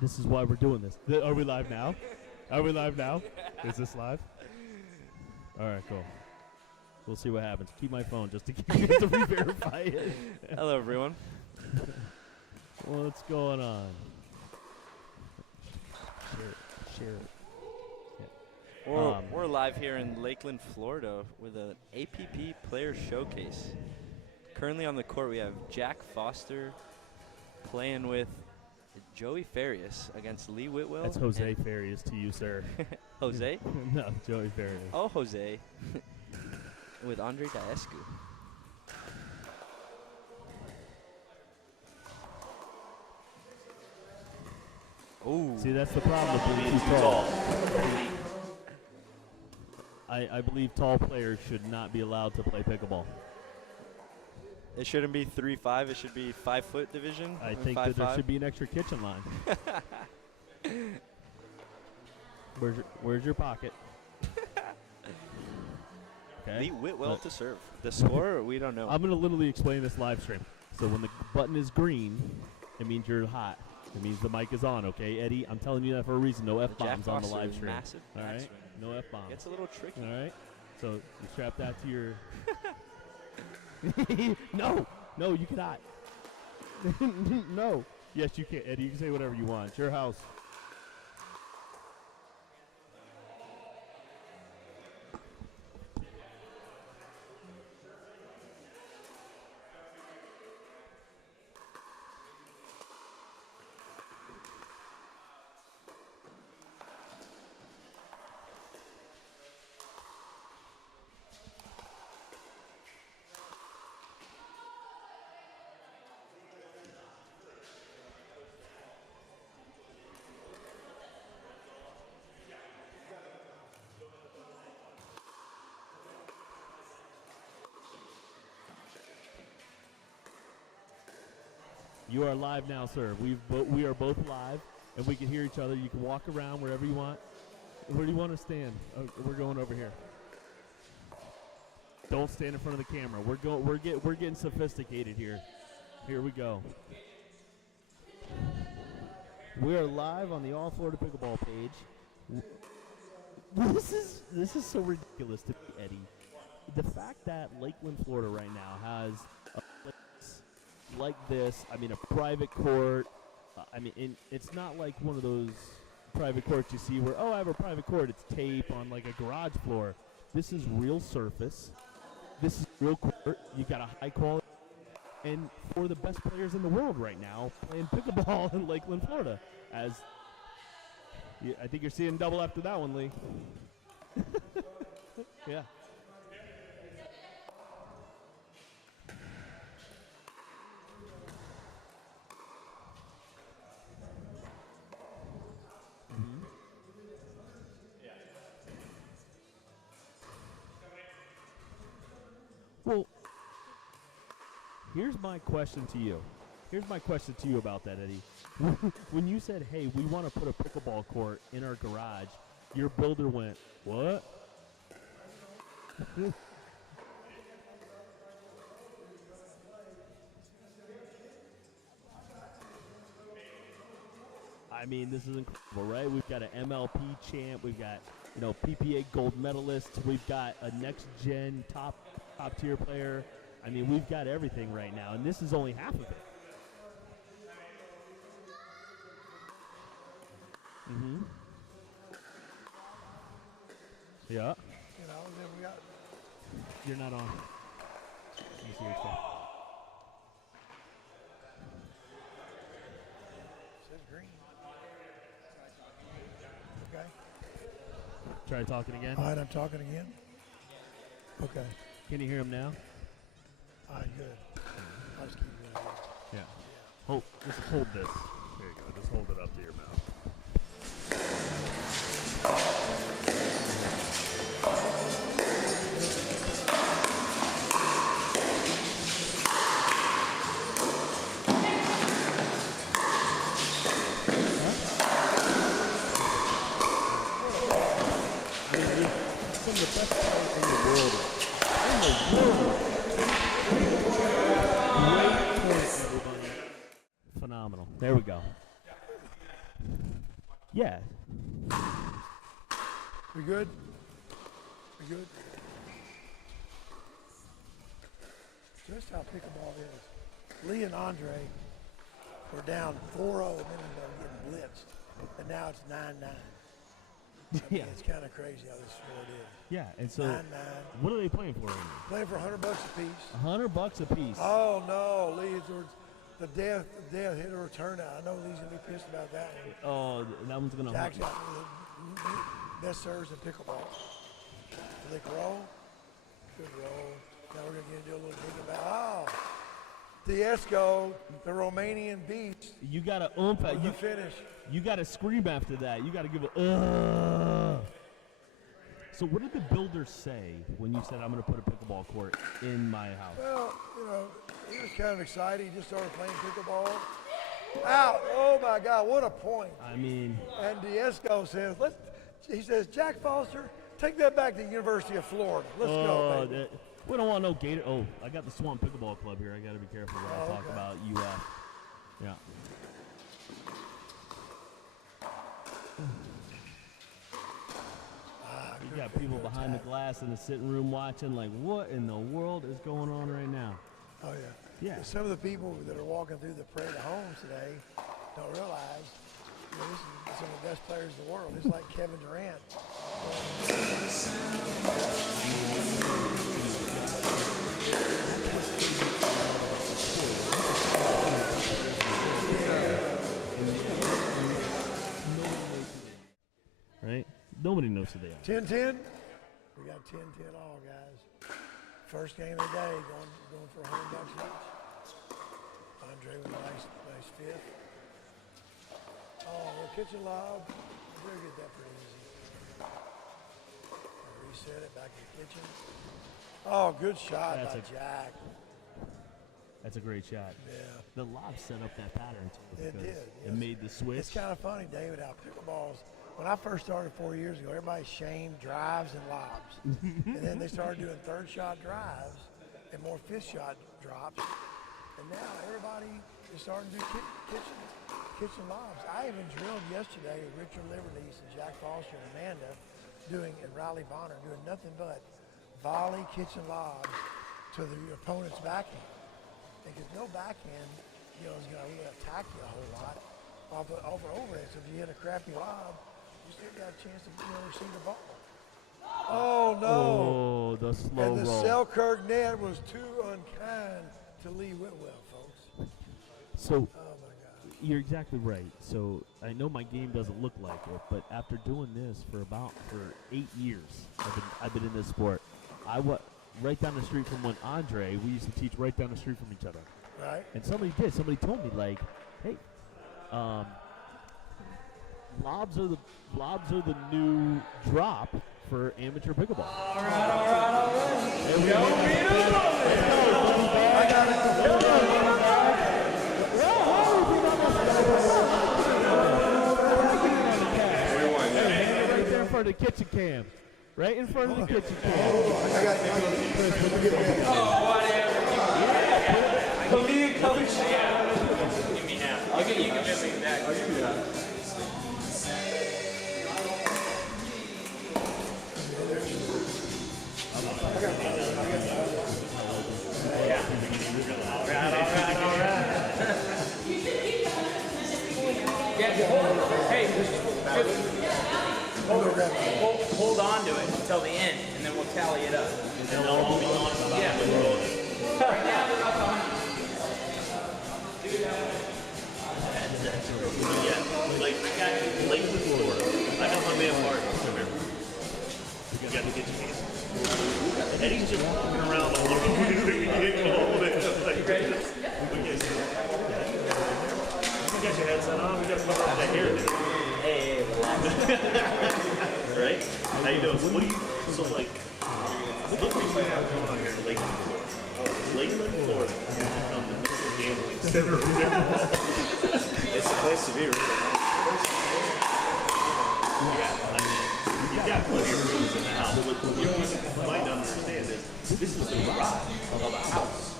This is why we're doing this. Are we live now? Are we live now? Is this live? All right, cool. We'll see what happens. Keep my phone just to get to re-verify it. Hello, everyone. What's going on? Share it. Yeah. We're live here in Lakeland, Florida with an APP player showcase. Currently on the court, we have Jack Foster playing with Joey Farias against Lee Whitwell. That's Jose Farias to you, sir. Jose? No, Joey Farias. Oh, Jose. With Andre Daescu. Oh. See, that's the problem with being too tall. I believe tall players should not be allowed to play pickleball. It shouldn't be 3-5. It should be 5-foot division. I think that there should be an extra kitchen line. Where's your pocket? Okay. Lee Whitwell to serve. The score, we don't know. I'm going to literally explain this live stream. So when the button is green, it means you're hot. It means the mic is on, okay, Eddie? I'm telling you that for a reason. No F-bombs on the live stream. Massive. All right? No F-bombs. It's a little tricky. All right? So you strap that to your... No, you cannot. No. Yes, you can, Eddie. You can say whatever you want. It's your house. You are live now, sir. We are both live, and we can hear each other. You can walk around wherever you want. Where do you want to stand? We're going over here. Don't stand in front of the camera. We're getting sophisticated here. Here we go. We are live on the All Florida Pickleball page. This is so ridiculous to me, Eddie. The fact that Lakeland, Florida, right now has a place like this. I mean, a private court. It's not like one of those private courts you see where, oh, I have a private court. It's tape on like a garage floor. This is real surface. This is real court. You got a high quality. And for the best players in the world right now playing pickleball in Lakeland, Florida. I think you're seeing double after that one, Lee. Yeah. Well, here's my question to you. Here's my question to you about that, Eddie. When you said, hey, we want to put a pickleball court in our garage, your builder went, what? I mean, this is incredible, right? We've got an MLP champ. We've got, PPA gold medalist. We've got a next-gen top-tier player. I mean, we've got everything right now, and this is only half of it. Mm-hmm. Yeah. Then we got. You're not on. Let me see your stuff. Says green. Okay. Try talking again. All right, I'm talking again. Okay. Can you hear him now? All right, good. I'll just keep it. Yeah. Just hold this. There you go. Just hold it up to your mouth. Some of the best players in the world. Great points, everybody. Phenomenal. There we go. Yeah. We good? We good? Just how pickleball is. Lee and Andre were down 4-0 a minute ago getting blitzed, and now it's 9-9. Yeah. It's kind of crazy how this sport is. Yeah, and so 9-9. what are they playing for right now? Playing for $100 a piece. $100 a piece. Oh no, Lee! The death hit or turnout. I know Lee's gonna be pissed about that one. Oh, that one's gonna Jack's hurt. got the best serves in pickleball. Flick roll, good roll. Now we're gonna do a little dig about. Oh, Diesco, the Romanian beast. You gotta oomph at With you. the finish. You gotta scream after that. You gotta give a. So what did the builders say when you said I'm gonna put a pickleball court in my house? Well, you know, he was kind of excited. He just started playing pickleball. Out! Oh my God! What a point! I mean, And Diesco says, he says, Jack Foster, take that back to the University of Florida. Let's go, baby. we don't want no gator. Oh, I got the Swamp Pickleball Club here. I gotta be careful when I talk Okay. about UF. Yeah. You got people behind the glass in the sitting room watching, like, what in the world is going on right now? Oh, yeah. Yeah. Some of the people that are walking through the parade of homes today don't realize, you know, this is some of the best players in the world. It's like Kevin Durant. Right? Nobody knows who they are. 10-10. We got 10-10 all, guys. First game of the day, going for $100 each. Andre with a nice fifth. Oh, the kitchen lob. We'll get that pretty easy. Reset it back in the kitchen. Oh, good shot That's by a- Jack. That's a great shot. Yeah. The lob set up that pattern too. It because did, It yes. made the switch. It's kind of funny, David, how pickleballs, when I first started 4 years ago, everybody shamed drives and lobs. And then they started doing third shot drives and more fifth shot drops. And now everybody is starting to do kitchen lobs. I even drilled yesterday with Richard Livornese and Jack Foster and Amanda and Ryler Bonhert doing nothing but volley kitchen lobs to the opponent's backhand. Because no backhand, you know, is going to really attack you a whole lot off overhead. So if you hit a crappy lob, you still got a chance to, you know, receive the ball. Oh no! Oh, the slow And the roll. Selkirk net was too unkind to Lee Whitwell, folks. So Oh my God! you're exactly right. So I know my game doesn't look like it, but after doing this for 8 years, I've been in this sport. Right down the street from when Andre, we used to teach right down the street from each other. Right? And somebody told me, like, hey, lobs are the new drop for amateur pickleball. All right. There we go. I got it. Right there in front of the kitchen cam. Right in front of the kitchen cam. I got it. Oh, whatever. The lead coach. Yeah. Give me half. You can give me that. I'll give you that. Hold on to it until the end, and then we'll tally it up. And then they'll all be honest about it. Right now, they're up on. Yeah, like I got Lakeland, Florida. I got my man Mark. Come here. You got the kitchen piece. Eddie's just walking around like, we can't go hold it. Like, you got your headset on. We got some of that hair there. Hey, Right? How you doing? So what do you? So like, look what you have going on here in Lakeland, Florida. Lakeland, Florida. Become the biggest gambling center. It's a place to be, really. Yeah, I mean, you've got plenty of rooms in the house. What you might not understand is this is the garage of a house.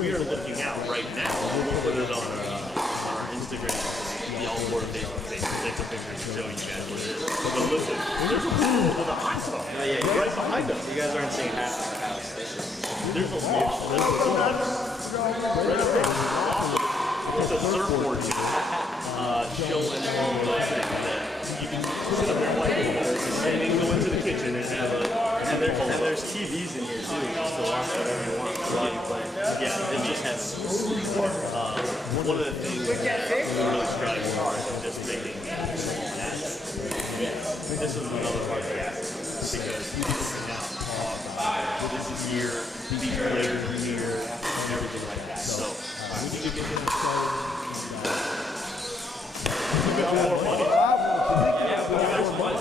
We are looking out right now. We'll put it on our Instagram. y'all more face-to-face. Take a picture and show you guys what it is. But listen, there's a pool with a hot tub right behind us. You guys aren't seeing half our house. There's a pool. It's a surfboard too. Showing all the things that you can sit up there and play and then go into the kitchen and have And there's TVs in here too, just to watch whatever you want while you play. yeah, it just has one of the things we really strive for is just making this is another part of the act because we can sit down and talk about this is here, these players are here, and everything like that. So we need to get them started. We got more money. Yeah, we got more money.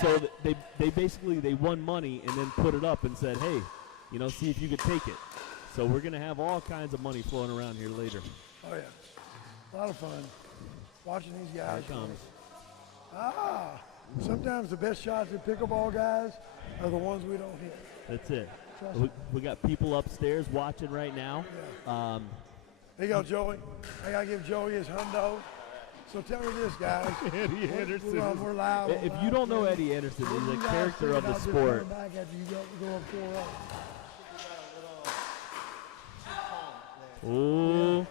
So they basically they won money and then put it up and said, hey, you know, see if you could take it. So we're gonna have all kinds of money flowing around here later. Oh yeah, a lot of fun watching these Here guys. it comes. Sometimes the best shots at pickleball, guys, are the ones we don't hit. That's it. Trust me. We got people upstairs watching right now. There you go, Joey. I gotta give Joey his hundo. So tell me this, guys. Eddie Anderson. We're live. If you don't know Eddie Anderson, he's a character of the sport. Back after you go up 4-0. Ooh.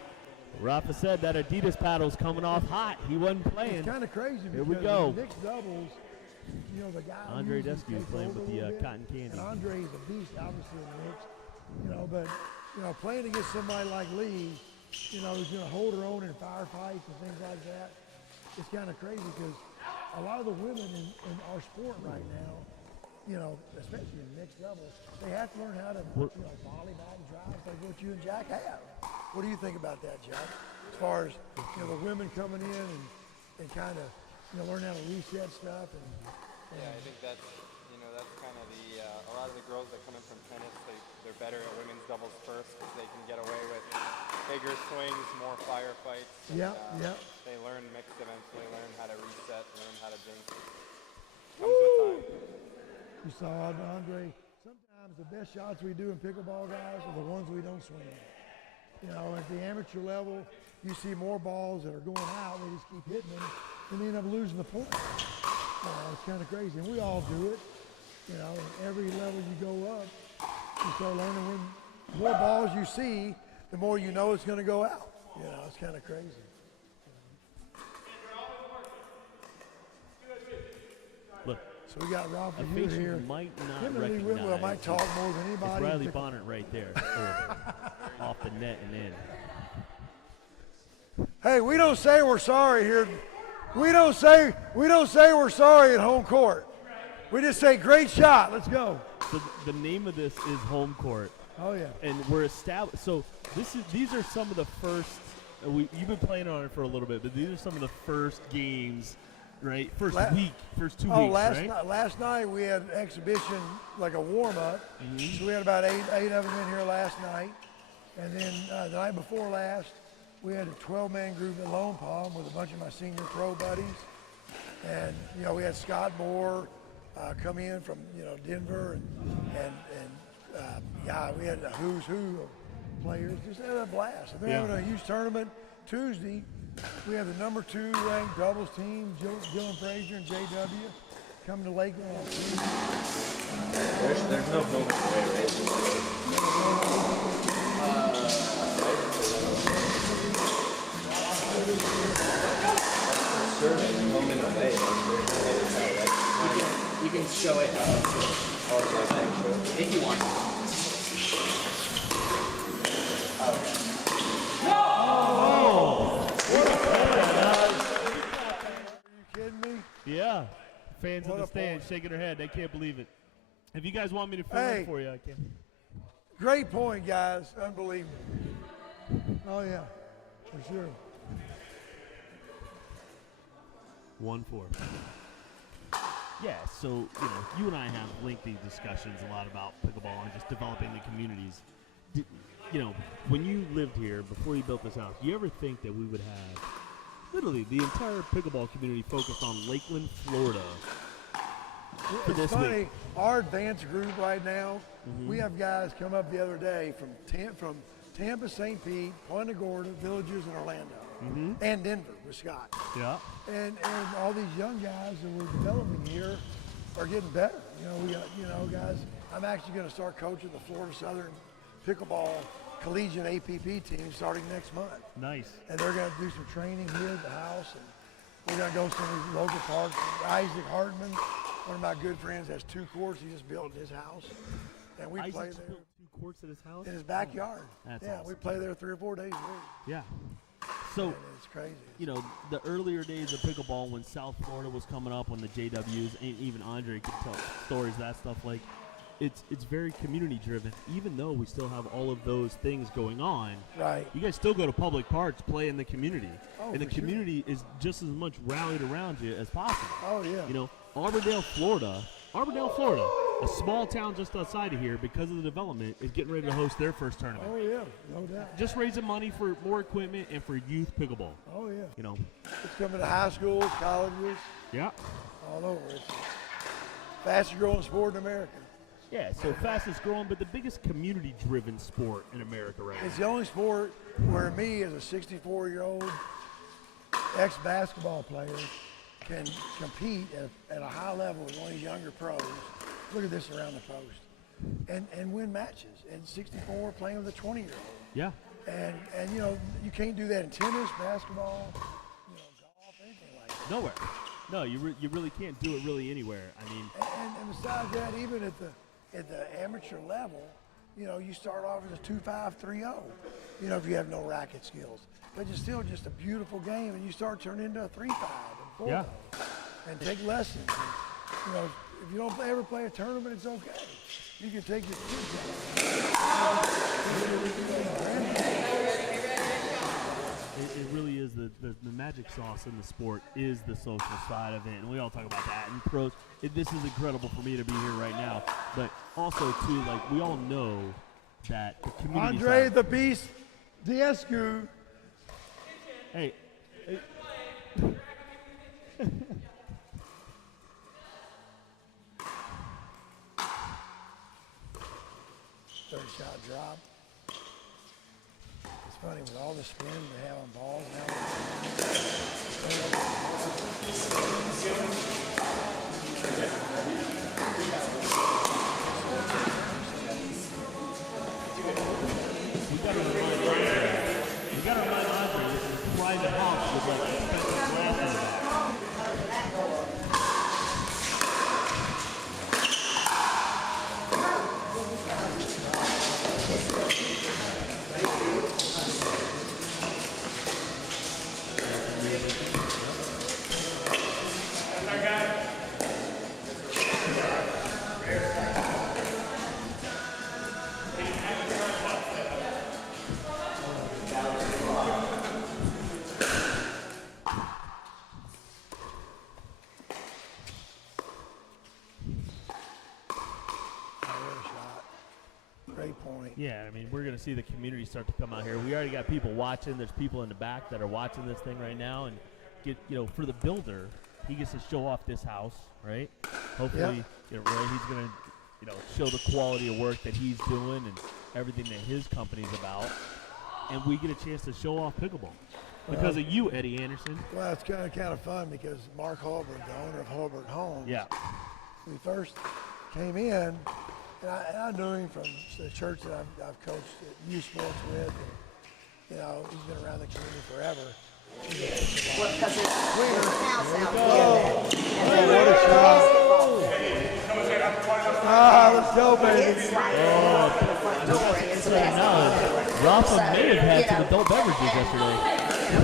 Rafa said that Adidas paddle's coming off hot. He wasn't playing. It's kind of crazy because Here we go. the mixed doubles, you know, the guy Andre usually Deskew is takes playing over with a the little bit, cotton candy. And Andre is a beast, obviously, in the mixed, you know, but, you know, playing against somebody like Lee, you know, who's going to hold her own in firefights and things like that, it's kind of crazy because a lot of the women in our sport right now, you know, especially in mixed doubles, they have to learn how to, you know, volley back and drive like what you and Jack have. What do you think about that, Jack? As far as, you know, the women coming in and kind of, you know, learn how to reset stuff and Yeah, I think that's, you know, that's kind of the, a lot of the girls that come in from tennis, they're better at women's doubles first because they can get away with bigger swings, more firefights. Yeah, and, yeah. They learn mixed eventually, learn how to reset, learn how to jinx. Comes with time. you saw Andre. Sometimes the best shots we do in pickleball, guys, are the ones we don't swing. You know, at the amateur level, you see more balls that are going out. They just keep hitting them, and they end up losing the point. You know, it's kind of crazy, and we all do it. You know, and every level you go up, you start learning. When more balls you see, the more you know it's going to go out. You know, it's kind of crazy. Look, So we got Rafa a Hewett face here. you might not Him and Lee recognize. Whitwell might talk more than It's anybody. Riley Bonhert right there. Off the net and in. Hey, we don't say we're sorry here. We don't say we're sorry at home court. We just say great shot. Let's go. So the name of this is Home Court. Oh yeah. And we're established. So these are some of the first. You've been playing on it for a little bit, but these are some of the first games, right? First 2 weeks, right? Last night we had an exhibition, like a warm up. So we had about eight of them in here last night, and then the night before last, we had a 12-man group at Lone Palm with a bunch of my senior pro buddies, and you know we had Scott Moore come in from Denver, and we had a who's who of players. Just had a blast. And they're having a huge tournament Tuesday. We have the number 2 ranked doubles team, Dylan Frazier and JW, coming to Lakeland. There's no moment away, right? Serving moment away. You can show it if you want. Are you kidding me? Yeah. Fans in What the a stands point. shaking their head. They can't believe it. If you guys want me to fill Hey. in for you, I can. Great point, guys. Unbelievable. Oh yeah, for sure. 1-4. Yeah, so you and I have lengthy discussions a lot about pickleball and just developing the communities. When you lived here before you built this house, do you ever think that we would have literally the entire pickleball community focused on Lakeland, Florida, for It's this funny. week. Our advanced group right now, we have guys come up the other day from Tampa, St. Pete, Punta Gorda, Villages, and Orlando, and Denver with Scott. Yeah. And all these young guys that we're developing here are getting better. We got, guys. I'm actually going to start coaching the Florida Southern Pickleball Collegiate APP team starting next month. Nice. And they're going to do some training here at the house. And we're going to go to some of these local parks. Isaac Hartman, one of my good friends, has 2 courts he just built in his house. And we play there. Built 2 courts at his house? In his backyard. That's yeah, awesome. we play there 3 or 4 days a week. Yeah. So, And it's crazy. the earlier days of pickleball when South Florida was coming up, when the JWs, and even Andre could tell stories, that stuff, like, it's very community driven. Even though we still have all of those things going on, Right. you guys still go to public parks, play in the community. Oh, and the for sure. community is just as much rallied around you as possible. Oh, yeah. Auburndale, Florida, a small town just outside of here, because of the development, is getting ready to host their first tournament. Oh, yeah. No doubt. Just raising money for more equipment and for youth pickleball. Oh, yeah. It's It's coming to high schools, colleges, yeah. all over. It's the fastest growing sport in America. Yeah, so fastest growing, but the biggest community-driven sport in America right It's now. the only sport where me, as a 64-year-old ex-basketball player, can compete at a high level with one of these younger pros. Look at this around the post. And win matches. And 64 playing with a 20-year-old. Yeah. And you can't do that in tennis, basketball, golf, anything like that. Nowhere. No, you really can't do it really anywhere. I mean, And besides that, even at the amateur level, you start off as a 2-5-3-0, if you have no racket skills. But it's still just a beautiful game, and you start turning into a 3-5 and 4-0 Yeah. and take lessons. And, if you don't ever play a tournament, it's okay. You can take your kids out. it really is the magic sauce in the sport is the social side of it, and we all talk about that. And pros, this is incredible for me to be here right now. But also, too, like, we all know that the community Andre side, the Beast Diescu. Hey. Third shot drop. It's funny with all the spin they have on balls You gotta remind Andre this is a private house with like expensive glass in it. Yeah, I mean, we're going to see the community start to come out here. We already got people watching. There's people in the back that are watching this thing right now. And, for the builder, he gets to show off this house, right? Hopefully, he's going to, show the quality of work that he's doing and everything that his company's about. And we get a chance to show off pickleball because of you, Eddie Anderson. Well, it's kind of fun because Mark Hulbert, the owner of Hulbert Homes, we first came in, and I knew him from the church that I've coached at youth sports with. And, he's been around the community forever. Well, because it's house out Let's go, baby. It's like the front door is a basketball. Rafa may have had some adult beverages yesterday.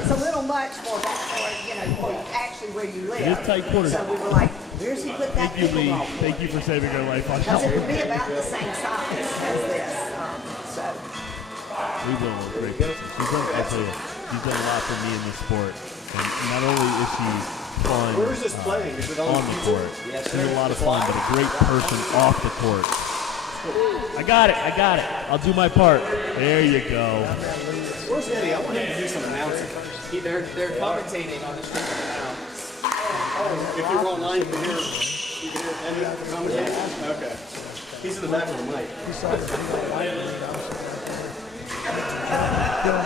It's a little much for that, actually where you live. It is tight quarters. So we were like, where's he put that Thank you, Lee. pickleball? Thank you for saving our life on Because it that would be about the same size as this. We've done a great business. I tell you, she's done a lot for me in this sport. And not only is she fun on the court, she's a lot of fun, but a great person off the court. I got it. I'll do my part. There you go. Where's Eddie? I want him to do some announcing. They're commentating on the stream now. If you're online, you can hear Okay. He's in the back of the mic. He saw the big old white marine. I was sitting right there.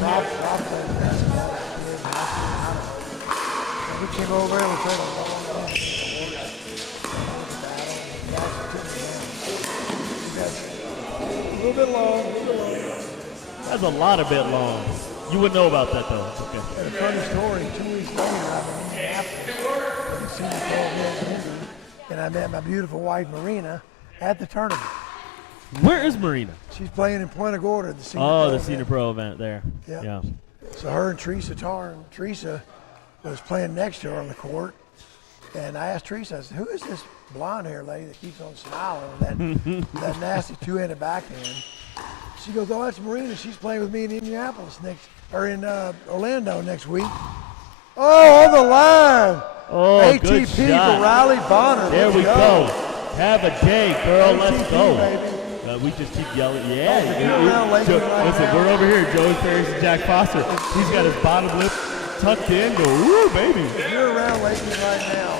Rob played basketball as a kid, and I don't know. So we came over and we played a long game. A little bit long. That's a lot of bit long. You wouldn't know about that though. It's okay. And a funny story, 2 weeks later, I'm in Minneapolis, senior pro against Hendry, and I met my beautiful wife, Marina, at the tournament. Where is Marina? She's playing in Point of Gorda, the senior pro Oh, the event. senior pro event there. Yeah. Yeah. So her and Teresa Tarn, Teresa was playing next to her on the court, and I asked Teresa, I said, who is this blonde-haired lady that keeps on smiling with that nasty two-handed backhand? She goes, oh, that's Marina. She's playing with me in Indianapolis in Orlando next week. Oh, on the line. Oh, ATP good for shot. Riley Bonhert. There we go. Have a day, girl. Let's ATP, go. baby. We just keep yelling. Yeah. if you're around Lakeland right Listen, now- we're over here. Joey Ferris and Jack Foster. He's got his bottom lip tucked in. Go, woo, baby. If you're around Lakeland right now,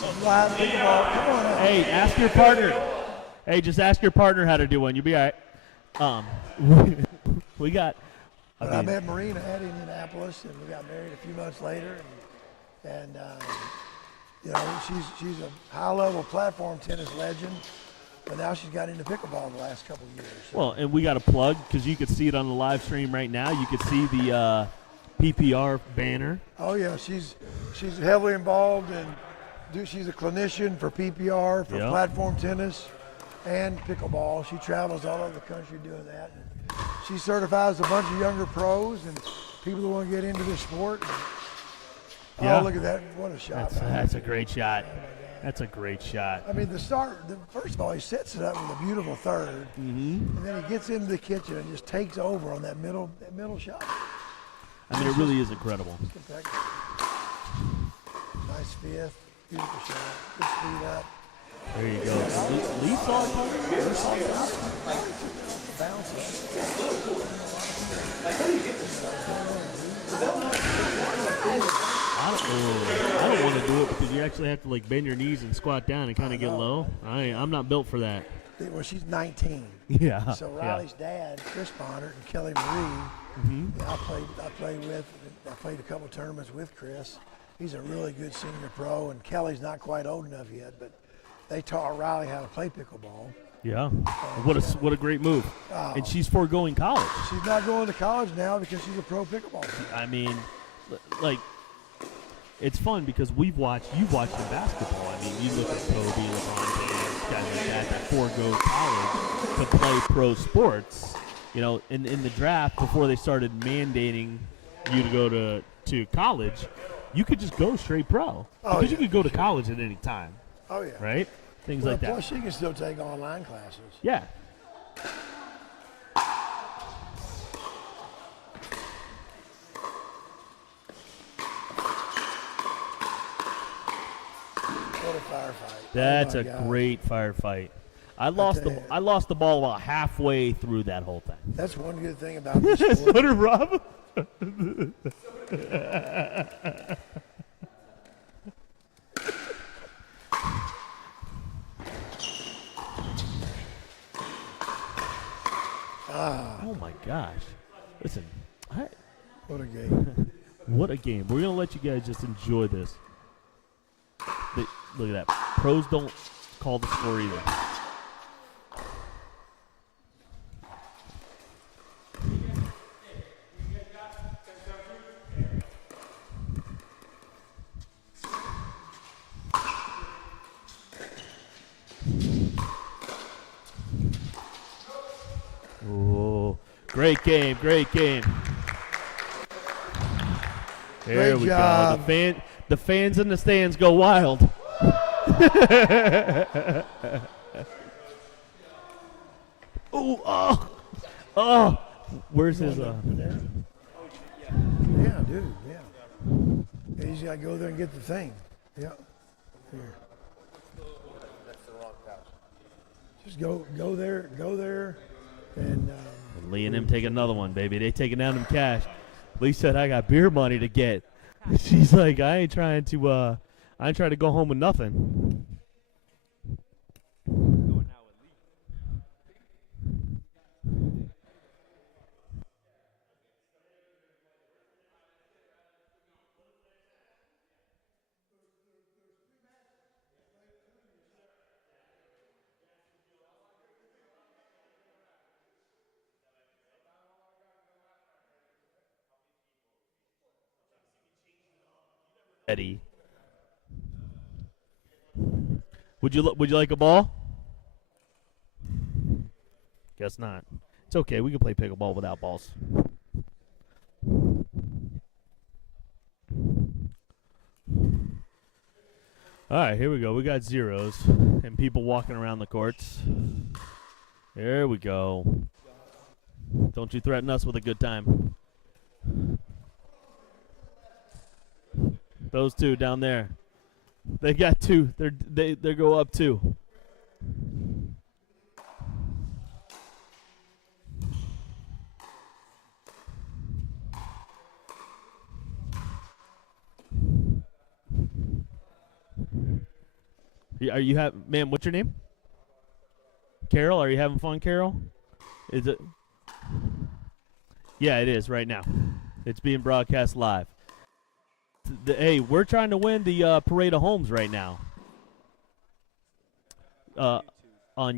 some live pickleball, come on out. Hey, ask your partner. Hey, just ask your partner how to do one. You'll be all right. We got. But I met Marina at Indianapolis, and we got married a few months later. And you know, she's a high-level platform tennis legend, but now she's got into pickleball the last couple of years. So. Well, and we got a plug because you could see it on the live stream right now. You could see the PPR banner. Oh yeah, she's heavily involved in. She's a clinician for PPR for Yep. platform tennis and pickleball. She travels all over the country doing that. And she certifies a bunch of younger pros and people who want to get into this sport. Yeah. Oh, look at that! What a shot! man. That's a great shot. That's a great shot. I mean, first of all, he sets it up with a beautiful third, and then he gets into the kitchen and just takes over on that middle shot. I mean, it really is incredible. Spectacular. Nice fifth, beautiful shot, good speed up. There you go. Lee saw it. I don't want to do it because you actually have to like bend your knees and squat down and kind of get low. I'm not built for that. Well, she's 19. Yeah. So Riley's dad, Chris Bonhert, and Kelly Marie, I played a couple tournaments with Chris. He's a really good senior pro, and Kelly's not quite old enough yet, but they taught Riley how to play pickleball. Yeah. What a great move. And she's foregoing college. She's not going to college now because she's a pro pickleball player. I mean, like, it's fun because you've watched in basketball. I mean, you look at Kobe, LeBron James, guys like that forego college to play pro sports. You know, in the draft before they started mandating you to go to college, you could just go straight pro because you could go to college at any time. Oh yeah. Right? Things like that. Plus, she can still take online classes. Yeah. What a firefight! That's Oh, a my God. great firefight. I lost the ball about halfway through that whole thing. That's one good thing about this sport. What a Rob. Oh my gosh. Listen, What a game. what a game. We're going to let you guys just enjoy this. Look at that. Pros don't call the score either. Oh, great game, great game. There Great we job. go. The fans in the stands go wild. Oh, where's his Yeah, dude, yeah. You just got to go there and get the thing. Yeah. Here. Just go there, and Lee and him take another one, baby. They taking down them cash. Lee said, I got beer money to get. She's like, I ain't trying to I ain't trying to go home with nothing. Eddie. Would you like a ball? Guess not. It's okay. We can play pickleball without balls. All right, here we go. We got zeros and people walking around the courts. There we go. Don't you threaten us with a good time. Those two down there. They got two. They go up two. Are you ma'am, what's your name? Carol, are you having fun, Carol? Is it? Yeah, it is right now. It's being broadcast live. Hey, we're trying to win the Parade of Homes right now. On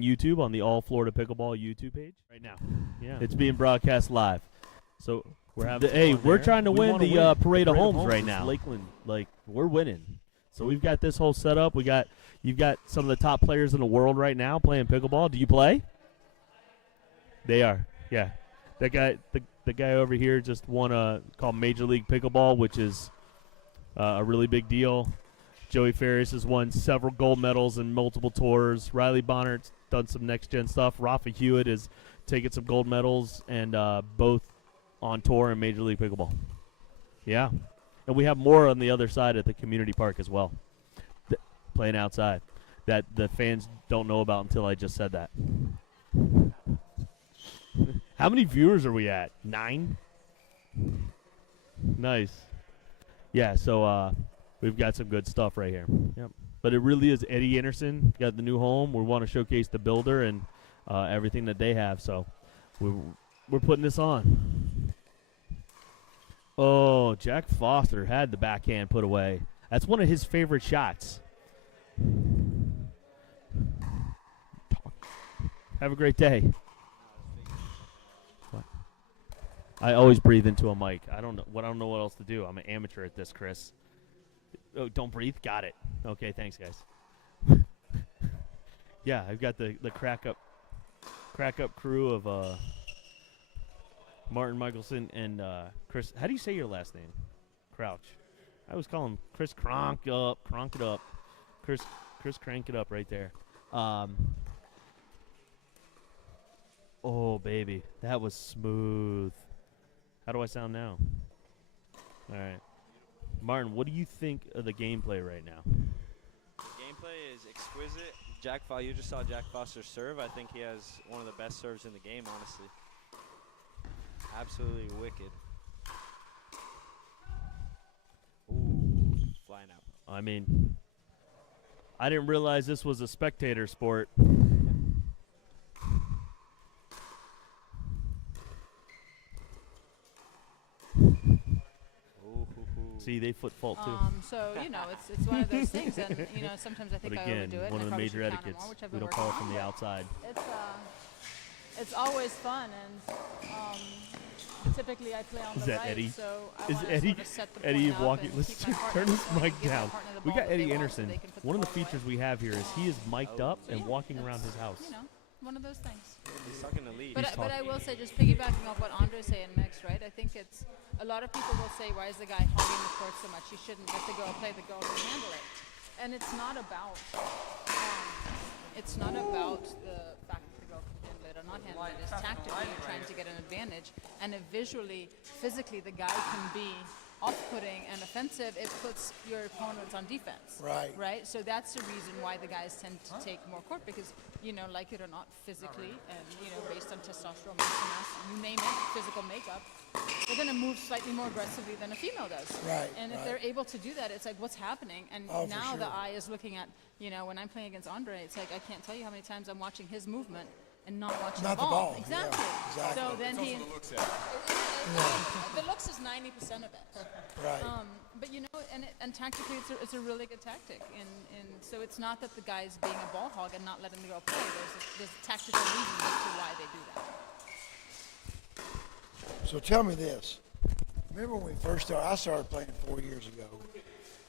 YouTube, on the All Florida Pickleball YouTube page right now. Yeah, it's being broadcast live. So we're having. We're trying to win the Parade of Homes right now. Lakeland, like we're winning. So we've got this whole setup. You've got some of the top players in the world right now playing pickleball. Do you play? They are. Yeah, that guy, the guy over here just won called Major League Pickleball, which is a really big deal. Joey Farias has won several gold medals in multiple tours. Riley Bonhart's done some next-gen stuff. Rafa Hewett has taken some gold medals, and both on tour in Major League Pickleball. Yeah. And we have more on the other side at the community park as well, playing outside, that the fans don't know about until I just said that. How many viewers are we at? 9? Nice. Yeah, so we've got some good stuff right here. Yep. But it really is Eddie Anderson. Got the new home. We want to showcase the builder and everything that they have. So we're putting this on. Oh, Jack Foster had the backhand put away. That's one of his favorite shots. Have a great day. What? I always breathe into a mic. I don't know what else to do. I'm an amateur at this, Chris. Oh, don't breathe. Got it. Okay, thanks, guys. Yeah, I've got the crack up crew of Martin Michelson and Chris. How do you say your last name? Crouch. I always call him Chris Cronk it up. Chris Crank it up right there. Oh, baby. That was smooth. How do I sound now? All right. Martin, what do you think of the gameplay right now? The gameplay is exquisite. You just saw Jack Foster serve. I think he has one of the best serves in the game, honestly. Absolutely wicked. Ooh, flying out. I mean, I didn't realize this was a spectator sport. See, they foot fault too. So it's one of those things, and sometimes I think but again, I overdo it. One of the major etiquettes. We don't call it from the outside. It's always fun, and typically I play on the right. Eddie? So I is Eddie? Sort of set the Eddie point walking. up Let's keep my turn his partner mic give my down. partner the We ball got that Eddie they want, Anderson. so they can put One of the ball away. features we have here is he is mic'd up and walking around his house. One of those things. He's talking to lead. But I will say, just piggybacking off what Andre's saying next, right? I think it's a lot of people will say, why is the guy hogging the court so much? He shouldn't let the girl play. The girl can handle it. And it's not about the fact that the girl can handle it or not handle it. It's tactically you're trying to get an advantage, and if visually, physically, the guy can be off-putting and offensive, it puts your opponents on defense. Right. Right? So that's the reason why the guys tend to take more court, because, like it or not, physically and, based on testosterone, muscle mass, you name it, physical makeup, they're going to move slightly more aggressively than a female does. Right, And if right. they're able to do that, it's like, what's happening? And Oh, for now the sure. eye is looking at, when I'm playing against Andre, it's like I can't tell you how many times I'm watching his movement and not watching Not the the ball. ball, yeah, Exactly. exactly. So then he. The looks is 90% of it. Right. But and tactically, it's a really good tactic. And so it's not that the guy's being a ball hog and not letting the girl play. There's tactical reasons as to why they do that. So tell me this. Remember when we first started, I started playing 4 years ago.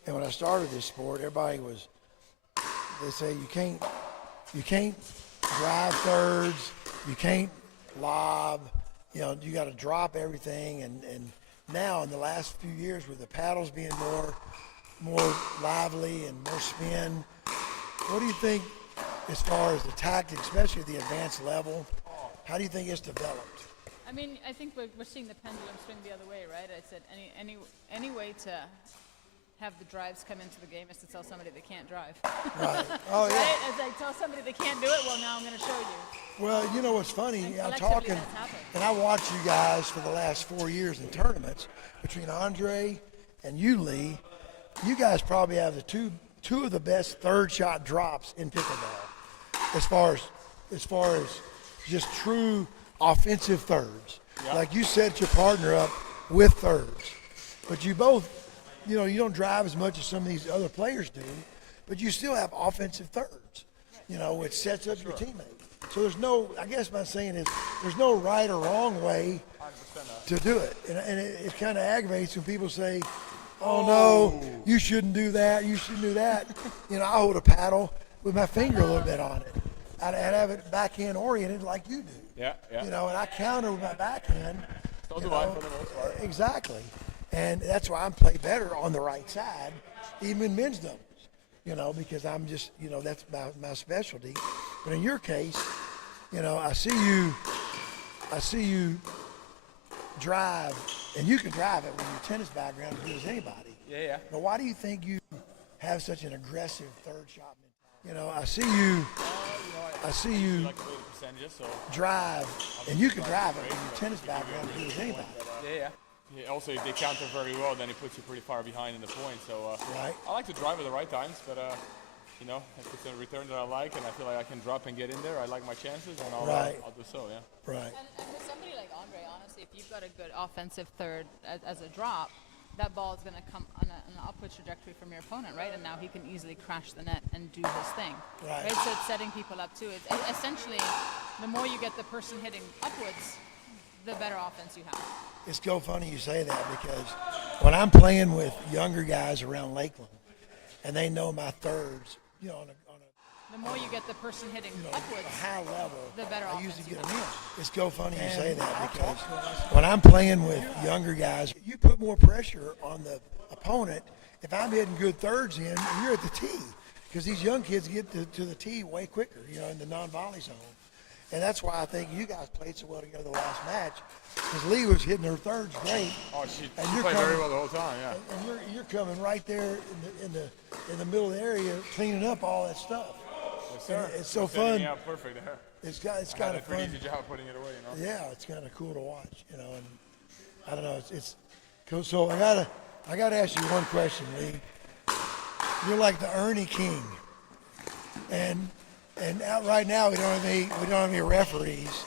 And when I started this sport, everybody was, they say you can't drive thirds, you can't lob, you got to drop everything. And now in the last few years with the paddles being more lively and more spin, what do you think as far as the tactics, especially at the advanced level, how do you think it's developed? I mean, I think we're seeing the pendulum swing the other way, right? I said any way to have the drives come into the game is to tell somebody they can't drive. Right. Oh, yeah. Right? It's like, tell somebody they can't do it, well, now I'm going to show you. Well, you know what's funny? And I'm collectively talking, that's happened. and I watched you guys for the last 4 years in tournaments between Andre and you, Lee. You guys probably have the two of the best third shot drops in pickleball, as far as just true offensive thirds. Yep. Like you set your partner up with thirds, but you both, you don't drive as much as some of these other players do, but you still have offensive thirds, which sets up your teammate. So I guess my saying is there's no right or wrong way to do it. And it kind of aggravates when people say, oh no, you shouldn't do that, you shouldn't do that. I hold a paddle with my finger a little bit on it. I'd have it backhand oriented like you do. Yeah. And I counter with my backhand. So do I for the most part. Exactly. And that's why I play better on the right side, even in men's doubles, because I'm just, that's my specialty. But in your case, I see you drive, and you can drive it with your tennis background as good as anybody. Yeah. But why do you think you have such an aggressive third shot mentality? I see you Like the percentages, so. drive, and you can drive it with your tennis background as good as anybody. Yeah. Also, if they counter very well, then it puts you pretty far behind in the point. So Right. I like to drive at the right times, but if it's a return that I like and I feel like I can drop and get in there, I like my chances, and I'll do so. Yeah. Right. And for somebody like Andre, honestly, if you've got a good offensive third as a drop, that ball is going to come on an upward trajectory from your opponent, right? And now he can easily crash the net and do his thing. Right. So it's setting people up too. It's essentially, the more you get the person hitting upwards, the better offense you have. It's so funny you say that, because when I'm playing with younger guys around Lakeland, and they know my thirds, on a The more you get the person hitting upwards, a high level, the better I offense usually you get have. them in. It's so funny you say that, because when I'm playing with younger guys, you put more pressure on the opponent. If I'm hitting good thirds in, and you're at the tee, because these young kids get to the tee way quicker, in the non-volley zone. And that's why I think you guys played so well together the last match, because Lee was hitting her thirds great. Oh, she you're played very well the whole time. Yeah. And you're coming right there in the middle of the area, cleaning up all that stuff. Yes, sir. And it's so Setting fun. me up perfect there. It's I kind had a of pretty fun. easy job putting it away. Yeah, it's kind of cool to watch, And I don't know, it's cool. So I gotta ask you one question, Lee. You're like the Ernie King, and out right now we don't have any referees.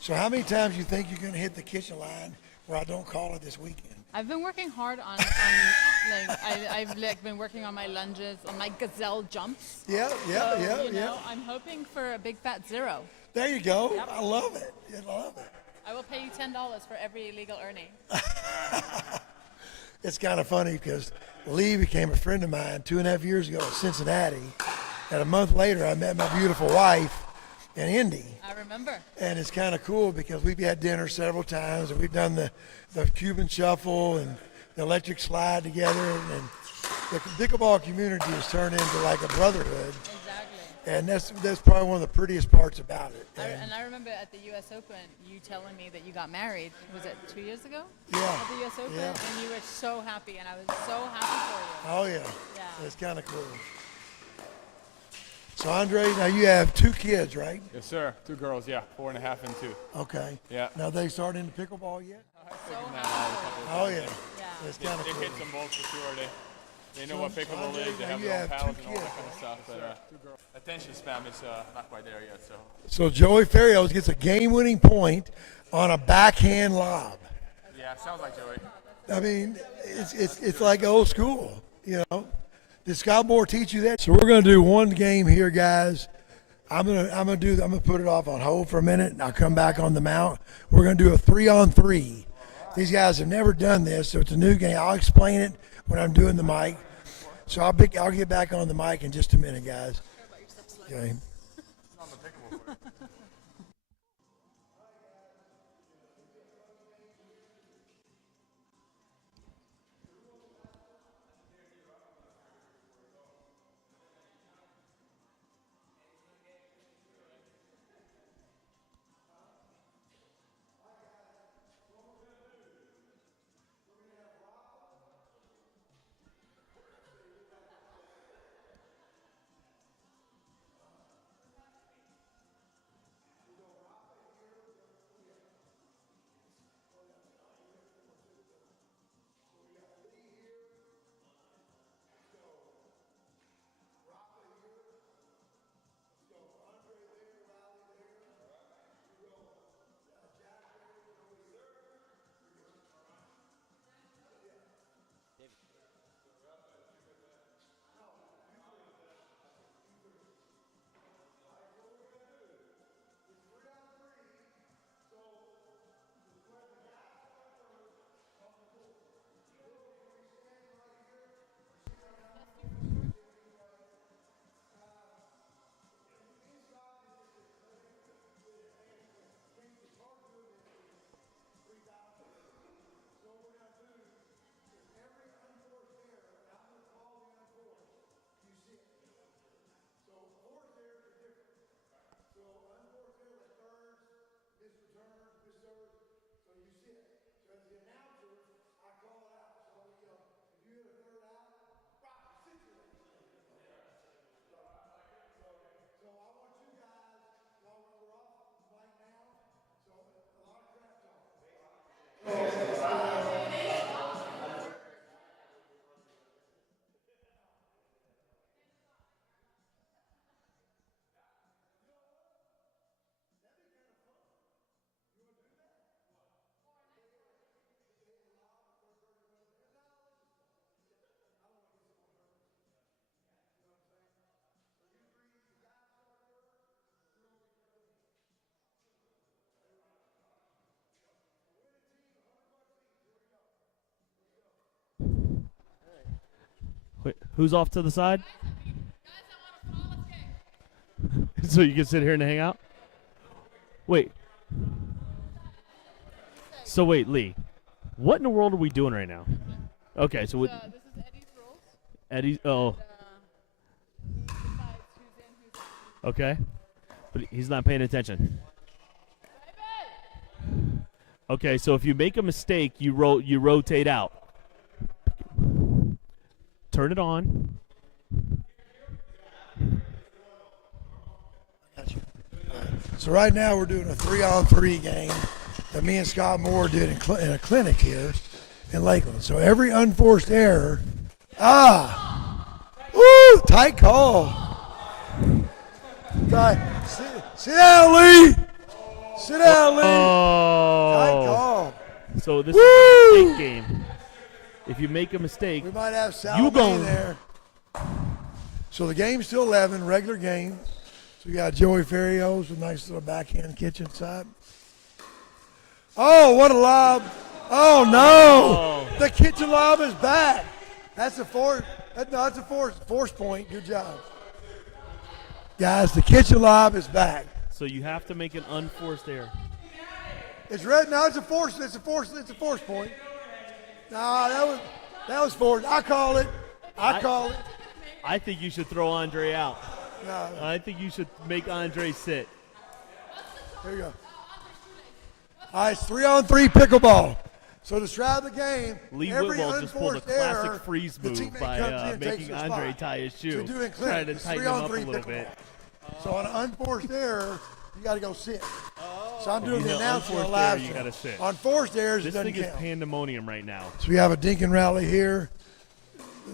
So how many times you think you're going to hit the kitchen line where I don't call it this weekend? I've been working hard on I've been working on my lunges, on my gazelle jumps. Yeah. I'm hoping for a big fat 0. There you go. Yep. I love it. I will pay you $10 for every illegal Ernie. It's kind of funny because Lee became a friend of mine 2.5 years ago in Cincinnati, and a month later I met my beautiful wife in Indy. I remember. And it's kind of cool because we've had dinner several times, and we've done the Cuban shuffle and the electric slide together, and the pickleball community has turned into like a brotherhood. Exactly. And that's probably one of the prettiest parts about it. And I remember at the U.S. Open, you telling me that you got married. Was it 2 years ago? Yeah. At the U.S. Open, Yeah. and you were so happy, and I was so happy for you. Oh, yeah. Yeah. It's kind of cool. So, Andre, now you have 2 kids, right? Yes, sir. 2 girls, 4.5 and 2. Okay. Yeah. Now, they started into pickleball yet? So happy for Oh, yeah. Yeah. It's kind of They've cool. hit some balls for sure. They know So, what pickleball Andre, is. They now have you their own have paddles two and all that kids. kind of stuff. But attention span is not quite there yet. So So Joey Farios gets a game-winning point on a backhand lob. yeah, sounds like Joey. I mean, it's like old school, you know. Did Scott Moore teach you that? So we're gonna do one game here, guys. I'm gonna put it off on hold for a minute, and I'll come back on the mount. We're gonna do a 3-on-3. These guys have never done this, so it's a new game. I'll explain it when I'm doing the mic. So I'll get back on the mic in just a minute, guys. Okay. Wait, who's off to the side? So you can sit here and hang out? Wait. So wait, Lee. What in the world are we doing right now? Okay, so This is Eddie's rules. Eddie's. Oh, He decides who's in, who's out. okay. But he's not paying attention. Okay, so if you make a mistake, you rotate out. Turn it on. So right now we're doing a 3-on-3 game that me and Scott Moore did in a clinic here in Lakeland. So every unforced error, woo, tight call. Sit down, Lee. Sit down, Lee. Tight call. So this is a mistake game. If you make a mistake, We might have you Sal go. there. So the game's still 11, regular game. So we got Joey Farios with a nice little backhand kitchen side. Oh, what a lob. Oh, no. The kitchen lob is back. That's a force. That's a force point. Good job. Guys, the kitchen lob is back. So you have to make an unforced error. It's red. No, it's a force. It's a force point. No, that was forced. I call it. I think you should throw Andre out. No. I think you should make Andre sit. There you go. All right, it's 3-on-3 pickleball. So to describe the game, Lee every Whitwell just pulled a unforced error, classic freeze the move teammate by comes in and takes making their Andre spot. tie his So shoe, doing trying to it's tighten him up a 3-on-3 little pickleball. bit. So on an unforced error, you got to go sit. So I'm doing You the know, announcement on unforced live error, you stream. gotta sit. On forced errors, This it doesn't thing is count. pandemonium right now. So we have a Dinkin rally here.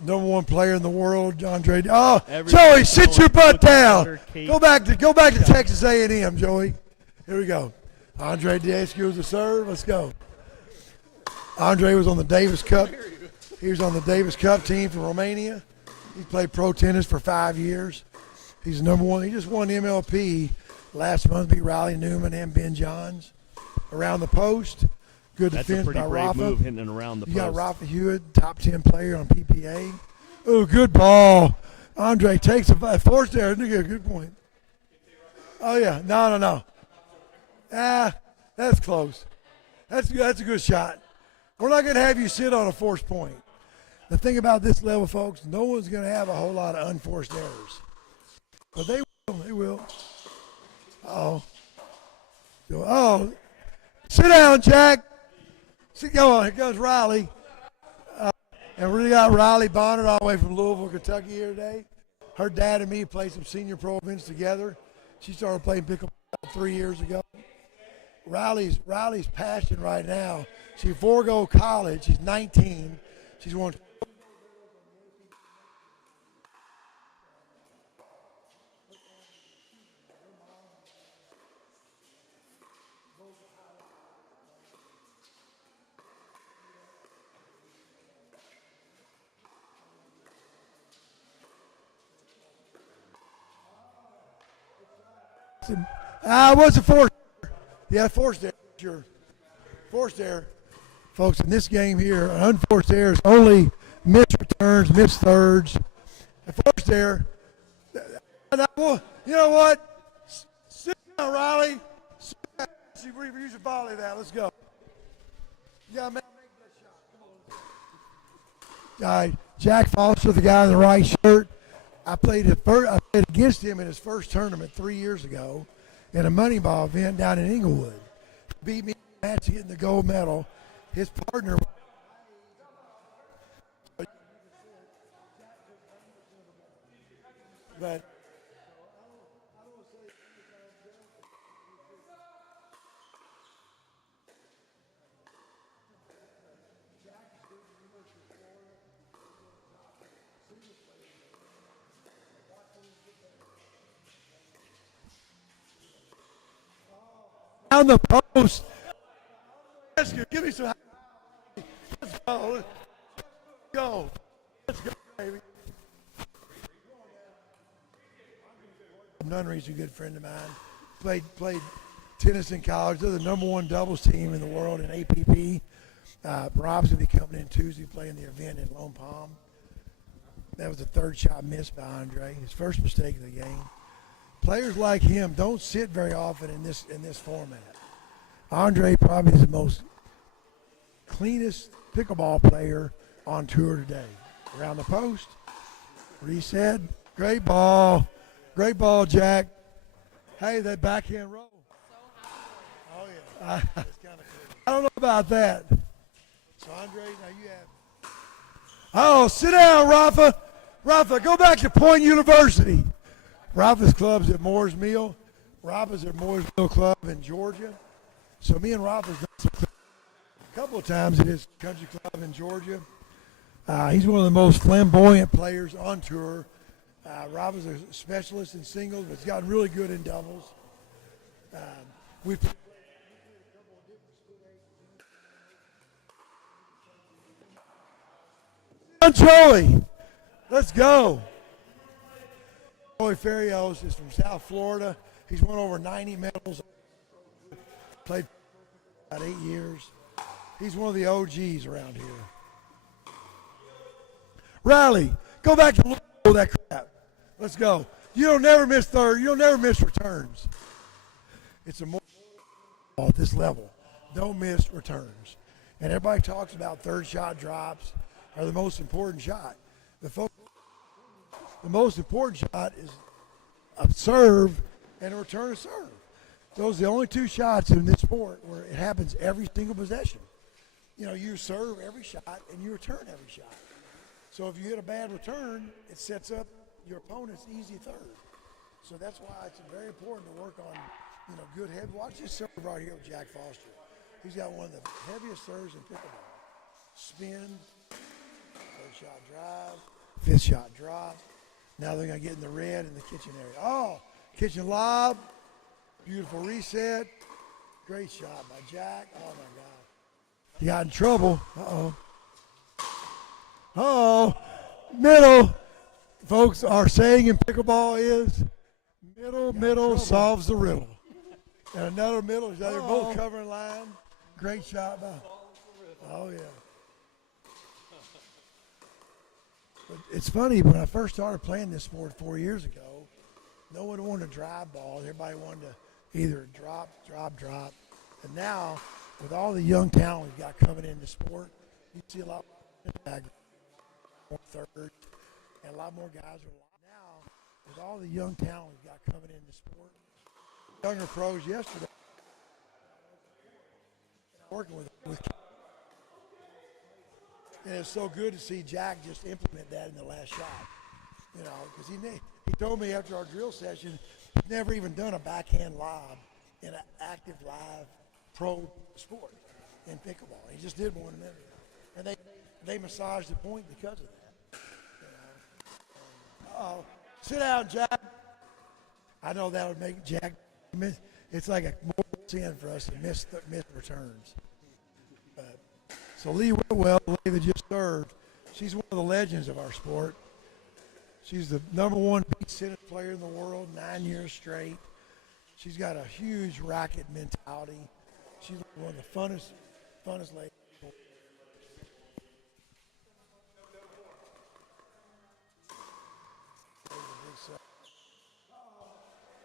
The number one player in the world, Andre. Oh, Everybody's Joey, sit your going butt cookie down. cutter, cake. Go back to Texas A&M, Joey. Here we go. Andre Diascu was the serve. Let's go. Andre was on the Davis Cup. He was on the Davis Cup team for Romania. He played pro tennis for 5 years. He's number one. He just won MLP last month. Beat Riley Newman and Ben Johns. Around the post. Good That's a defense pretty by brave Rafa. move hitting it around the You post. got Rafa Hewett, top 10 player on PPA. Oh, good ball. Andre takes a forced error. Good point. Oh, yeah. No. That's close. That's a good shot. We're not going to have you sit on a forced point. The thing about this level, folks, no one's going to have a whole lot of unforced errors. But they will. They will. Uh-oh. Oh. Sit down, Jack. Go on. Here comes Riley. And we got Riley Bonhert all the way from Louisville, Kentucky here today. Her dad and me played some senior pro events together. She started playing pickleball 3 years ago. Riley's passion right now. She forego college. She's 19. She's won. What's the force? Yeah, forced error. Sure. Forced error. Folks, in this game here, an unforced error is only missed returns, missed thirds. A forced error. You know what? Sit down, Riley. Sit down. You should volley that. Let's go. You gotta make that shot. All right, Jack Foster, the guy in the right shirt. I played against him in his first tournament 3 years ago in a money ball event down in Inglewood. Beat me in the match to get the gold medal. His partner. But down the post. Let's give me some. Let's go. Let's go. Let's go, baby. Nunnery's a good friend of mine. Played tennis in college. They're the number one doubles team in the world in APP. Rob's going to be coming in Tuesday playing the event in Lone Palm. That was the third shot missed by Andre. His first mistake of the game. Players like him don't sit very often in this format. Andre probably is the most cleanest pickleball player on tour today. Around the post, reset, great ball, Jack. Hey, that backhand roll. Oh yeah, I don't know about that. So Andre, now you have. Oh, sit down, Rafa. Rafa, go back to Point University. Rafa's club's at Moore's Mill. Rafa's at Moore's Mill Club in Georgia. So me and Rafa's done some a couple of times at his country club in Georgia. He's one of the most flamboyant players on tour. Rafa's a specialist in singles, but he's gotten really good in doubles. We've on Joey. Let's go. Joey Farios is from South Florida. He's won over 90 medals. Played about 8 years. He's one of the OGs around here. Riley, go back to that crap. Let's go. You don't never miss third. You don't never miss returns. It's a more at this level. Don't miss returns. And everybody talks about third shot drops are the most important shot. The most important shot is a serve and a return of serve. Those are the only two shots in this sport where it happens every single possession. You know, you serve every shot and you return every shot. So if you hit a bad return, it sets up your opponent's easy third. So that's why it's very important to work on good head. Watch this serve right here with Jack Foster. He's got one of the heaviest serves in pickleball. Spin, third shot drive, fifth shot drop. Now they're going to get in the red in the kitchen area. Oh, kitchen lob. Beautiful reset. Great shot by Jack. Oh, my God. He got in trouble. Uh-oh. Uh-oh. Middle. Folks, our saying in pickleball is middle solves the riddle. And another middle is they're both covering line. Great shot by. Oh, yeah. But it's funny, when I first started playing this sport 4 years ago, no one wanted to drive balls. Everybody wanted to either drop. And now, with all the young talent we've got coming in the sport, you see a lot more third, and a lot more guys are now, with all the young talent we've got coming in the sport. Younger pros yesterday, working with and it's so good to see Jack just implement that in the last shot. Because he told me after our drill session, he's never even done a backhand lob in an active live pro sport in pickleball. He just did one minute, and they massaged the point because of that. Sit down, Jack. I know that would make Jack miss. It's like a mortal sin for us to miss returns. So Lee Whitwell, the lady that just served, she's one of the legends of our sport. She's the #1 beach tennis player in the world, 9 years straight. She's got a huge racket mentality. She's one of the funnest ladies.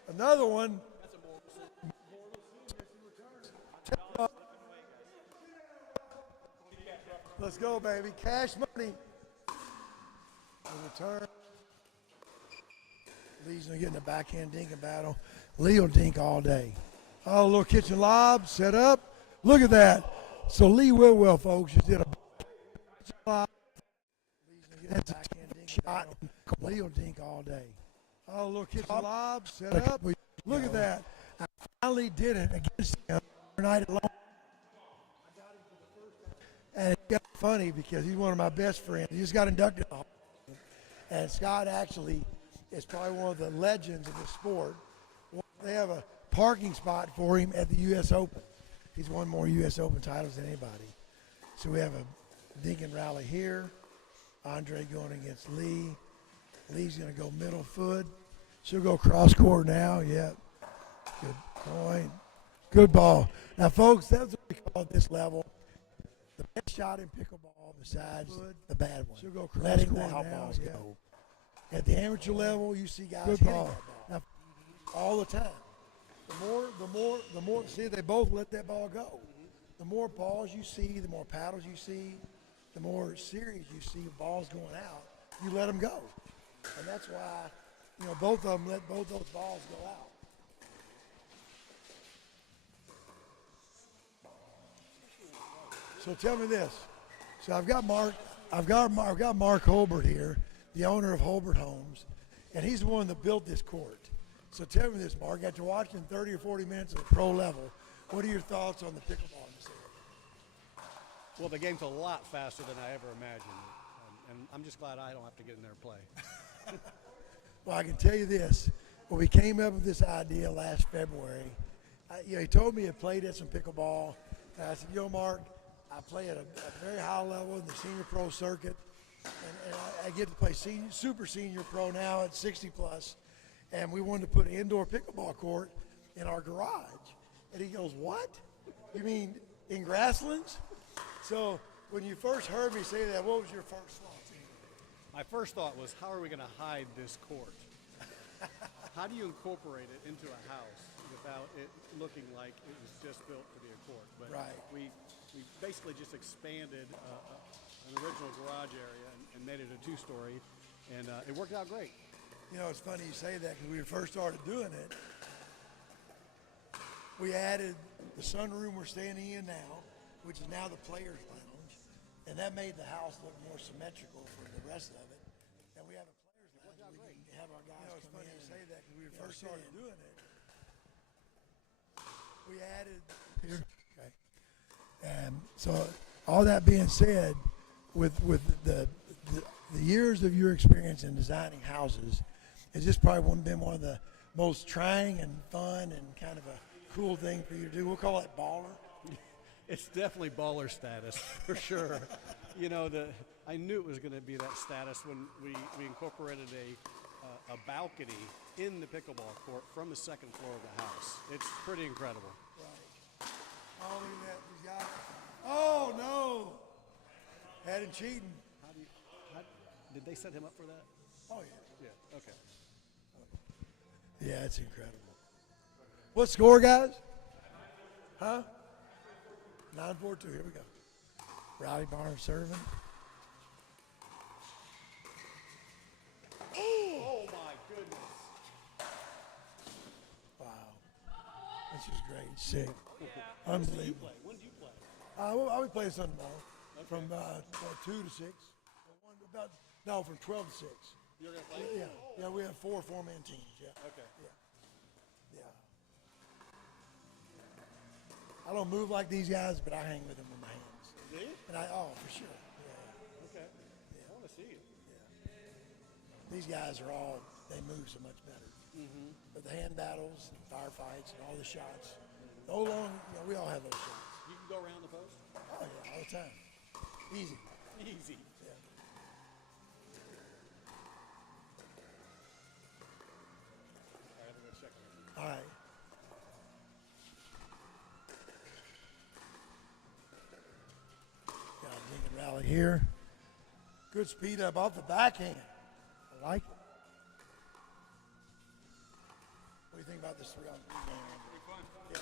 Another one. Let's go, baby. Cash money. In return. Lee's going to get in the backhand dinking battle. Lee will dink all day. Oh, a little kitchen lob set up. Look at that. So Lee Whitwell, folks, just did a lob. Lee's going to get in the backhand dinking battle. Lee will dink all day. Oh, a little kitchen lob set up. Look at that. I finally did it against him night at long. And it's got funny because he's one of my best friends. He just got inducted. And Scott actually is probably one of the legends of the sport. They have a parking spot for him at the U.S. Open. He's won more U.S. Open titles than anybody. So we have a dinking rally here. Andre going against Lee. Lee's going to go middle foot. She'll go cross court now. Yeah. Good point. Good ball. Now, folks, that's what we call at this level the best shot in pickleball besides the bad one. She'll go cross letting the outballs go. At the amateur level, you see guys hitting that ball. Now, all the time. The more. See, they both let that ball go. The more balls you see, the more paddles you see, the more series you see balls going out. You let them go, and that's why both of them let both those balls go out. So tell me this. So I've got Mark Holbert here, the owner of Holbert Homes, and he's the one that built this court. So tell me this, Mark. After watching 30 or 40 minutes at the pro level, what are your thoughts on the pickleball in this area? Well, the game's a lot faster than I ever imagined, and I'm just glad I don't have to get in there and play. Well, I can tell you this. When we came up with this idea last February, he told me he had played at some pickleball, and I said, Mark, I play at a very high level in the senior pro circuit, and I get to play super senior pro now at 60 plus, and we wanted to put an indoor pickleball court in our garage. And he goes, what? You mean in Grasslands? So when you first heard me say that, what was your first thought? My first thought was, how are we going to hide this court? How do you incorporate it into a house without it looking like it was just built to be a court? But right. We basically just expanded an original garage area and made it a two-story, and it worked out great. It's funny you say that because when we first started doing it, we added the sunroom we're standing in now, which is now the players' lounge, and that made the house look more symmetrical for the rest of it. And we have a players' lounge. We can have our guys come in. It's funny you say that because when we first started doing it, We added here. Okay. And so, all that being said, with the years of your experience in designing houses, has this probably been one of the most trying and fun and kind of a cool thing for you to do? We'll call it baller. It's definitely baller status for sure. You know, I knew it was going to be that status when we incorporated a balcony in the pickleball court from the second floor of the house. It's pretty incredible. Right. Oh, look at that. These guys. Oh, no. Had him cheating. Did they set him up for that? Oh, yeah. Yeah, okay. Yeah, it's incredible. What score, guys? Huh? 9-4-2. Here we go. Riley Bonhert serving. Oh, my goodness. Wow. This is great. Sick. Unbelievable. When do you play? I'll be playing Sunday tomorrow from 2 to 6. From 12 to 6. You're going to play? Yeah, we have 4 4-man teams. Yeah. Okay. Yeah. I don't move like these guys, but I hang with them with my hands. Do you? And for sure. Yeah. Okay. Yeah. I want to see you. Yeah. These guys they move so much better. Mm-hmm. But the hand battles, and firefights, and all the shots. So long, we all have those shots. You can go around the post? Oh, yeah, all the time. Easy. Easy. Yeah. All right, I'm going to check on it. All right. Got a dig and rally here. Good speed up off the backhand. I like it. What do you think about this 3-on-3 game? Pretty fun. Yeah.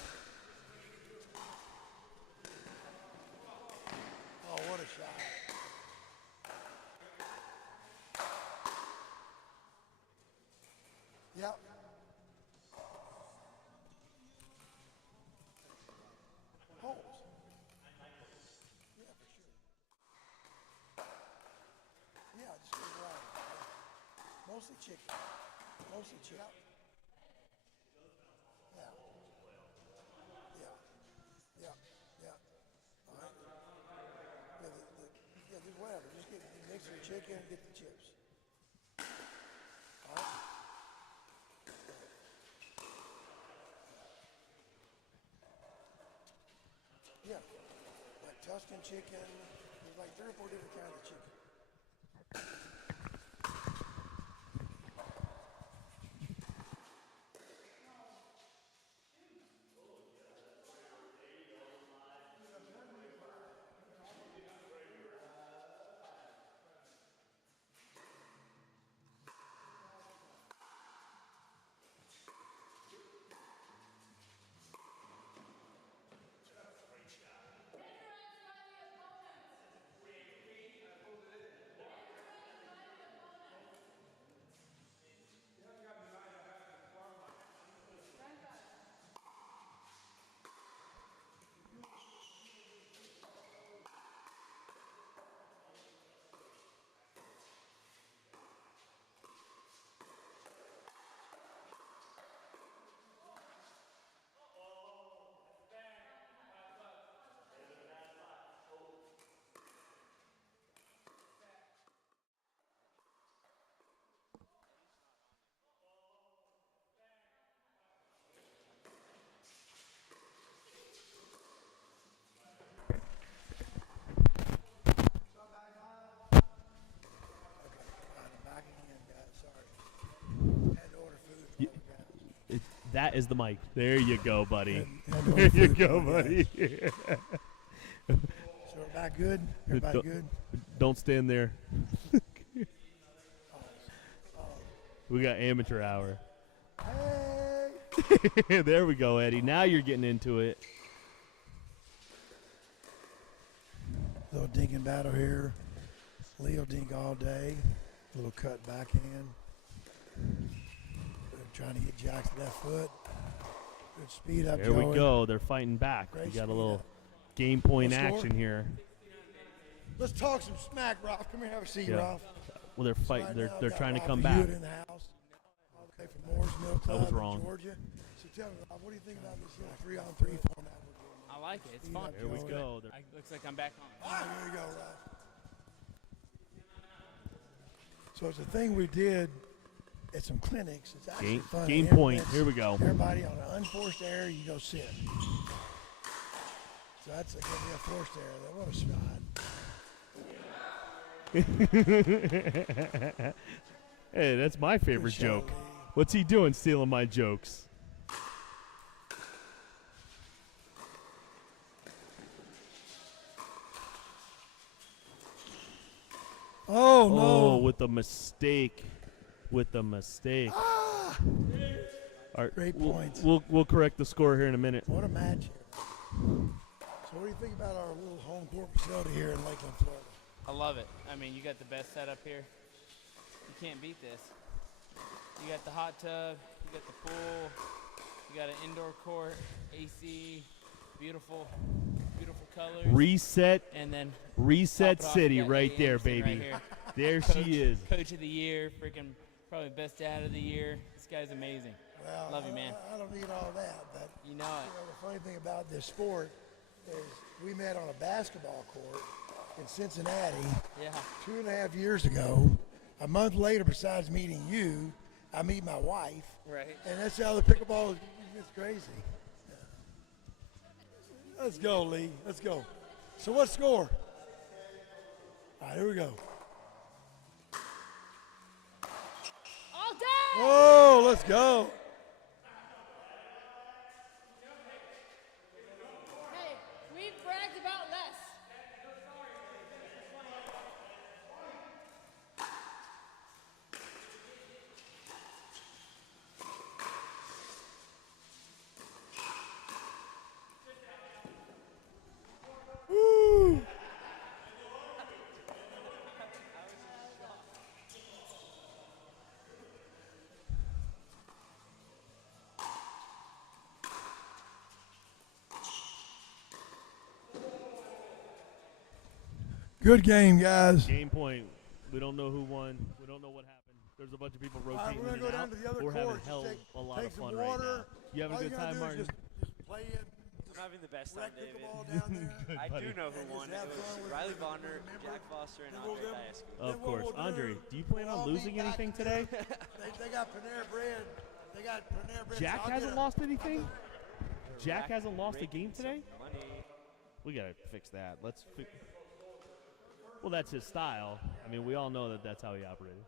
Oh, what a shot. Yep. Holes. Yeah, for sure. Yeah, just go right. Mostly chicken. Mostly chicken. Yeah. Yeah. Yeah. All right. Yeah, just whatever. Just mix the chicken and get the chips. All right. Yeah, like Tuscan chicken. There's like 3 or 4 different kinds of chicken. That is the mic. There you go, buddy. There you go, buddy. So everybody good? Everybody good? Don't stand there. We got amateur hour. Hey! There we go, Eddie. Now you're getting into it. Little dinking battle here. Leo dink all day. Little cut backhand. Trying to get Jack's left foot. Good speed up, There Joey. we go. They're fighting back. Great We got a speed little up. game point What score? action here. Let's talk some smack, Ralph. Come here, have a seat, Yeah. Ralph. Well, they're fighting. Right They're now, they're got trying to Rafa come Hewett back. in the house. Okay, from Moore's Mill Club was in wrong. Georgia. So tell me, Rob, what do you think about this 3-on-3 format? I like it. It's fun. Here we go. Looks like I'm back on. Here we go, Rob. So it's a thing we did at some clinics. It's actually fun. Game point. Here we go. Everybody on an unforced error, you go sit. So that's going to be a forced error. What a shot. Hey, that's my favorite Good show, joke. What's he doing stealing my jokes? Oh, no. Oh, with the mistake. With the mistake. Ah! All right, Great points. We'll correct the score here in a minute. What a match. So what do you think about our little home court facility here in Lakeland, Florida? I love it. I mean, you got the best setup here. You can't beat this. You got the hot tub, you got the pool, you got an indoor court, AC, beautiful colors. Reset. And then Reset top it off, City you got right Eddie there, Anderson baby. right here. There Coach, she is. Coach of the year, freaking probably best dad of the year. This guy's amazing. Well, Love you, man. I don't need all that, but You know it. the funny thing about this sport is we met on a basketball court in Cincinnati Yeah. 2.5 years ago. A month later, besides meeting you, I meet my wife. Right. And that's how the pickleball is. It's crazy. Let's go, Lee. Let's go. So what score? All right, here we go. All day! Oh, let's go. Hey, we've bragged about less. Woo. Good game, guys. Game point. We don't know who won. We don't know what happened. There's a bunch of people All right, rotating we're in going to and go down out. to the other We're having court. hell a lot Take of some fun right water. now. You having All a good you gotta time, do is Martin? Just play in. I'm having the best time, Wreck David. pickleball down there. I do know who And just won. It have was fun with Ryler it. Bonhert, Remember? Jack Foster, and Then we'll Andre go- Diascu. Then Of what course. we'll Andre, do, do you plan we'll on all losing meet back anything together. today? They got Panera Bread. They got Panera Bread. Jack so I'll hasn't get a- lost anything? Jack Rack- hasn't lost a raking game today? some money. We got to fix that. Well, that's his style. I mean, we all know that that's how he operated.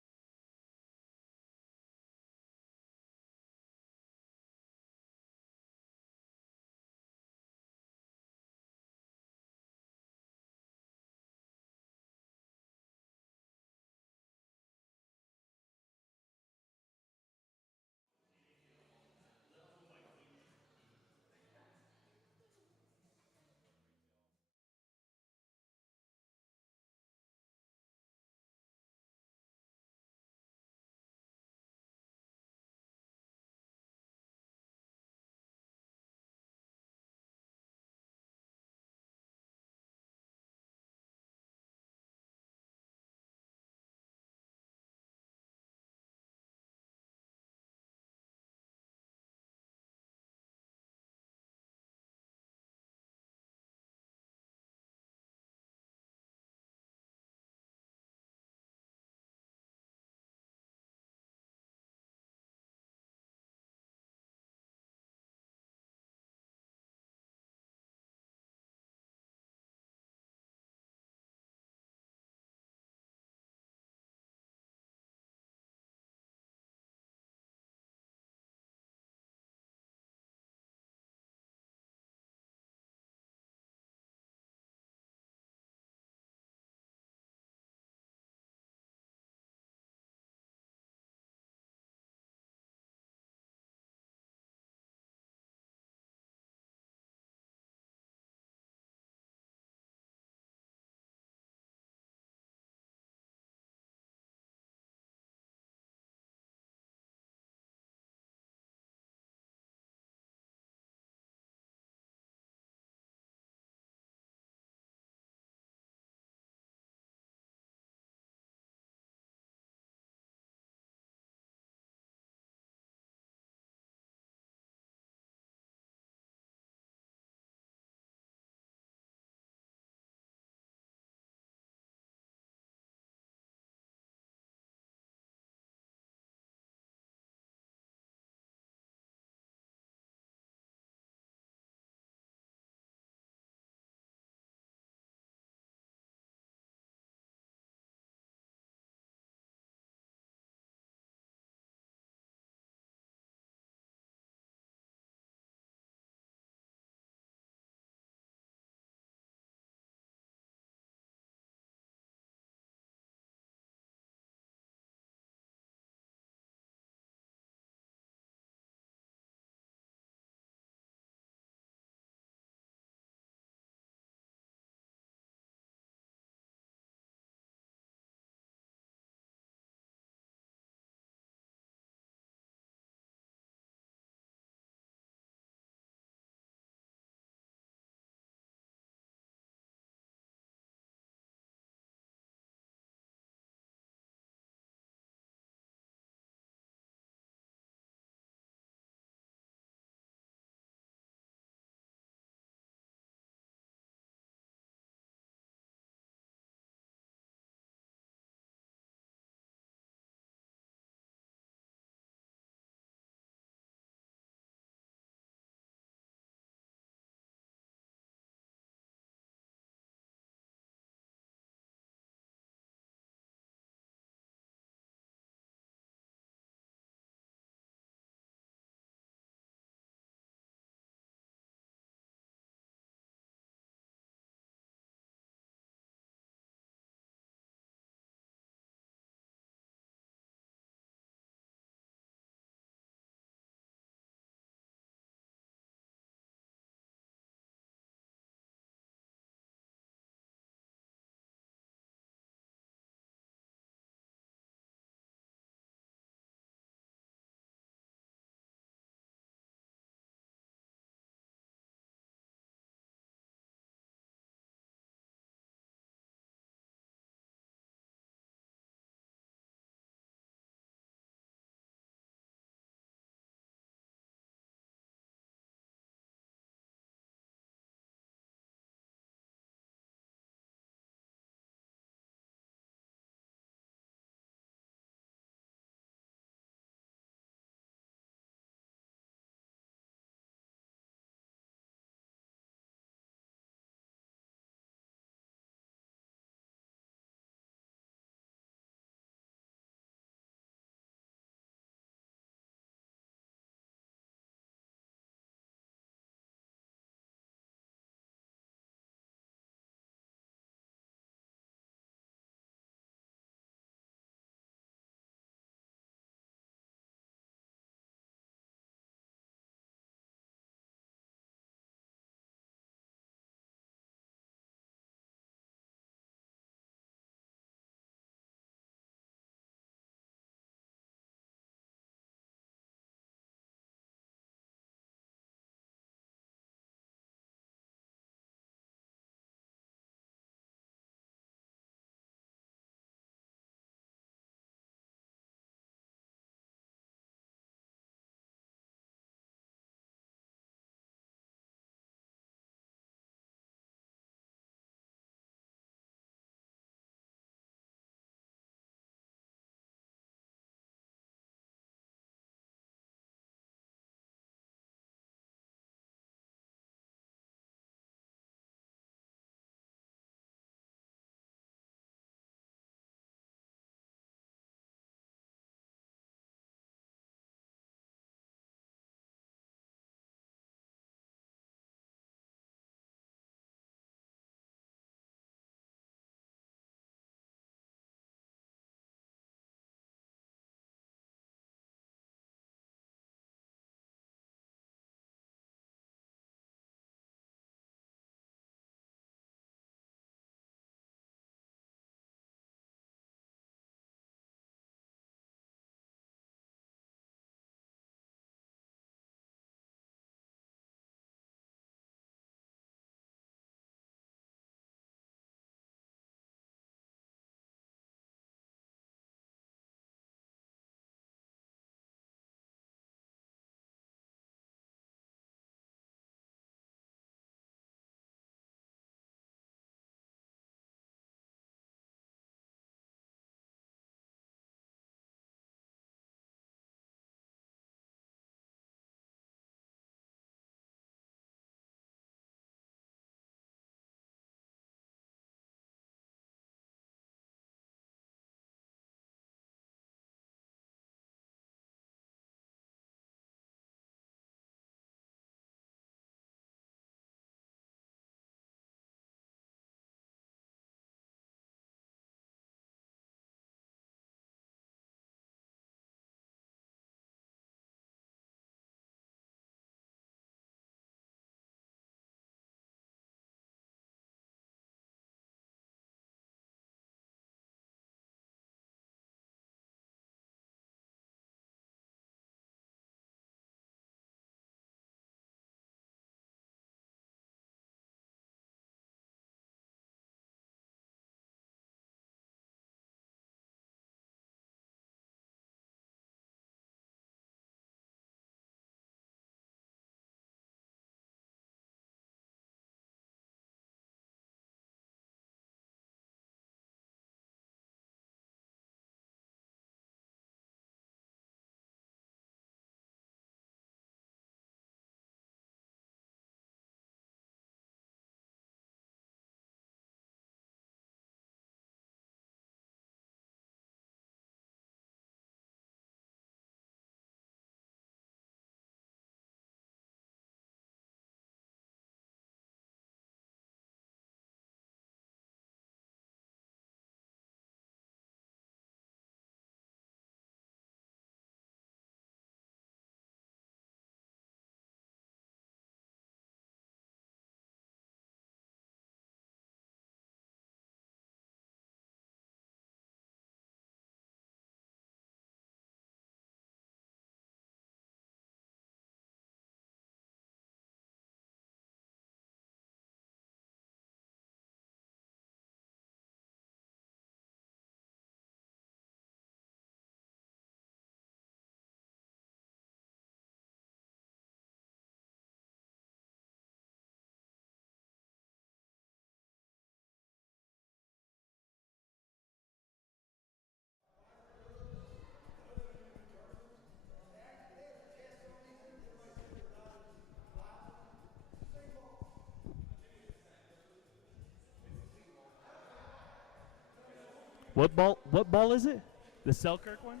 What ball is it? The Selkirk one?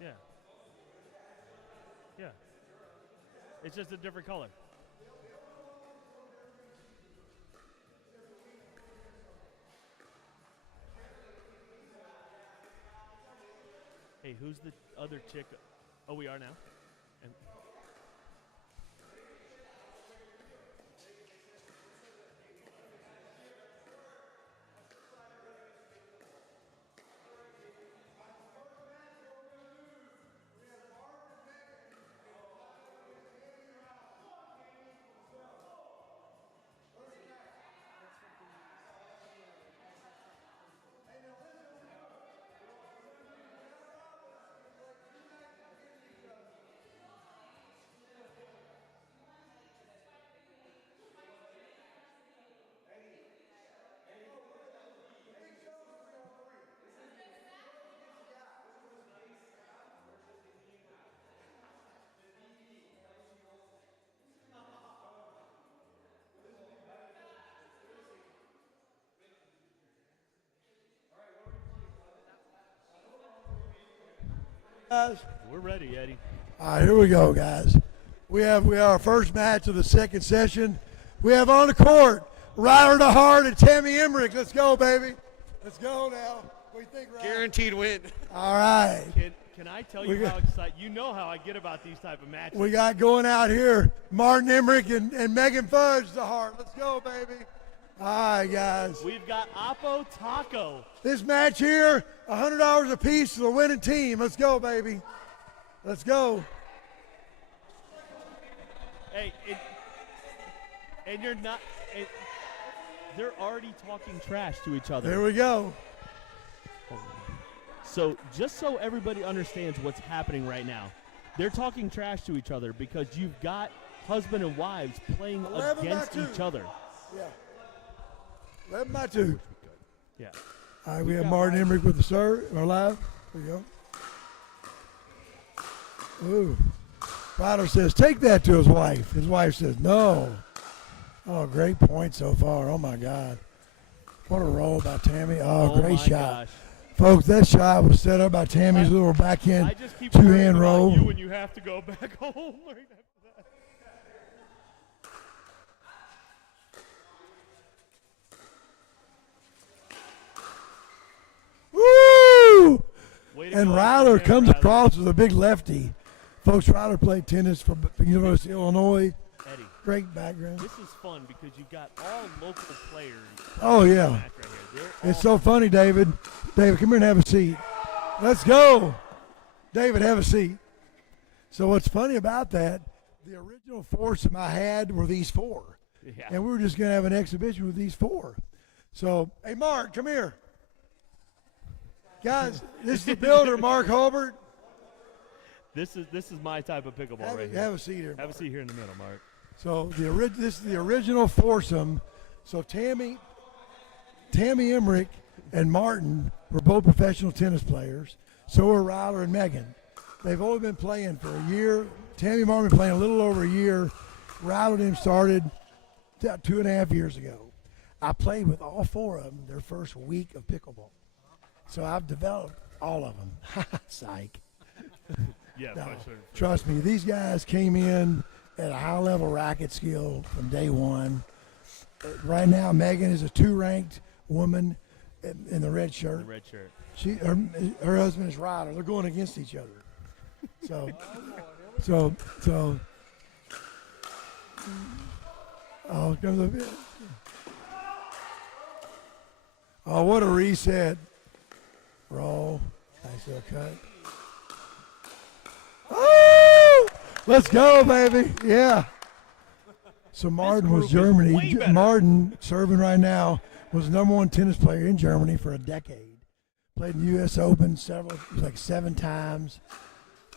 Yeah. Yeah. It's just a different color. Hey, who's the other chick? Oh, we are now. And Guys. we're ready, Eddie. All right, here we go, guys. We have our first match of the second session. We have on the court Ryler Dehart and Tammy Emmrich. Let's go, baby. Let's go now. What do you think, Ryler? Guaranteed win. All right. Can I tell you how excited? You know how I get about these type of matches. We got going out here Martin Emmrich and Megan Fudge Dehart. Let's go, baby. All right, guys. We've got Oppo Taco. This match here, $100 a piece to the winning team. Let's go, baby. Let's go. Hey, and you're not. They're already talking trash to each other. Here we go. So just so everybody understands what's happening right now, they're talking trash to each other because you've got husband and wives playing against each other. Yeah. 11 by 2. Yeah. All right, we have Martin Emmrich with the serve. We're live. There we go. Ooh. Ryder says, take that to his wife. His wife says, no. Oh, great point so far. Oh, my God. What a roll by Tammy. Oh, great shot. Gosh. Folks, that shot was set up by Tammy's little backhand I just keep two-hand worrying roll. about you when you have to go back home right after that. Woo! And go, Ryler man, comes Ryler. across with a big lefty. Folks, Ryler played tennis for University of Illinois. Eddie, Great background. this is fun because you've got all local players. Oh, yeah. Right here. They're It's all so funny, David. David, come here and have a seat. Let's go. David, have a seat. So what's funny about that, the original foursome I had were these four. Yeah. And we were just going to have an exhibition with these four. So, hey, Mark, come here. Guys, this is the builder, Mark Hulbert. This is my type of pickleball right here. Have a seat here. Have a seat here in the middle, Mark. So this is the original foursome. So Tammy Emmrich and Martin were both professional tennis players. So are Ryler and Megan. They've only been playing for a year. Tammy and Martin been playing a little over a year. Ryler and him started 2.5 years ago. I played with all four of them their first week of pickleball. So I've developed all of them. Psych. Yeah, No, for sure. trust me, these guys came in at a high-level racket skill from day one. Right now, Megan is a 2-ranked woman in the red shirt. The red shirt. Her husband is Ryder. They're going against each other. So. Oh, comes a bit. Oh, what a reset. Roll. Nice little cut. Oh! Let's go, baby. Yeah. So Martin was Germany. Martin, serving right now, was the #1 tennis player in Germany for a decade. Played in the U.S. Open like 7 times.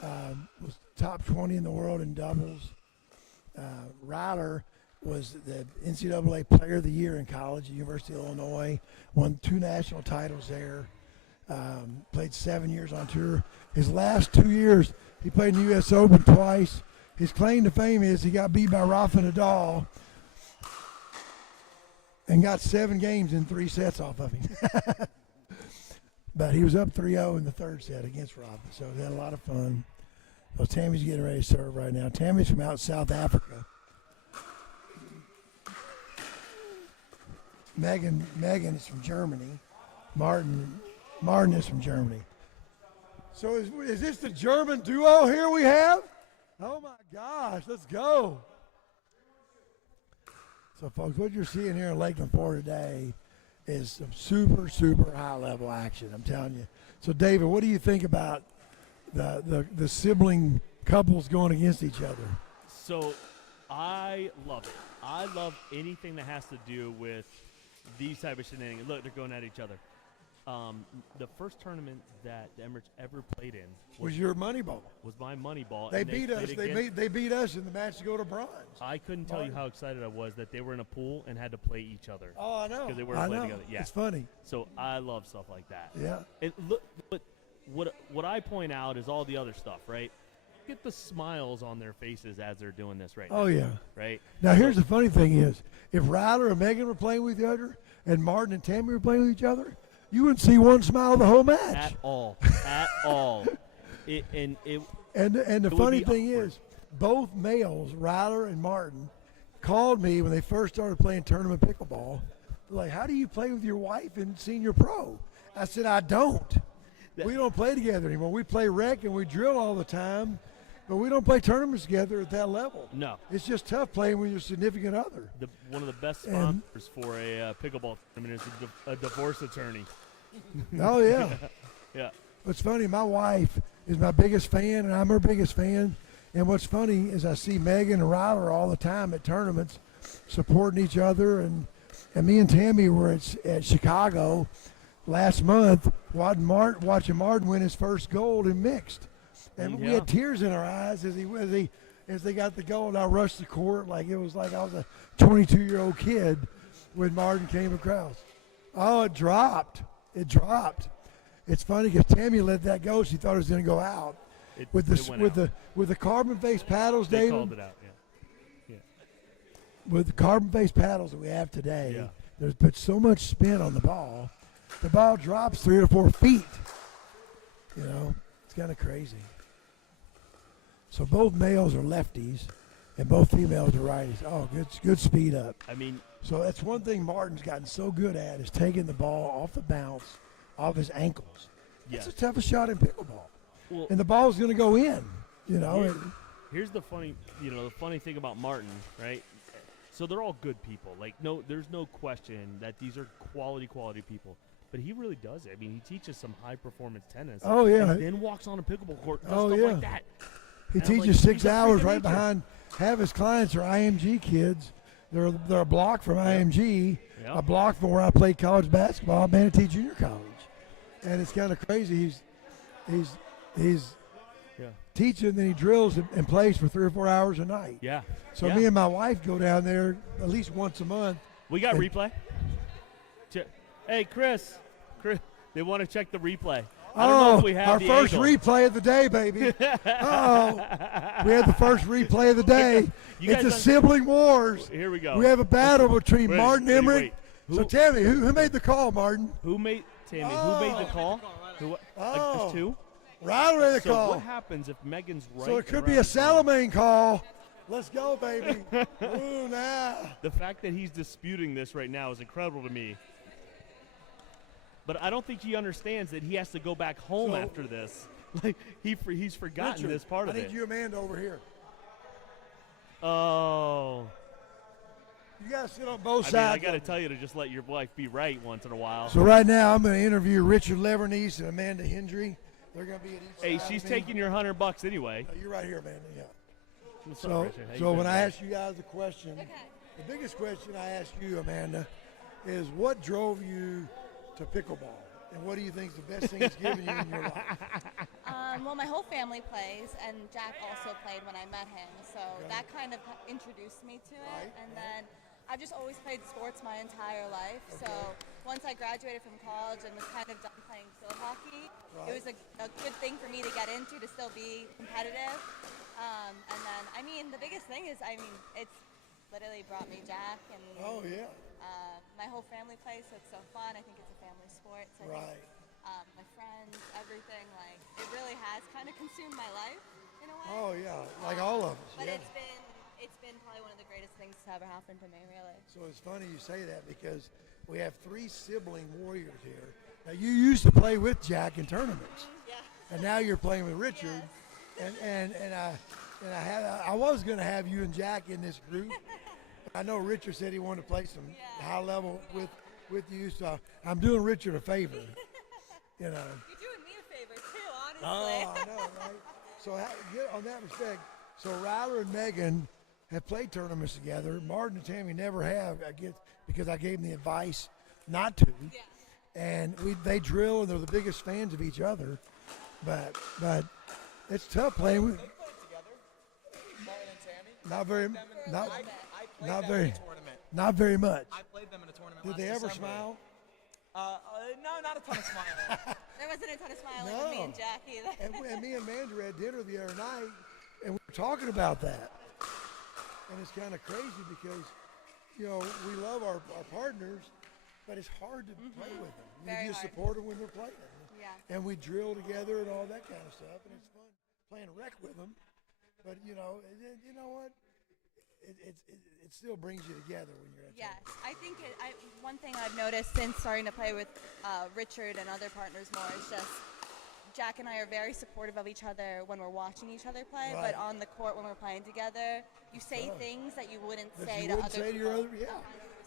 Was top 20 in the world in doubles. Ryler was the NCAA Player of the Year in college at University of Illinois. Won 2 national titles there. Played 7 years on tour. His last 2 years, he played in the U.S. Open twice. His claim to fame is he got beat by Rafa Nadal. and got 7 games in 3 sets off of him. But he was up 3-0 in the third set against Rafa, so we had a lot of fun. So Tammy's getting ready to serve right now. Tammy's from out South Africa. Megan is from Germany. Martin is from Germany. So is this the German duo here we have? Oh my gosh, let's go. So folks, what you're seeing here in Lakeland, Florida today is some super, super high level action, I'm telling you. So David, what do you think about the sibling couples going against each other? So I love it. I love anything that has to do with these type of shenanigans. Look, they're going at each other. The first tournament that Emmrich ever played in was your money ball. Was my money ball. They beat us. They beat us in the match to go to bronze. I couldn't tell you how excited I was that they were in a pool and had to play each other. Oh, I know. Because they were playing together. Yeah, it's funny. So I love stuff like that. Yeah. And look, what I point out is all the other stuff, right? Get the smiles on their faces as they're doing this right now. Oh yeah. Right. Now here's the funny thing is, if Ryler and Megan were playing with each other, and Martin and Tammy were playing with each other, you wouldn't see one smile the whole match. At all. At all. And the funny thing is, both males, Ryler and Martin, called me when they first started playing tournament pickleball. They're like, how do you play with your wife in senior pro? I said, I don't. We don't play together anymore. We play rec and we drill all the time, but we don't play tournaments together at that level. No. It's just tough playing with your significant other. One of the best sponsors for a pickleball tournament is a divorce attorney. Oh, yeah. Yeah. What's funny, my wife is my biggest fan, and I'm her biggest fan. And what's funny is I see Megan and Ryler all the time at tournaments supporting each other. And me and Tammy were at Chicago last month watching Martin win his first gold in mixed. And we had tears in our eyes as they got the gold. I rushed the court like it was like I was a 22-year-old kid when Martin came across. Oh, it dropped. It dropped. It's funny because Tammy let that go. She thought it was going to go out. With the carbon face paddles, they David. Called it out. Yeah. With the carbon face paddles that we have today, there's put so much spin on the ball drops 3 or 4 feet. You know, it's kind of crazy. So both males are lefties, and both females are righties. Oh, good speed up. I mean, so that's one thing Martin's gotten so good at is taking the ball off the bounce, off his ankles. That's the toughest shot in pickleball. Well, and the ball's going to go in. You know. Here's the funny thing about Martin, right? So they're all good people. Like, no, there's no question that these are quality people. But he really does it. I mean, he teaches some high-performance tennis. Oh, yeah. And then walks on a pickleball court and does stuff like that. He teaches 6 hours right behind. Half his clients are IMG kids. They're a block from IMG, a block from where I played college basketball, Manatee Junior College. And it's kind of crazy. He's teaching, then he drills and plays for 3 or 4 hours a night. Yeah. So me and my wife go down there at least once a month. We got replay. Hey, Chris, they want to check the replay. I don't know if we have our the first angle. replay of the day, baby. We had the first replay of the day. It's a sibling wars. Here we go. We have a battle between Martin Emmrich. Who, so, Tammy, who made the call, Martin? Who made the call? There's 2? Ryler made the call. So what happens if Megan's right? So it could be a Salamagne call. Let's go, baby. Ooh, now. The fact that he's disputing this right now is incredible to me. But I don't think he understands that he has to go back home after this. Like he's forgotten Richard, this part of it. I need you, Amanda, over here. Oh. You guys sit on both sides. I got to tell you to just let your wife be right once in a while. So right now I'm going to interview Richard Livornese and Amanda Hendry. They're going to be at each side. Hey, she's taking your $100 anyway. You're right here, Amanda. Yeah. What's up, Richard? So when I ask you guys a question, the biggest question I ask you, Amanda, is what drove you to pickleball, and what do you think is the best thing it's given you in your life? Well, my whole family plays, and Jack also played when I met him, so that kind of introduced me to it. And then I've just always played sports my entire life. So once I graduated from college and was kind of done playing field hockey, it was a good thing for me to get into to still be competitive. And then, I mean, the biggest thing is, I mean, it's literally brought me Jack, and Oh, yeah. my whole family plays, so it's so fun. I think it's a family sport. So I think, my friends, everything, like, it really has kind of consumed my life in a way. Oh, yeah, like all of us. But Yeah. it's been probably one of the greatest things to ever happen to me, really. So it's funny you say that because we have 3 sibling warriors here. Now, you used to play with Jack in tournaments, and now you're playing with Richard. And I was going to have you and Jack in this group. I know Richard said he wanted to play some high level with you, so I'm doing Richard a favor. You know. You're doing me a favor too, honestly. Oh, I know, right? So on that respect, so Ryler and Megan have played tournaments together. Martin and Tammy never have, I guess, because I gave them the advice not to. Yeah. And they drill, and they're the biggest fans of each other. But it's tough playing with. They played together, Martin and Tammy. Not very, not, I played not them very, in a tournament. not very much. I played them in a tournament. Did last they ever December. smile? No, not a ton of smiling. There wasn't a ton of smiling with me and Jack either. And me and Mandra had dinner the other night, and we were talking about that. And it's kind of crazy because, you know, we love our partners, but it's hard to play with them. Very You hard. support them when they're playing. Yeah. And we drill together and all that kind of stuff, and it's fun playing rec with them. But, you know what? It still brings you together when you're at Yes, I think one thing I've noticed since starting to play with Richard and other partners more is just Jack and I are very supportive of each other when we're watching each other play, Right. but on the court when we're playing together, you say right. things that you wouldn't That say you to wouldn't other say to people. your other, yeah.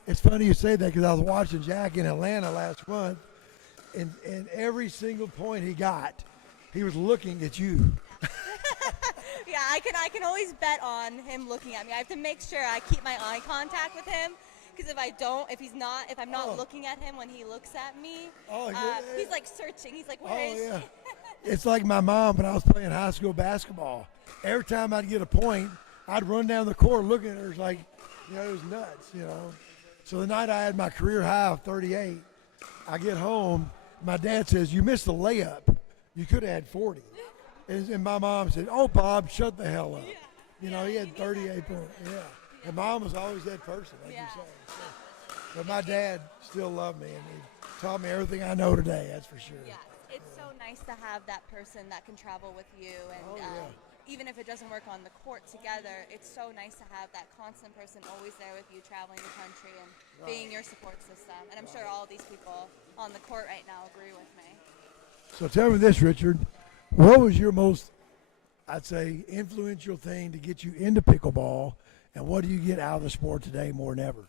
It's funny you say that because I was watching Jack in Atlanta last month, and every single point he got, he was looking at you. Yeah, I can always bet on him looking at me. I have to make sure I keep my eye contact with him. Because if I'm not looking at him when he looks at me, he's like searching. He's like, where is yeah. he? It's like my mom when I was playing high school basketball. Every time I'd get a point, I'd run down the court looking at her like, it was nuts, So the night I had my career high of 38, I get home, my dad says, you missed the layup. You could have had 40. And my mom said, oh, Bob, shut the hell up. He had 38 points. Yeah. And Mom was always that person, like you say. So, but my dad still loved me, and he taught me everything I know today, that's for sure. Yeah, it's so nice to have that person that can travel with you. And even if it doesn't work on the court together, it's so nice to have that constant person always there with you, traveling the country and being your support system. And I'm sure all of these people on the court right now agree with me. So tell me this, Richard. What was your most, I'd say, influential thing to get you into pickleball, and what do you get out of the sport today more than ever?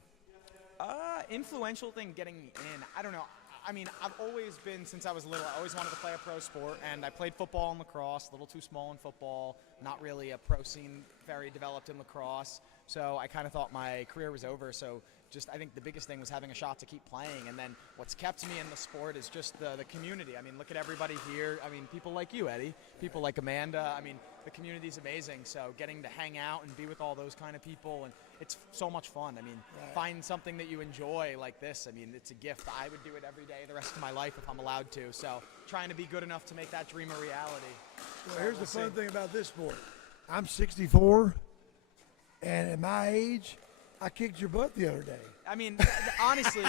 Influential thing getting me in, I don't know. I mean, I've always been, since I was little, I always wanted to play a pro sport, and I played football and lacrosse, a little too small in football, not really a pro scene very developed in lacrosse, so I kind of thought my career was over, so I think the biggest thing was having a shot to keep playing, and then what's kept me in the sport is just the community. I mean, look at everybody here. I mean, people like you, Eddie, people like Amanda. I mean, the community's amazing, so getting to hang out and be with all those kind of people, and it's so much fun. I mean, find something that you enjoy like this. I mean, it's a gift. I would do it every day the rest of my life if I'm allowed to, so trying to be good enough to make that dream a reality. Well, here's the fun thing about this sport. I'm 64, and at my age, I kicked your butt the other day. I mean, honestly,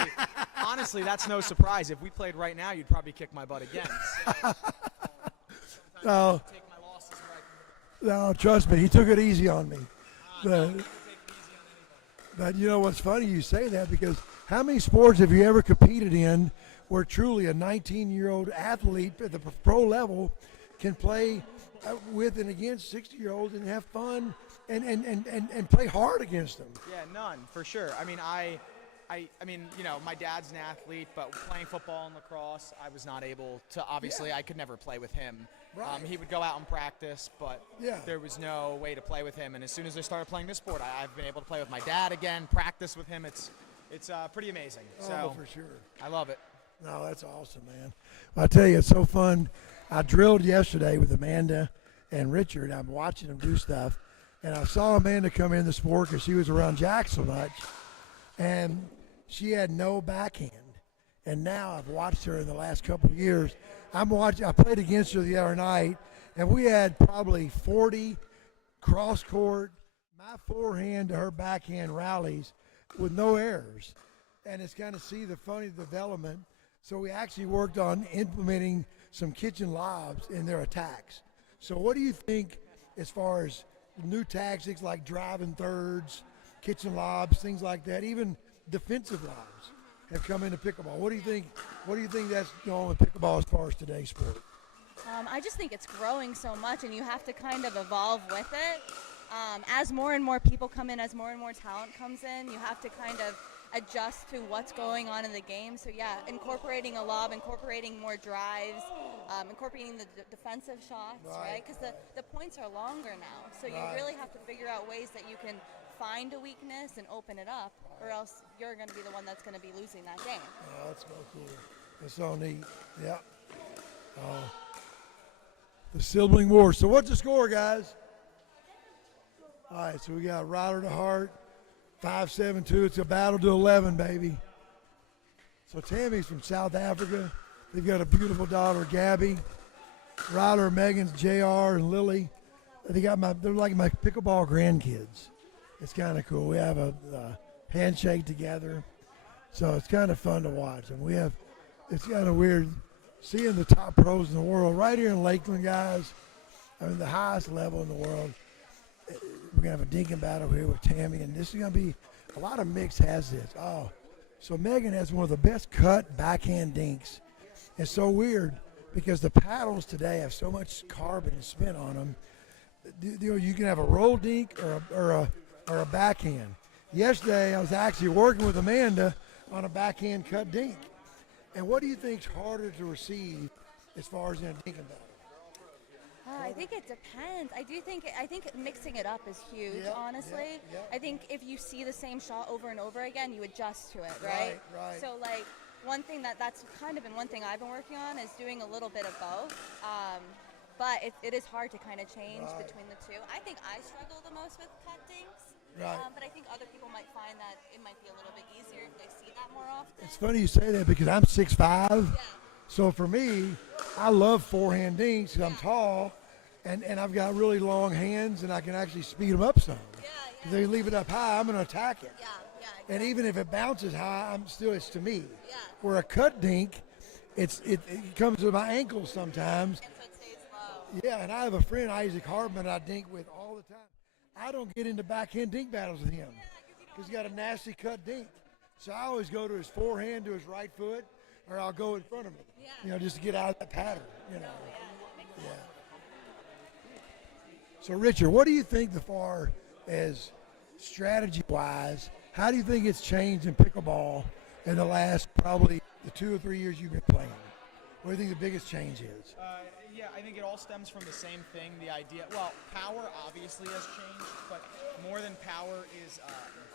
that's no surprise. If we played right now, you'd probably kick my butt again. So, take my losses where I can. No, trust me, he took it easy on me. But you know what's funny? You say that because how many sports have you ever competed in where truly a 19-year-old athlete at the pro level can play with and against 60-year-olds and have fun and play hard against them? Yeah, none, for sure. I mean, I mean, my dad's an athlete, but playing football and lacrosse, I was not able to. Obviously, I could never play with him. Right. He would go out and practice, but there was no way to play with him. And as soon as I started playing this sport, I've been able to play with my dad again, practice with him. It's pretty amazing. So for sure. I love it. No, that's awesome, man. I tell you, it's so fun. I drilled yesterday with Amanda and Richard. I'm watching them do stuff, and I saw Amanda come in the sport because she was around Jack so much, and she had no backhand. And now I've watched her in the last couple of years. I played against her the other night, and we had probably 40 cross-court, I forehand to her backhand rallies with no errors. And it's kind of see the funny development. So we actually worked on implementing some kitchen lobs in their attacks. So what do you think as far as new tactics like driving thirds, kitchen lobs, things like that, even defensive lobs have come into pickleball? What do you think? What do you think that's going with pickleball as far as today's sport? I just think it's growing so much, and you have to kind of evolve with it. As more and more people come in, as more and more talent comes in, you have to kind of adjust to what's going on in the game. So yeah, incorporating a lob, incorporating more drives, incorporating the defensive shots, right? Because the points are longer now. So you really have to figure out ways that you can find a weakness and open it up, or else you're going to be the one that's going to be losing that game. Yeah, that's so cool. That's so neat. Yeah. The sibling war. So what's the score, guys? All right, so we got Ryler Dehart, 5-7-2. It's a battle to 11, baby. So Tammy's from South Africa. They've got a beautiful daughter, Gabby. Ryler, Megan's JR, and Lily. They're like my pickleball grandkids. It's kind of cool. We have a handshake together, so it's kind of fun to watch. And it's kind of weird seeing the top pros in the world right here in Lakeland, guys. I mean, the highest level in the world. We're going to have a dinking battle here with Tammy, and this is going to be a lot of mix has this. Oh, so Megan has one of the best cut backhand dinks. It's so weird because the paddles today have so much carbon and spin on them. You can have a roll dink or a backhand. Yesterday, I was actually working with Amanda on a backhand cut dink. And what do you think's harder to receive as far as in a dinking battle? I think it depends. I think mixing it up is huge, honestly. I think if you see the same shot over and over again, you adjust to it, right? Right. So like one thing that's kind of been one thing I've been working on is doing a little bit of both. But it is hard to kind of change between the two. I think I struggle the most with cut dinks. Right. But I think other people might find that it might be a little bit easier if they see that more often. It's funny you say that because I'm 6'5". So for me, I love forehand dinks because I'm tall. And I've got really long hands, and I can actually speed them up some. If they leave it up high, I'm going to attack it. Exactly. And even if it bounces high, it's to me. Where a cut dink, it comes to my ankles sometimes. And so it stays low. Yeah, and I have a friend, Isaac Hardman, I dink with all the time. I don't get into backhand dink battles with him because he's got a nasty cut dink. So I always go to his forehand, to his right foot, or I'll go in front of him, just to get out of that pattern, Yeah. So, Richard, what do you think as far as strategy-wise, how do you think it's changed in pickleball in the last probably the 2 or 3 years you've been playing? What do you think the biggest change is? Yeah, I think it all stems from the same thing, the idea. Well, power obviously has changed, but more than power is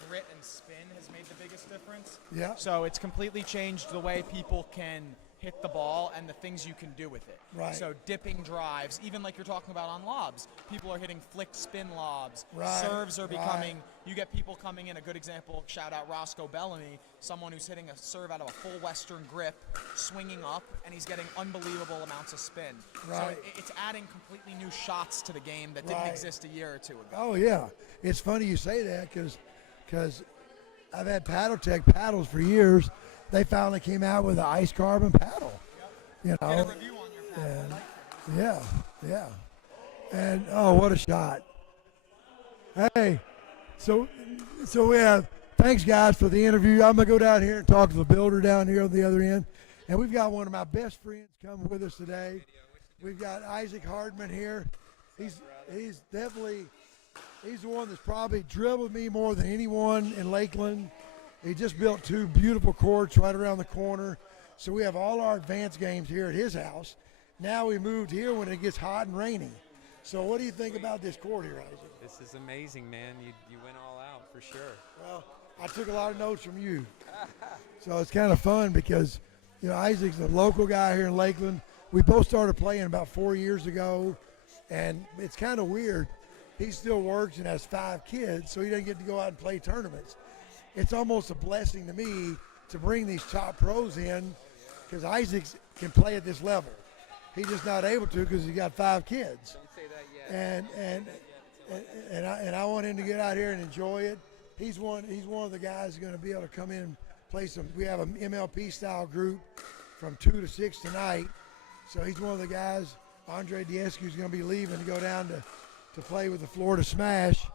grit and spin has made the biggest difference. Yeah. So it's completely changed the way people can hit the ball and the things you can do with it. Right. So dipping drives, even like you're talking about on lobs, people are hitting flick spin lobs. Right. Serves are becoming, you get people coming in, a good example, shout out Roscoe Bellamy, someone who's hitting a serve out of a full Western grip, swinging up, and he's getting unbelievable amounts of spin. Right. So it's adding completely new shots to the game that didn't exist a year or two ago. Oh, yeah. It's funny you say that because I've had Paddle Tech paddles for years. They finally came out with an ice carbon paddle. Get a review on your paddle. Yeah. And oh, what a shot! Hey, so we have. Thanks, guys, for the interview. I'm gonna go down here and talk to the builder down here on the other end, and we've got one of my best friends coming with us today. We've got Isaac Hardman here. He's definitely the one that's probably dribbled me more than anyone in Lakeland. He just built 2 beautiful courts right around the corner. So we have all our advanced games here at his house. Now we moved here when it gets hot and rainy. So what do you think about this court here, Isaac? This is amazing, man. You went all out for sure. Well, I took a lot of notes from you. So it's kind of fun because, Isaac's a local guy here in Lakeland. We both started playing about 4 years ago, and it's kind of weird. He still works and has 5 kids, so he doesn't get to go out and play tournaments. It's almost a blessing to me to bring these top pros in because Isaac can play at this level. He's just not able to because he's got 5 kids. Don't say that yet. And and I want him to get out here and enjoy it. He's one of the guys who's going to be able to come in and play some. We have an MLP style group from 2 to 6 tonight. So he's one of the guys. Andre Diescu is going to be leaving to go down to play with the Florida Smash,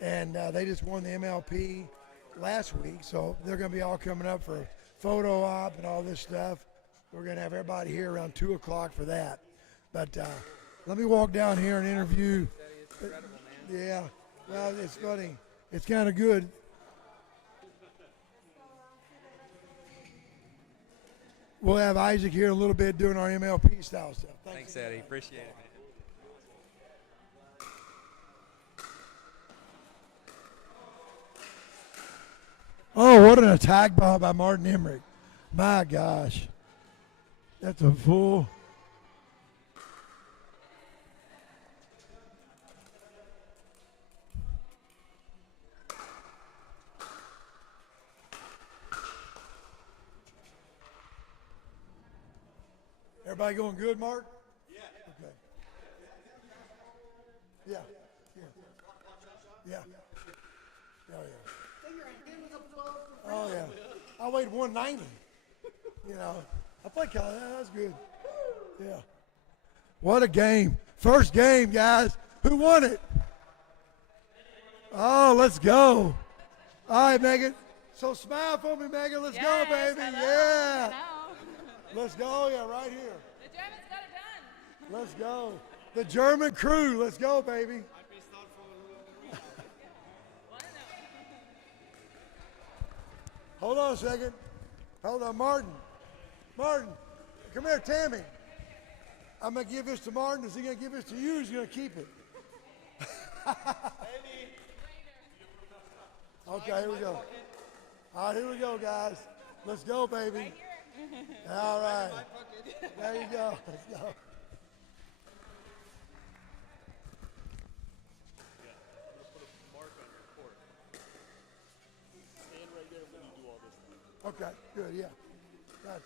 and they just won the MLP last week. So they're going to be all coming up for a photo op and all this stuff. We're going to have everybody here around 2 o'clock for that. But let me walk down here and interview. Yeah, well, it's funny. It's kind of good. We'll have Isaac here in a little bit doing our MLP style stuff. Thanks Eddie. Appreciate it, man. Oh, what an attack by Martin Emmrich. My gosh. That's a full. Everybody going good, Mark? Yeah. Okay. Yeah. Yeah. Yeah. Oh, yeah. I weighed 190. You know, I played college. That's good. Yeah. What a game. First game, guys. Who won it? Oh, let's go. All right, Megan. So smile for me, Megan. Let's go, baby. Hello. Yeah. Hello. Let's go. Yeah, right here. The Germans got it done. Let's go. The German crew. Let's go, baby. Hold on a second. Hold on, Martin. Martin, come here, Tammy. I'm going to give this to Martin. Is he going to give this to you or is he going to keep it? Okay, here we go. All right, here we go, guys. Let's go, baby. All right. There you go. Let's go. Okay, good, yeah. Gotcha.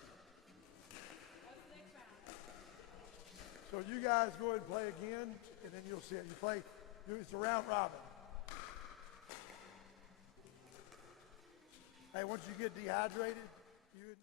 So you guys go ahead and play again, and then you'll see it. You play, it's a round robin. Hey, once you get dehydrated, you...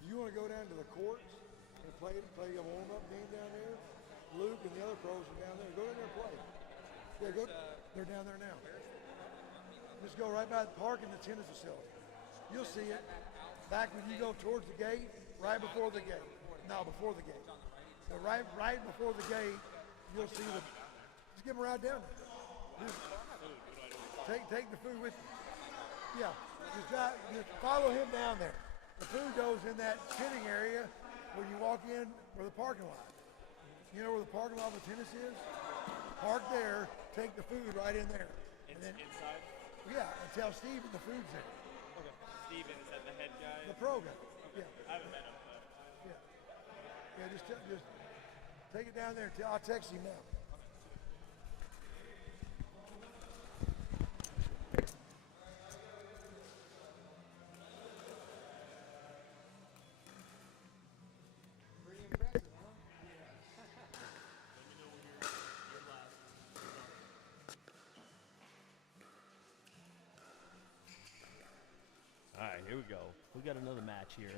If you want to go down to the courts and play a warm-up game down there, Luke and the other pros are down there. Go down there and play. Yeah, go. They're down there now. Just go right by the park and the tennis facility. You'll see it. Back when you go towards the gate, right before the gate. No, before the gate. So right before the gate, you'll see the. Just give them a ride down there. Just take the food with you. Yeah. Just follow him down there. The food goes in that sitting area when you walk in where the parking lot. You know where the parking lot of the tennis is? Park there, take the food right in there. And then, inside? Yeah, and tell Steven the food's there. Okay. Steven, is that the head guy? The pro guy. Okay. Yeah. I haven't met him, but. Yeah. Yeah, just take it down there. I'll text him now. All right, here we go. We got another match here.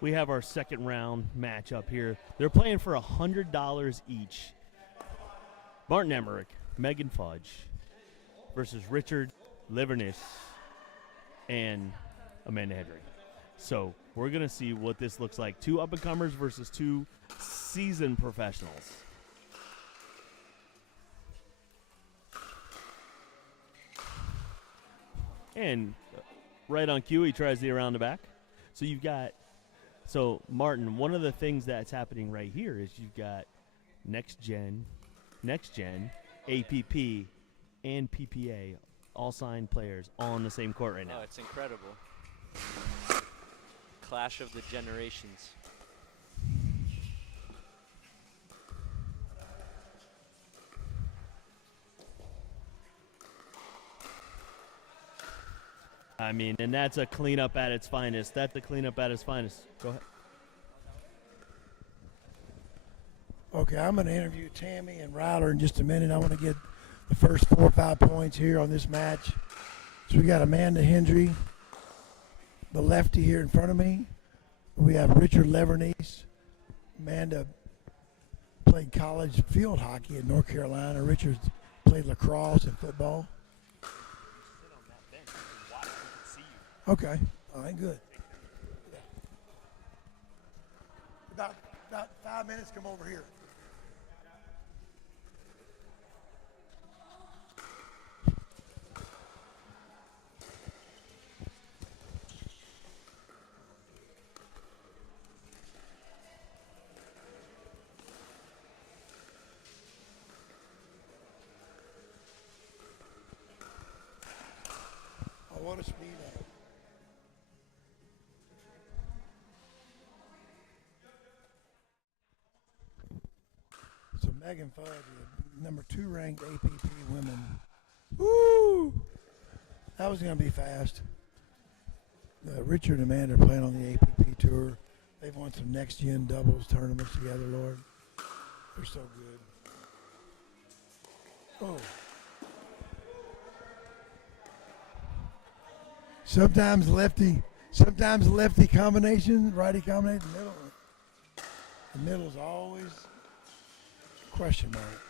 we have our second round matchup here. They're playing for $100 each. Martin Emmrich, Megan Fudge versus Richard Livornese and Amanda Hendry. So we're going to see what this looks like. 2 up-and-comers versus 2 seasoned professionals. And right on cue, he tries the around the back. So you've got, Martin, one of the things that's happening right here is you've got next gen, APP, and PPA, all signed players, all on the same court right now. Oh, it's incredible. Clash of the generations. I mean, and that's a cleanup at its finest. That's a cleanup at its finest. Go ahead. Okay, I'm going to interview Tammy and Ryler in just a minute. I want to get the first 4 or 5 points here on this match. So we got Amanda Hendry, the lefty here in front of me. We have Richard Livornese. Amanda played college field hockey in North Carolina. Richard played lacrosse and football. Okay. All right, good. Yeah. About 5 minutes, come over here. I want to speed up. So Megan Fudge, number 2 ranked APP women. Woo! That was going to be fast. Richard and Amanda are playing on the APP tour. They've won some next gen doubles tournaments together, Lord. They're so good. Oh. Sometimes lefty combination, righty combination, the middle is always question mark.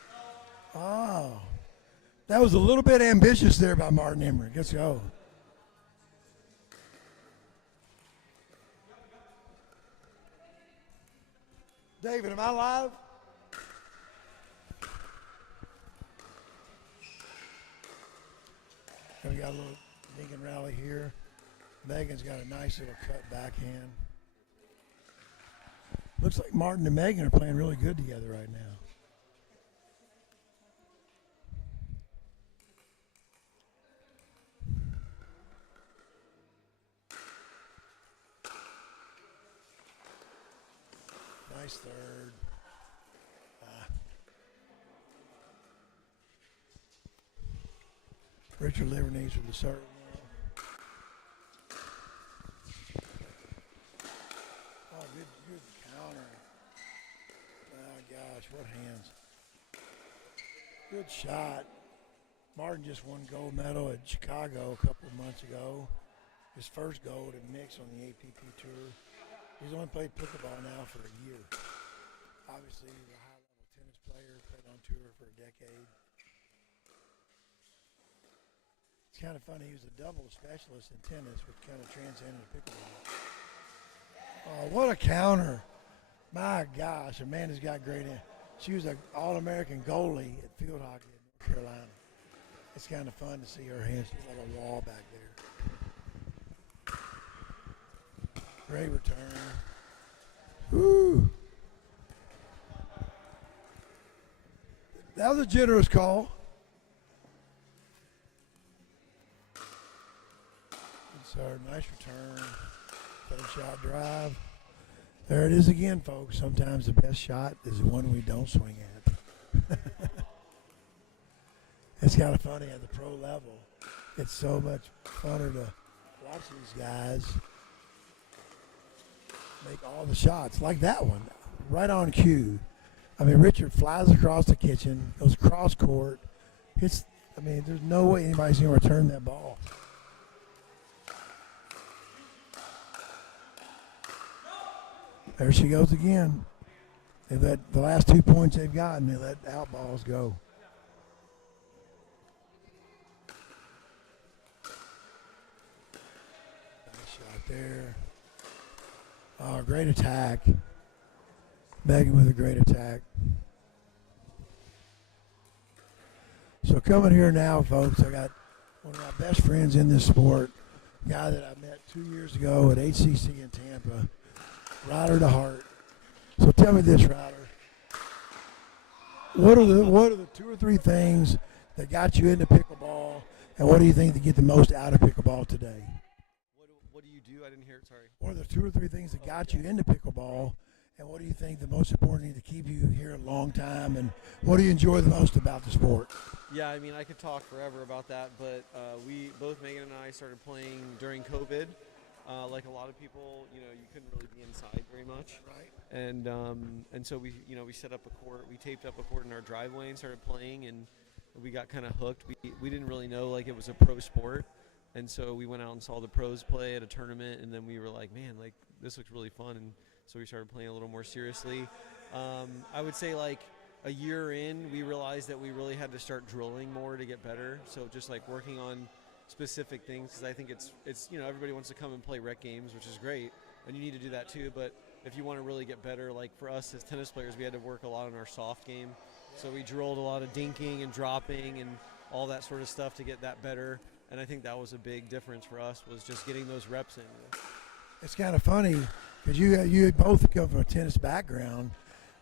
Oh, that was a little bit ambitious there by Martin Emmrich. Let's go. David, am I live? We got a little dink and rally here. Megan's got a nice little cut backhand. Looks like Martin and Megan are playing really good together right now. Nice third. Richard Livornese with the serve. Oh, good counter. Oh, gosh, what hands. Good shot. Martin just won gold medal at Chicago a couple of months ago. His first gold in mix on the APP tour. He's only played pickleball now for a year. Obviously, he's a high-level tennis player, played on tour for a decade. It's kind of funny. He was a double specialist in tennis, which kind of transcended to pickleball. Oh, what a counter. My gosh, Amanda's got great in. She was an All-American goalie at field hockey in North Carolina. It's kind of fun to see her hands. She's like a wall back there. Great return. Woo. That was a generous call. Good serve, nice return. Third shot drive. There it is again, folks. Sometimes the best shot is the one we don't swing at. It's kind of funny at the pro level. It's so much funner to watch these guys make all the shots, like that one, right on cue. I mean, Richard flies across the kitchen, goes cross court, hits. I mean, there's no way anybody's going to return that ball. There she goes again. They let the last 2 points they've gotten, they let out balls go. Nice shot there. Oh, great attack. Megan with a great attack. So coming here now, folks, I got one of my best friends in this sport, a guy that I met 2 years ago at HCC in Tampa, Ryler Dehart. So tell me this, Ryler. What are the 2 or 3 things that got you into pickleball, and what do you think to get the most out of pickleball today? What do you do? I didn't hear it, sorry. What are the 2 or 3 things that got you into pickleball, and what do you think the most important thing to keep you here a long time, and what do you enjoy the most about the sport? Yeah, I mean, I could talk forever about that, but both Megan and I started playing during COVID. Like a lot of people, you couldn't really be inside very much. Right. And so we set up a court. We taped up a court in our driveway and started playing, and we got kind of hooked. We didn't really know like it was a pro sport, and so we went out and saw the pros play at a tournament, and then we were like, man, like this looks really fun, and so we started playing a little more seriously. I would say like a year in, we realized that we really had to start drilling more to get better. So just like working on specific things, because I think it's everybody wants to come and play rec games, which is great, and you need to do that too. But if you want to really get better, like for us as tennis players, we had to work a lot on our soft game. So we drilled a lot of dinking and dropping and all that sort of stuff to get that better. And I think that was a big difference for us, was just getting those reps in. It's kind of funny because you both come from a tennis background,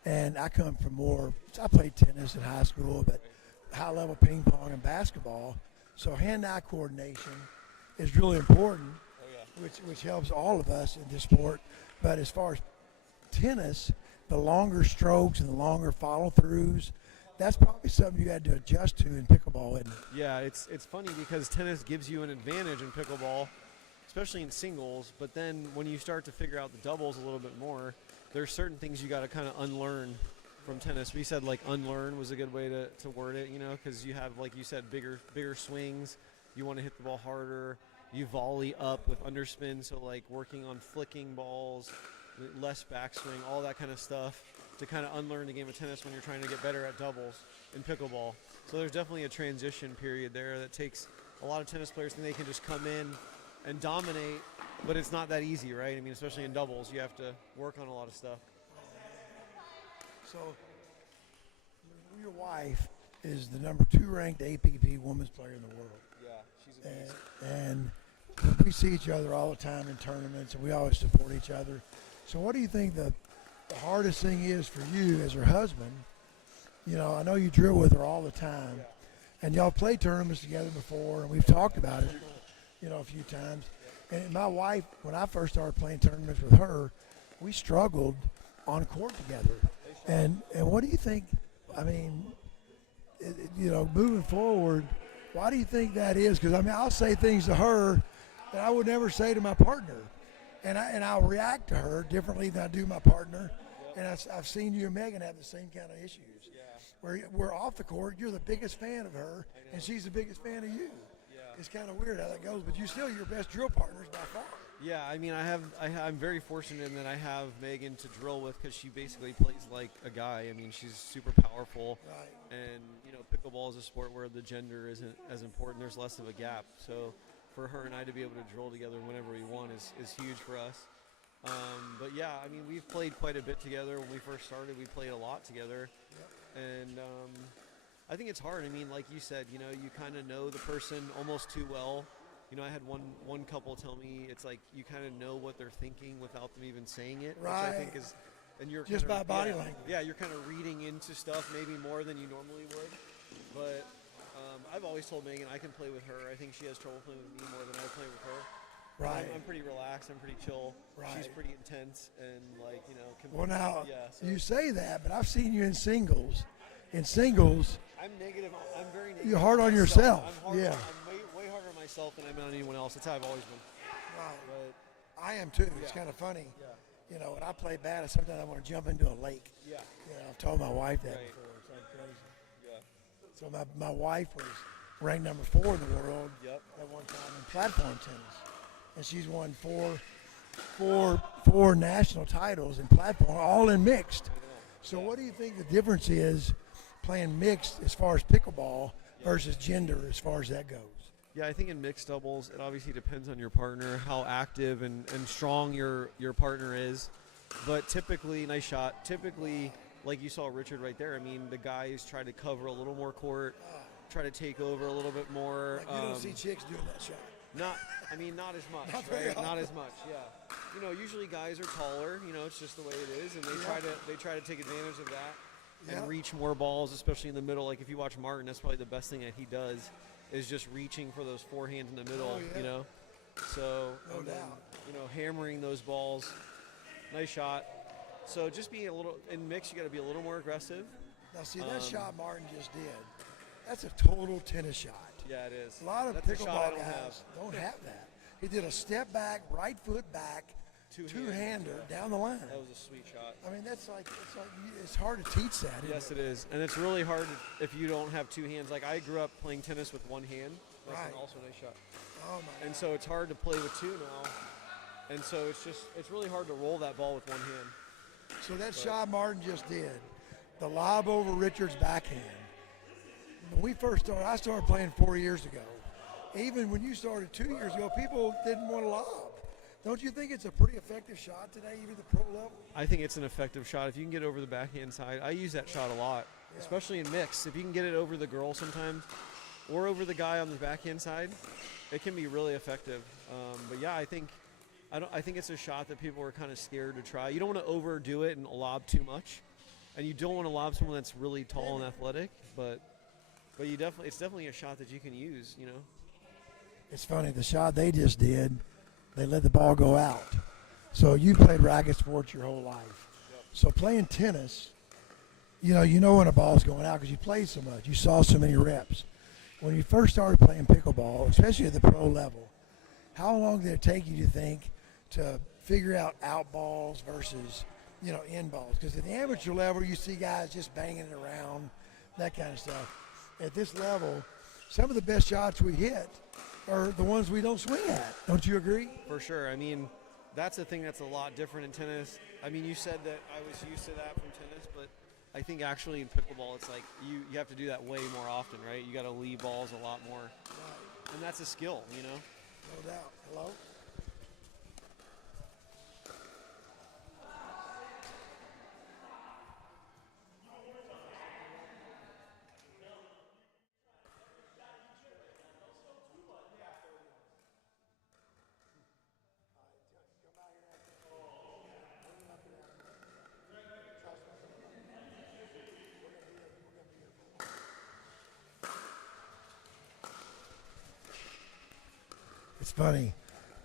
and I come from I played tennis in high school, but high-level ping pong and basketball. So hand-eye coordination is really important, which helps all of us in this sport. But as far as tennis, the longer strokes and the longer follow-throughs, that's probably something you had to adjust to in pickleball, isn't it? Yeah, it's funny because tennis gives you an advantage in pickleball, especially in singles, but then when you start to figure out the doubles a little bit more, there's certain things you got to kind of unlearn from tennis. We said like unlearn was a good way to word it, because you have, like you said, bigger swings. You want to hit the ball harder. You volley up with underspin, so like working on flicking balls, less backswing, all that kind of stuff to kind of unlearn the game of tennis when you're trying to get better at doubles in pickleball. So there's definitely a transition period there that takes a lot of tennis players think they can just come in and dominate, but it's not that easy, right? I mean, especially in doubles, you have to work on a lot of stuff. So your wife is the number 2 ranked APP women's player in the world. Yeah, she's amazing. And we see each other all the time in tournaments, and we always support each other. So what do you think the hardest thing is for you as her husband? I know you drill with her all the time, and y'all played tournaments together before, and we've talked about it, a few times. And my wife, when I first started playing tournaments with her, we struggled on court together. And what do you think, I mean, moving forward, why do you think that is? Because, I mean, I'll say things to her that I would never say to my partner. And I'll react to her differently than I do my partner. And I've seen you and Megan have the same kind of issues. Where we're off the court, you're the biggest fan of her, and she's the biggest fan of you. It's kind of weird how that goes, but you're still your best drill partners by far. Yeah, I mean, I'm very fortunate in that I have Megan to drill with, because she basically plays like a guy. I mean, she's super powerful. Right. And, pickleball is a sport where the gender isn't as important. There's less of a gap. So for her and I to be able to drill together whenever we want is huge for us. But yeah, I mean, we've played quite a bit together. When we first started, we played a lot together. And I think it's hard. I mean, like you said, you kind of know the person almost too well. I had one couple tell me it's like you kind of know what they're thinking without them even saying it, right. which I think is, and you're just by body language. Yeah, you're kind of reading into stuff maybe more than you normally would. But I've always told Megan I can play with her. I think she has trouble playing with me more than I play with her. Right. I'm pretty relaxed. I'm pretty chill. Right. She's pretty intense and Well, now so you say that, but I've seen you in singles. In singles, I'm negative. I'm very negative. You're hard on yourself. I'm way harder on myself than I'm on anyone else. That's how I've always been. Right. But I am too. It's kind of funny. Yeah. When I play bad, sometimes I want to jump into a lake. Yeah. I've told my wife that Right. before. It's like crazy. Yeah. So my wife was ranked number 4 in the world Yep. at one time in platform tennis, and she's won 4 four national titles in platform, all in mixed. So what do you think the difference is playing mixed as far as pickleball versus gender as far as that goes? Yeah, I think in mixed doubles, it obviously depends on your partner, how active and strong your partner is. But typically, nice shot, typically, like you saw Richard right there, I mean, the guys try to cover a little more court, try to take over a little bit more. Like you don't see chicks doing that shot. Not as much, Not very right? Not often. as much, yeah. You know, usually guys are taller, you know, it's just the way it is, and they try to take advantage of that and reach more balls, especially in the middle. Like if you watch Martin, that's probably the best thing that he does is just reaching for those forehands in the middle, you know. So, No doubt. you know, hammering those balls. Nice shot. So just being a little, in mix, you got to be a little more aggressive. Now see, that shot Martin just did, that's a total tennis shot. Yeah, it is. A lot of That's a shot I pickleball don't guys don't have that. He did a step back, right foot back, two-hander down the line. That was a sweet shot. I mean, it's hard to teach that. Yes, it is. And it's really hard if you don't have two hands. Like I grew up playing tennis with one hand. That's also a nice shot. Oh my And so it's hard to play with two now. And so it's really hard to roll that ball with one hand. So that shot Martin just did, the lob over Richard's backhand. When we first started, I started playing 4 years ago. Even when you started 2 years ago, people didn't want to lob. Don't you think it's a pretty effective shot today, even the pro level? I think it's an effective shot. If you can get over the backhand side, I use that shot a lot, especially in mix. If you can get it over the girl sometimes or over the guy on the backhand side, it can be really effective. But yeah, I think it's a shot that people are kind of scared to try. You don't want to overdo it and lob too much, and you don't want to lob someone that's really tall and athletic. But it's definitely a shot that you can use. You know. It's funny, the shot they just did, they let the ball go out. So you played racket sports your whole life. So playing tennis, you know when a ball's going out because you played so much. You saw so many reps. When you first started playing pickleball, especially at the pro level, how long did it take you, do you think, to figure out balls versus, in balls? Because at the amateur level, you see guys just banging it around, that kind of stuff. At this level, some of the best shots we hit are the ones we don't swing at. Don't you agree? For sure. I mean, that's a thing that's a lot different in tennis. I mean, you said that I was used to that from tennis, but I think actually in pickleball, it's like you have to do that way more often, right? You got to leave balls a lot more. And that's a skill, you know? No doubt. Hello? It's funny.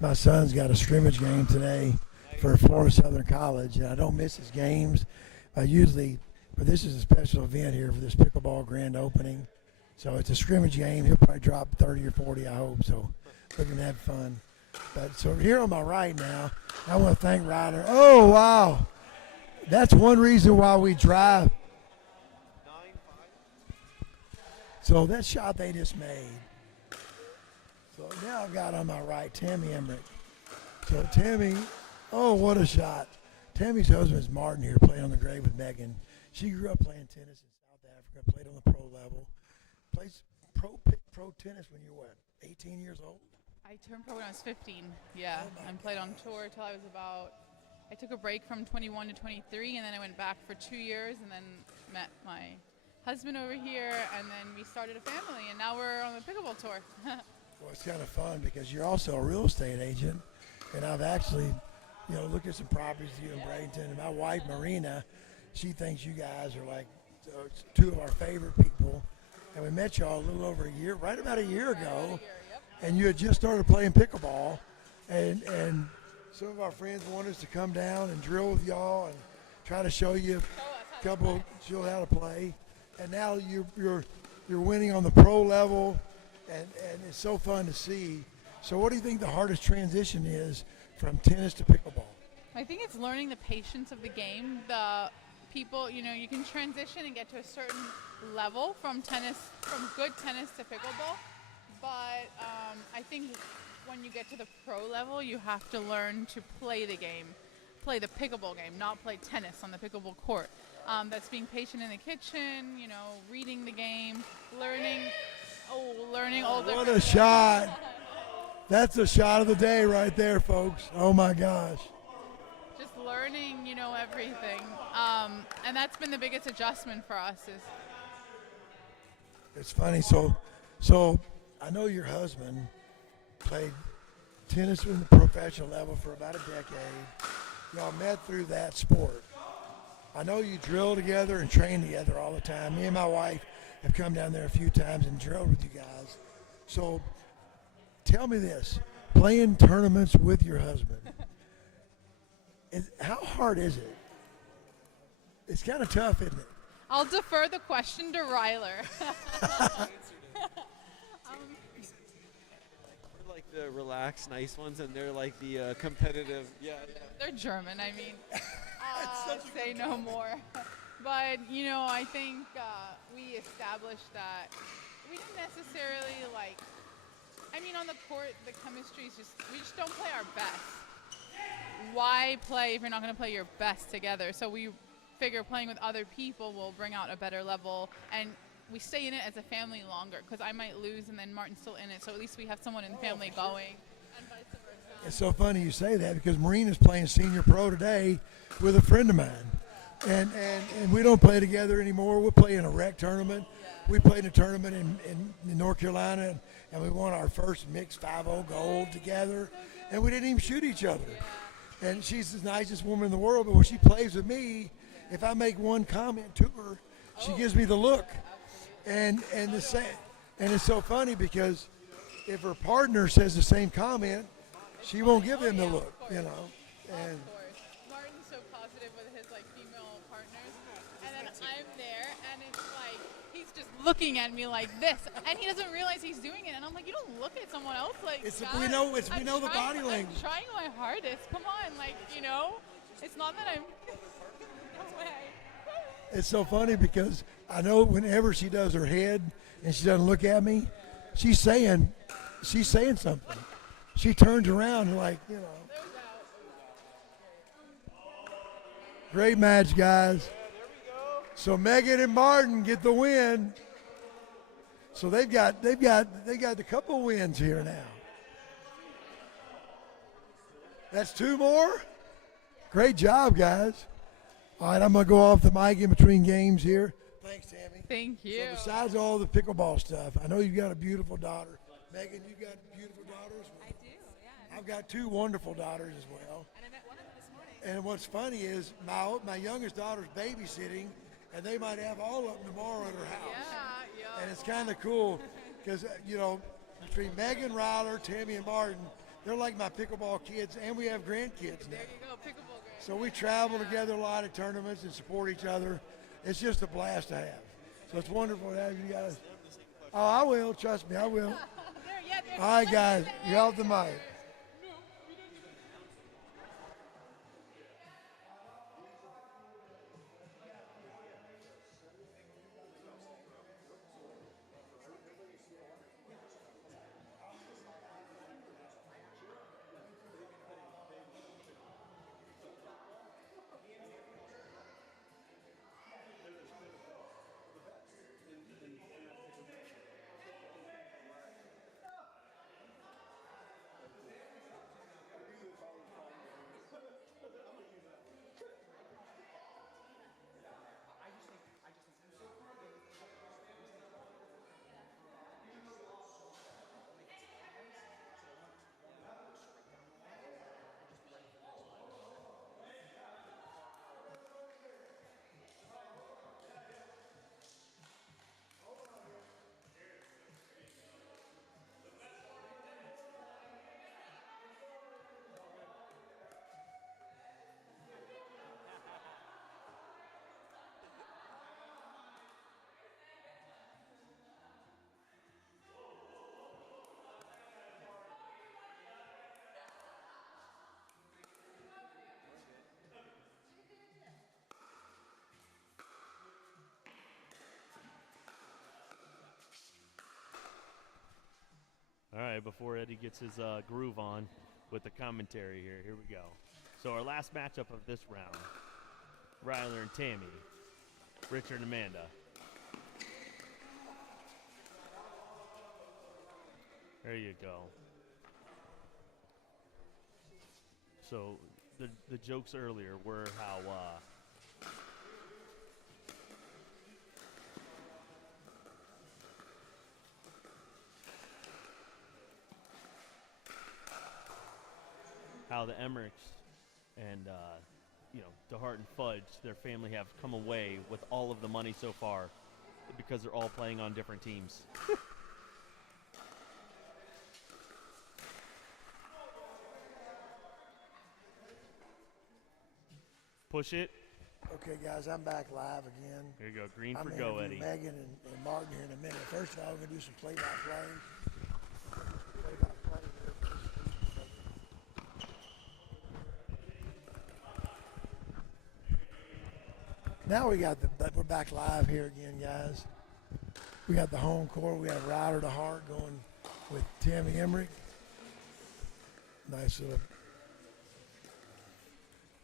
My son's got a scrimmage game today for Florida Southern College, and I don't miss his games. But this is a special event here for this pickleball grand opening. So it's a scrimmage game. He'll probably drop 30 or 40, I hope. So looking to have fun. But so here on my right now, I want to thank Ryler. Oh, wow. That's one reason why we drive. So that shot they just made. So now I've got on my right Tammy Emmrich. So Tammy, oh, what a shot. Tammy's husband is Martin here, playing on the grade with Megan. She grew up playing tennis in South Africa, played on the pro level. Plays pro tennis when you were, 18 years old? I turned pro when I was 15, yeah. And played on tour till I was I took a break from 21 to 23, and then I went back for 2 years and then met my husband over here, and then we started a family, and now we're on the pickleball tour. Well, it's kind of fun because you're also a real estate agent, and I've actually, looked at some properties here in Bradenton. And my wife, Marina, she thinks you guys are like two of our favorite people. And we met y'all a little over a year, right about a year ago, and you had just started playing pickleball, and some of our friends wanted us to come down and drill with y'all and try to show you show how to play. And now you're winning on the pro level. And it's so fun to see. So what do you think the hardest transition is from tennis to pickleball? I think it's learning the patience of the game. The people, you can transition and get to a certain level from good tennis to pickleball. But I think when you get to the pro level, you have to learn to play the game, play the pickleball game, not play tennis on the pickleball court. That's being patient in the kitchen, you know, reading the game, learning all the. What a shot! That's the shot of the day right there, folks. Oh my gosh. Just learning, you know, everything. And that's been the biggest adjustment for us is. It's funny. So I know your husband played tennis at the professional level for about a decade. Y'all met through that sport. I know you drill together and train together all the time. Me and my wife have come down there a few times and drilled with you guys. So tell me this, playing tournaments with your husband, how hard is it? It's kind of tough, isn't it? I'll defer the question to Ryler. We're like the relaxed, nice ones, and they're like the competitive. Yeah. They're German, I mean. Say no more. But, you know, I think we established that we didn't necessarily on the court, the chemistry is we just don't play our best. Why play if you're not going to play your best together? So we figure playing with other people will bring out a better level, and we stay in it as a family longer because I might lose and then Martin's still in it, so at least we have someone in the family going. And vice versa. It's so funny you say that because Marina's playing senior pro today with a friend of mine. And we don't play together anymore. We'll play in a rec tournament. We played in a tournament in North Carolina, and we won our first mixed 5-0 gold together, and we didn't even shoot each other. And she's the nicest woman in the world, but when she plays with me, if I make one comment to her, she gives me the look. And it's so funny because if her partner says the same comment, she won't give him the look, you know. And Martin's so positive with his female partners, and then I'm there, and it's like he's just looking at me like this, and he doesn't realize he's doing it, and I'm like, you don't look at someone else like that. We know the body language. I'm trying my hardest. Come on, it's not that I'm. No way. It's so funny because I know whenever she does her head and she doesn't look at me, she's saying something. She turns around and Great match, guys. So Megan and Martin get the win. So they've got a couple wins here now. That's two more. Great job, guys. All right, I'm going to go off the mic in between games here. Thanks, Tammy. Thank you. So besides all the pickleball stuff, I know you've got a beautiful daughter. Megan, you've got beautiful daughters? I do, yeah. I've got two wonderful daughters as well. And I met one of them this morning. And what's funny is my youngest daughter's babysitting, and they might have all of them tomorrow at her house. Yeah. And it's kind of cool because, between Megan, Ryler, Tammy, and Martin, they're like my pickleball kids, and we have grandkids now. There you go, pickleball grandkids. So we travel together a lot at tournaments and support each other. It's just a blast to have. So it's wonderful to have you guys. Oh, I will. Trust me, I will. All right, guys, you're off the mic. right, before Eddie gets his groove on with the commentary here we go. So our last matchup of this round, Ryler and Tammy, Richard and Amanda. There you go. So the jokes earlier were how the Emmrichs and Dehart and Fudge, their family, have come away with all of the money so far because they're all playing on different teams. Push it. Okay, guys, I'm back live again. Here you go. Green I'm for go, Eddie. Megan and Martin here in a minute. First of all, we're going to do some play-by-play. Now we're back live here again, guys. We got the home court. We have Ryler Dehart going with Tammy Emmrich. Nice little.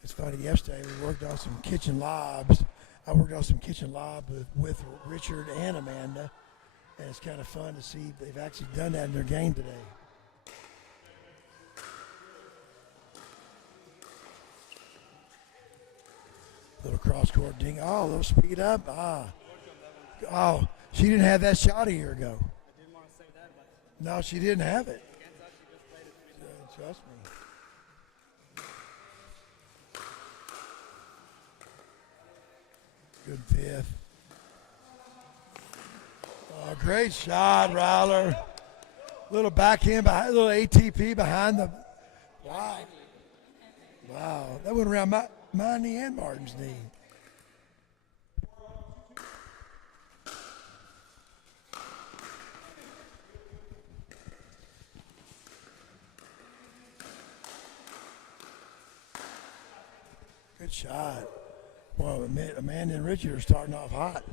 It's funny, yesterday we worked on some kitchen lobs. I worked on some kitchen lob with Richard and Amanda, and it's kind of fun to see they've actually done that in their game today. Little cross-court ding. Oh, a little speed up. Oh, she didn't have that shot a year ago. I didn't want to say that, but No, she didn't have it. Trust me. Good fifth. Oh, great shot, Ryler. Little backhand, little ATP behind the. Wow. Wow. That went around my knee and Martin's knee. Good shot. Well, Amanda and Richard are starting off hot.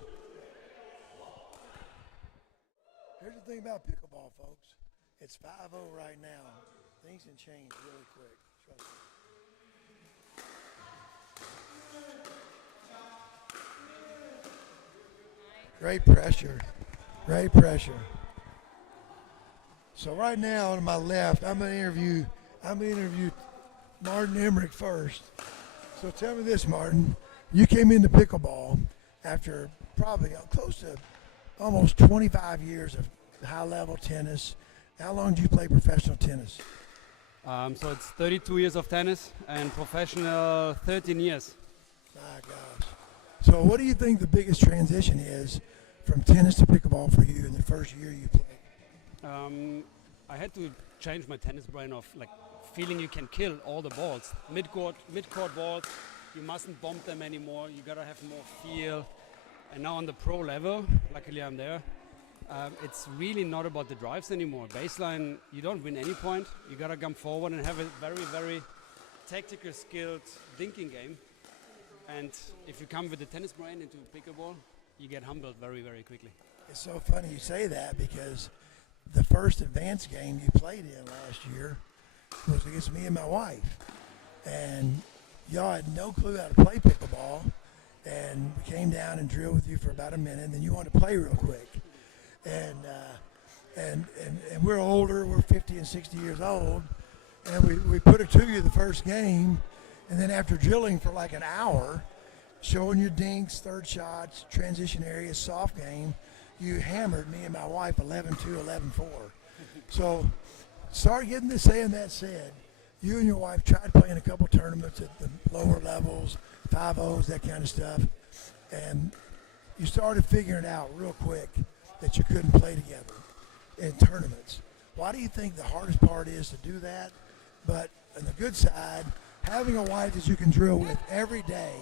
Here's the thing about pickleball, folks. It's 5-0 right now. Things can change really quick. Trust me. Great pressure. Great pressure. So right now on my left, I'm gonna interview Martin Emmrich first. So tell me this, Martin. You came into pickleball after probably close to almost 25 years of high-level tennis. How long did you play professional tennis? So it's 32 years of tennis and professional 13 years. My gosh. So what do you think the biggest transition is from tennis to pickleball for you in the first year you played? I had to change my tennis brain of like feeling you can kill all the balls. Mid-court balls, you mustn't bomb them anymore. You gotta have more feel. And now on the pro level, luckily I'm there, it's really not about the drives anymore. Baseline, you don't win any point. You gotta come forward and have a very, very tactical, skilled thinking game. And if you come with the tennis brain into pickleball, you get humbled very, very quickly. It's so funny you say that because the first advanced game you played in last year was against me and my wife. And y'all had no clue how to play pickleball. And we came down and drilled with you for about a minute, and then you wanted to play real quick. And we're older, we're 50 and 60 years old, and we put it to you the first game, and then after drilling for like an hour, showing your dinks, third shots, transition areas, soft game, you hammered me and my wife 11-2, 11-4. So start getting this saying that said, you and your wife tried playing a couple tournaments at the lower levels, 5-0s, that kind of stuff, and you started figuring out real quick that you couldn't play together in tournaments. Why do you think the hardest part is to do that? But on the good side, having a wife that you can drill with every day,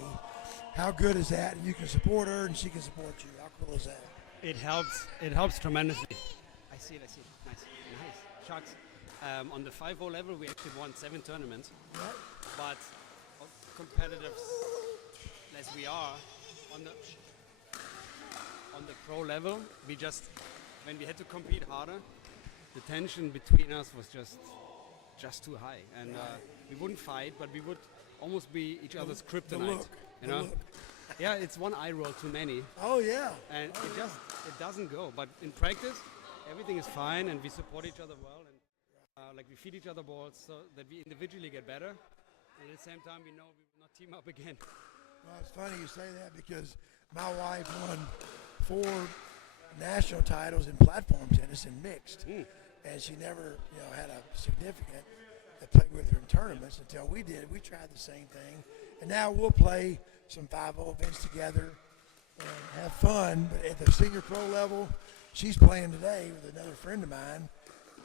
how good is that? And you can support her and she can support you. How cool is that? It helps tremendously. I see it. Nice. Shucks. On the 5-0 level, we actually won 7 tournaments. Right. But competitive as we are, on the pro level, when we had to compete harder, the tension between us was just too high, and we wouldn't fight, but we would almost be each other's kryptonite. You know? Yeah, it's one eye roll too many. Oh yeah. And it doesn't go. But in practice, everything is fine, and we support each other well, and like we feed each other balls so that we individually get better, and at the same time we know we will not team up again. Well, it's funny you say that because my wife won 4 national titles in platform tennis and mixed, and she never, had a significant that played with her in tournaments until we did. We tried the same thing, and now we'll play some 5-0 events together and have fun. But at the senior pro level, she's playing today with another friend of mine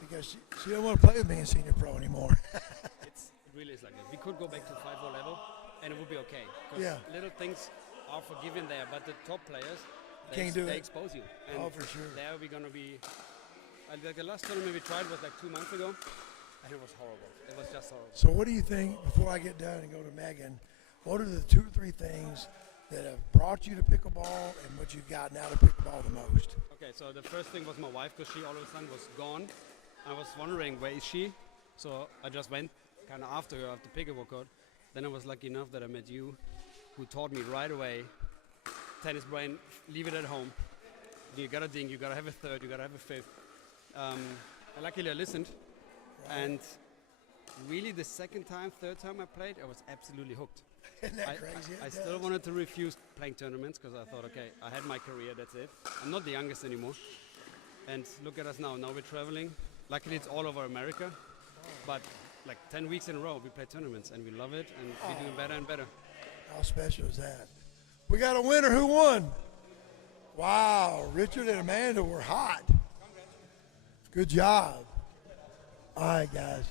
because she don't want to play with me in senior pro anymore. It really is like that. We could go back to 5-0 level, and it would be okay. Yeah. Little things are forgiven there, but the top players, Can't do they it. expose you. And Oh, for sure. There we're going to be... like the last tournament we tried was like 2 months ago, and it was horrible. It was just horrible. So what do you think, before I get done and go to Megan, what are the 2 or 3 things that have brought you to pickleball and what you've gotten out of pickleball the most? Okay, so the first thing was my wife, because she all of a sudden was gone. I was wondering, where is she? So I just went kind of after her, after pickleball court. Then I was lucky enough that I met you, who taught me right away, tennis brain, leave it at home. You gotta ding, you gotta have a third, you gotta have a fifth. Luckily I listened, and really the second time, third time I played, I was absolutely hooked. Isn't that crazy? I still wanted to refuse playing tournaments because I thought, okay, I had my career, that's it. I'm not the youngest anymore. And look at us now. Now we're traveling. Luckily, it's all over America. But like 10 weeks in a row, we play tournaments, and we love it, and we're doing better and better. How special is that? We got a winner. Who won? Wow, Richard and Amanda were hot. Good job. All right, guys.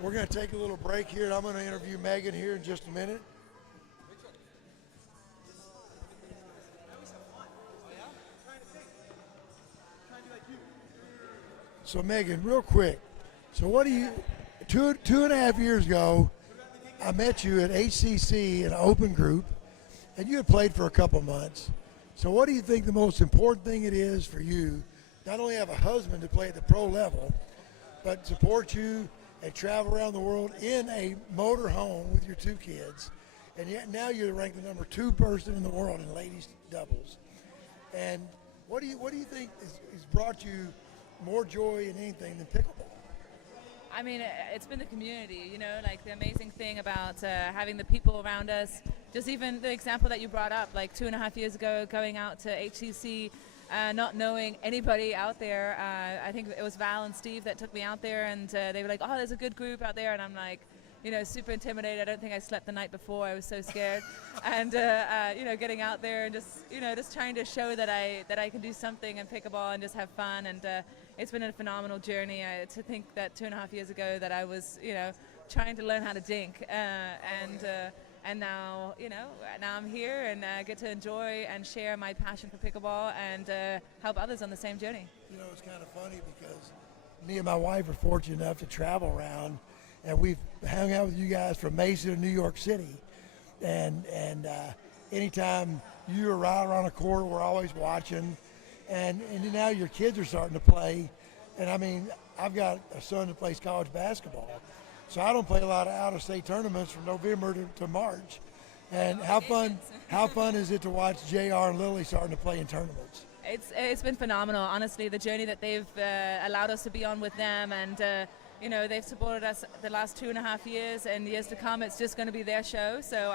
We're going to take a little break here, and I'm going to interview Megan here in just a minute. So, Megan, real quick. So, what do you, two and a half years ago, I met you at HCC in an open group, and you had played for a couple months. So, what do you think the most important thing it is for you, not only have a husband to play at the pro level, but support you and travel around the world in a motor home with your 2 kids, and yet now you're ranked the number 2 person in the world in ladies doubles. And what do you think has brought you more joy in anything than pickleball? I mean, it's been the community, like the amazing thing about having the people around us. Just even the example that you brought up, like 2.5 years ago, going out to HCC, not knowing anybody out there. I think it was Val and Steve that took me out there, and they were like, oh, there's a good group out there. And I'm like, super intimidated. I don't think I slept the night before. I was so scared. And, getting out there and just trying to show that I can do something in pickleball and just have fun. And it's been a phenomenal journey. To think that 2.5 years ago that I was, trying to learn how to dink. And now, now I'm here and get to enjoy and share my passion for pickleball and help others on the same journey. It's kind of funny because me and my wife are fortunate enough to travel around, and we've hung out with you guys from Mesa to New York City. And anytime you or Ryler on a court, we're always watching. And now your kids are starting to play. And I mean, I've got a son that plays college basketball. So I don't play a lot of out-of-state tournaments from November to March. And how fun is it to watch JR and Lily starting to play in tournaments? It's been phenomenal, honestly, the journey that they've allowed us to be on with them. And, they've supported us the last 2.5 years, and years to come, it's just going to be their show. So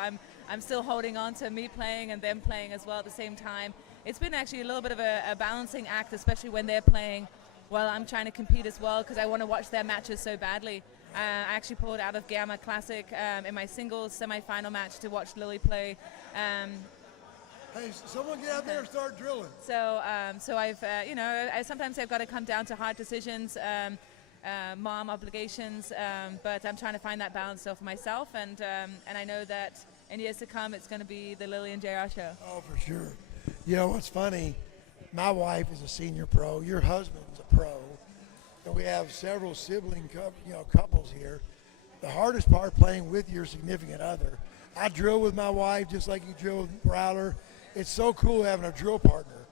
I'm still holding on to me playing and them playing as well at the same time. It's been actually a little bit of a balancing act, especially when they're playing while I'm trying to compete as well, because I want to watch their matches so badly. I actually pulled out of Gamma Classic in my singles semifinal match to watch Lily play. Hey, someone get out there and start drilling. So I've, sometimes I've got to come down to hard decisions, mom obligations, but I'm trying to find that balance still for myself, and I know that in years to come, it's going to be the Lily and JR show. Oh, for sure. What's funny, my wife is a senior pro, your husband's a pro, and we have several sibling couples here. The hardest part playing with your significant other. I drill with my wife just like you drill with Ryler. It's so cool having a drill partner,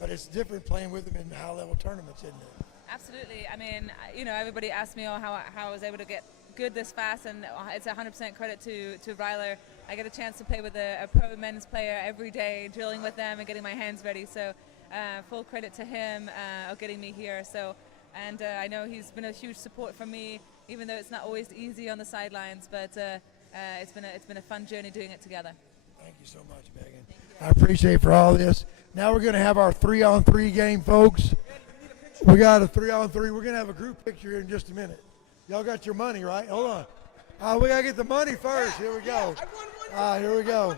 but it's different playing with them in high-level tournaments, isn't it? Absolutely. I mean, everybody asked me how I was able to get good this fast, and it's 100% credit to Ryler. I get a chance to play with a pro men's player every day, drilling with them and getting my hands ready. So full credit to him of getting me here. So, and I know he's been a huge support for me, even though it's not always easy on the sidelines. But it's been a fun journey doing it together. Thank you so much, Megan. I appreciate for all this. Now we're going to have our 3-on-3 game, folks. We got a 3-on-3. We're going to have a group picture here in just a minute. Y'all got your money, right? Hold on. We got to get the money first. Here we go. Here we go.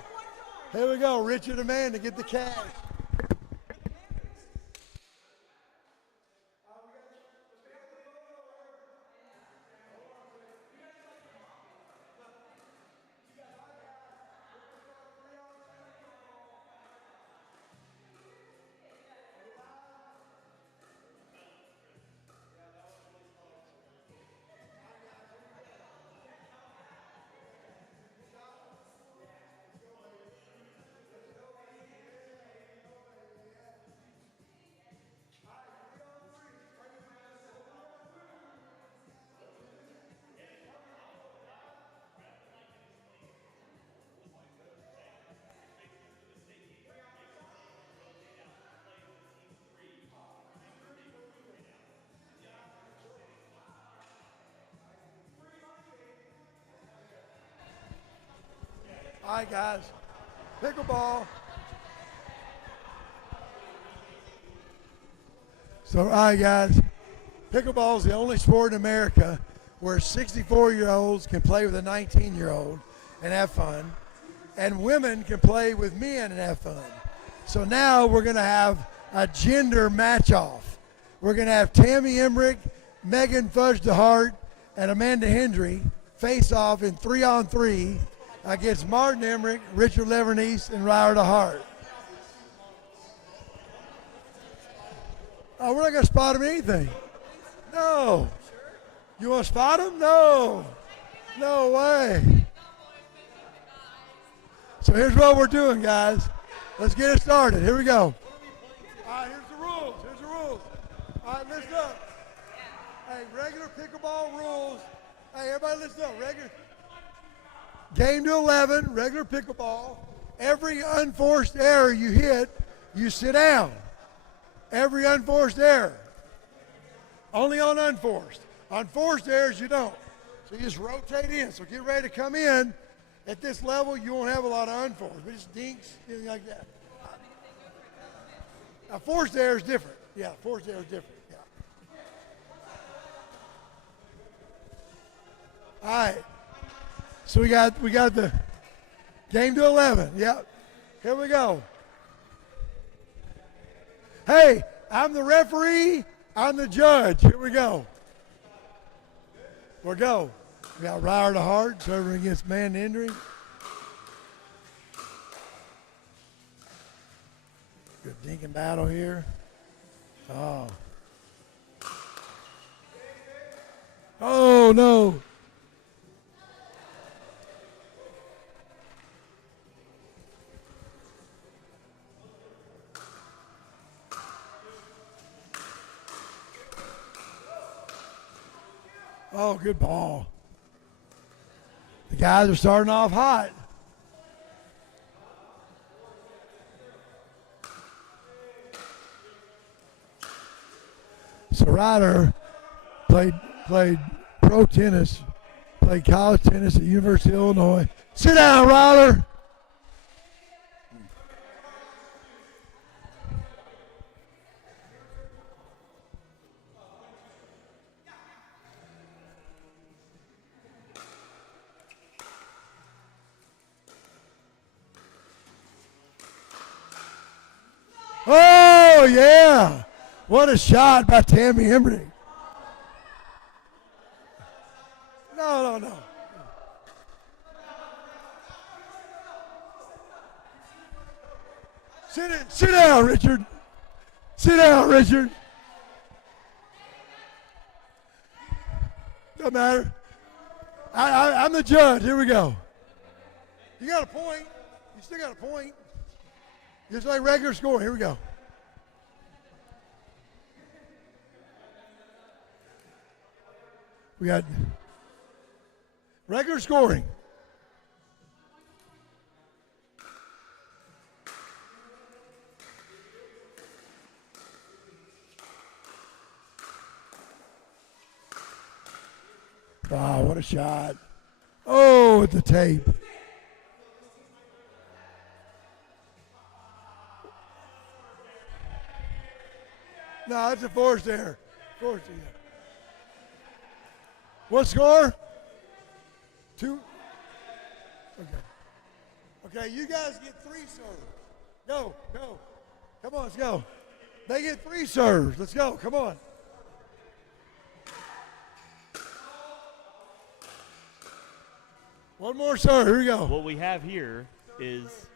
Here we go. Richard Amanda, get the cash. All right, guys. Pickleball. So, all right, guys. Pickleball is the only sport in America where 64-year-olds can play with a 19-year-old and have fun, and women can play with men and have fun. So now we're going to have a gender match-off. We're going to have Tammy Emmrich, Fudge Dehart, and Amanda Hendry face off in 3-on-3 against Martin Emmrich, Richard Livornese, and Ryler Dehart. Oh, we're not going to spot him anything. No. You want to spot him? No. No way. So here's what we're doing, guys. Let's get it started. Here we go. All right, here's the rules. Here's the rules. All right, listen up. Hey, regular pickleball rules. Hey, everybody listen up. Regular. Game to 11, regular pickleball. Every unforced error you hit, you sit down. Every unforced error. Only on unforced. On forced errors, you don't. So you just rotate in. So get ready to come in. At this level, you won't have a lot of unforced, but just dinks, anything like that. Now, forced error is different. Yeah, forced error is different. Yeah. All right. So we got the game to 11. Yep. Here we go. Hey, I'm the referee. I'm the judge. Here we go. We'll go. We got Ryler Dehart serving against Hendry. Good dinking battle here. Oh. Oh, no. Oh, good ball. The guys are starting off hot. So Ryler played pro tennis, played college tennis at the University of Illinois. Sit down, Ryler. Oh, yeah. What a shot by Tammy Emmrich. No. Sit down, Richard. Sit down, Richard. Doesn't matter. I'm the judge. Here we go. You got a point. You still got a point. Just like regular score. Here we go. We got regular scoring. Wow, what a shot. Oh, at the tape. No, that's a forced error. Forced error. What score? 2. Okay. Okay, you guys get 3 serves. Go. Come on, let's go. They get 3 serves. Let's go. Come on. One more serve. Here we go. What we have here is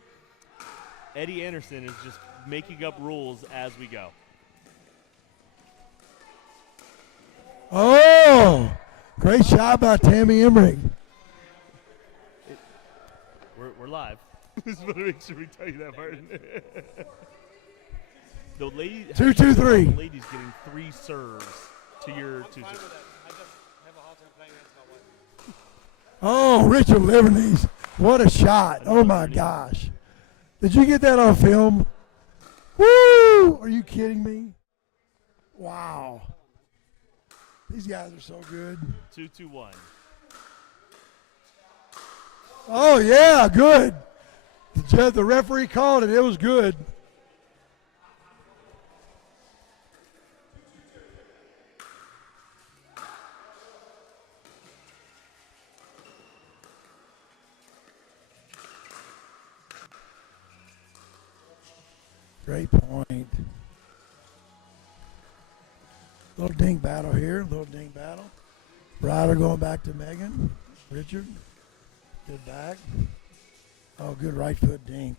Eddie Anderson is just making up rules as we go. Oh, great shot by Tammy Emmrich. We're live. Just want to make sure we tell you that part. The lady, 2, 2, 3. The lady's getting 3 serves to your 2 serves. Oh, Richard Livornese. What a shot. Oh, my gosh. Did you get that on film? Woo! Are you kidding me? Wow. These guys are so good. 2-2-1. Oh, yeah, good. The referee called it. It was good. Great point. Little dink battle here. Little dink battle. Ryler going back to Megan. Richard. Good back. Oh, good right foot dink.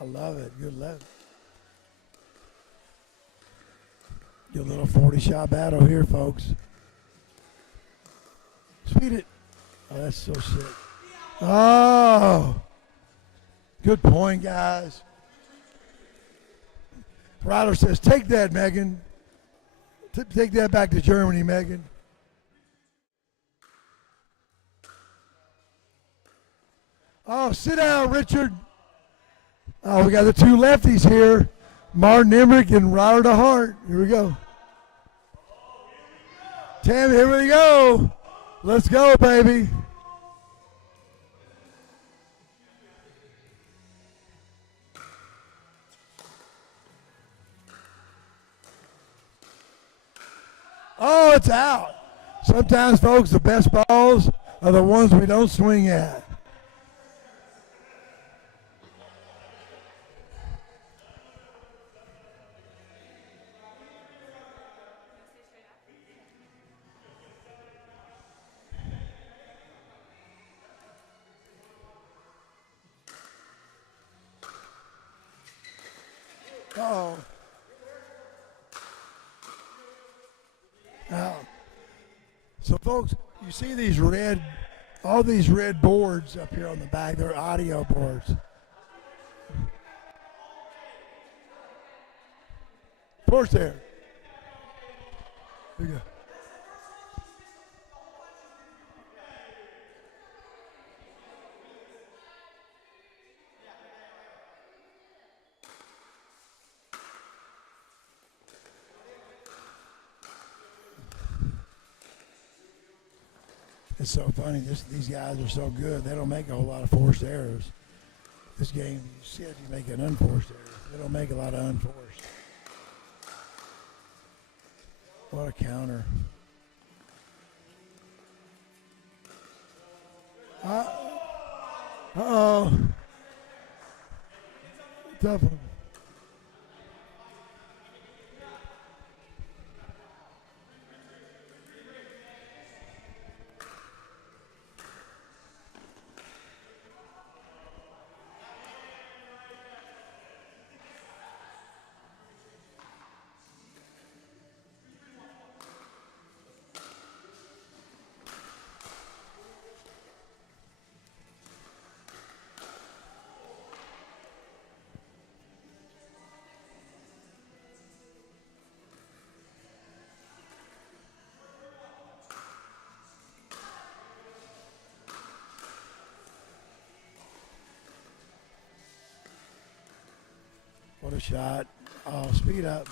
I love it. Good left. Good little 40-shot battle here, folks. Speed it. Oh, that's so sick. Oh. Good point, guys. Ryler says, take that, Megan. Take that back to Germany, Megan. Oh, sit down, Richard. Oh, we got the 2 lefties here. Martin Emmrich and Ryler Dehart. Here we go. Tammy, here we go. Let's go, baby. Oh, it's out. Sometimes, folks, the best balls are the ones we don't swing at. Uh-oh. Now, so folks, you see these all these red boards up here on the back, they're audio boards. Force there. Here you go. It's so funny. These guys are so good. They don't make a whole lot of forced errors. This game, you see it, you make an unforced error. They don't make a lot of unforced. What a counter. Uh-oh. Tough one. What a shot. Oh, speed up.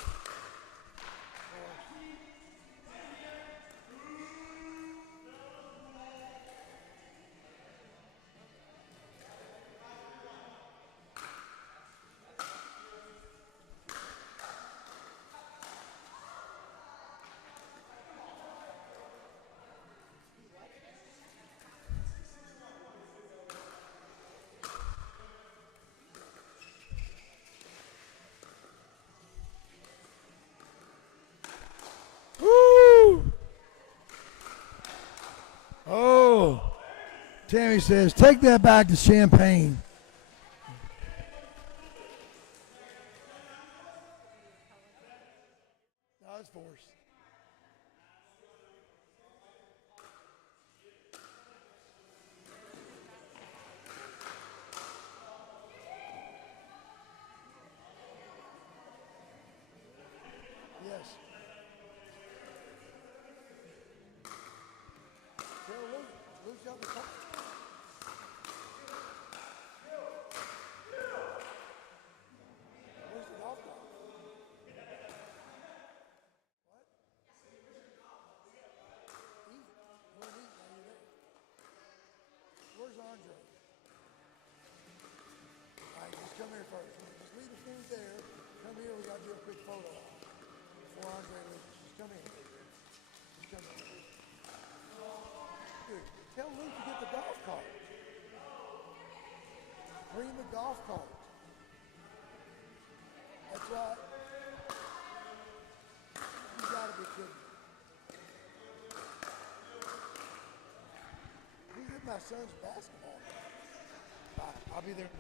Woo! Oh, Tammy says, take that back to Champagne. That was forced. Yes. Luke got the call. Where's the golf ball? What? Eat. We're gonna eat while you're there. Where's Andre? All right, just come here first. Just leave the food there. Come here. We gotta do a quick photo op before Andre leaves. Just come here. Just come here. Dude, tell Luke to get the golf cart. Bring the golf cart. That's right. You gotta be kidding me. Who's at my son's basketball game? Bye. I'll be there.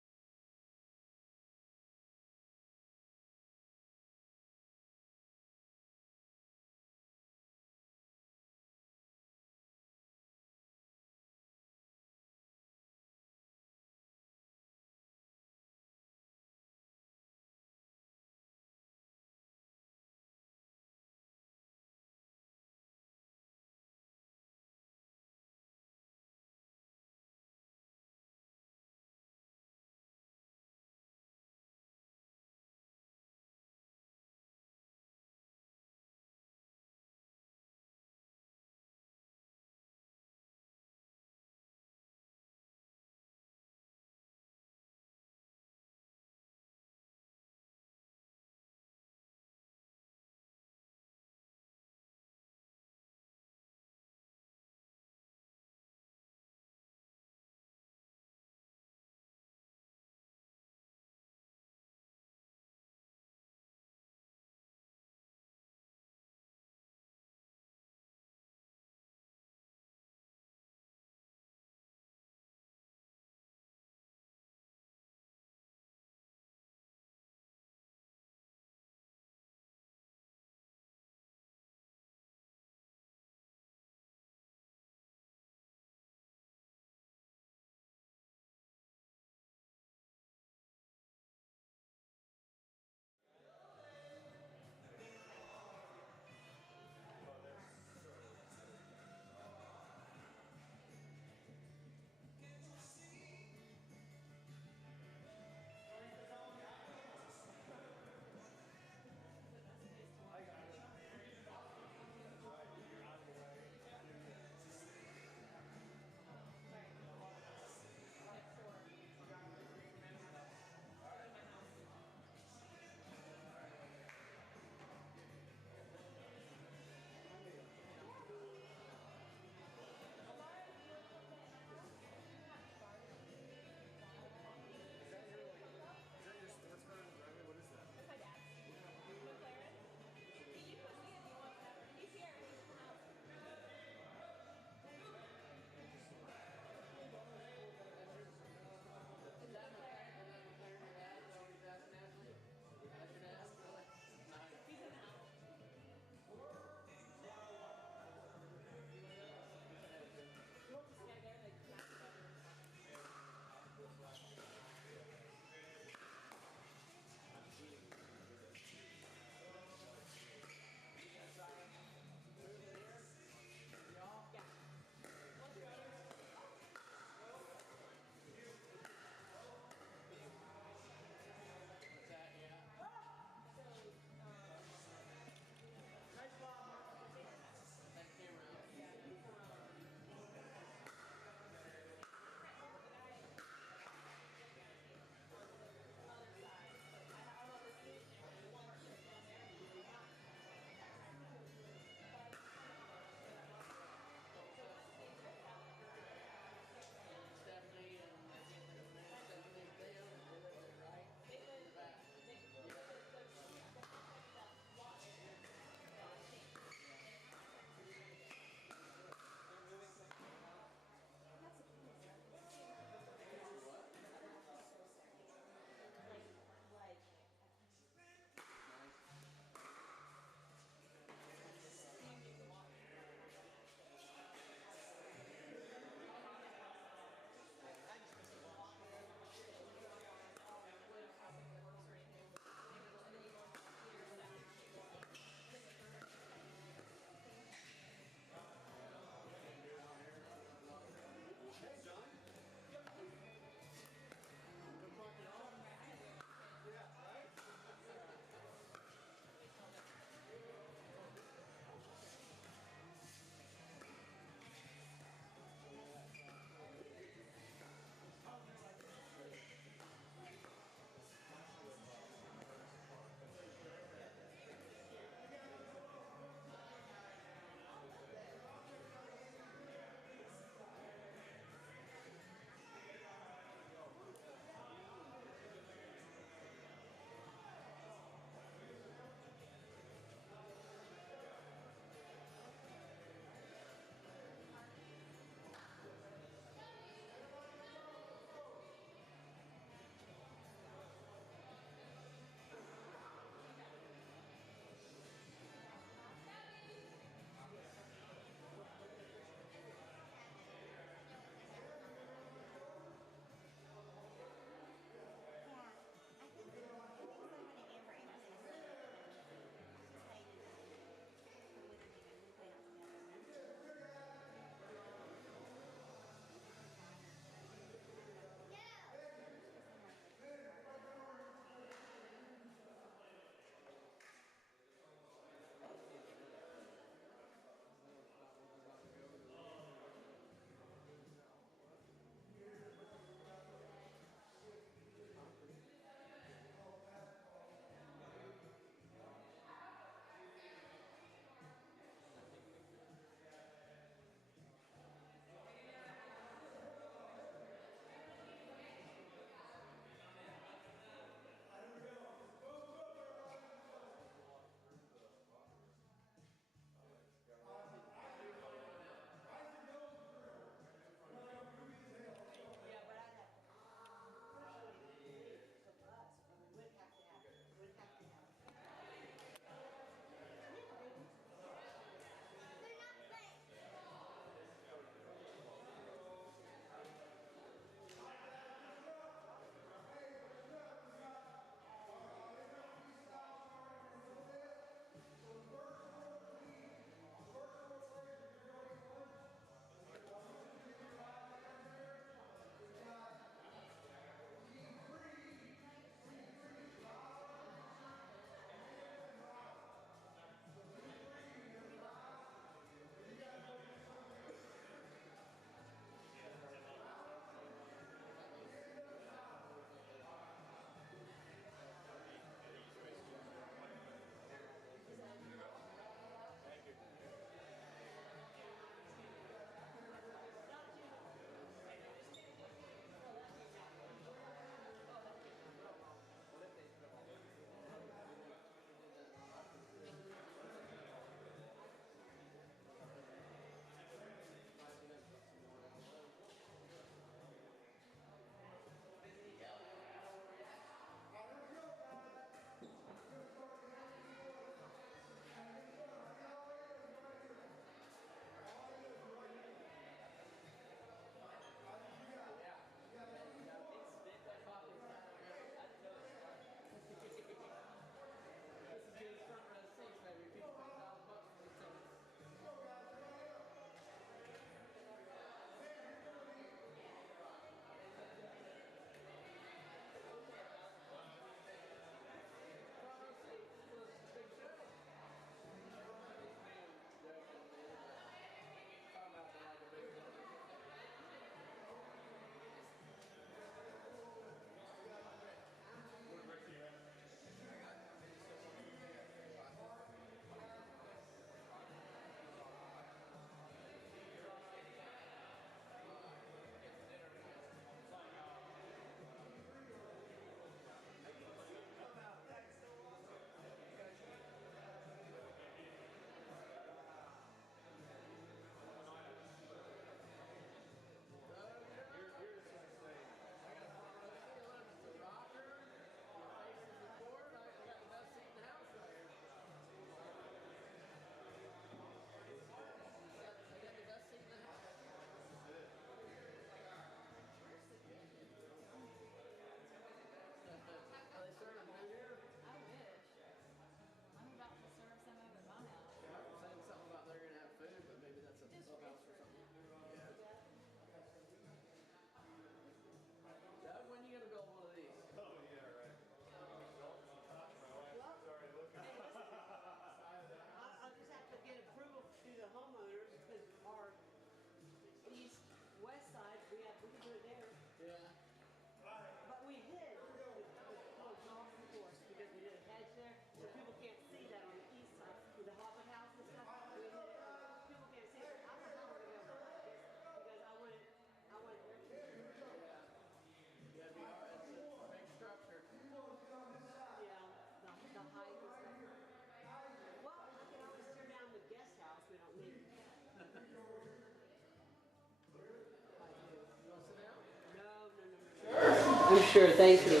Sure, thank you.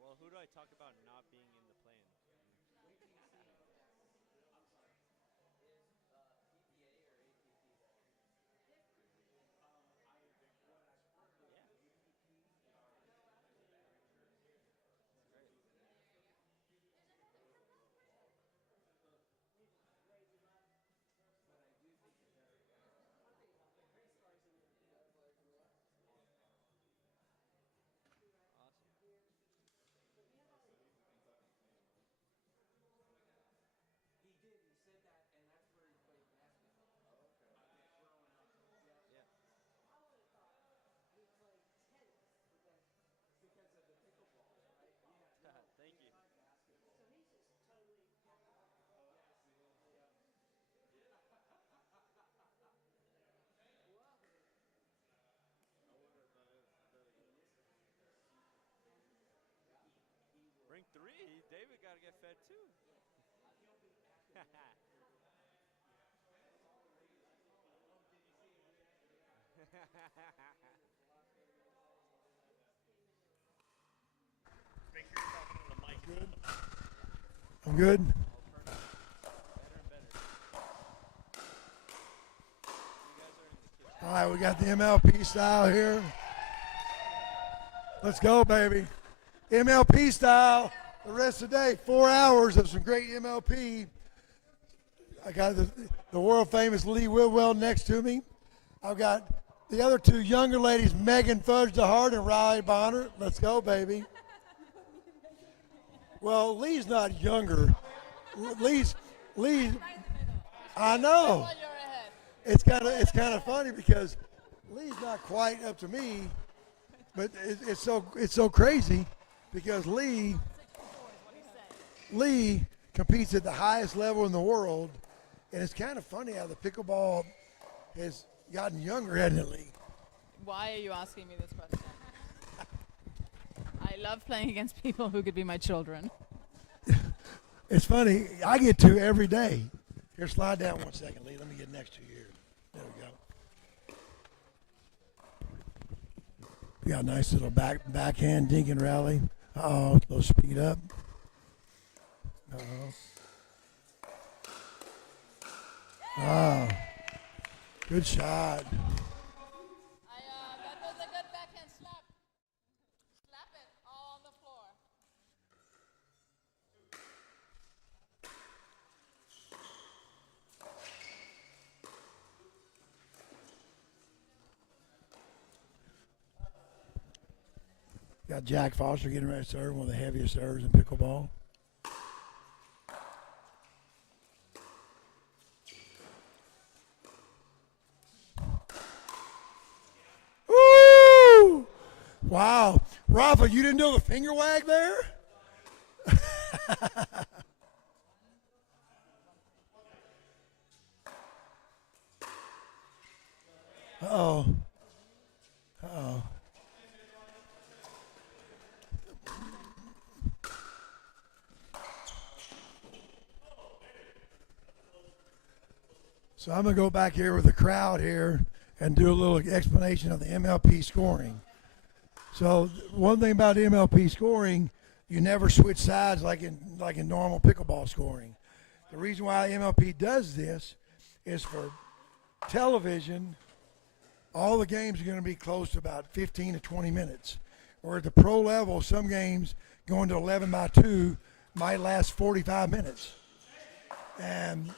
Well, who do I talk about not being in the play-in? Thank you. Ring 3. David got to get fed too. Make sure you're talking to the mic. Good. I'm good. All right, we got the MLP style here. Let's go, baby. MLP style. The rest of the day, 4 hours of some great MLP. I got the world famous Lee Whitwell next to me. I've got the other two younger ladies, Fudge Dehart and Ryler Bonhert. Let's go, baby. Well, Lee's not younger. Lee. I know. It's kind of funny because Lee's not quite up to me, but it's so crazy because Lee competes at the highest level in the world, and it's kind of funny how the pickleball has gotten younger, hasn't it, Lee? Why are you asking me this question? I love playing against people who could be my children. It's funny. I get to every day. Here, slide down 1 second, Lee. Let me get next to you here. There we go. We got a nice little backhand dink and rally. Uh-oh, a little speed up. Uh-oh. Ah, good shot. That was a good backhand slap. Slap it all on the floor. Got Jack Foster getting ready to serve, one of the heaviest servers in pickleball. Wow. Rafa, you didn't do the finger wag there? Uh-oh. Uh-oh. So I'm going to go back here with the crowd here and do a little explanation of the MLP scoring. So one thing about MLP scoring, you never switch sides like in normal pickleball scoring. The reason why MLP does this is for television. All the games are going to be close to about 15 to 20 minutes. Or at the pro level, some games going to 11x2 might last 45 minutes. And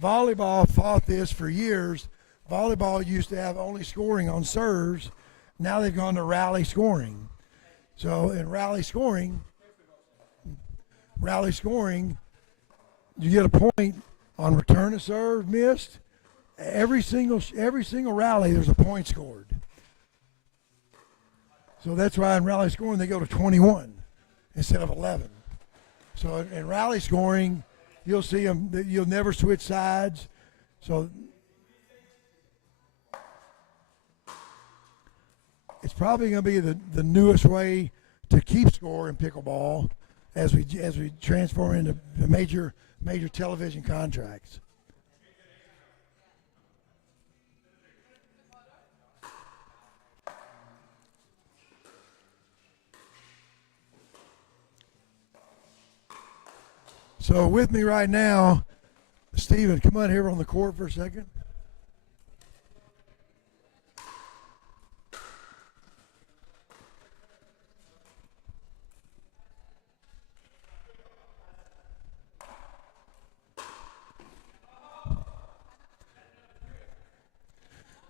volleyball fought this for years. Volleyball used to have only scoring on serves. Now they've gone to rally scoring. So in rally scoring, you get a point on return of serve missed. Every single rally, there's a point scored. So that's why in rally scoring they go to 21 instead of 11. So in rally scoring, you'll see them. You'll never switch sides. So it's probably going to be the newest way to keep score in pickleball as we transform into the major television contracts. So with me right now, Steven, come on here on the court for a second.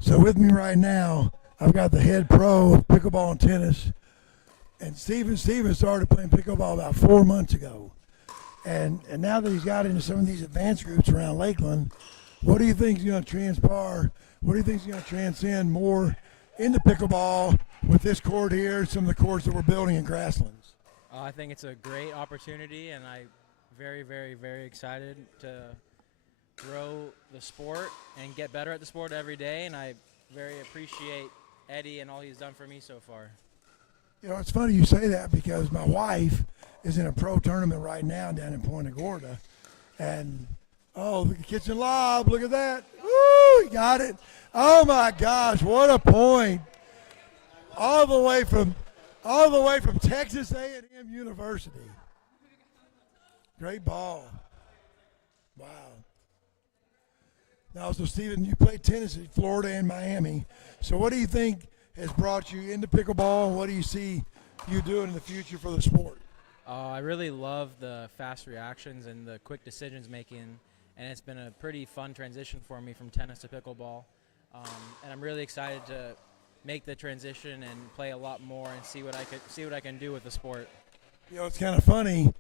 So with me right now, I've got the head pro of pickleball and tennis. And Steven started playing pickleball about 4 months ago. And now that he's got into some of these advanced groups around Lakeland, what do you think is going to transpire? What do you think is going to transcend more into pickleball with this court here, some of the courts that we're building in Grasslands? I think it's a great opportunity, and I'm very, very, very excited to grow the sport and get better at the sport every day, and I very appreciate Eddie and all he's done for me so far. You know, it's funny you say that because my wife is in a pro tournament right now down in Punta Gorda. And, oh, the kitchen lob, look at that. Woo, he got it. Oh, my gosh, what a point. All the way from Texas A&M University. Great ball. Wow. Now, so, Steven, you played tennis in Florida and Miami. So what do you think has brought you into pickleball? What do you see you doing in the future for the sport? I really love the fast reactions and the quick decisions making, and it's been a pretty fun transition for me from tennis to pickleball. And I'm really excited to make the transition and play a lot more and see what I can do with the sport. You know, it's kind of funny.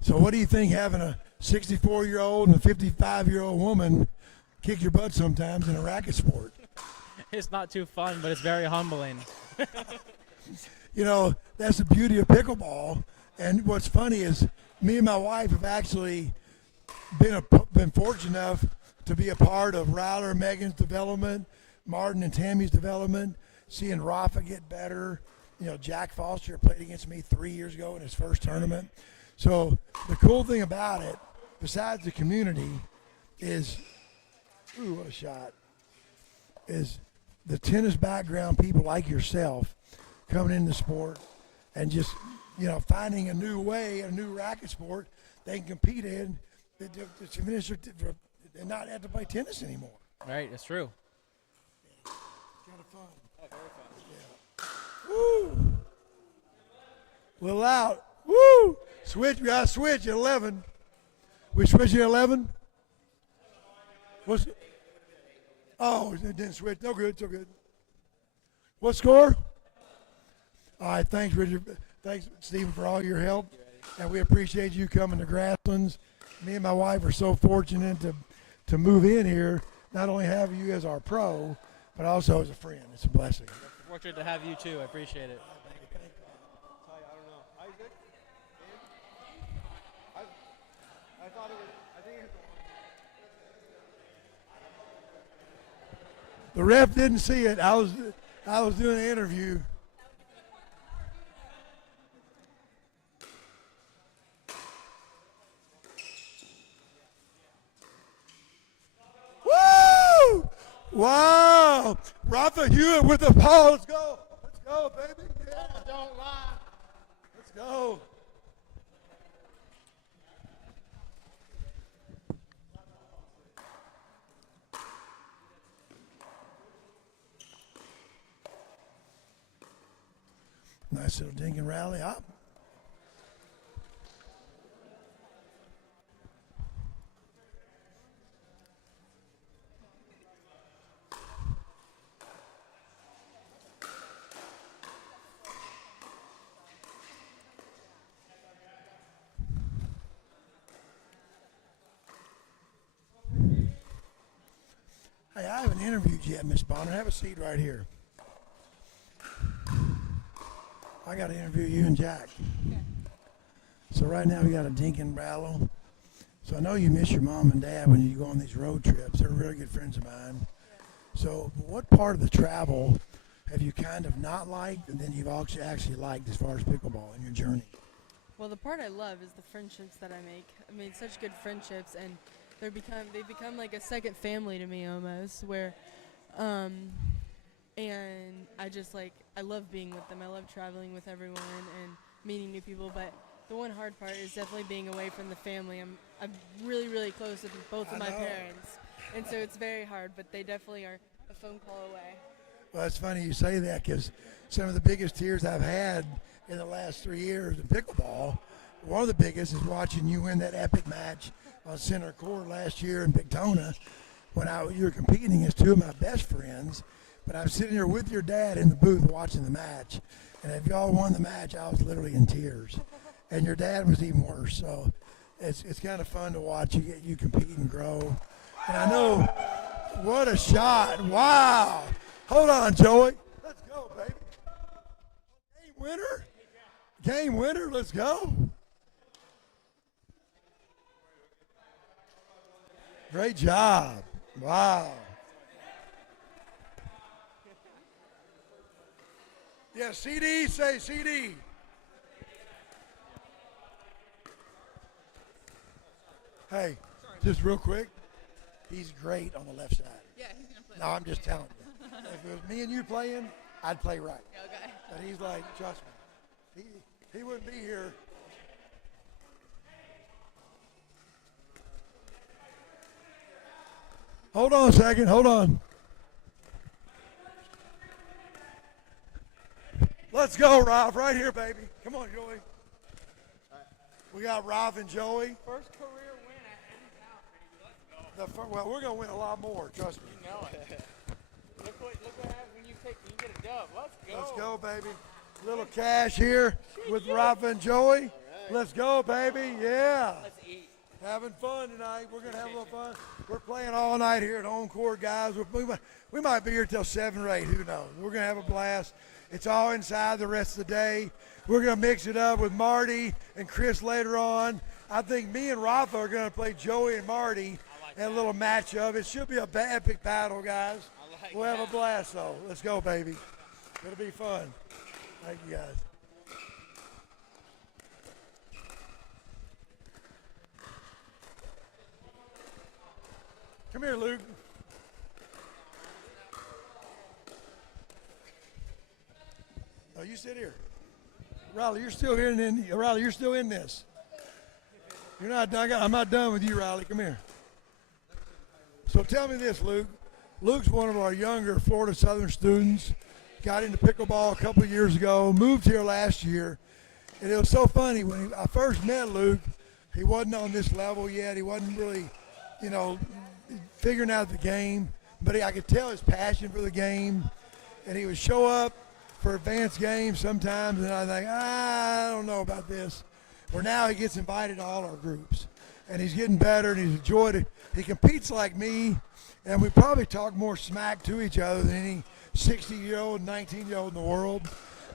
So what do you think having a 64-year-old and a 55-year-old woman kick your butt sometimes in a racket sport? It's not too fun, but it's very humbling. You know, that's the beauty of pickleball. And what's funny is me and my wife have actually been fortunate enough to be a part of Ryler and Megan's development, Martin and Tammy's development, seeing Rafa get better. You know, Jack Foster played against me 3 years ago in his first tournament. So the cool thing about it, besides the community, is, ooh, what a shot, is the tennis background people like yourself coming into the sport and just, you know, finding a new way, a new racket sport they can compete in to finish and not have to play tennis anymore. Right, that's true. Yeah. It's kind of fun. Oh, very fun. Yeah. Woo! Little out. Woo! Switch. We got to switch at 11. We switch at 11? What's it? Oh, it didn't switch. No good. So good. What score? All right. Thanks, Richard. Thanks, Stephen, for all your help. And we appreciate you coming to Grasslands. Me and my wife are so fortunate to move in here, not only have you as our pro, but also as a friend. It's a blessing. Fortunate to have you too. I appreciate it. I don't know. Isaac? I thought it was, I think it The ref didn't see it. I was doing an interview. Woo! Wow! Rafa Hewett with the ball. Let's go. Let's go, baby. Yeah. Don't lie. Let's go. Nice little dink and rally up. Hey, I haven't interviewed yet, Miss Bonhert. Have a seat right here. I got to interview you and Jack. Okay. So right now we got a dink and rattle. So I know you miss your mom and dad when you go on these road trips. They're really good friends of mine. Yeah. So what part of the travel have you kind of not liked and then you've actually liked as far as pickleball in your journey? Well, the part I love is the friendships that I make. I mean, such good friendships, and they've become like a second family to me almost, where and I love being with them. I love traveling with everyone and meeting new people, but the one hard part is definitely being away from the family. I'm really, really close with both of my parents, and so it's very hard, but they definitely are a phone call away. Well, it's funny you say that because some of the biggest tears I've had in the last 3 years in pickleball, one of the biggest is watching you win that epic match on center court last year in Pictona when you were competing as two of my best friends. But I'm sitting here with your dad in the booth watching the match. And if y'all won the match, I was literally in tears. And your dad was even worse. So it's kind of fun to watch you compete and grow. And I know, what a shot. Wow. Hold on, Joey. Let's go, baby. Game winner. Game winner. Let's go. Great job. Wow. Yeah, CD, say CD. Hey, just real quick, he's great on the left side. Yeah, he's going to play. No, I'm just telling you. If it was me and you playing, I'd play right. Okay. But he's like, trust me, he wouldn't be here. Hold on a second, hold on. Let's go, Ralph, right here, baby. Come on, Joey. We got Ralph and Joey. First career win at any count, baby. Let's go. Well, we're going to win a lot more, trust me. You know it. Look what happens when you get a dub. Let's go. Let's go, baby. Little cash here with Ralph and Joey. Right. Let's go, baby. Yeah. Let's eat. Having fun tonight. We're going to have a little fun. We're playing all night here at home court, guys. We might be here till 7 or 8. Who knows? We're going to have a blast. It's all inside the rest of the day. We're going to mix it up with Marty and Chris later on. I think me and Rafa are going to play Joey and Marty in a little matchup. It should be a epic battle, guys. We'll have a blast, though. Let's go, baby. It'll be fun. Thank you, guys. Come here, Luke. Oh, you sit here. Riley, you're still here. Riley, you're still in this. You're not. I'm not done with you, Riley. Come here. So tell me this, Luke. Luke's one of our younger Florida Southern students. Got into pickleball a couple of years ago. Moved here last year, and it was so funny when I first met Luke. He wasn't on this level yet. He wasn't really, figuring out the game. But I could tell his passion for the game, and he would show up for advanced games sometimes, and I think, I don't know about this. Where now he gets invited to all our groups, and he's getting better, and he's enjoyed it. He competes like me, and we probably talk more smack to each other than any 60-year-old, 19-year-old in the world,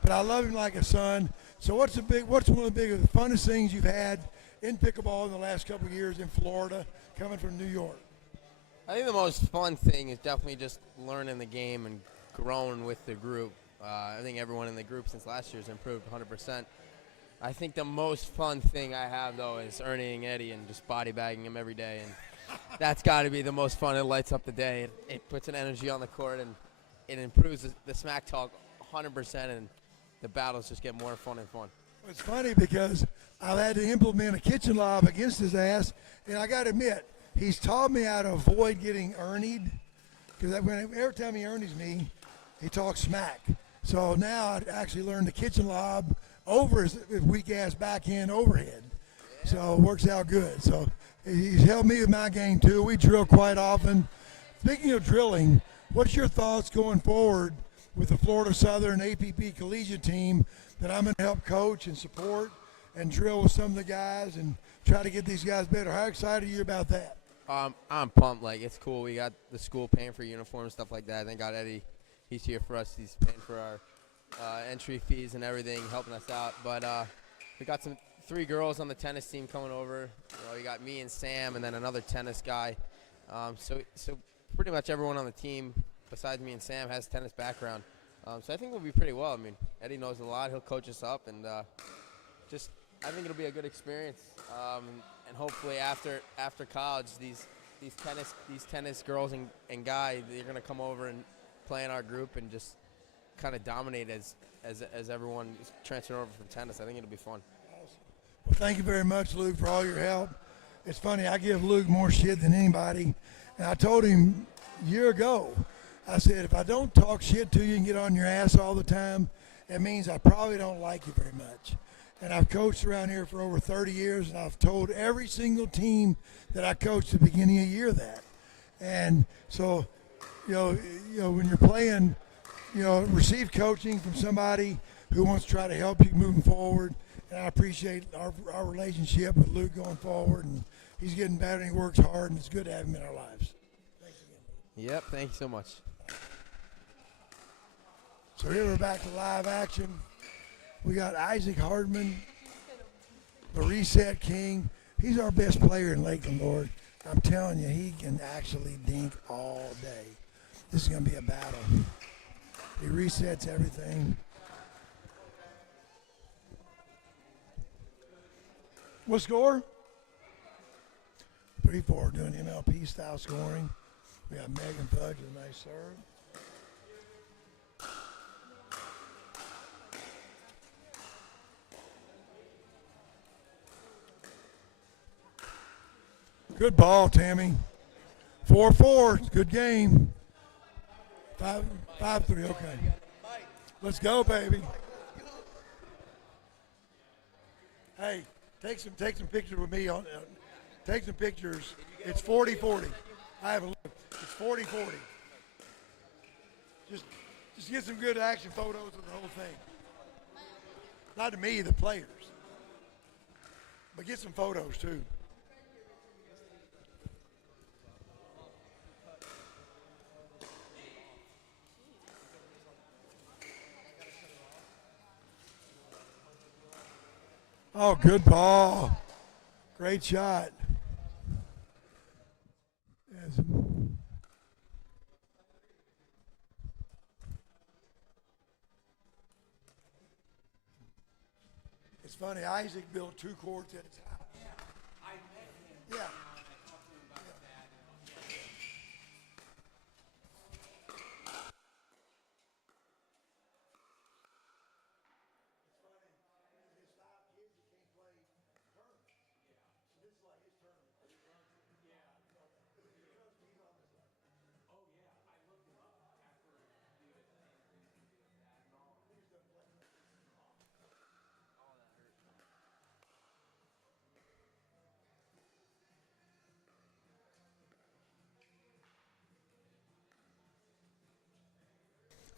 but I love him like a son. So what's one of the funnest things you've had in pickleball in the last couple of years in Florida, coming from New York? I think the most fun thing is definitely just learning the game and growing with the group. I think everyone in the group since last year has improved 100%. I think the most fun thing I have, though, is earning Eddie and just body bagging him every day. And that's got to be the most fun. It lights up the day. It puts an energy on the court, and it improves the smack talk 100%, and the battles just get more fun and fun. Well, it's funny because I've had to implement a kitchen lob against his ass, and I got to admit, he's taught me how to avoid getting earned, because every time he earns me, he talks smack. So now I actually learned the kitchen lob over his weak-ass backhand overhead. So it works out good. So he's helped me with my game, too. We drill quite often. Speaking of drilling, what's your thoughts going forward with the Florida Southern APP collegiate team that I'm going to help coach and support and drill with some of the guys and try to get these guys better? How excited are you about that? I'm pumped. Like, it's cool. We got the school paying for uniforms, stuff like that. Thank God Eddie, he's here for us. He's paying for our entry fees and everything, helping us out. But we got 3 girls on the tennis team coming over. We got me and Sam and then another tennis guy. So pretty much everyone on the team besides me and Sam has tennis background. So I think we'll be pretty well. I mean, Eddie knows a lot. He'll coach us up, and I think it'll be a good experience. And hopefully after college, these tennis girls and guys, they're gonna come over and play in our group and just kind of dominate as everyone is transferring over from tennis. I think it'll be fun. Well, thank you very much, Luke, for all your help. It's funny, I give Luke more shit than anybody, and I told him a year ago, I said, if I don't talk shit to you and get on your ass all the time, it means I probably don't like you very much. And I've coached around here for over 30 years, and I've told every single team that I coached at the beginning of the year that. And so, you know, when you're playing, receive coaching from somebody who wants to try to help you moving forward. And I appreciate our relationship with Luke going forward, and he's getting better and he works hard, and it's good to have him in our lives. Thanks again. Yep, thank you so much. So here we're back to live action. We got Isaac Hardman, the reset king. He's our best player in Lakeland, Lord. I'm telling you, he can actually dink all day. This is going to be a battle. He resets everything. What score? 3-4, doing MLP style scoring. We have Megan Fudge with a nice serve. Good ball, Tammy. 4-4, good game. 5-3, okay. Let's go, baby. Hey, take some pictures with me. Take some pictures. It's 40-40. I have a look. It's 40-40. Just get some good action photos of the whole thing. Not to me, the players. But get some photos, too. Oh, good ball. Great shot. Yes. It's funny, Isaac built 2 courts at his house. Yeah.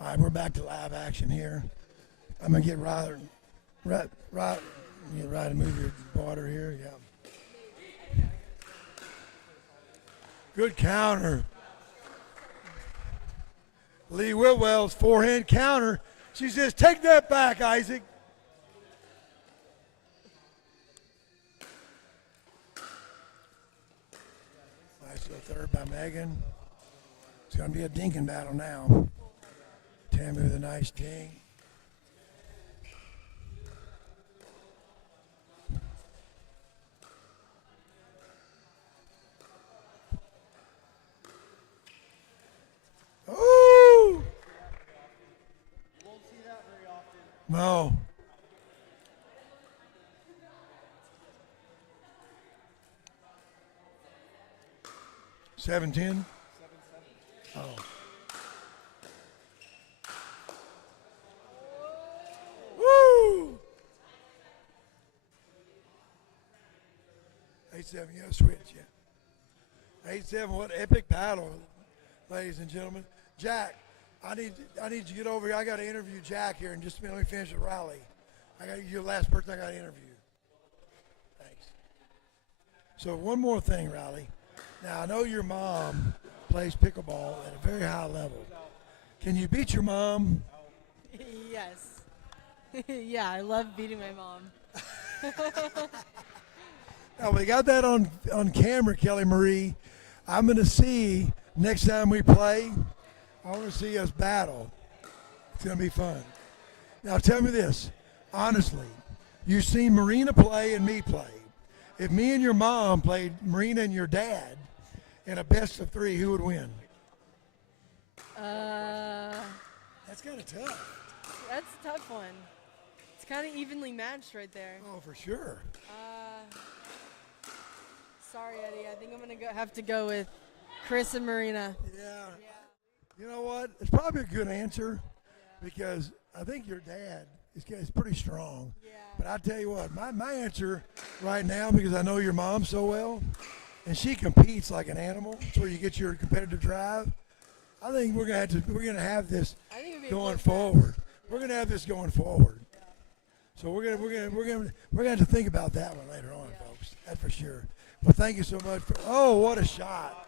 All right, we're back to live action here. I'm going to get Ryler to move your water here. Yeah. Good counter. Lee Whitwell's forehand counter. She says, take that back, Isaac. Nice little third by Megan. It's going to be a dinking battle now. Tammy with a nice ding. Oh! No. Seven 10. Oh. Woo! 8-7. You got to switch, yeah. 8-7. What epic battle, ladies and gentlemen. Jack, I need you to get over here. I got to interview Jack here in just a minute. Let me finish with Riley. You're the last person I got to interview. Thanks. So one more thing, Riley. Now I know your mom plays pickleball at a very high level. Can you beat your mom? Yes. Yeah, I love beating my mom. Now we got that on camera, Kelly Marie. I'm going to see next time we play. I want to see us battle. It's going to be fun. Now tell me this, honestly. You've seen Marina play and me play. If me and your mom played Marina and your dad in a best of 3, who would win? That's kind of tough. That's a tough one. It's kind of evenly matched right there. Oh, for sure. Sorry, Eddie. I think I'm going to have to go with Chris and Marina. Yeah. You know what? It's probably a good answer because I think your dad is pretty strong. Yeah. But I tell you what, my answer right now, because I know your mom so well, and she competes like an animal. That's where you get your competitive drive. I think we're gonna have this going forward. We're gonna have this going forward. So we're gonna have to think about that one later on, folks. That's for sure. Well, thank you so much for. Oh, what a shot!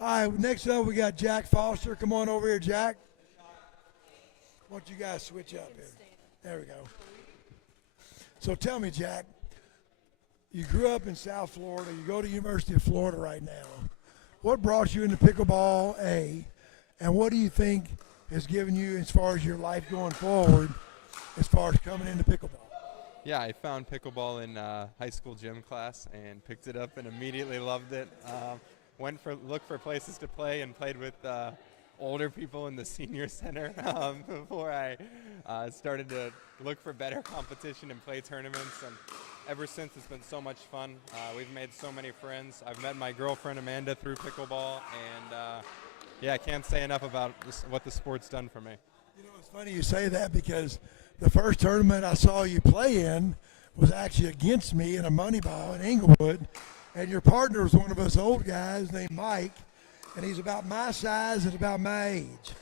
All right, next up we got Jack Foster. Come on over here, Jack. Why don't you guys switch up here? There we go. So tell me, Jack, you grew up in South Florida. You go to University of Florida right now. What brought you into pickleball, A, and what do you think has given you as far as your life going forward as far as coming into pickleball? Yeah, I found pickleball in high school gym class and picked it up and immediately loved it. Looked for places to play and played with older people in the senior center before I started to look for better competition and play tournaments. And ever since, it's been so much fun. We've made so many friends. I've met my girlfriend Amanda through pickleball, and yeah, I can't say enough about what the sport's done for me. You know, it's funny you say that because the first tournament I saw you play in was actually against me in a money ball in Inglewood, and your partner was one of us old guys named Mike, and he's about my size and about my age.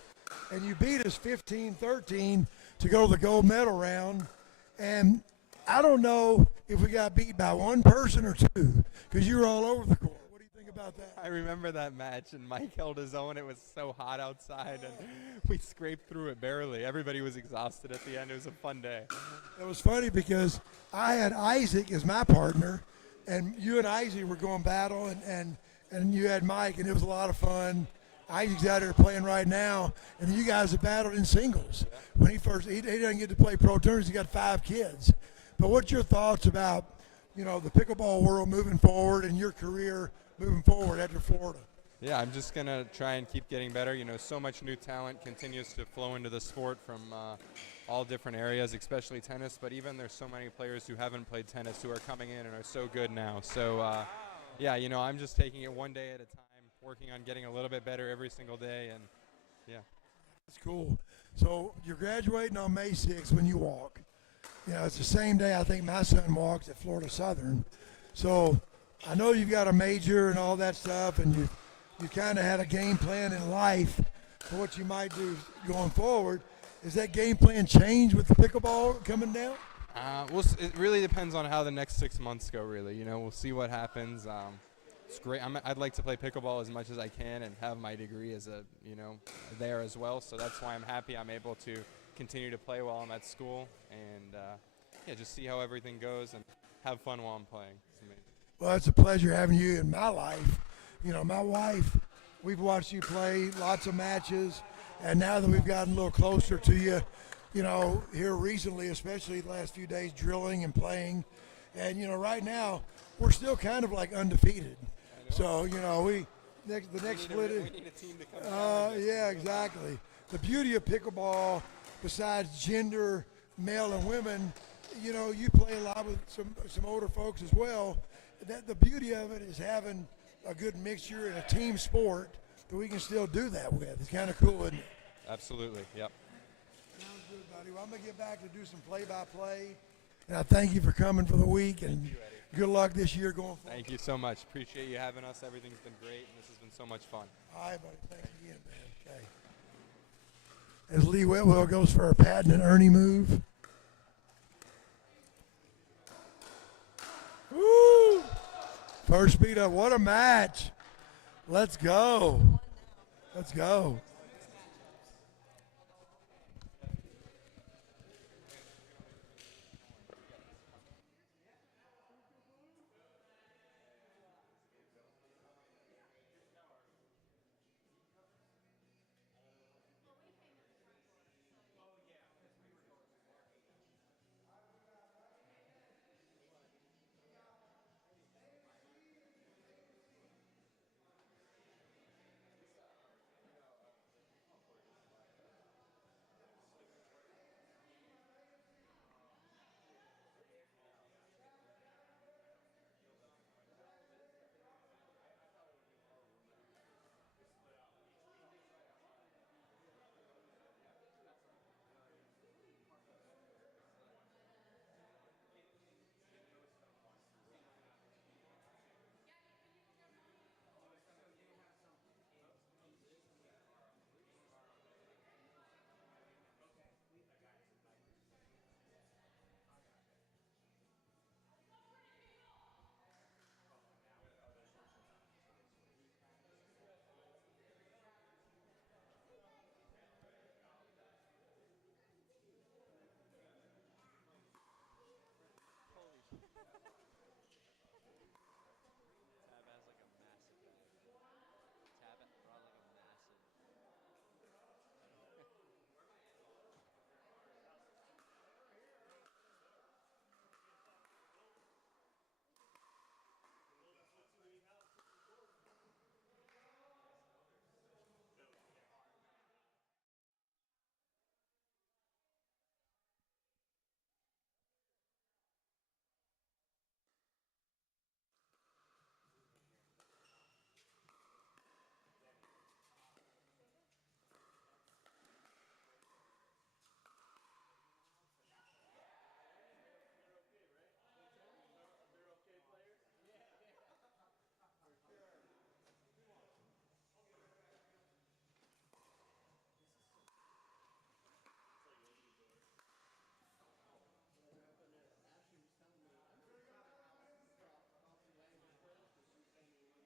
And you beat us 15-13 to go to the gold medal round, and I don't know if we got beat by one person or two because you were all over the court. What do you think about that? I remember that match, and Mike held his own. It was so hot outside, and we scraped through it barely. Everybody was exhausted at the end. It was a fun day. It was funny because I had Isaac as my partner, and you and Isaac were going battle, and you had Mike, and it was a lot of fun. Isaac's out there playing right now, and you guys have battled in singles. When he doesn't get to play pro tournaments, he got 5 kids. But what's your thoughts about, the pickleball world moving forward and your career moving forward after Florida? Yeah, I'm just going to try and keep getting better. So much new talent continues to flow into the sport from all different areas, especially tennis. But even there's so many players who haven't played tennis who are coming in and are so good now. So, yeah, I'm just taking it one day at a time, working on getting a little bit better every single day. And, yeah. That's cool. So you're graduating on May 6th when you walk. It's the same day I think my son walks at Florida Southern. So I know you've got a major and all that stuff, and you kind of had a game plan in life for what you might do going forward. Is that game plan change with the pickleball coming down? It really depends on how the next 6 months go, really. We'll see what happens. it's great. I'd like to play pickleball as much as I can and have my degree as there as well. So that's why I'm happy I'm able to continue to play while I'm at school and just see how everything goes and have fun while I'm playing. It's amazing. Well, it's a pleasure having you in my life. My wife, we've watched you play lots of matches, and now that we've gotten a little closer to you, here recently, especially the last few days, drilling and playing, and right now we're still kind of like undefeated. So the next split. We need a team to come. Yeah, exactly. The beauty of pickleball, besides gender, male and women, you play a lot with some older folks as well. The beauty of it is having a good mixture in a team sport that we can still do that with. It's kind of cool, isn't it? Absolutely. Yep. Sounds good, buddy. Well, I'm going to get back to do some play-by-play. And I thank you for coming for the week, and good luck this year going forward. Thank you so much. Appreciate you having us. Everything's been great, and this has been so much fun. All right, buddy. Thanks again, man. Okay. As Lee Whitwell goes for a Patton and Ernie move. Woo! First speed up. What a match. Let's go. Let's go.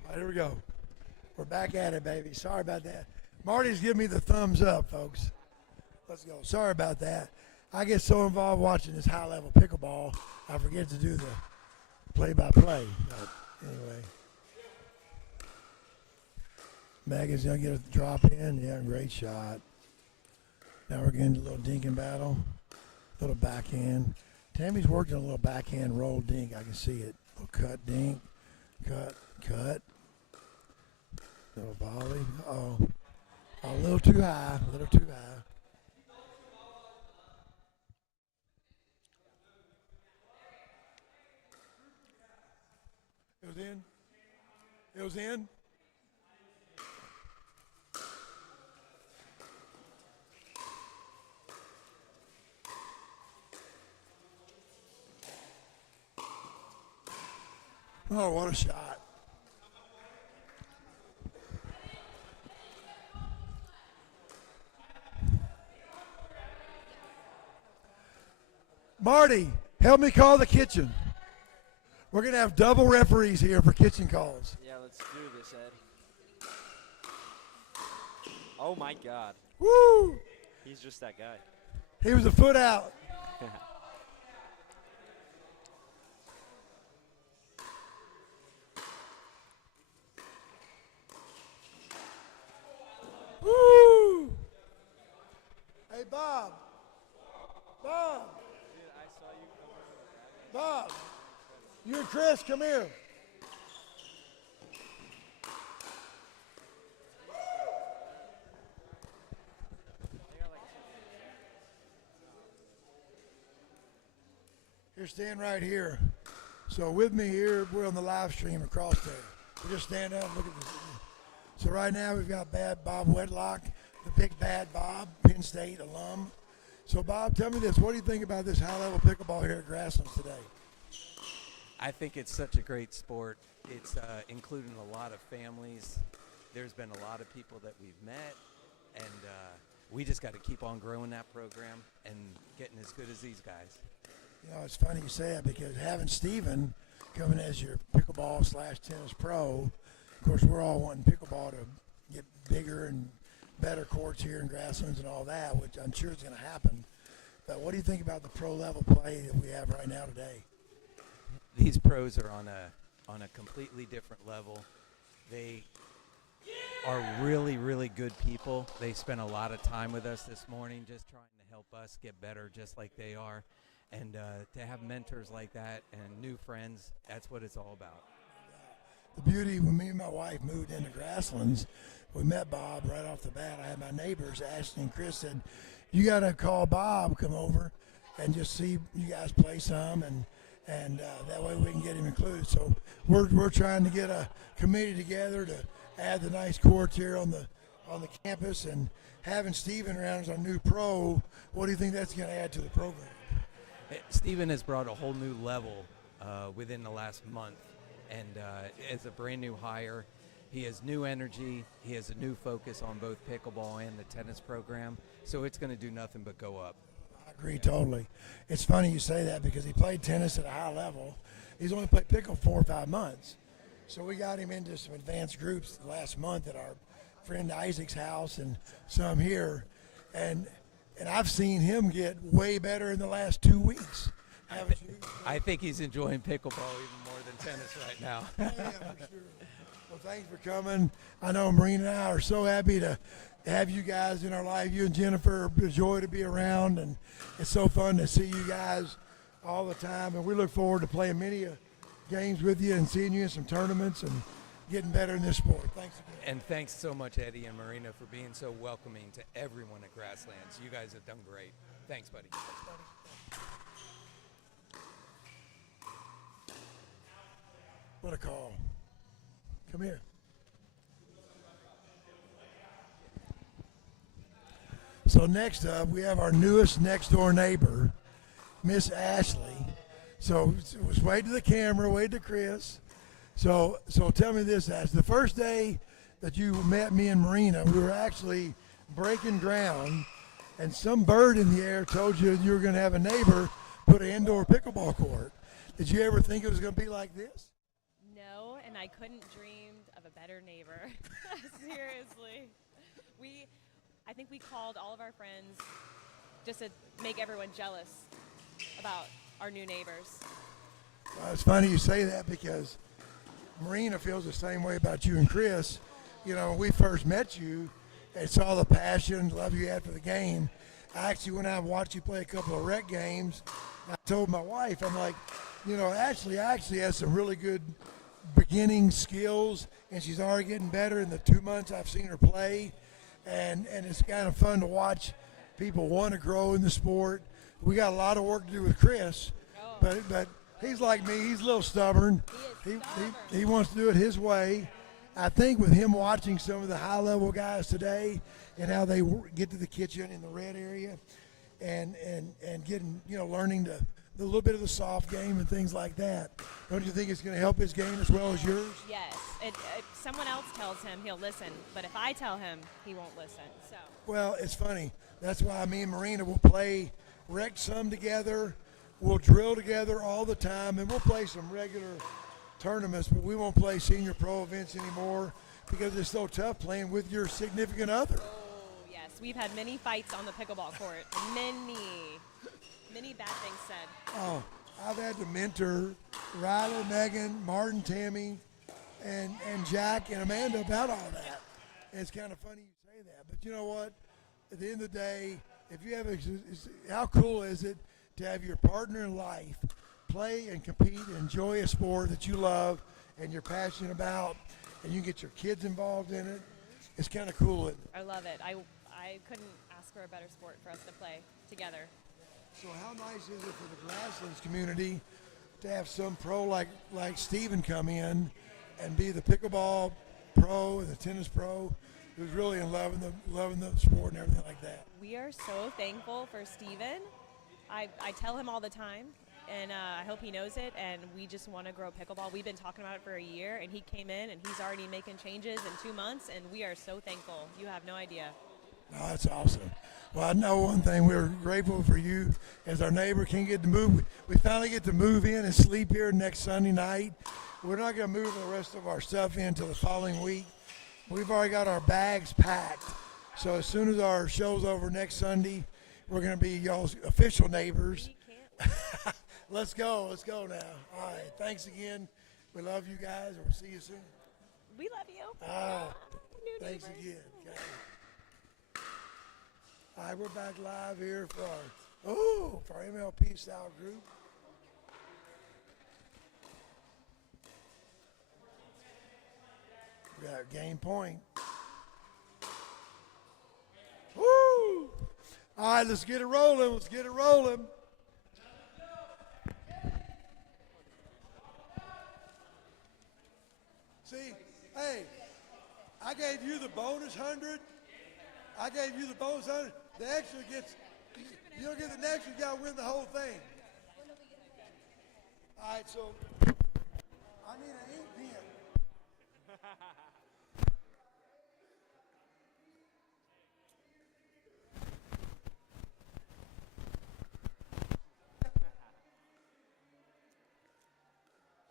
All right, here we go. We're back at it, baby. Sorry about that. Marty's giving me the thumbs up, folks. Let's go. Sorry about that. I get so involved watching this high-level pickleball, I forget to do the play-by-play. But anyway. Megan's going to get a drop in. Yeah, great shot. Now we're getting a little dinking battle. A little backhand. Tammy's working a little backhand roll dink. I can see it. Little cut dink. Cut. Little volley. Uh-oh. A little too high. It was in. Oh, what a shot. Marty, help me call the kitchen. We're going to have double referees here for kitchen calls. Yeah, let's do this, Ed. Oh, my God. Woo! He's just that guy. He was a foot out. Woo! Hey, Bob. Bob. Bob. You and Chris, come here. You're standing right here. So with me here, we're on the live stream across there. So just stand up, look at this. So right now we've got Bad Bob Whitlock, the big bad Bob, Penn State alum. So Bob, tell me this, what do you think about this high-level pickleball here at Grasslands today? I think it's such a great sport. It's including a lot of families. There's been a lot of people that we've met, and we just got to keep on growing that program and getting as good as these guys. You know, it's funny you say that because having Steven coming as your pickleball/tennis pro, of course, we're all wanting pickleball to get bigger and better courts here in Grasslands and all that, which I'm sure is going to happen. But what do you think about the pro level play that we have right now today? These pros are on a completely different level. They are really, really good people. They spent a lot of time with us this morning just trying to help us get better just like they are. And to have mentors like that and new friends, that's what it's all about. The beauty, when me and my wife moved into Grasslands, we met Bob right off the bat. I had my neighbors, Ashley and Chris, said, you got to call Bob, come over, and just see you guys play some, and that way we can get him included. So we're trying to get a committee together to add the nice courts here on the campus, and having Steven around as our new pro, what do you think that's going to add to the program? Steven has brought a whole new level within the last month, and as a brand new hire, he has new energy, he has a new focus on both pickleball and the tennis program, so it's going to do nothing but go up. I agree totally. It's funny you say that because he played tennis at a high level. He's only played pickle 4 or 5 months. So we got him into some advanced groups last month at our friend Isaac's house and some here. And I've seen him get way better in the last 2 weeks. Haven't you? I think he's enjoying pickleball even more than tennis right now. Yeah, for sure. Well, thanks for coming. I know Marina and I are so happy to have you guys in our life. You and Jennifer are a joy to be around, and it's so fun to see you guys all the time. And we look forward to playing many games with you and seeing you in some tournaments and getting better in this sport. Thanks again. And thanks so much, Eddie and Marina, for being so welcoming to everyone at Grasslands. You guys have done great. Thanks, buddy. What a call. Come here. So next up, we have our newest next-door neighbor, Miss Ashley. So wave to the camera, wave to Chris. So tell me this, Ash. The first day that you met me and Marina, we were actually breaking ground, and some bird in the air told you you were going to have a neighbor put an indoor pickleball court. Did you ever think it was going to be like this? No, and I couldn't dream of a better neighbor. Seriously. I think we called all of our friends just to make everyone jealous about our new neighbors. Well, it's funny you say that because Marina feels the same way about you and Chris. You know, when we first met you and saw the passion and love you had for the game, I actually went out and watched you play a couple of rec games. I told my wife, I'm like, you know, Ashley actually has some really good beginning skills, and she's already getting better in the 2 months I've seen her play. And it's kind of fun to watch people want to grow in the sport. We got a lot of work to do with Chris, but he's like me. He's a little stubborn. He wants to do it his way. I think with him watching some of the high-level guys today and how they get to the kitchen in the red area and getting, you know, learning to a little bit of the soft game and things like that. Don't you think it's going to help his game as well as yours? Yes. If someone else tells him, he'll listen. But if I tell him, he won't listen. So. Well, it's funny. That's why me and Marina will play rec some together. we'll drill together all the time, and we'll play some regular tournaments, but we won't play senior pro events anymore because it's so tough playing with your significant other. Oh, yes. We've had many fights on the pickleball court. Many bad things said. Oh, I've had to mentor Ryler, Megan, Martin, Tammy, and Jack and Amanda about all that. And it's kind of funny you say that, but you know what? At the end of the day, if you have how cool is it to have your partner in life play and compete and enjoy a sport that you love and you're passionate about, and you get your kids involved in it? It's kind of cool, isn't it? I love it. I couldn't ask for a better sport for us to play together. So how nice is it for the grasslands community to have some pro like Steven come in and be the pickleball pro and the tennis pro who's really loving the sport and everything like that? We are so thankful for Steven. I tell him all the time, and I hope he knows it, and we just want to grow pickleball. We've been talking about it for a year, and he came in, and he's already making changes in 2 months, and we are so thankful. You have no idea. Oh, that's awesome. Well, I know one thing. We're grateful for you as our neighbor. Can get to move. We finally get to move in and sleep here next Sunday night. We're not going to move the rest of our stuff in until the following week. We've already got our bags packed. So as soon as our show's over next Sunday, we're going to be y'all's official neighbors. Let's go now. All right. Thanks again. We love you guys. We'll see you soon. We love you. Thanks again. Okay. All right, we're back live here for our MLP style group. We got game point. Woo! All right, let's get it rolling. See, hey, I gave you the bonus 100. I gave you the bonus 100. The extra gets, you don't get the next, you got to win the whole thing. All right, so I need an ink pen.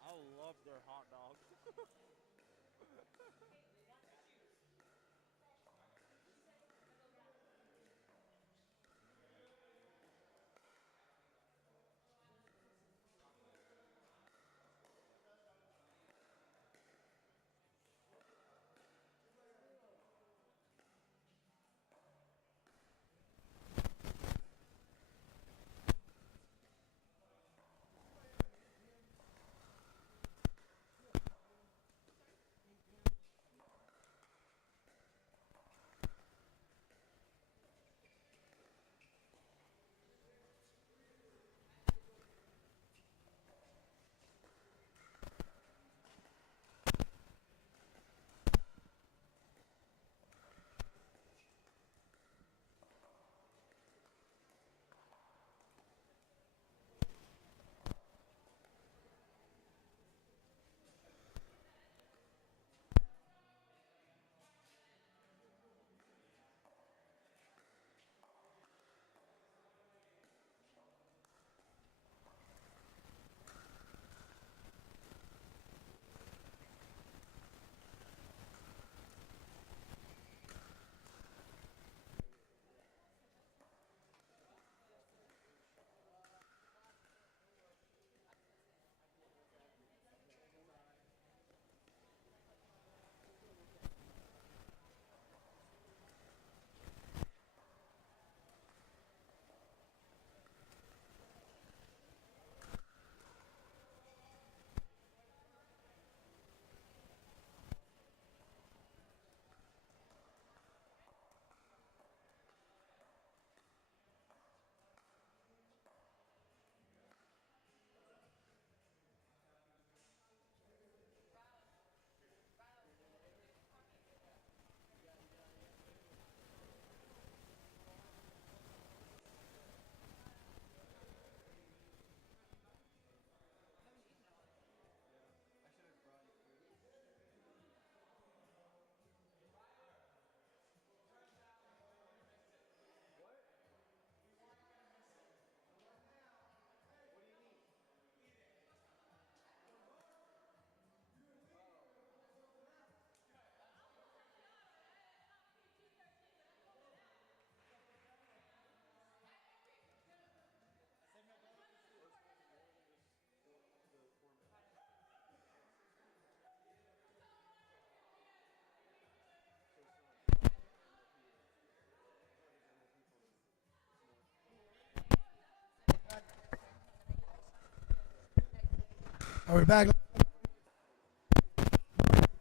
I love their hot dogs. Are we back?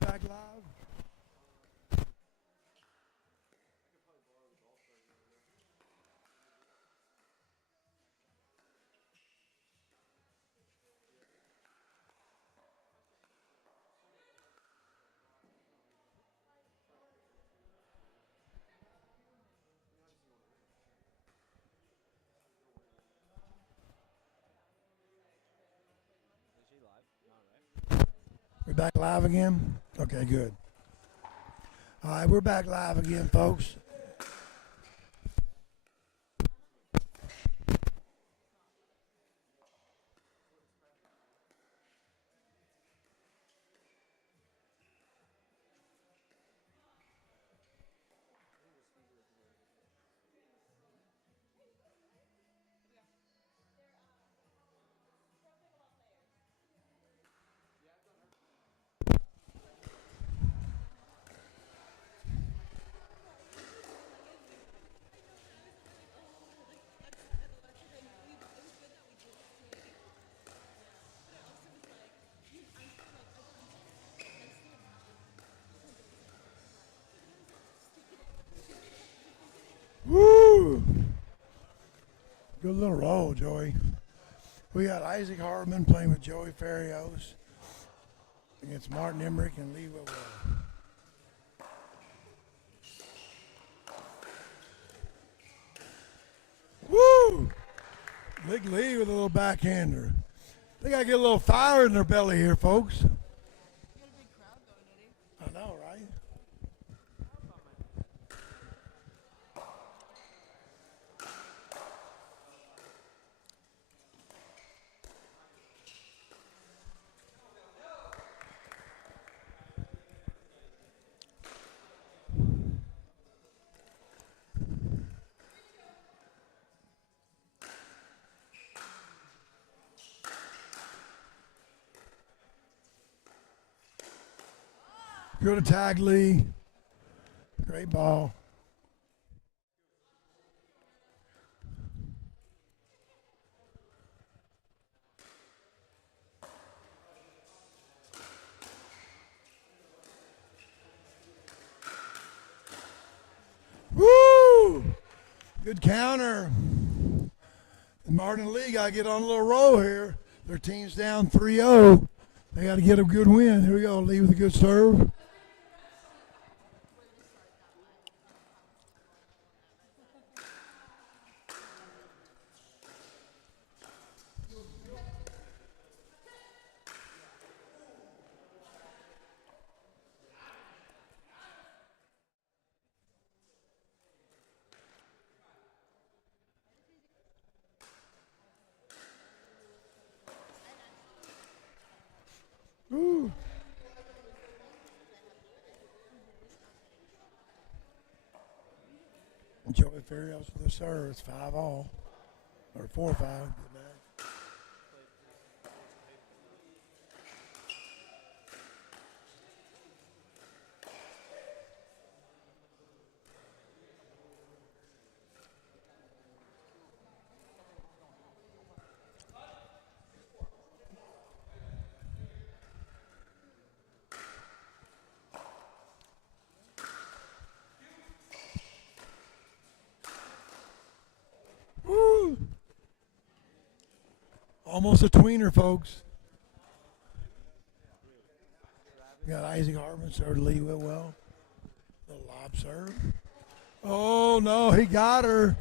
Back live? We back live again? Okay, good. All right, we're back live again, folks. Woo! Good little roll, Joey. We got Isaac Hartman playing with Joey Farios against Martin Emmrich and Lee Whitwell. Woo! Big Lee with a little backhander. They got to get a little fire in their belly here, folks. I know, right? Good attack, Lee. Great ball. Woo! Good counter. Martin and Lee got to get on a little roll here. Their team's down 3-0. They got to get a good win. Here we go. Lee with a good serve. Ooh. Joey Farios with the serve. It's 5-all. Or 4-5. Good night. Woo! Almost a tweener, folks. We got Isaac Hartman serve to Lee Whitwell. Little lob serve. Oh, no, he got her.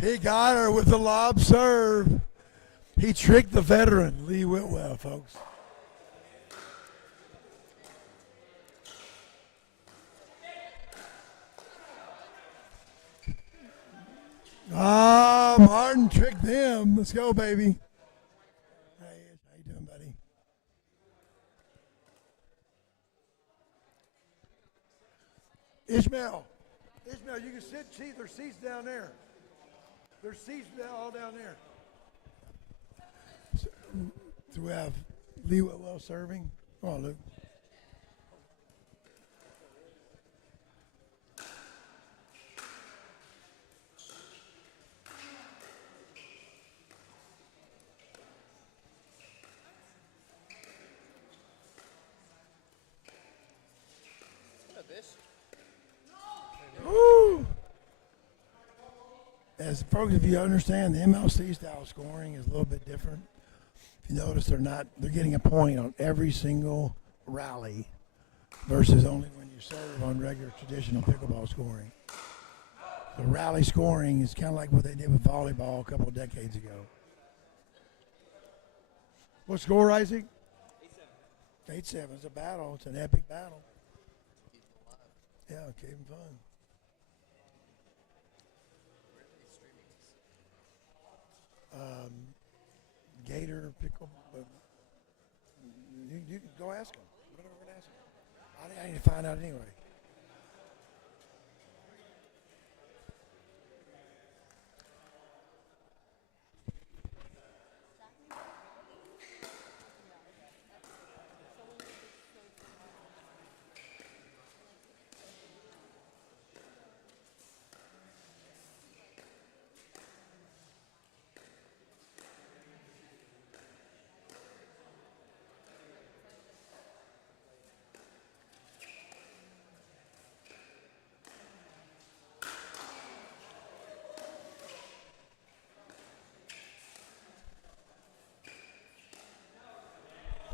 He got her with the lob serve. He tricked the veteran, Lee Whitwell, folks. Ah, Martin tricked them. Let's go, baby. Hey, how you doing, buddy? Ishmael, you can sit. See, there's seats down there. There's seats all down there. So we have Lee Whitwell serving. Come on, Luke. As folks, if you understand, the MLC style scoring is a little bit different. If you notice, they're getting a point on every single rally versus only when you serve on regular traditional pickleball scoring. The rally scoring is kind of like what they did with volleyball a couple of decades ago. What score, Isaac? 8-7. 8-7. It's a battle. It's an epic battle. Yeah, keep them fun. Gator pickle. You can go ask them. Go over and ask them. I need to find out anyway.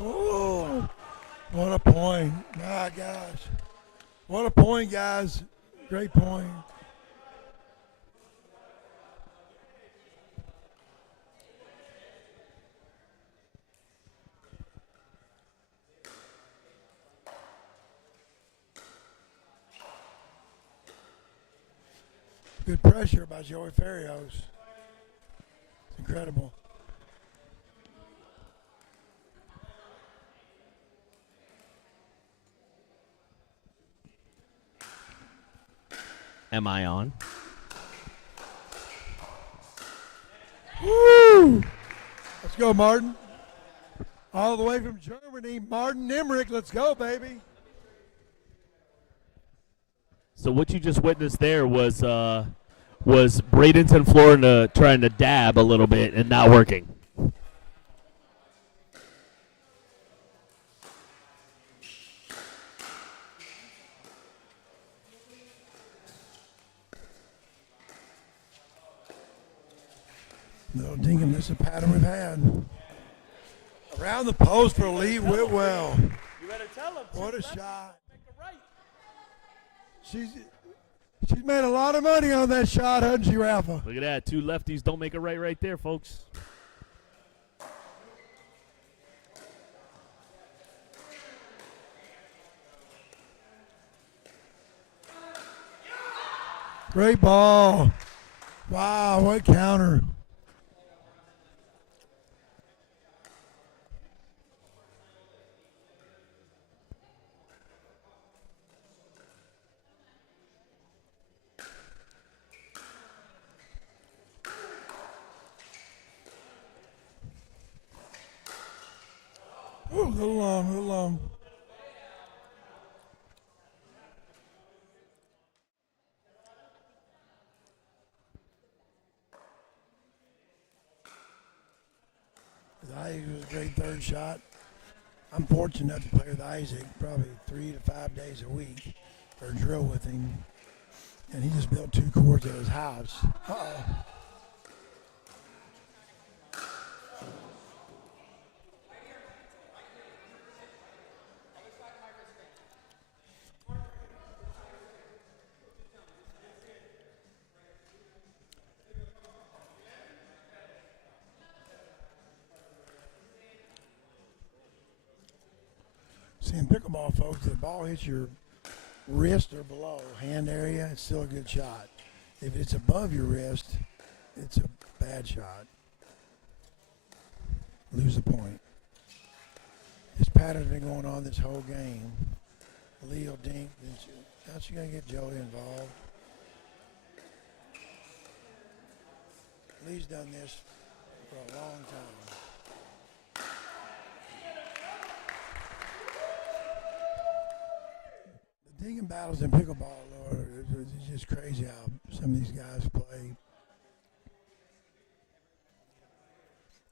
Oh, what a point. My gosh. What a point, guys. Great point. Good pressure by Joey Farios. It's incredible. Am I on? Woo! Let's go, Martin. All the way from Germany, Martin Emmrich. Let's go, baby. So what you just witnessed there was Bradenton, Florida, trying to dab a little bit and not working. No, Dingham, this is a pattern we've had. Around the post for Lee Whitwell. You better tell him. What a shot. She's made a lot of money on that shot, hasn't she, Rafa? Look at that. Two lefties don't make a right there, folks. Great ball. Wow, what counter. Ooh, a little long, a little long. Isaac was a great third shot. I'm fortunate enough to play with Isaac probably 3 to 5 days a week or drill with him. And he just built 2 courts at his house. Uh-oh. See, in pickleball, folks, if the ball hits your wrist or below, hand area, it's still a good shot. If it's above your wrist, it's a bad shot. Lose a point. This pattern's been going on this whole game. Leo Dink, now she's going to get Joey involved. Lee's done this for a long time. The Dingham battles in pickleball, Lord, it's just crazy how some of these guys play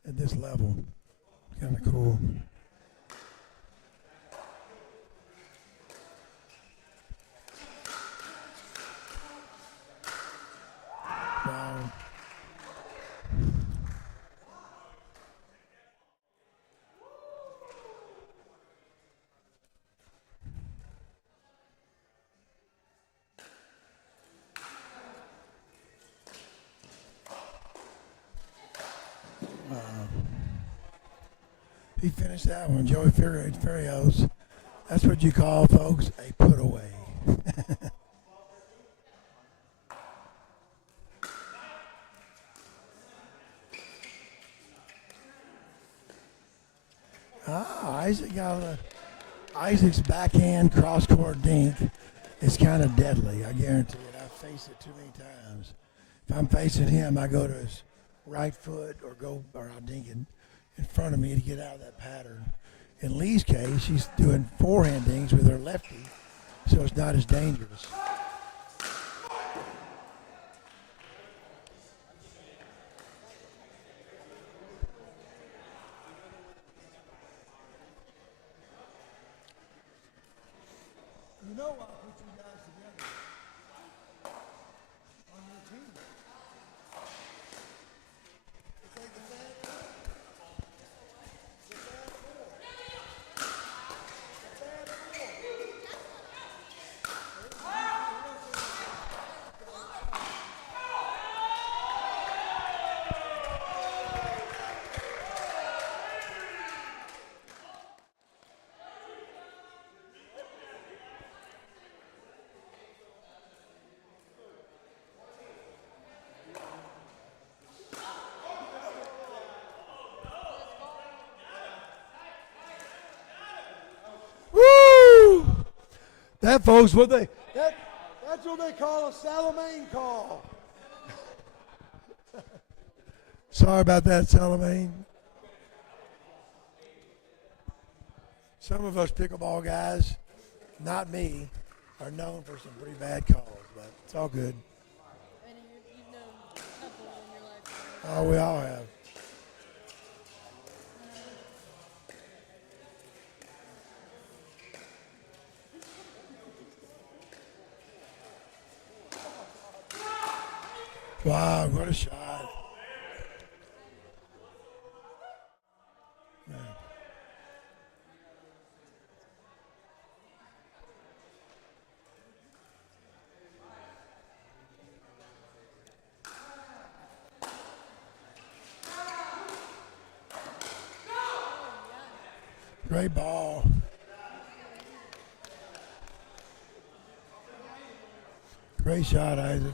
at this level. It's kind of cool. Wow. He finished that one, Joey Ferios. That's what you call, folks, a put away. Isaac's backhand cross-court dink is kind of deadly. I guarantee it. I've faced it too many times. If I'm facing him, I go to his right foot or I'll dink it in front of me to get out of that pattern. In Lee's case, she's doing forehand dinks with her lefty, so it's not as dangerous. You know I'll put you guys together on your team. It's like the fat Woo! That, folks, that's what they call a Salamane call. Sorry about that, Salamane. Some of us pickleball guys, not me, are known for some pretty bad calls, but it's all good. Oh, we all have. Wow, what a shot. Yeah. Great ball. Great shot, Isaac.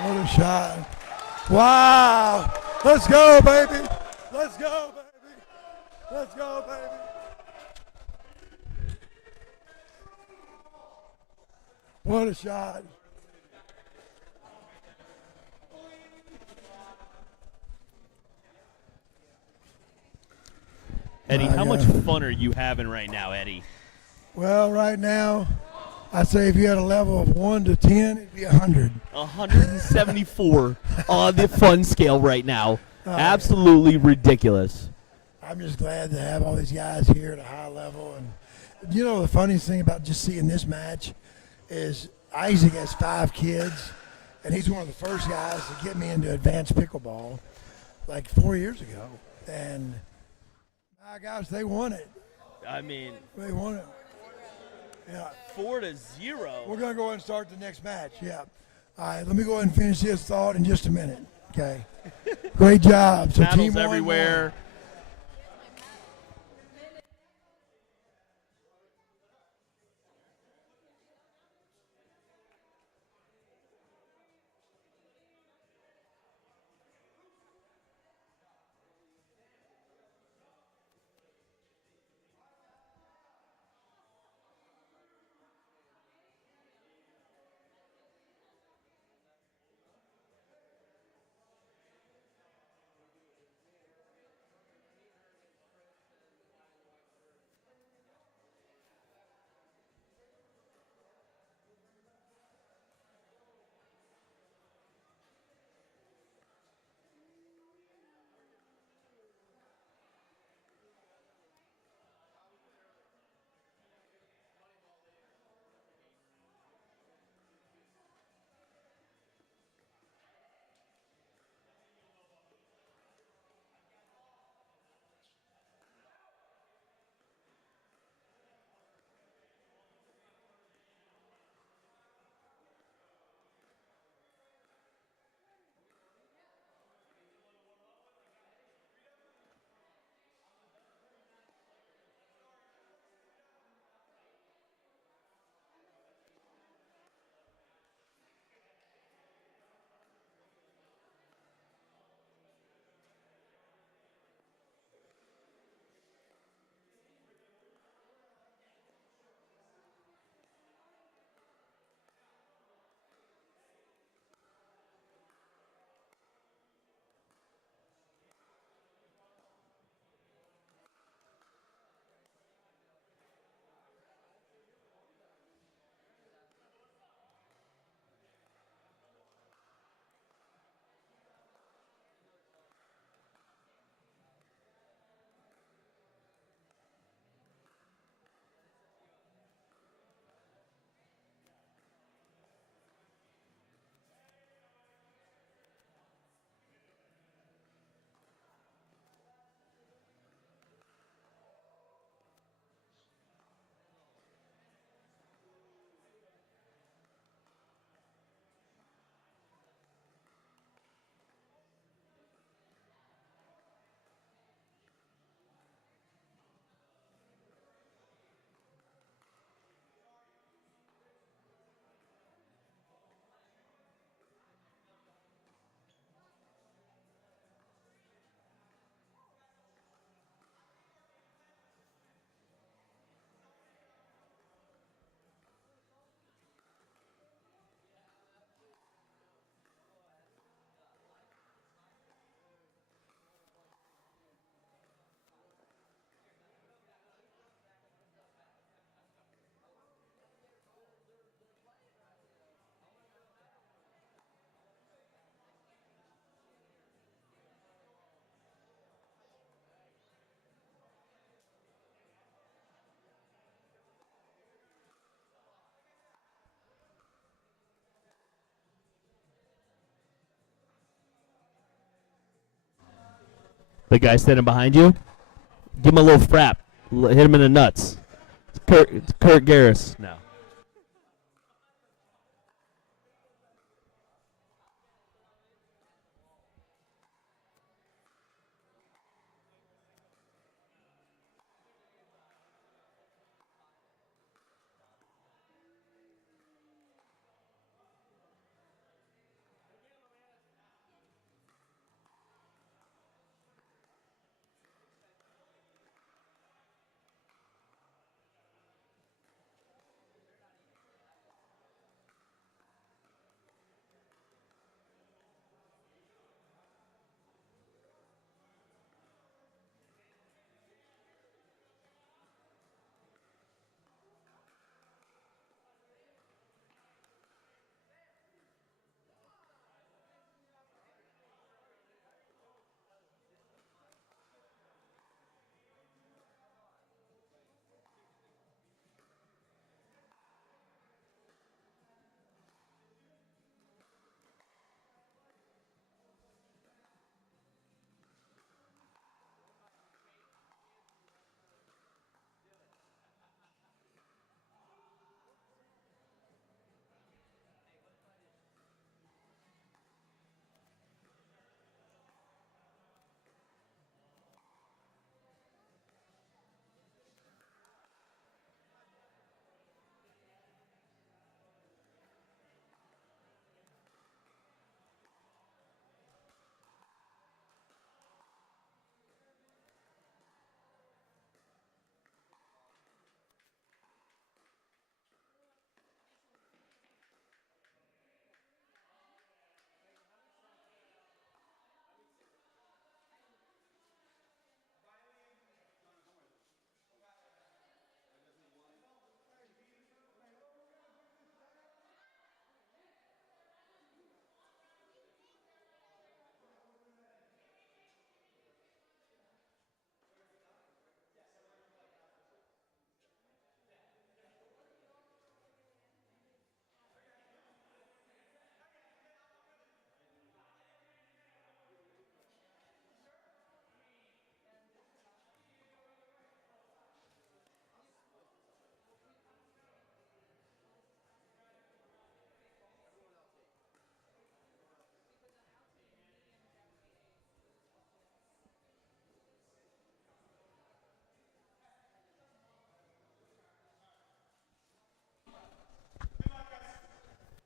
What a shot. Wow. Let's go, baby. Let's go, baby. Let's go, baby. What a shot. Eddie, how much fun are you having right now, Eddie? Well, right now, I'd say if you had a level of 1 to 10, it'd be 100. 174 on the fun scale right now. Absolutely ridiculous. I'm just glad to have all these guys here at a high level. And you know, the funniest thing about just seeing this match is Isaac has 5 kids, and he's one of the first guys to get me into advanced pickleball like 4 years ago. And my gosh, they won it. I mean, they won it. Yeah. 4-0. We're going to go ahead and start the next match. Yeah. All right, let me go ahead and finish this thought in just a minute. Okay. Great job. So Paddles team everywhere. The guy standing behind you? Give him a little frap. Hit him in the nuts. It's Kurt Garris now.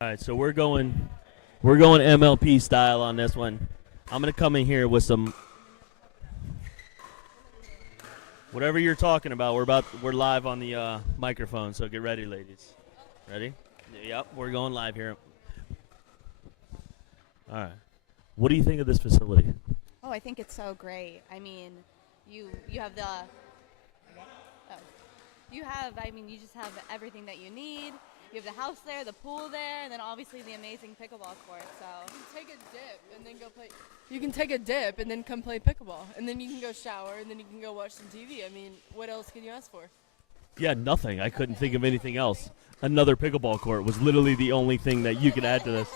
All right, so we're going MLP style on this one. I'm gonna come in here with some whatever you're talking about. We're live on the microphone, so get ready, ladies. Ready? Yep, we're going live here. All right. What do you think of this facility? Oh, I think it's so great. I mean, you have the you just have everything that you need. You have the house there, the pool there, and then obviously the amazing pickleball court. So Take a dip and then go play. You can take a dip and then come play pickleball, and then you can go shower, and then you can go watch some TV. I mean, what else can you ask for? Yeah, nothing. I couldn't think of anything else. Another pickleball court was literally the only thing that you could add to this.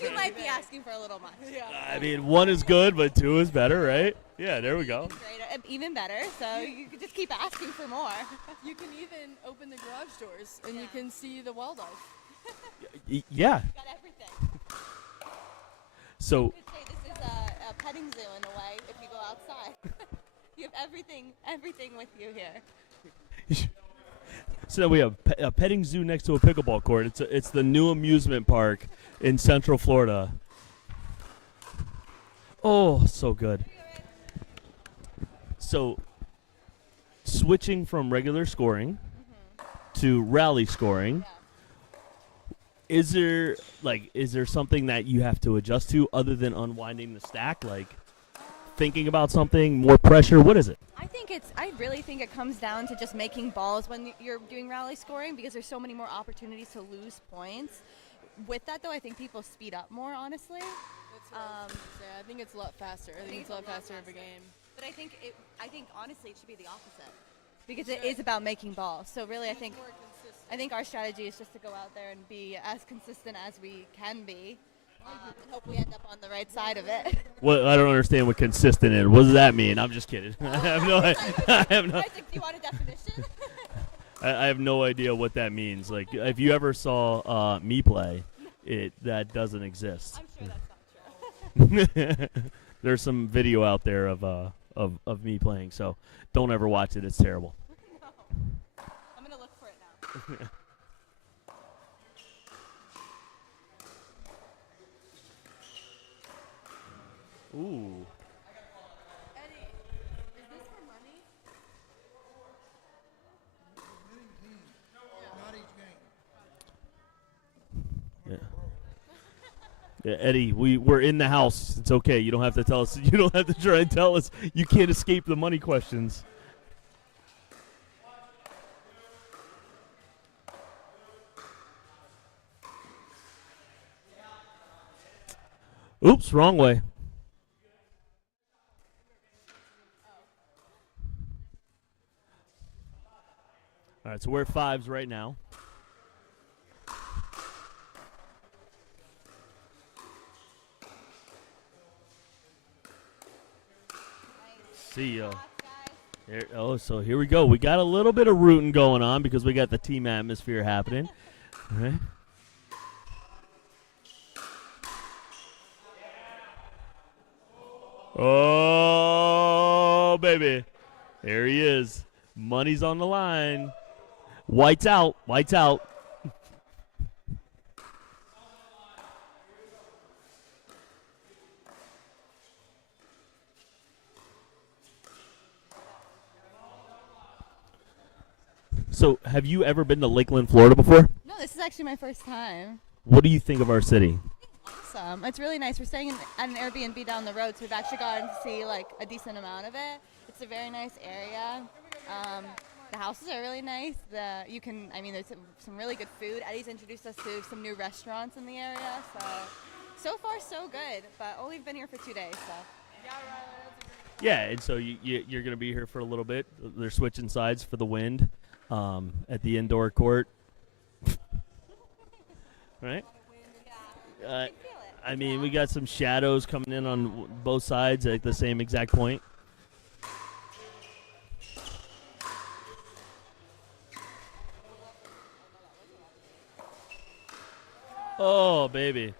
you might be asking for a little much. Yeah. I mean, one is good, but two is better, right? Yeah, there we go. Great, even better. So you could just keep asking for more. You can even open the garage doors, and you can see the wildlife. Yeah. Got everything. So. You could say this is a petting zoo in a way if you go outside. You have everything with you here. So we have a petting zoo next to a pickleball court. It's the new amusement park in Central Florida. Oh, so good. So switching from regular scoring to rally scoring, is there something that you have to adjust to other than unwinding the stack, like thinking about something, more pressure? What is it? I really think it comes down to just making balls when you're doing rally scoring, because there's so many more opportunities to lose points. With that, though, I think people speed up more, honestly. That's what I was gonna say. I think it's a lot faster. I think it's a lot faster of a game. But I think honestly it should be the opposite, because it is about making balls. So really, I think our strategy is just to go out there and be as consistent as we can be, and hope we end up on the right side of it. What I don't understand what consistent is. What does that mean? I'm just kidding. I have no. I have no. Do you want a definition? I have no idea what that means. Like, if you ever saw me play, that doesn't exist. I'm sure that's not true. There's some video out there of me playing, so don't ever watch it. It's terrible. No. I'm gonna look for it now. Ooh. Eddie, is this for money? Not each game. Yeah. Yeah, Eddie, we're in the house. It's okay. You don't have to tell us. You don't have to try and tell us. You can't escape the money questions. Oops, wrong way. All right, so we're at 5s right now. See ya. So here we go. We got a little bit of rooting going on because we got the team atmosphere happening. All right. Oh, baby. There he is. Money's on the line. White's out. White's out. So, have you ever been to Lakeland, Florida before? No, this is actually my first time. What do you think of our city? Awesome. It's really nice. We're staying at an Airbnb down the road, so we've actually gotten to see like a decent amount of it. It's a very nice area. The houses are really nice. There's some really good food. Eddie's introduced us to some new restaurants in the area. So far so good. But we've been here for 2 days, so. Yeah, Ryler. Yeah, and so you're going to be here for a little bit. They're switching sides for the wind at the indoor court. Right? I mean, we got some shadows coming in on both sides at the same exact point. Oh, baby.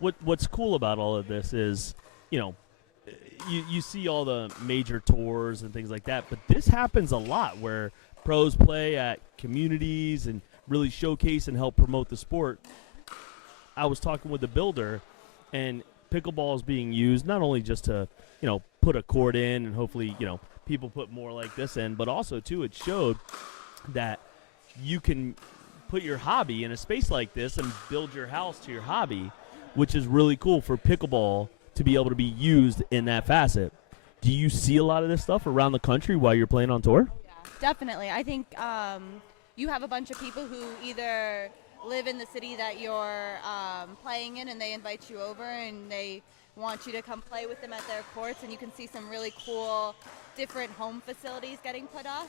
What's cool about all of this is, you see all the major tours and things like that, but this happens a lot where pros play at communities and really showcase and help promote the sport. I was talking with the builder, and pickleball is being used not only just to, put a court in and hopefully, people put more like this in, but also, too, it showed that you can put your hobby in a space like this and build your house to your hobby, which is really cool for pickleball to be able to be used in that facet. Do you see a lot of this stuff around the country while you're playing on tour? Yeah, definitely. I think you have a bunch of people who either live in the city that you're playing in, and they invite you over and they want you to come play with them at their courts, and you can see some really cool different home facilities getting put up,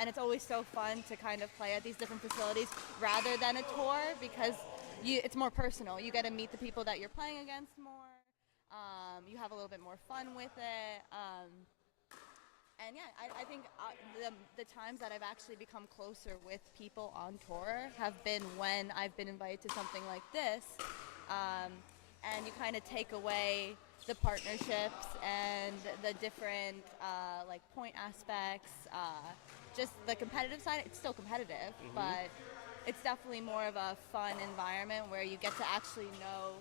and it's always so fun to kind of play at these different facilities rather than a tour because it's more personal. You get to meet the people that you're playing against more. You have a little bit more fun with it. And yeah, I think the times that I've actually become closer with people on tour have been when I've been invited to something like this, and you kind of take away the partnerships and the different like point aspects, just the competitive side. It's still competitive, but it's definitely more of a fun environment where you get to actually know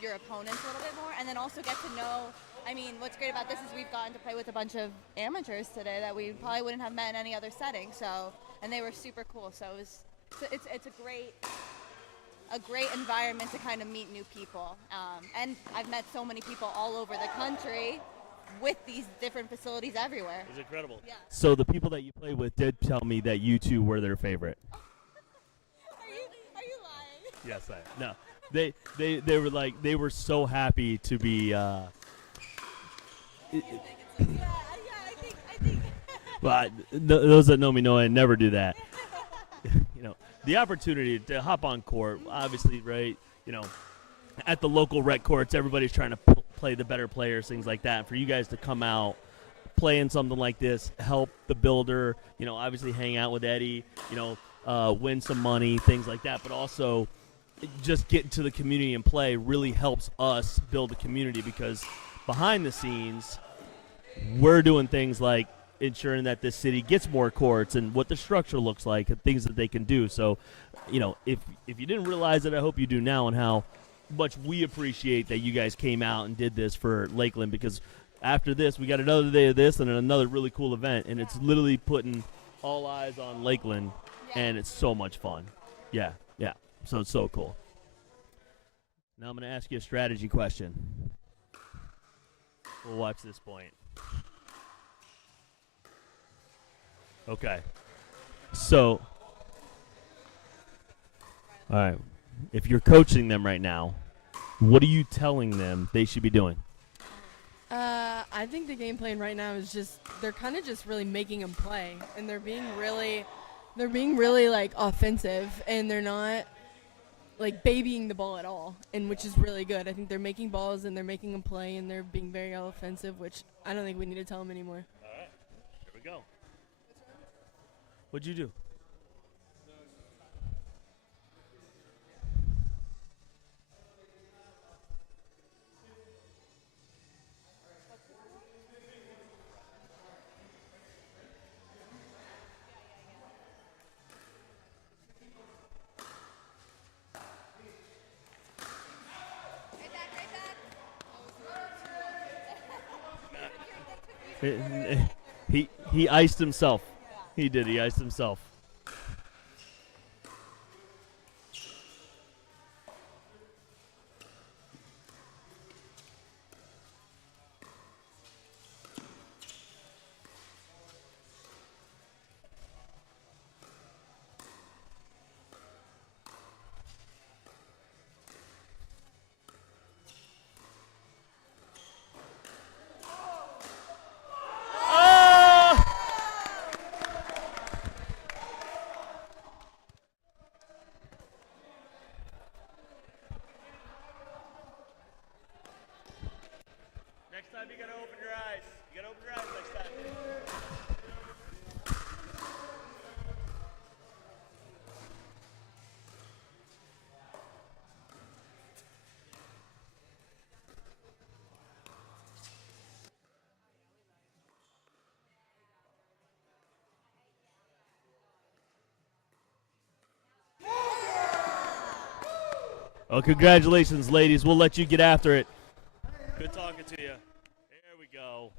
your opponents a little bit more, and then also get to know. I mean, what's great about this is we've gotten to play with a bunch of amateurs today that we probably wouldn't have met in any other setting. So, and they were super cool. So it's a great environment to kind of meet new people. And I've met so many people all over the country with these different facilities everywhere. It's incredible. Yeah. So the people that you play with did tell me that you two were their favorite. Are you lying? Yes, I am. No. They were like, they were so happy to be but those that know me know I never do that. The opportunity to hop on court, obviously, right? at the local rec courts, everybody's trying to play the better players, things like that. For you guys to come out, play in something like this, help the builder, obviously hang out with Eddie, win some money, things like that, but also just get into the community and play really helps us build the community, because behind the scenes, we're doing things like ensuring that this city gets more courts and what the structure looks like and things that they can do. So, if you didn't realize it, I hope you do now, and how much we appreciate that you guys came out and did this for Lakeland, because after this, we got another day of this and another really cool event, and it's literally putting all eyes on Lakeland, and it's so much fun. Yeah. So it's so cool. Now I'm going to ask you a strategy question. We'll watch this point. Okay. So, all right. If you're coaching them right now, what are you telling them they should be doing? I think the game plan right now is they're kind of just really making them play, and they're being really like offensive, and they're not like babying the ball at all, and which is really good. I think they're making balls and they're making them play, and they're being very offensive, which I don't think we need to tell them anymore. All right, here we go. What'd you do? He iced himself. He did. He iced himself. Next time you gotta open your eyes. You gotta open your eyes next time. Well, congratulations, ladies. We'll let you get after it. Good talking to you. There we go.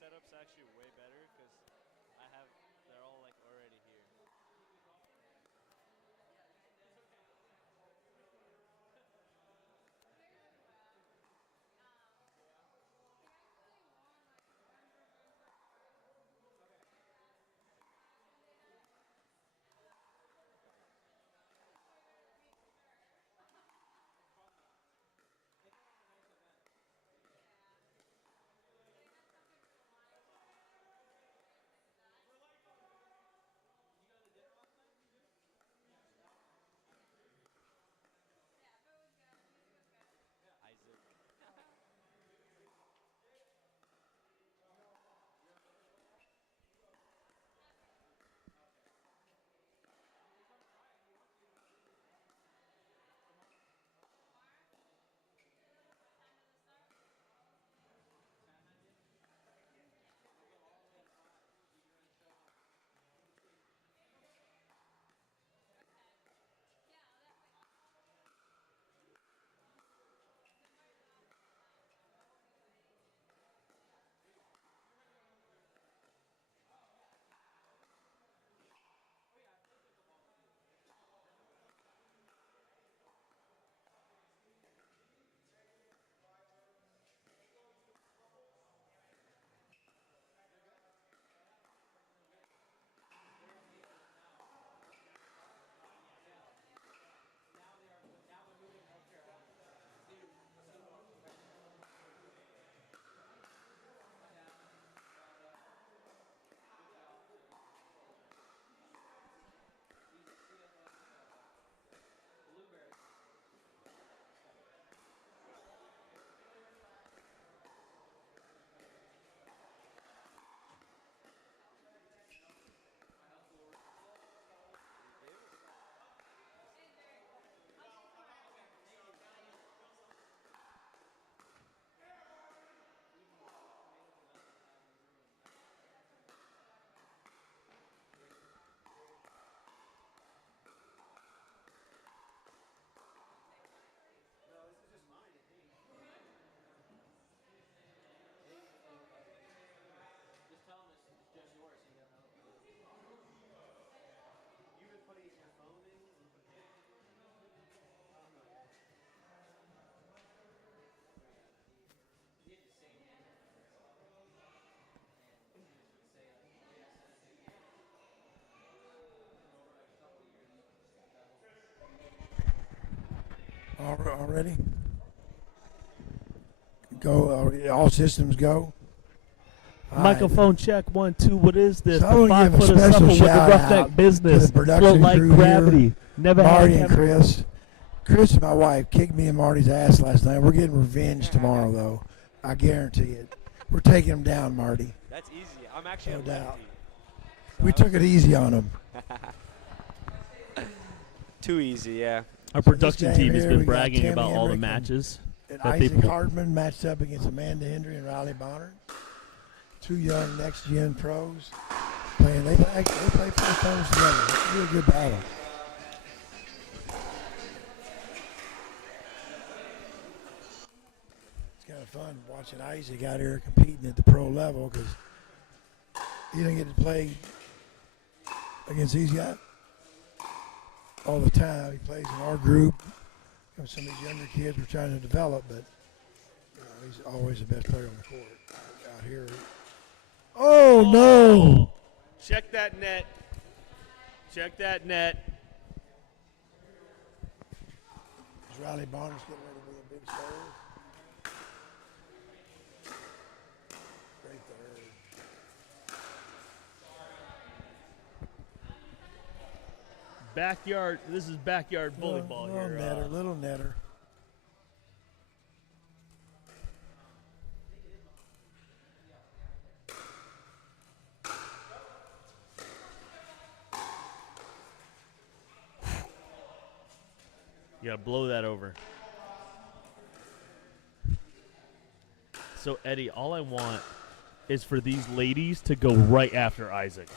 setup's actually way better because they're all like already here. Already? Go. All systems go. Microphone check 1 2. What is this? So I want to give a special with the shout roughneck out business. to the production Float like crew gravity. here. Never Marty had and Chris. Chris and my wife kicked me and Marty's ass last night. We're getting revenge tomorrow, though. I guarantee it. We're taking them down, Marty. That's easy. I'm actually No a doubt. lefty. We took it easy on them. Too easy, yeah. Our So production this game team has here, been we got bragging Tammy about all the Emmrich matches and that they Isaac put. Hartman matched up against Amanda Hendry and Ryler Dehart. Two young next-gen pros playing. They play 4 times together. It's a really good battle. It's kind of fun watching Isaac out here competing at the pro level because he didn't get to play against these guys all the time. He plays in our group. Some of these younger kids we're trying to develop, but he's always the best player on the court out here. Oh, no. Check that net. Check that net. Is Riley Bonner's getting ready to be a big star? Great third. Backyard. This is backyard volleyball here. Little netter. You gotta blow that over. So Eddie, all I want is for these ladies to go right after Isaac.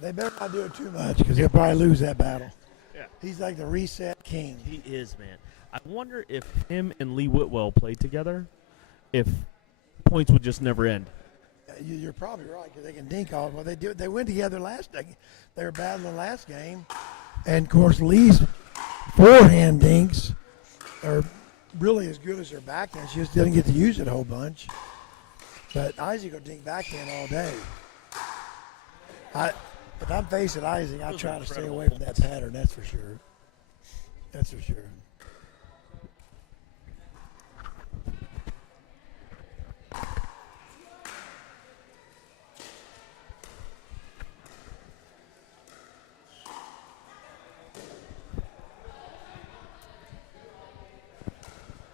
They better not do it too much because they'll probably lose that battle. Yeah. He's like the reset king. He is, man. I wonder if him and Lee Whitwell played together, if points would just never end. You're probably right because they can dink all. Well, they went together last day. They were battling last game, and of course Lee's forehand dinks are really as good as her backhand. She just didn't get to use it a whole bunch. But Isaac will dink backhand all day. If I'm facing Isaac, I try to stay away from that pattern. That's for sure. That's for sure.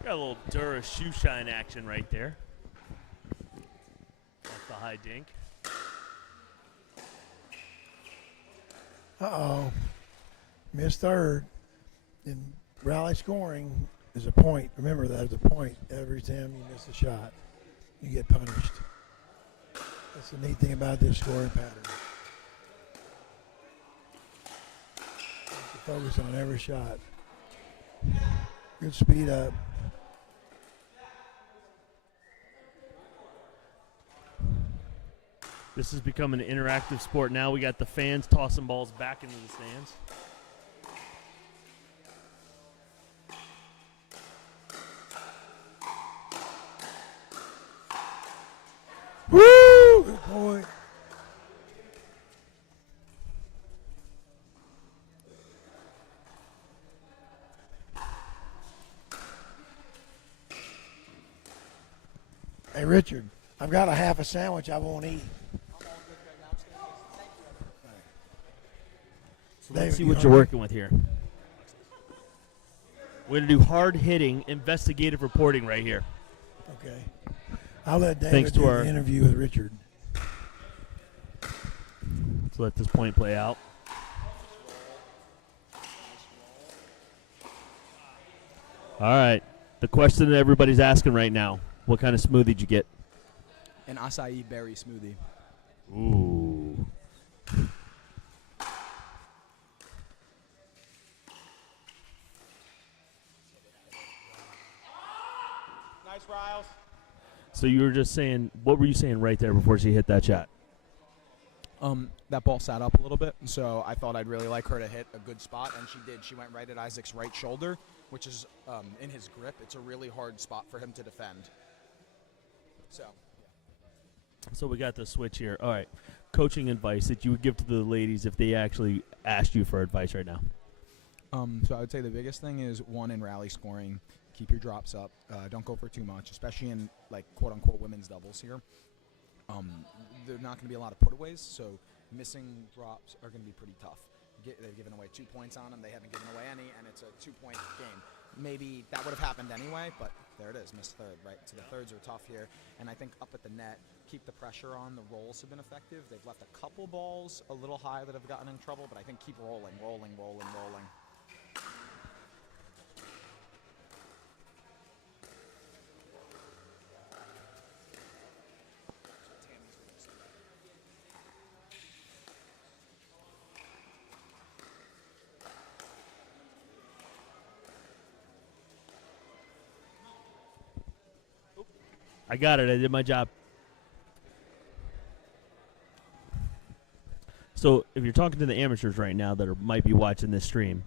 Got a little Dura shoe shine action right there. That's the high dink. Uh-oh. Missed third. And rally scoring is a point. Remember that is a point. Every time you miss a shot, you get punished. That's the neat thing about this scoring pattern. You have to focus on every shot. Good speed up. This has become an interactive sport now. We got the fans tossing balls back into the stands. Woo! Good point. Hey, Richard, I've got a half a sandwich I won't eat. So let's see what you're working with here. We're going to do hard-hitting investigative reporting right here. Okay. I'll let David do the interview with Richard. Let's let this point play out. All right. The question that everybody's asking right now, what kind of smoothie did you get? An acai berry smoothie. Ooh. Nice, Riles. So you were just saying, what were you saying right there before she hit that shot? That ball sat up a little bit, so I thought I'd really like her to hit a good spot, and she did. She went right at Isaac's right shoulder, which is in his grip. It's a really hard spot for him to defend. So we got the switch here. All right. Coaching advice that you would give to the ladies if they actually asked you for advice right now. So I would say the biggest thing is, one, in rally scoring, keep your drops up. Don't go for too much, especially in, like, quote-unquote women's doubles here. There are not going to be a lot of putaways, so missing drops are going to be pretty tough. They've given away 2 points on them. They haven't given away any, and it's a 2-point game. Maybe that would have happened anyway, but there it is, missed third, right? So the thirds are tough here. And I think up at the net, keep the pressure on. The rolls have been effective. They've left a couple balls a little high that have gotten in trouble, but I think keep rolling, rolling, rolling, rolling. I got it. I did my job. So if you're talking to the amateurs right now that might be watching this stream,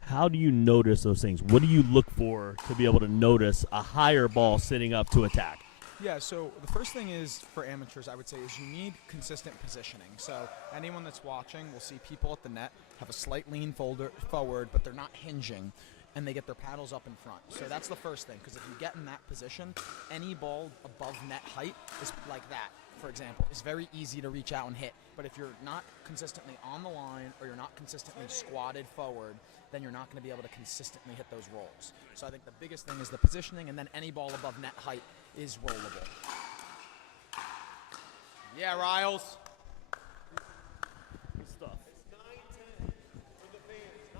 how do you notice those things? What do you look for to be able to notice a higher ball sitting up to attack? Yeah, so the first thing is, for amateurs, I would say, is you need consistent positioning. So anyone that's watching will see people at the net have a slight lean forward, but they're not hinging, and they get their paddles up in front. So that's the first thing, because if you get in that position, any ball above net height is like that, for example. It's very easy to reach out and hit. But if you're not consistently on the line or you're not consistently squatted forward, then you're not going to be able to consistently hit those rolls. So I think the biggest thing is the positioning, and then any ball above net height is rollable. Yeah, Riles. Good stuff. It's 9-10 for the fans.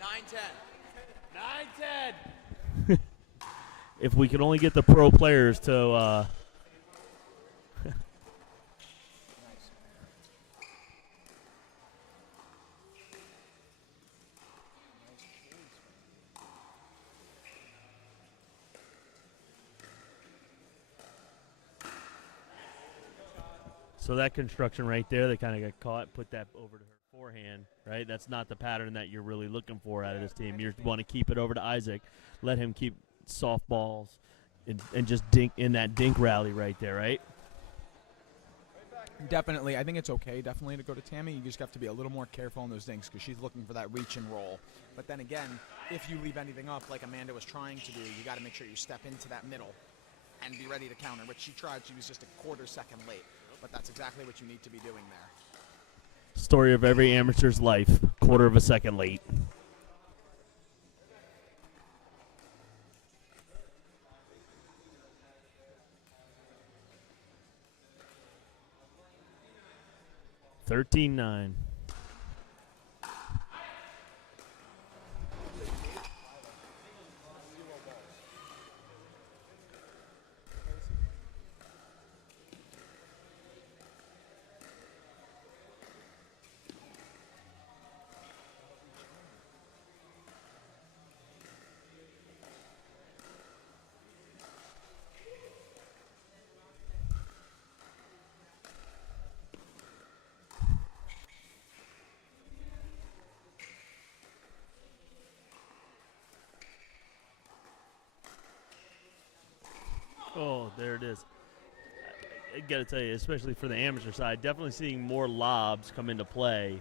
9-10. 9-10. 9-10. If we could only get the pro players to So that construction right there, they kind of got caught, put that over to her forehand, right? That's not the pattern that you're really looking for out of this team. You want to keep it over to Isaac, let him keep soft balls, and just dink in that dink rally right there, right? Definitely. I think it's okay, definitely, to go to Tammy. You just have to be a little more careful on those dinks because she's looking for that reach and roll. But then again, if you leave anything up like Amanda was trying to do, you got to make sure you step into that middle and be ready to counter, which she tried. She was just a quarter second late. But that's exactly what you need to be doing there. Story of every amateur's life, quarter of a second late. $13-9. Oh, there it is. I got to tell you, especially for the amateur side, definitely seeing more lobs come into play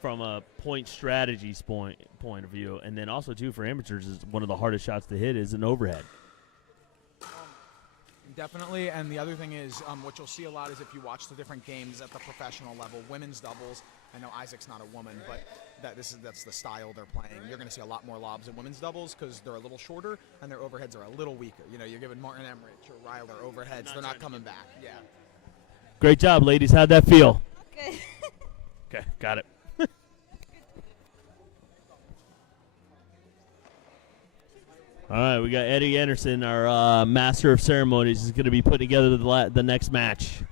from a point strategy point of view. And then also, too, for amateurs, is one of the hardest shots to hit is an overhead. Definitely, and the other thing is what you'll see a lot is if you watch the different games at the professional level, women's doubles. I know Isaac's not a woman, but that's the style they're playing. You're going to see a lot more lobs in women's doubles because they're a little shorter and their overheads are a little weaker. You know, you're giving Martin Emmrich or Ryler overheads. They're not coming back. Yeah. Great job, ladies. How'd that feel? Good. Okay, got it. All right, we got Eddie Anderson, our master of ceremonies, is going to be putting together the next match.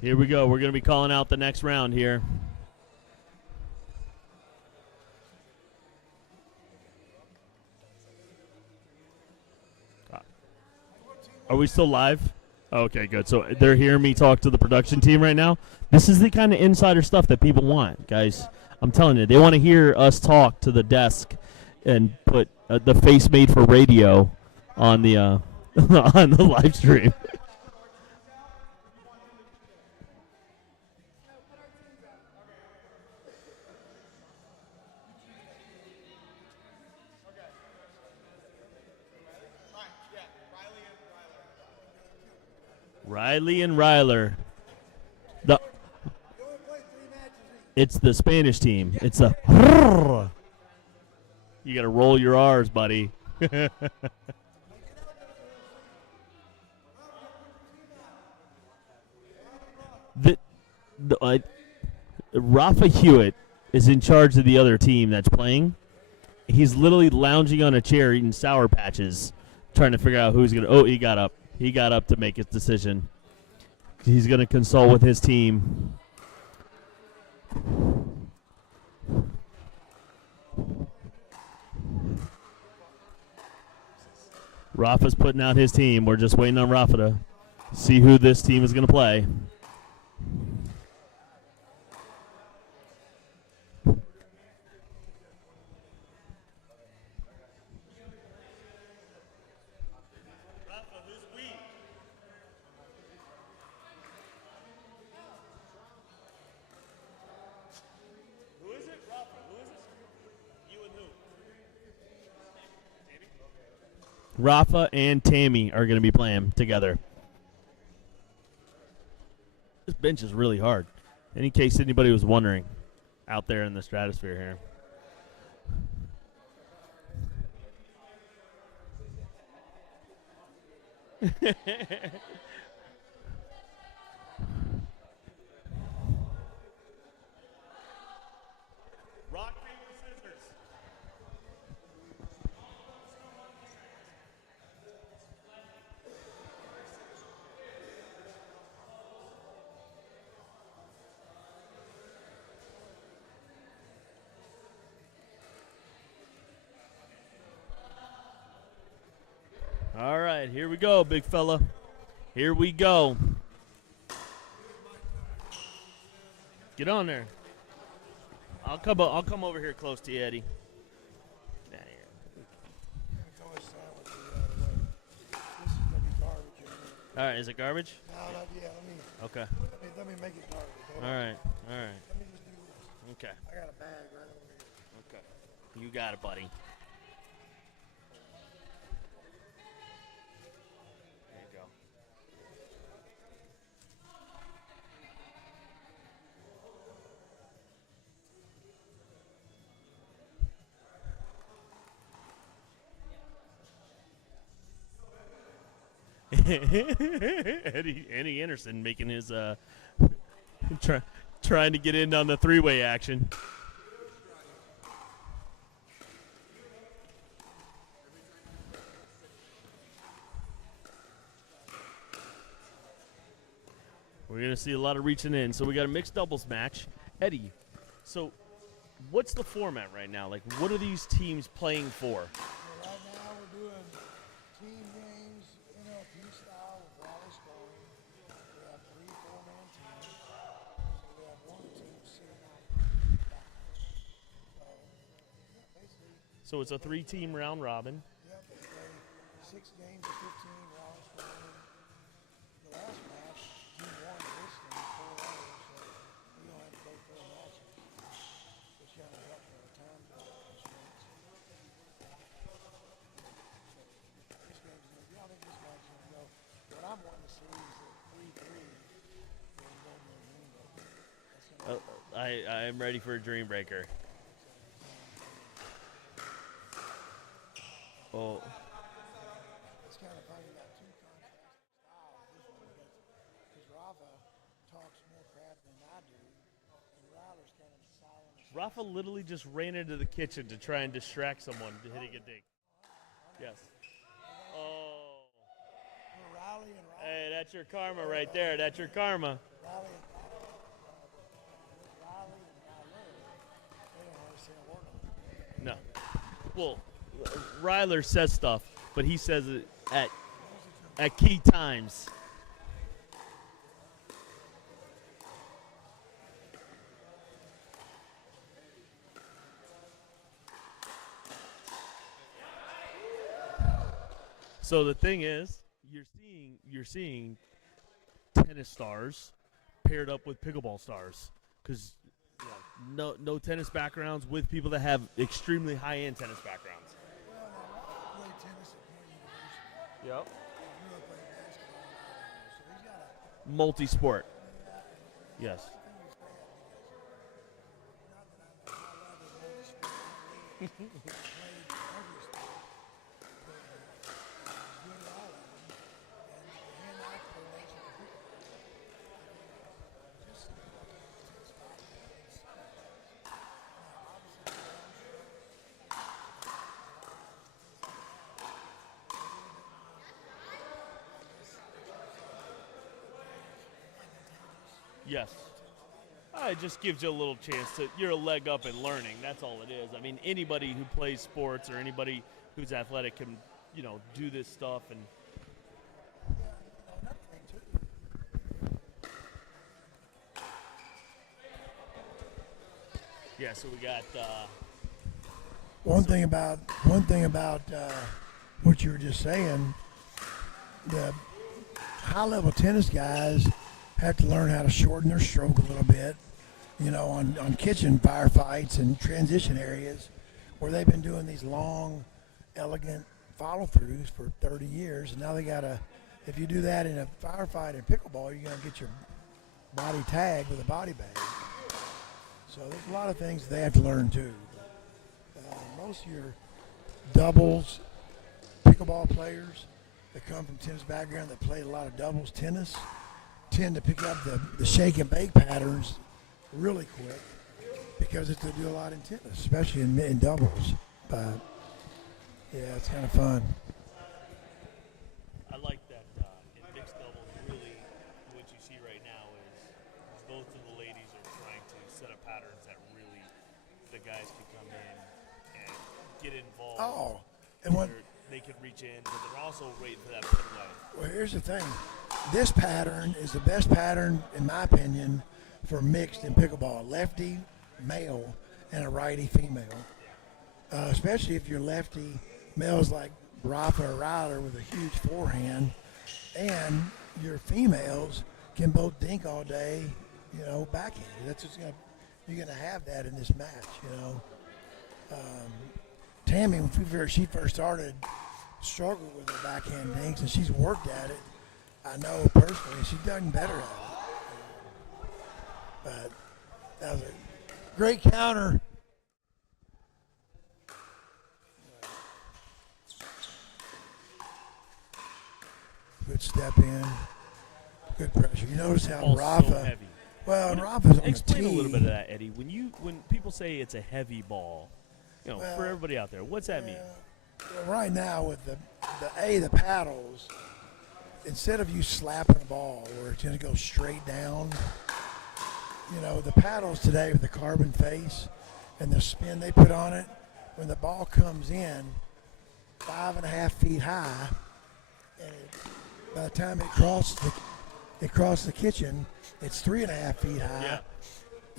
Here we go. We're going to be calling out the next round here. Are we still live? Okay, good. So they're hearing me talk to the production team right now. This is the kind of insider stuff that people want, guys. I'm telling you, they want to hear us talk to the desk and put the face made for radio on the on the live stream. Riley and Ryler. It's the Spanish team. It's a. You got to roll your R's, buddy. Rafa Hewett is in charge of the other team that's playing. He's literally lounging on a chair eating Sour Patches, trying to figure out who's going to. Oh, he got up. He got up to make his decision. He's going to consult with his team. Rafa's putting out his team. We're just waiting on Rafa to see who this team is going to play. Rafa and Tammy are going to be playing together. This bench is really hard. In case anybody was wondering out there in the stratosphere here. Rock, paper, scissors. All right, here we go, big fella. Here we go. Get on there. I'll come over here close to you, Eddie. All right, is it garbage? No, not yet. Okay. Let me make it garbage. All right. Let me just do this. Okay. I got a bag right over here. Okay. You got it, buddy. Eddie Anderson making his trying to get in on the three-way action. We're going to see a lot of reaching in. So we got a mixed doubles match. Eddie, so what's the format right now? Like, what are these teams playing for? Right now we're doing team games, NLP style with rally scoring. We have 3 4-man teams. So we have 1 team sitting out back. So basically. So it's a 3-team round robin. Yep, they play 6 games of 15 round scoring. The last match, team won this thing 4 hours, so we don't have to play 4 matches. Which kind of helped our time constraints. This game's going to be, I think this match is going to go. What I'm wanting to see is the 3-3. I'm ready for a dream breaker. Oh. It's kind of funny, you got 2 contrasting styles. This one because Rafa talks more crap than I do, and Ryler's kind of silent. Rafa literally just ran into the kitchen to try and distract someone to hitting a dig. Yes. Oh. Hey, that's your karma right there. That's your karma. Riley and Ryler, they don't understand a word of it. No. Well, Ryler says stuff, but he says it at key times. So the thing is, you're seeing tennis stars paired up with pickleball stars, because no tennis backgrounds with people that have extremely high-end tennis backgrounds. Yep. Multi-sport. Yes. Yes. It just gives you a little chance to, you're a leg up in learning. That's all it is. I mean, anybody who plays sports or anybody who's athletic can, do this stuff. And yeah, so we got one thing about what you were just saying. The high-level tennis guys have to learn how to shorten their stroke a little bit, on kitchen firefights and transition areas where they've been doing these long, elegant follow-throughs for 30 years. And now they got to, if you do that in a firefight in pickleball, you're going to get your body tagged with a body bag. So there's a lot of things they have to learn too. Most of your doubles pickleball players that come from tennis background that play a lot of doubles tennis tend to pick up the shake and bake patterns really quick because they do a lot in tennis, especially in doubles. But yeah, it's kind of fun. I like that in mixed doubles, really what you see right now is both of the ladies are trying to set up patterns that really the guys can come in and get involved. Oh, and what they they can reach in, but they're also waiting for that pin away. Well, here's the thing. This pattern is the best pattern, in my opinion, for mixed in pickleball. Lefty, male, and a righty, female. Especially if your lefty male's like Rafa or Ryler with a huge forehand, and your females can both dink all day, backhand. That's just you're gonna have that in this match, Tammy, when she first started, struggled with her backhand dinks, and she's worked at it. I know personally, she's done better at it. But that was a great counter. Good step in, good pressure. You notice how Ball's Rafa. so heavy. Well, and Rafa's on the Explain tee. a little bit of that, Eddie. When people say it's a heavy ball, for everybody out there, what's that mean? Right now with the paddles, instead of you slapping a ball where it's going to go straight down, the paddles today with the carbon face and the spin they put on it, when the ball comes in 5.5 feet high, and by the time it crosses the kitchen, it's 3.5 feet high.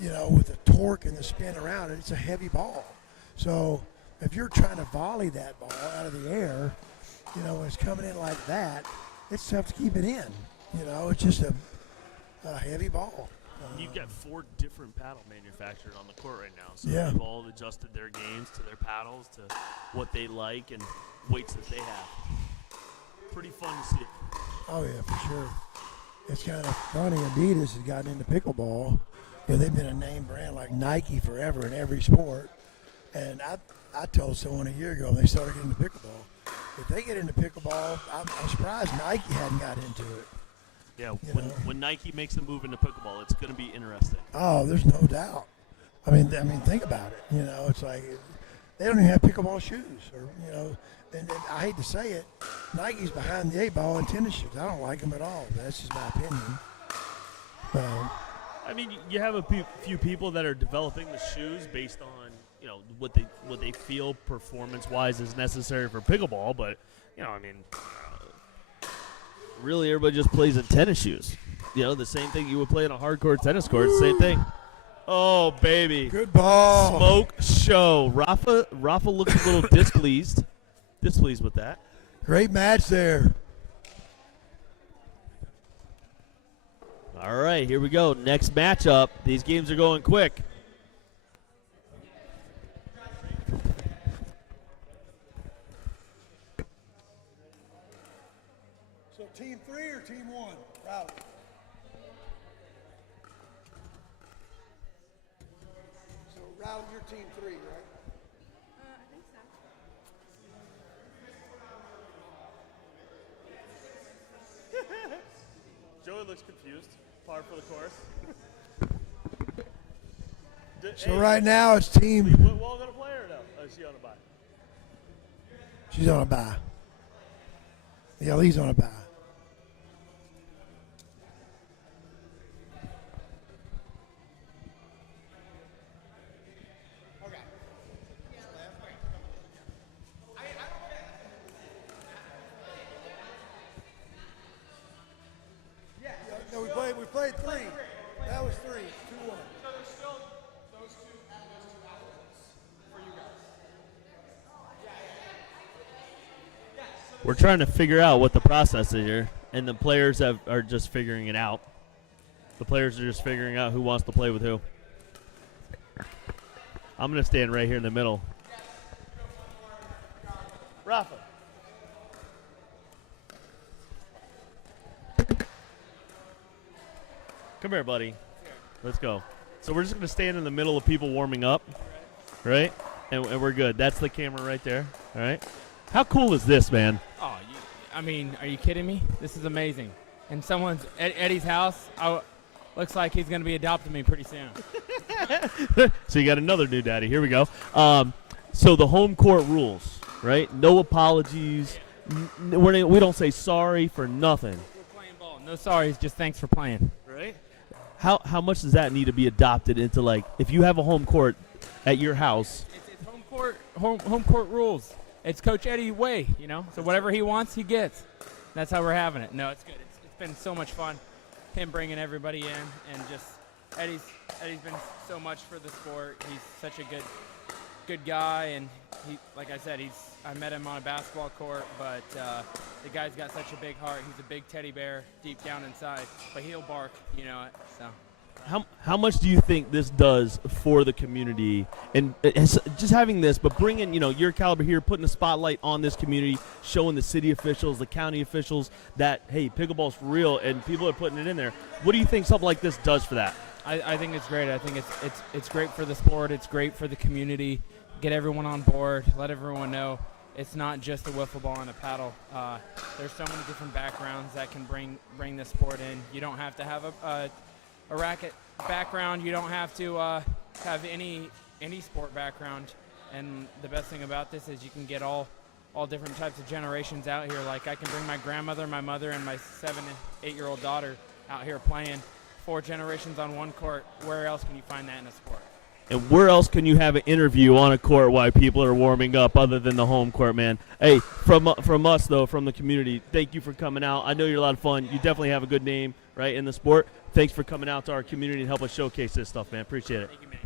Yeah. With the torque and the spin around it, it's a heavy ball. So if you're trying to volley that ball out of the air, when it's coming in like that, it's tough to keep it in. It's just a heavy ball. You've got 4 different paddle manufacturers on the court right now. So Yeah. they've all adjusted their games to their paddles, to what they like and weights that they have. Pretty fun to see. Oh, yeah, for sure. It's kind of funny. Adidas has gotten into pickleball. They've been a name brand like Nike forever in every sport. And I told someone a year ago when they started getting into pickleball, if they get into pickleball, I'm surprised Nike hadn't got into it. Yeah, when Nike makes a move into pickleball, it's going to be interesting. Oh, there's no doubt. I mean, think about it. It's like they don't even have pickleball shoes, or and I hate to say it, Nike's behind the 8 ball in tennis shoes. I don't like them at all. That's just my opinion. I mean, you have a few people that are developing the shoes based on what they feel performance-wise is necessary for pickleball, but really everybody just plays in tennis shoes. The same thing you would play in a hardcore tennis court. Same thing. Oh, baby. Good ball. Smoke show. Rafa looks a little displeased with that. Great match there. All right, here we go. Next matchup. These games are going quick. So team 3 or team 1? Right. So Ryler, you're team 3, right? I think so. Joey looks confused. Par for the course. So right now it's team. Whitwell going to play or no? Oh, is she on a bye? She's on a bye. Yeah, Lee's on a bye. No, we played 3. That was 3. 2-1. So there's still those two outlets for you guys. We're trying to figure out what the process is here, and the players are just figuring it out. The players are just figuring out who wants to play with who. I'm going to stand right here in the middle. Rafa. Come here, buddy. Let's go. So we're just going to stand in the middle of people warming up, right? And we're good. That's the camera right there, all right? How cool is this, man? Oh, I mean, are you kidding me? This is amazing. And someone's at Eddie's house. Looks like he's going to be adopting me pretty soon. So you got another new daddy. Here we go. So the home court rules, right? No apologies. We don't say sorry for nothing. We're playing ball. No sorries, just thanks for playing. Right? How much does that need to be adopted into, like, if you have a home court at your house? It's home court rules. it's Coach Eddie way, So whatever he wants, he gets. That's how we're having it. No, it's good. It's been so much fun, him bringing everybody in, and just Eddie's been so much for the sport. He's such a good guy, and he, like I said, I met him on a basketball court, but the guy's got such a big heart. He's a big teddy bear deep down inside, but he'll bark, So. How much do you think this does for the community, and just having this, but bringing your caliber here, putting the spotlight on this community, showing the city officials, the county officials that hey, pickleball's real, and people are putting it in there. What do you think something like this does for that? I think it's great. I think it's great for the sport. It's great for the community. Get everyone on board. Let everyone know it's not just a wiffle ball and a paddle. There's so many different backgrounds that can bring this sport in. You don't have to have a racket background. You don't have to have any sport background. And the best thing about this is you can get all different types of generations out here. Like I can bring my grandmother, my mother, and my 7 and 8-year-old daughter out here playing 4 generations on one court. Where else can you find that in a sport? And where else can you have an interview on a court while people are warming up other than the home court, man? Hey, from us, though, from the community, thank you for coming out. I know you're a lot of fun. You definitely have a good name, right, in the sport. Thanks for coming out to our community and help us showcase this stuff, man. Appreciate it. Thank you, man.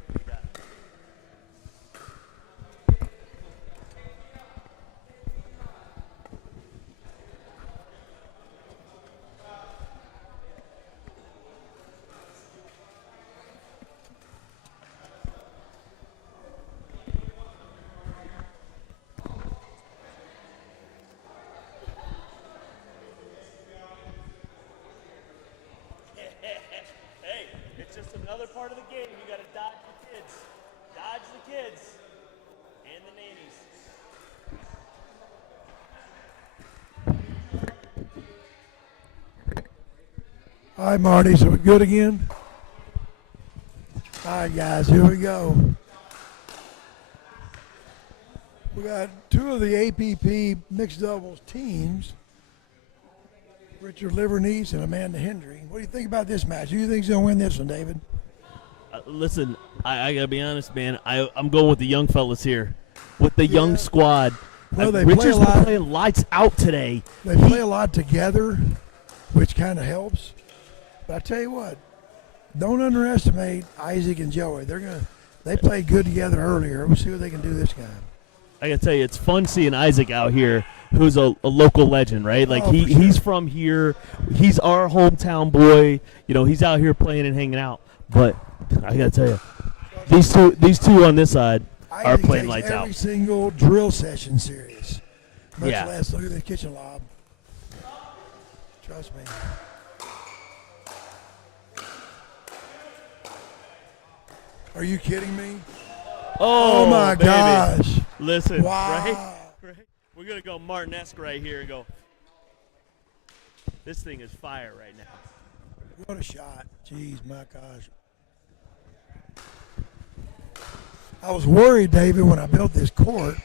Hey, it's just another part of the game. You got to dodge the kids. Dodge the kids and the nannies. All right, Marty, so we good again? All right, guys, here we go. We got 2 of the APP mixed doubles teams, Richard Livornese and Amanda Hendry. What do you think about this match? Who do you think's going to win this one, David? Listen, I got to be honest, man. I'm going with the young fellas here, with the young squad. Well, they Richard's play a lot. playing lights out today. They play a lot together, which kind of helps. But I tell you what, don't underestimate Isaac and Joey. They played good together earlier. We'll see what they can do this time. I got to tell you, it's fun seeing Isaac out here, who's a local legend, right? Like he's from here. He's our hometown boy. He's out here playing and hanging out. But I got to tell you, these two on this side are playing lights out. Every single drill session serious. Much Yeah. less look at the kitchen lob. Trust me. Are you kidding me? Oh, my baby. gosh. Listen, Wow. right? We're going to go Martin-esque right here and go, this thing is fire right now. What a shot. Jeez, my gosh. I was worried, David, when I built this court,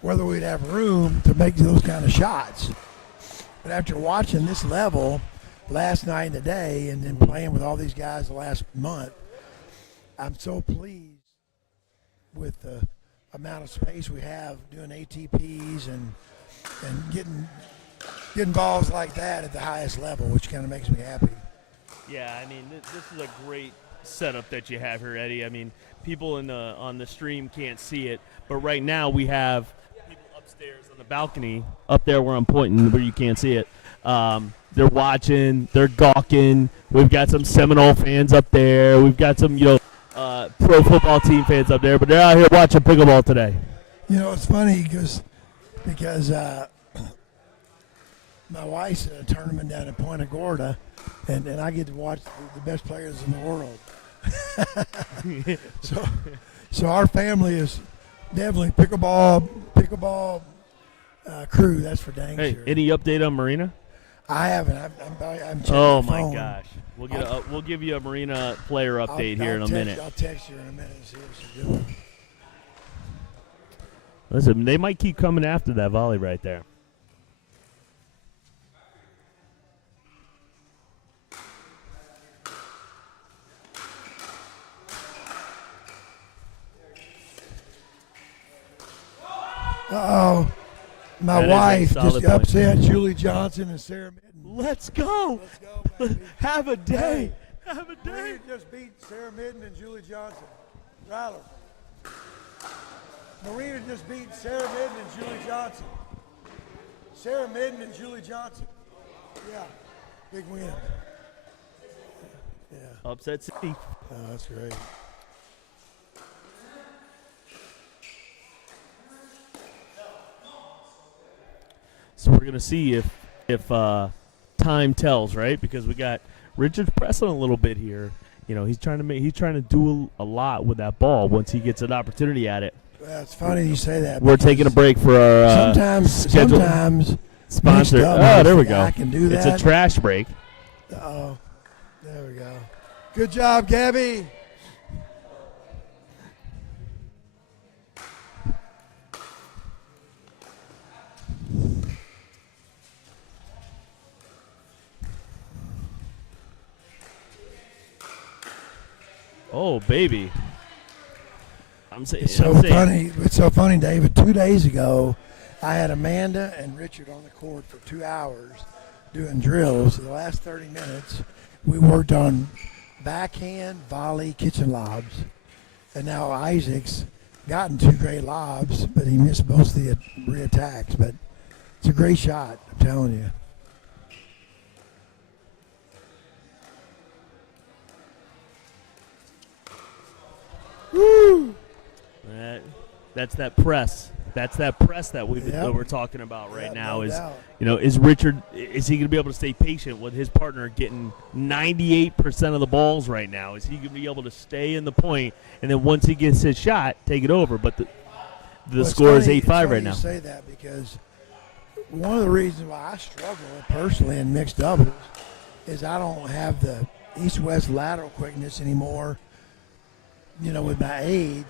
whether we'd have room to make those kind of shots. But after watching this level last night and today and then playing with all these guys the last month, I'm so pleased with the amount of space we have doing ATPs and getting balls like that at the highest level, which kind of makes me happy. Yeah, I mean, this is a great setup that you have here, Eddie. I mean, people on the stream can't see it, but right now we have people upstairs on the balcony up there where I'm pointing, where you can't see it. They're watching, they're gawking. We've got some Seminole fans up there. We've got some, pro football team fans up there, but they're out here watching pickleball today. It's funny because my wife's at a tournament down in Punta Gorda, and I get to watch the best players in the world. so our family is definitely pickleball crew. That's for dang Hey, sure. any update on Marina? I haven't. I'm checking Oh the my phone. gosh, we'll give you a Marina player update here in a minute. I'll text you in a minute and see what she's doing. Listen, they might keep coming after that volley right there. Uh-oh. My That is a wife solid just point. upset Julie Johnson and Sarah Midden. Let's go. Have a day. Hey, Have a day. Marina just beat Sarah Midden and Julie Johnson. Ryler. Marina just beat Sarah Midden and Julie Johnson. Sarah Midden and Julie Johnson. Yeah, big win. Yeah. Upset City. Oh, that's great. So we're gonna see if time tells, right? Because we got Richard's pressing a little bit here. You know, he's trying to do a lot with that ball once he gets an opportunity at it. Well, it's funny you say that. We're taking a break for our sometimes sponsor. mixed doubles, Oh, there we the go. guy can do It's that. a trash break. Oh, there we go. Good job, Gabby. Oh, baby. I'm saying. It's so funny. It's so funny, David. 2 days ago, I had Amanda and Richard on the court for 2 hours doing drills. The last 30 minutes, we worked on backhand, volley, kitchen lobs. And now Isaac's gotten 2 great lobs, but he missed most of the re-attacks. But it's a great shot, I'm telling you. Woo! That's that press. That's that press that that we're talking about right now. no Is doubt. is Richard? Is he going to be able to stay patient with his partner getting 98% of the balls right now? Is he going to be able to stay in the point and then once he gets his shot, take it over? But the Well, it's score is funny- 8-5 it's right funny now. You say that because one of the reasons why I struggle personally in mixed doubles is I don't have the east-west lateral quickness anymore. You know, with my age,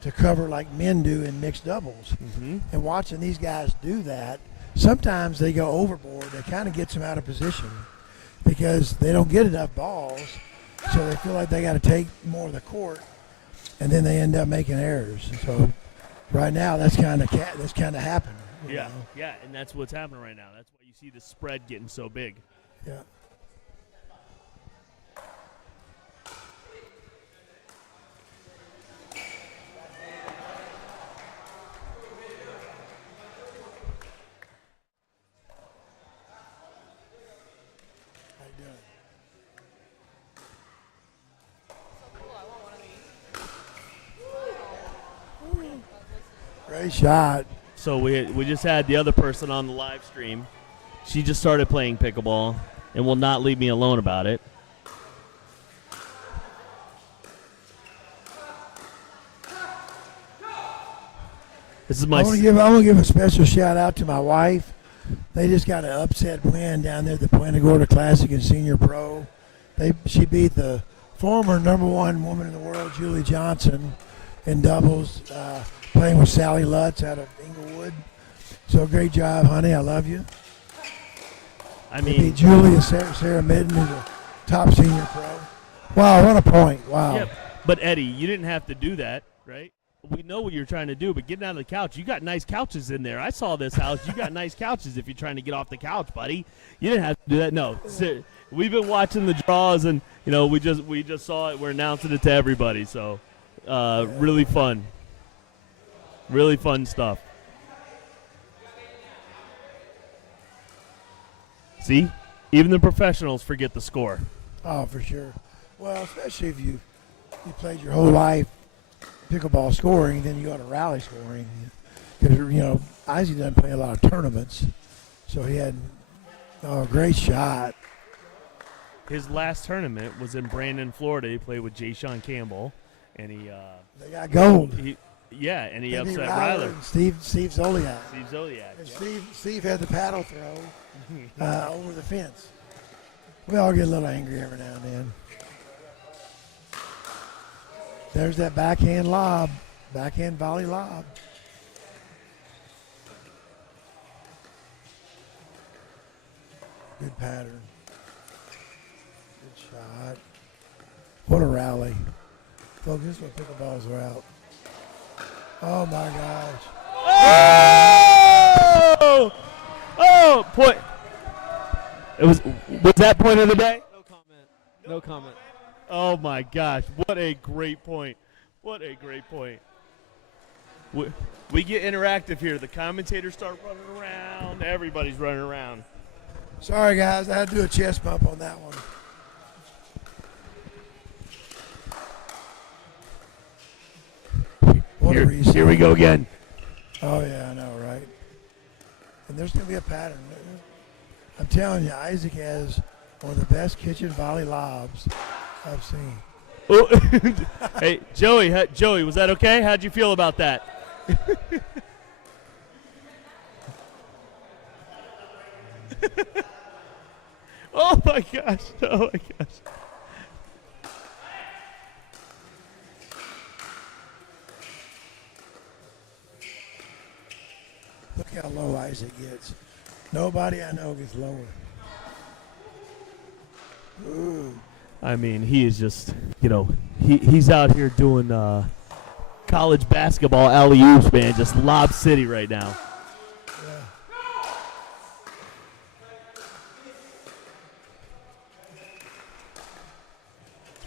to cover like men do in mixed doubles. Mm-hmm. And watching these guys do that, sometimes they go overboard. That kind of gets them out of position because they don't get enough balls, so they feel like they got to take more of the court, and then they end up making errors. So right now, that's kind of happening. you Yeah, know? yeah, and that's what's happening right now. That's why you see the spread getting so big. Yeah. How you doing? Great shot. So we just had the other person on the live stream. She just started playing pickleball and will not leave me alone about it. This is my. I want to give a special shout out to my wife. They just got an upset win down there at the Punta Gorda Classic and Senior Pro. She beat the former #1 woman in the world, Julie Johnson, in doubles, playing with Sally Lutz out of Inglewood. So great job, honey. I love you. I They mean, beat Julie and Sarah Midden, who's a top senior pro. Wow, what a point! Wow. Yep. But Eddie, you didn't have to do that, right? We know what you're trying to do, but getting out of the couch, you got nice couches in there. I saw this house. You got nice couches if you're trying to get off the couch, buddy. You didn't have to do that. No. We've been watching the draws, and, we just saw it. We're announcing it to everybody. So, really fun. Really fun stuff. See? Even the professionals forget the score. Oh, for sure. Well, especially if you played your whole life pickleball scoring, then you got to rally scoring. Because, Isaac doesn't play a lot of tournaments, so he had a great shot. His last tournament was in Brandon, Florida. He played with Jay Sean Campbell, and he They got gold. He They beat upset Ryler Ryler. and Steve Zoliak. Steve Zoliak. And Steve had the paddle throw over the fence. We all get a little angry every now and then. There's that backhand lob, backhand volley lob. Good pattern. Good shot. What a rally. Folks, this is what pickleballs are out. Oh, my gosh. Oh! Oh! Point. Was that point of the day? No comment. Oh my gosh! What a great point! What a great point! We get interactive here. The commentators start running around. Everybody's running around. Sorry, guys. I had to do a chest bump on that one. Here we go again. Oh, yeah, I know, right? And there's going to be a pattern. I'm telling you, Isaac has one of the best kitchen volley lobs I've seen. Oh, hey, Joey, was that okay? How'd you feel about that? Oh my gosh! Oh my gosh! Look how low Isaac gets. Nobody I know gets lower. Ooh. I mean, he is just, he's out here doing college basketball alley-oops, man, just Lob City right now.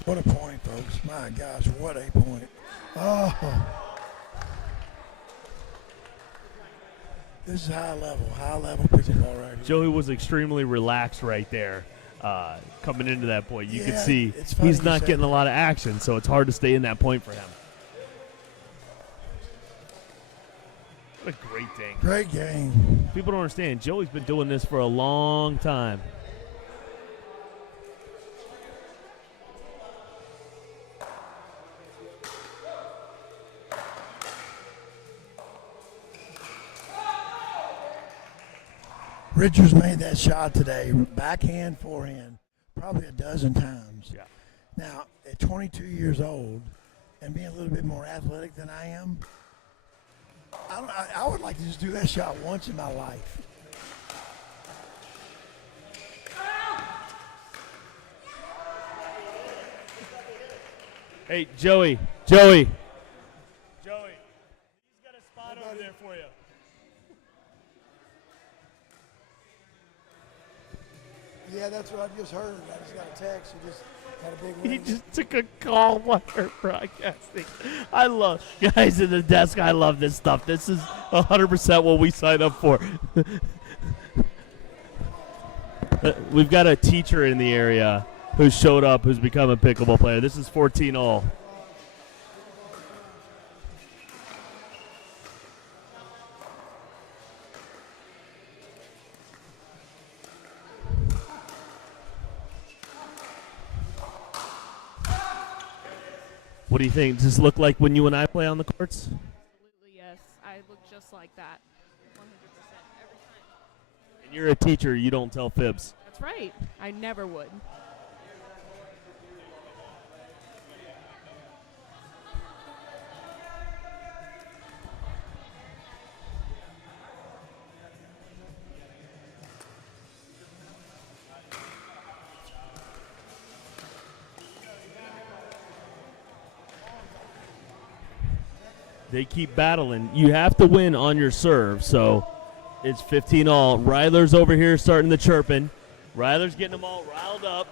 What a point, folks. My gosh, what a point. Oh. This is high level pickleball right here. Joey was extremely relaxed right there coming into that point. You could see funny he's not said getting a lot of action, so it's hard to stay in that point for him. What a great thing. Great game. People don't understand. Joey's been doing this for a long time. Richards made that shot today, backhand, forehand, probably a dozen times. Yeah. Now, at 22 years old and being a little bit more athletic than I am, I would like to just do that shot once in my life. Hey, Joey. He's got a spot over there for you. Yeah, that's what I just heard. I just got a text. He just got a big win. He just took a call while we're broadcasting. I love, guys in the desk, I love this stuff. This is 100% what we sign up for. We've got a teacher in the area who showed up who's become a pickleball player. This is 14-all. What do you think? Does this look like when you and I play on the courts? Absolutely, yes. I look just like that 100% every time. And you're a teacher. You don't tell fibs. That's right. I never would. They keep battling. You have to win on your serve, so it's 15-all. Ryler's over here starting the chirping. Ryler's getting them all riled up.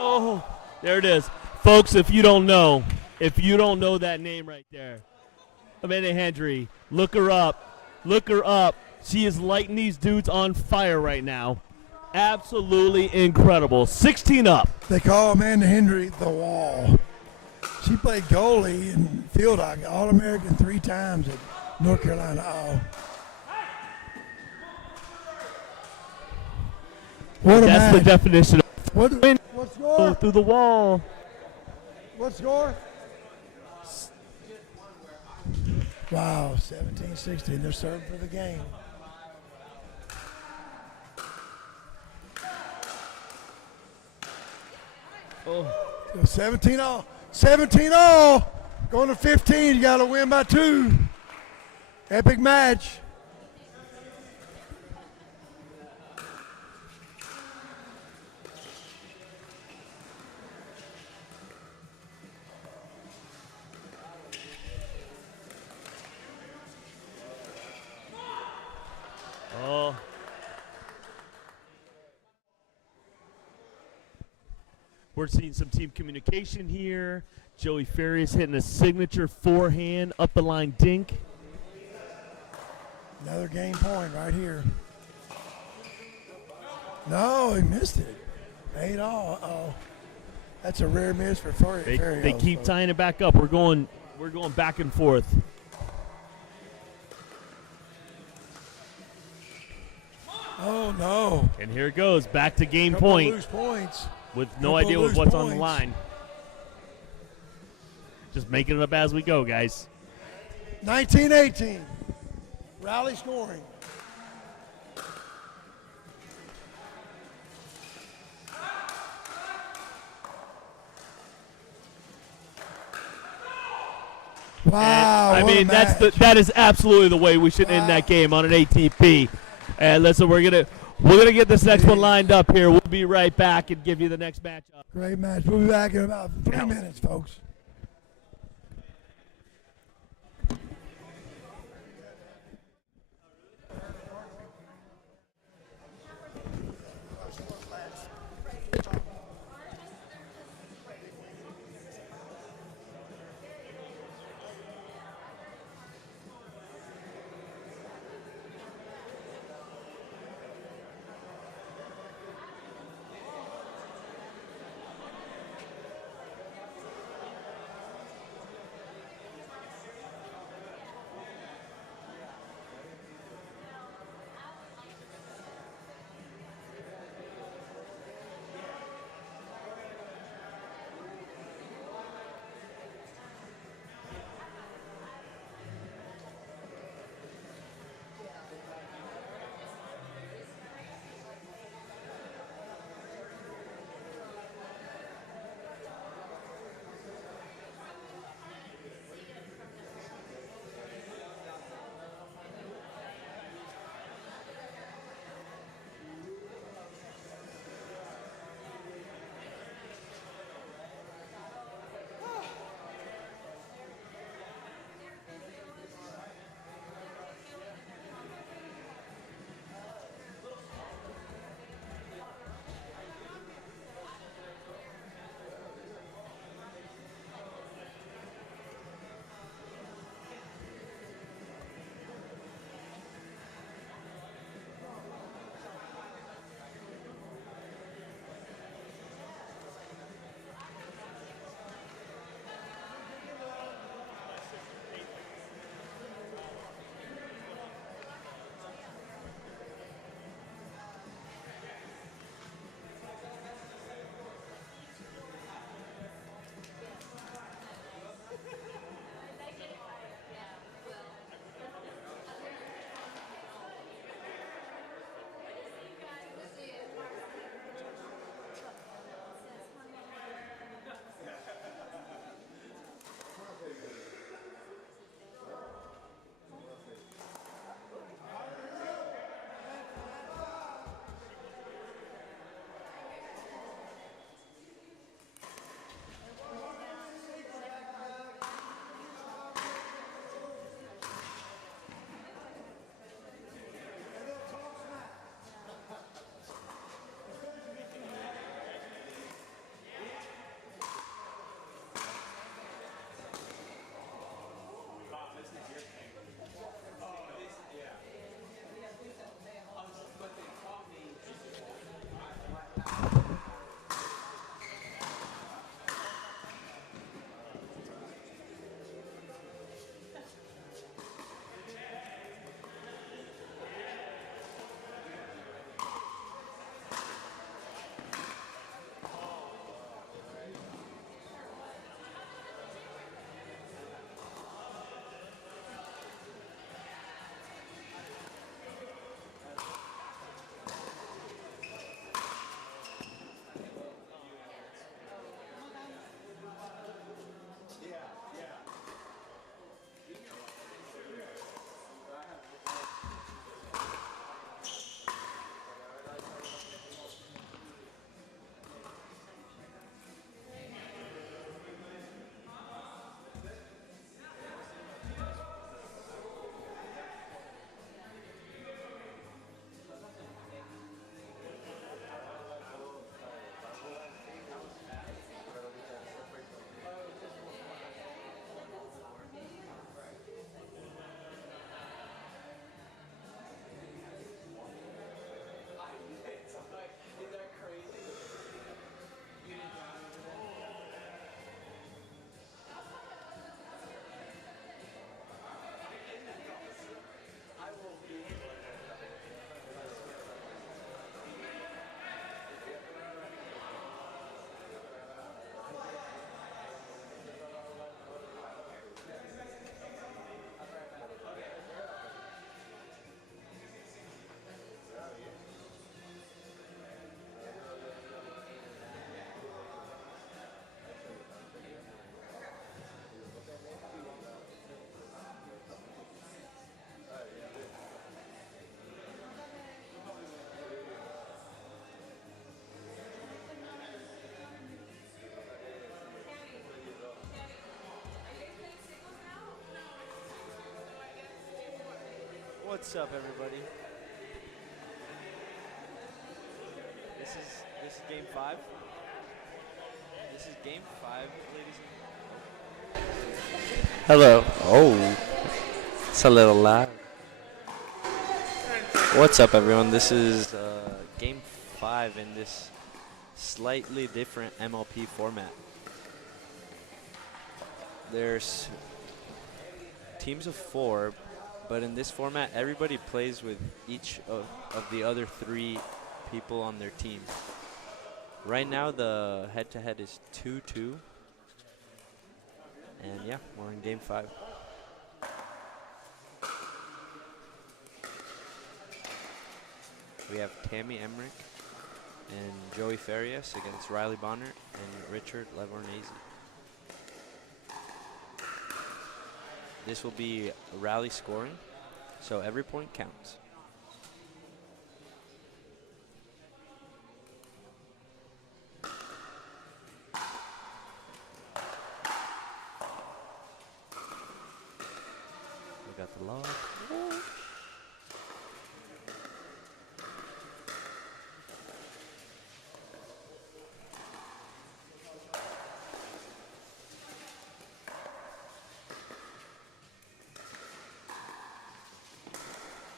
Oh, there it is. Folks, if you don't know that name right there, Amanda Hendry, look her up. Look her up. She is lighting these dudes on fire right now. Absolutely incredible. 16 up. They call Amanda Hendry the Wall. She played goalie and field hockey, All-American 3 times at North Carolina. What a That's the match. definition of What win. score? Through the wall. What score? Wow, 17-16. They're serving for the game. Oh. 17-all. 17-all. Going to 15. You got to win by 2. Epic match. Oh. We're seeing some team communication here. Joey Farias hitting a signature forehand up the line dink. Another game point right here. No, he missed it. 8-all. Uh-oh. That's a rare miss for Farias. They keep tying it back up. We're going back and forth. Oh no! And here it goes, back to game Couple point. Loose points. With no idea loose what's on the points. line. Just making it up as we go, guys. 19-18. Rally scoring. Wow! I what a mean, that is absolutely the way we should end that game on an ATP. And listen, we're gonna get this next one lined up here. We'll be right back and give you the next matchup. Great match. We'll be back in about 3 minutes, folks. What's up, everybody? This is game 5. This is game 5, ladies and Hello. Oh, it's a little loud. What's up, everyone? This is game 5 in this slightly different MLP format. There's teams of 4, but in this format, everybody plays with each of the other 3 people on their team. Right now, the head-to-head is 2-2. And yeah, we're in game 5. We have Tammy Emmrich and Joey Farias against Riley Bonhert and Richard Livornese. This will be rally scoring, so every point counts. We got the log.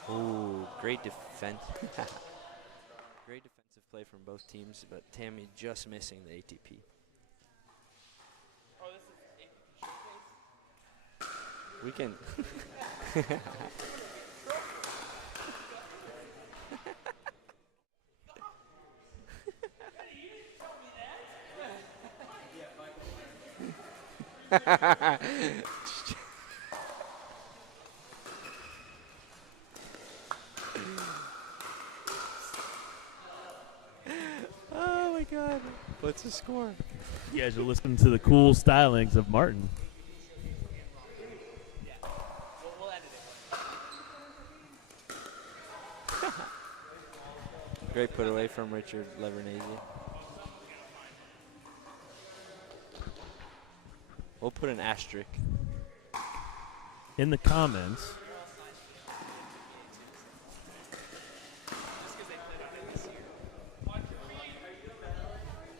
Ooh, great defense. Great defensive play from both teams, but Tammy just missing the ATP. Oh, this is ATP showcase? We can. Oh my God! What's the score? You guys are listening to the cool stylings of Martin. Great put away from Richard Livornese. We'll put an asterisk in the comments.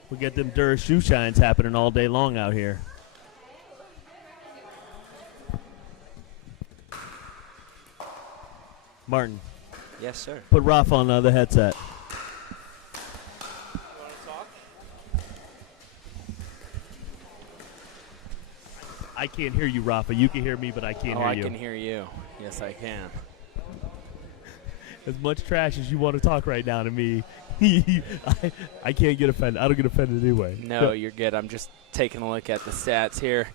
We get them Dura shoe shines happening all day long out here. Martin. Yes, sir. Put Rafa on the headset. I can't hear you, Rafa. You can hear me, but I can't hear you. I can hear you. Yes, I can. As much trash as you want to talk right now to me, I can't get offended. I don't get offended anyway. No, you're good. I'm just taking a look at the stats here,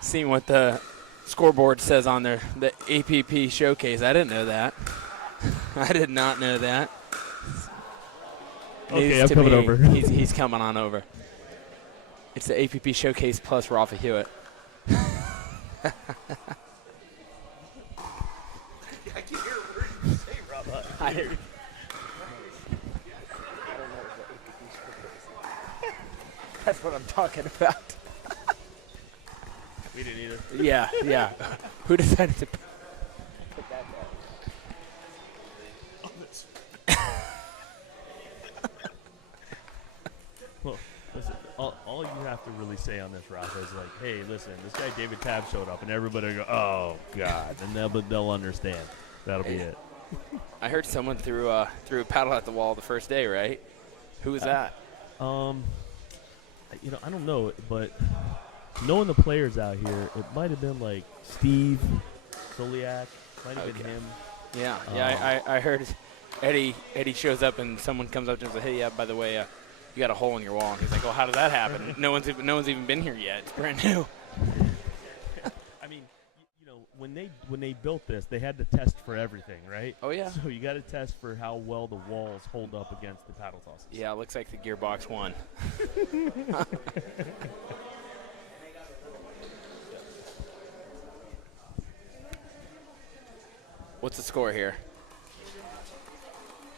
seeing what the scoreboard says on there. The APP showcase. I didn't know that. I did not know that. Okay, I'm coming over. He's coming on over. It's the APP showcase plus Rafa Hewett. I can hear a word you say, Rafa. I hear. That's what I'm talking about. We didn't either. Yeah, yeah. Who decided to put that there? Well, listen, all you have to really say on this, Rafa, is like, hey, listen, this guy David Tabb showed up, and everybody will go, oh, God. And they'll understand. That'll be it. I heard someone threw a paddle at the wall the first day, right? Who was that? I don't know, but knowing the players out here, it might have been like Steve Soliak. Might have been him. Yeah, I heard Eddie shows up and someone comes up to him and says, hey, yeah, by the way, you got a hole in your wall. And he's like, well, how does that happen? No one's even been here yet. It's brand new. I mean, when they built this, they had to test for everything, right? Oh, yeah. So you got to test for how well the walls hold up against the paddle tosses. Yeah, it looks like the gearbox won. What's the score here?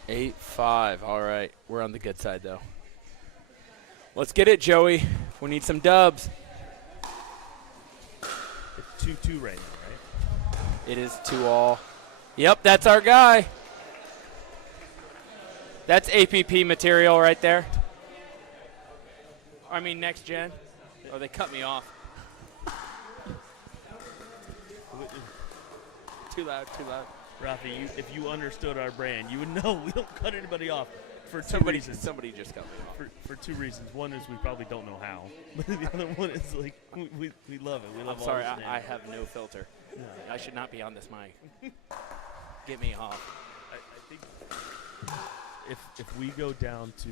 8-5. All right. We're on the good side, though. Let's get it, Joey. We need some dubs. It's 2-2 right now, right? It is 2-all. Yep, that's our guy. That's APP material right there. I mean, next gen. Oh, they cut me off. Too loud, too loud. Rafa, if you understood our brand, you would know we don't cut anybody off for two Somebody reasons. Somebody just cut me off. For two reasons. One is we probably don't know how. But the other one is like we love it. We love I'm sorry, all this I have no filter. I should not be on this mic. Get me off. I think if we go down to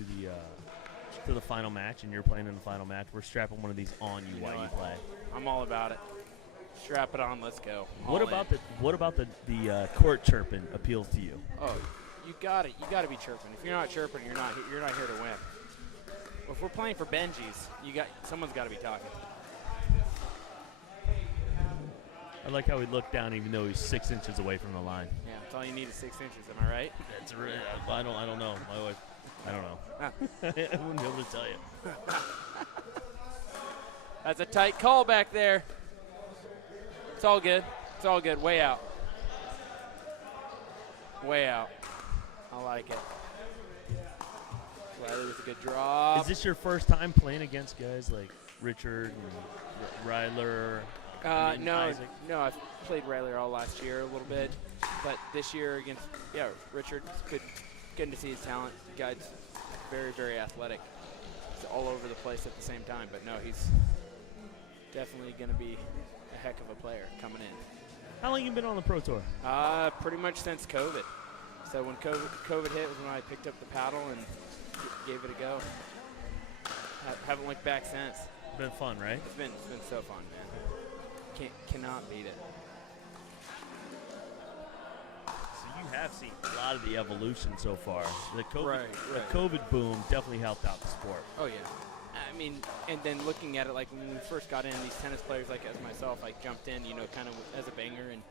the final match and you're playing in the final match, we're strapping one of these on you while you play. I'm all about it. Strap it on. Let's go. What All about in. the court chirping appeals to you? Oh, you got it. You got to be chirping. If you're not chirping, you're not here to win. If we're playing for Benjis, someone's got to be talking. I like how he looked down even though he's 6 inches away from the line. Yeah, that's all you need is 6 inches. Am I right? That's really, I don't know. My wife, I don't know. I wouldn't be able to tell you. That's a tight call back there. It's all good. It's all good. Way out. Way out. I like it. Ryler with a good drop. Is this your first time playing against guys like Richard and Ryler? No, Isaac? no. I've played Ryler all last year a little bit, but this year against Richard, it's good to see his talent. The guy's very, very athletic. He's all over the place at the same time, but no, he's definitely going to be a heck of a player coming in. How long you been on the Pro Tour? Pretty much since COVID. So when COVID hit was when I picked up the paddle and gave it a go. Haven't looked back since. Been fun, right? It's been so fun, man. Cannot beat it. So you have seen a lot of the evolution so far. The COVID, Right. The COVID boom definitely helped out the sport. Oh yeah. I mean, and then looking at it, like when we first got in, these tennis players, like as myself, I jumped in, kind of as a banger, and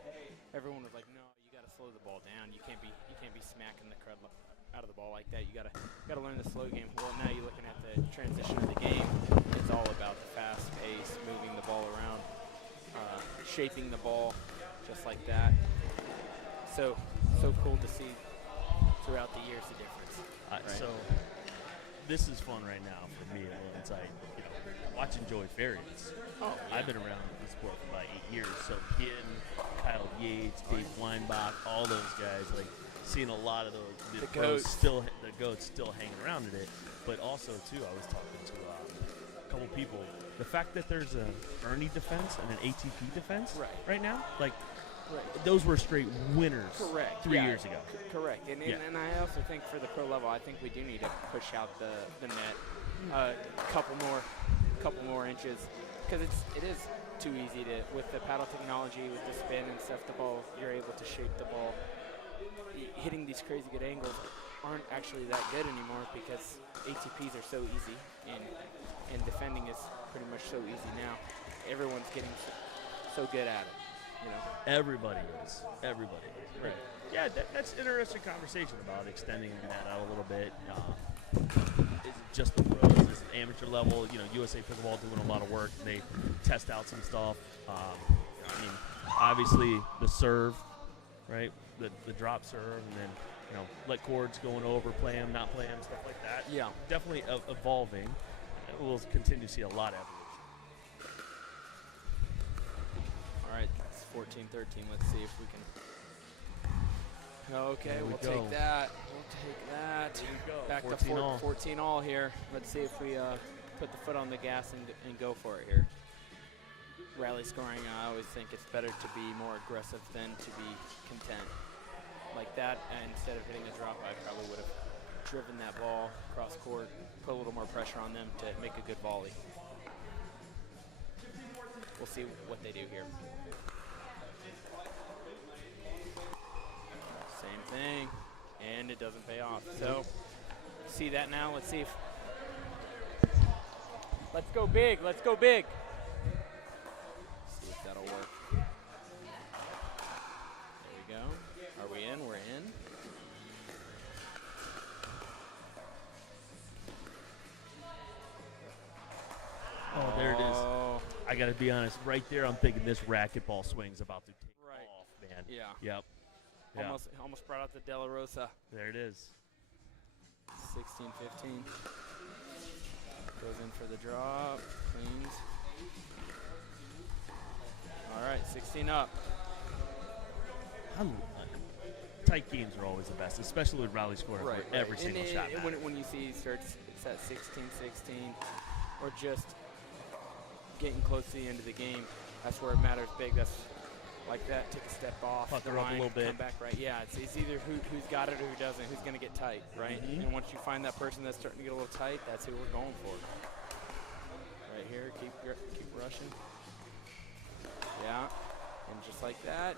everyone was like, "No, you got to slow the ball down. You can't be smacking the crud out of the ball like that. You gotta learn the slow game." Well, now you're looking at the transition of the game. It's all about the fast pace, moving the ball around, shaping the ball, just like that. So cool to see throughout the years the difference. Right? So this is fun right now for me. It's like watching Joey Farias. Oh, yeah. I've been around the sport for about 8 years. So him, Kyle Yates, Dave Weinbach, all those guys, like seeing a lot of those The pros goats. the goats still hanging around in it. But also too, I was talking to a couple people. The fact that there's an Ernie defense and an ATP defense right now, like those were straight winners. Correct. 3 years ago. Correct. And I also think for the pro level, I think we do need to push out the net a couple more inches, because it is too easy to, with the paddle technology, with the spin and stuff, the ball, you're able to shape the ball. Hitting these crazy good angles aren't actually that good anymore because ATPs are so easy, and defending is pretty much so easy now. Everyone's getting so good at it. Everybody is. Right. Yeah, that's an interesting conversation about extending that out a little bit. Is it just the pros? Is it amateur level? USA Pickleball doing a lot of work. They test out some stuff. I mean, obviously the serve, right? The drop serve, and then let cords going over, play them, not play them, stuff like that. Yeah, definitely evolving. We'll continue to see a lot of evolution. All right, it's 14-13. Let's see if we can. Okay, we'll go. take that. We'll take that. There you go. Back 14 to all. 14 all here. Let's see if we put the foot on the gas and go for it here. Rally scoring, I always think it's better to be more aggressive than to be content. Like that, and instead of hitting a drop, I probably would have driven that ball cross court, put a little more pressure on them to make a good volley. We'll see what they do here. Same thing, and it doesn't pay off. So, see that now. Let's see if. Let's go big. Let's go big. See if that'll work. There we go. Are we in? We're in. Oh, there it is. I got to be honest. Right there, I'm thinking this racquetball swing's about to take off, man. Yeah. Yep. Yeah. Almost brought out the De La Rosa. There it is. 16-15. Goes in for the drop. Cleans. All right, 16 up. Tight games are always the best, especially with rally scoring where every single shot matters. When you see it's at 16-16 or just getting close to the end of the game, that's where it matters big. That's like that. Take a step off the Pucker up a line, little bit. come back right. Yeah, it's either who's got it or who doesn't. Who's going to get tight, right? And once you find that person that's starting to get a little tight, that's who we're going for. Right here, keep rushing. Yeah, and just like that.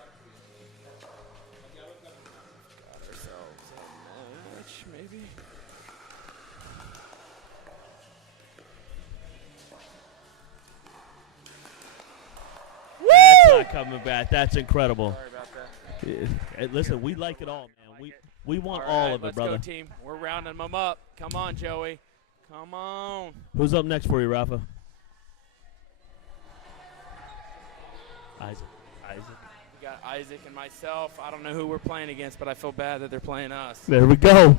Got ourselves a match, maybe. That's not coming back. That's incredible. Sorry about that. Hey, listen, we like it all, man. We want All all right, of it, let's brother. go, team. We're rounding them up. Come on, Joey. Come on. Who's up next for you, Rafa? Isaac. We got Isaac and myself. I don't know who we're playing against, but I feel bad that they're playing us. There we go.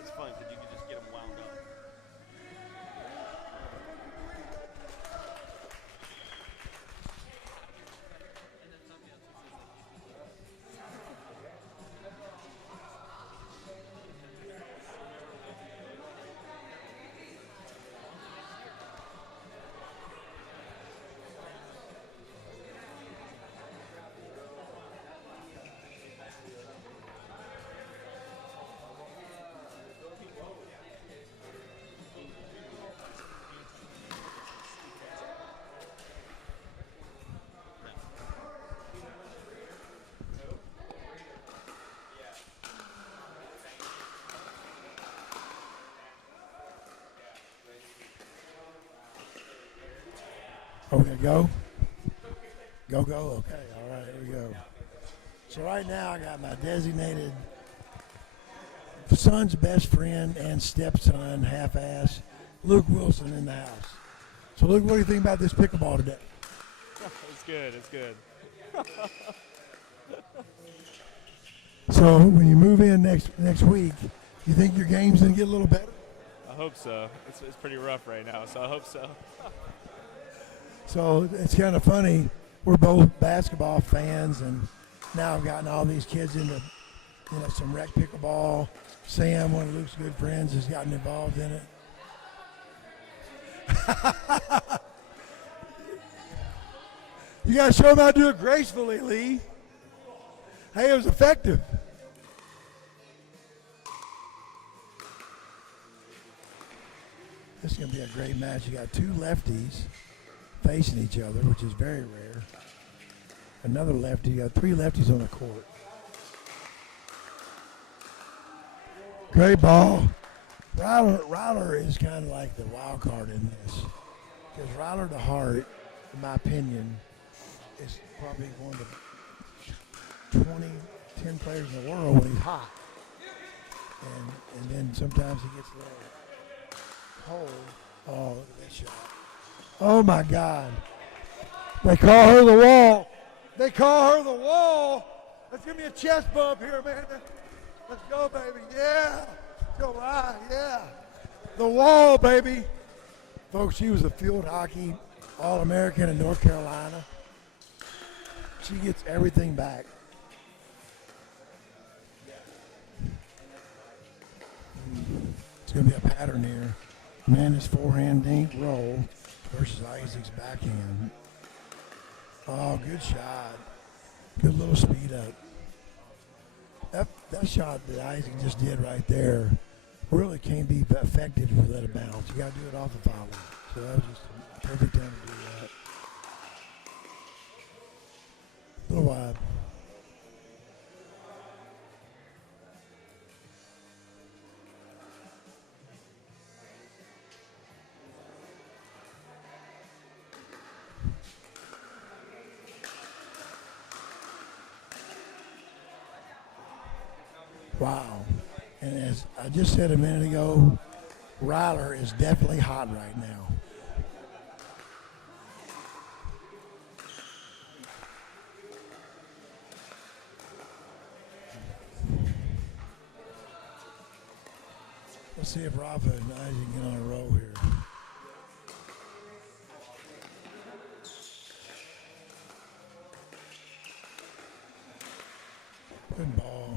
It's fun because you can just get them wound up. Are we going to go? Go. Okay, all right, here we go. So right now I got my designated son's best friend and stepson, half-ass, Luke Wilson in the house. So Luke, what do you think about this pickleball today? It's good. It's good. So when you move in next week, you think your game's going to get a little better? I hope so. It's pretty rough right now, so I hope so. So it's kind of funny. We're both basketball fans, and now I've gotten all these kids into some rec pickleball. Sam, one of Luke's good friends, has gotten involved in it. You got to show them how to do it gracefully, Lee. Hey, it was effective. This is going to be a great match. You got two lefties facing each other, which is very rare. Another lefty. You got three lefties on the court. Great ball. Ryler is kind of like the wild card in this. Because Ryler Dehart, in my opinion, is probably one of the 10 players in the world when he's hot. And then sometimes he gets a little cold. Oh, look at that shot. Oh, my God. They call her the wall. They call her the wall. Let's give me a chest bump here, man. Let's go, baby. Yeah. Let's go right. Yeah. The wall, baby. Folks, she was a field hockey All-American in North Carolina. She gets everything back. It's going to be a pattern here. Amanda's forehand dink roll versus Isaac's backhand. Oh, good shot. Good little speed up. That shot that Isaac just did right there really can't be effective if you let it bounce. You got to do it off the volley. So that was just a perfect time to do that. A little wide. Wow. And as I just said a minute ago, Ryler is definitely hot right now. Let's see if Rafa and I can get on a roll here. Good ball.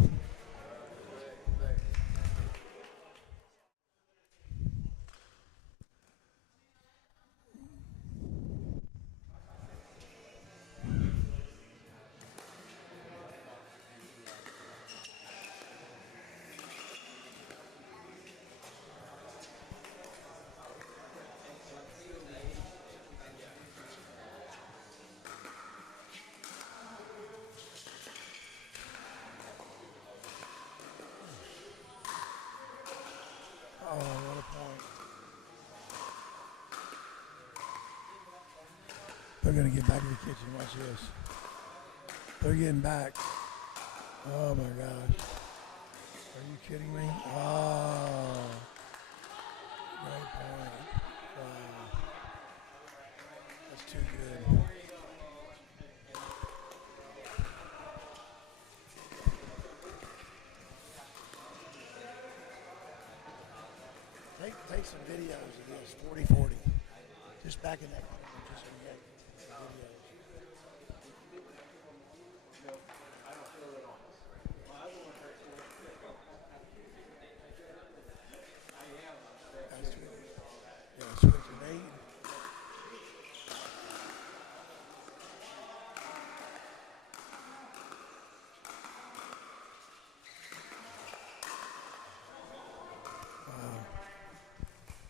Oh, what a point. They're going to get back in the kitchen. Watch this. They're getting back. Oh, my gosh. Are you kidding me? Oh. Great point. Wow. That's too good. Take some videos of this, 40-40. Just back in that corner, just react to the videos. Yeah, switch an 8.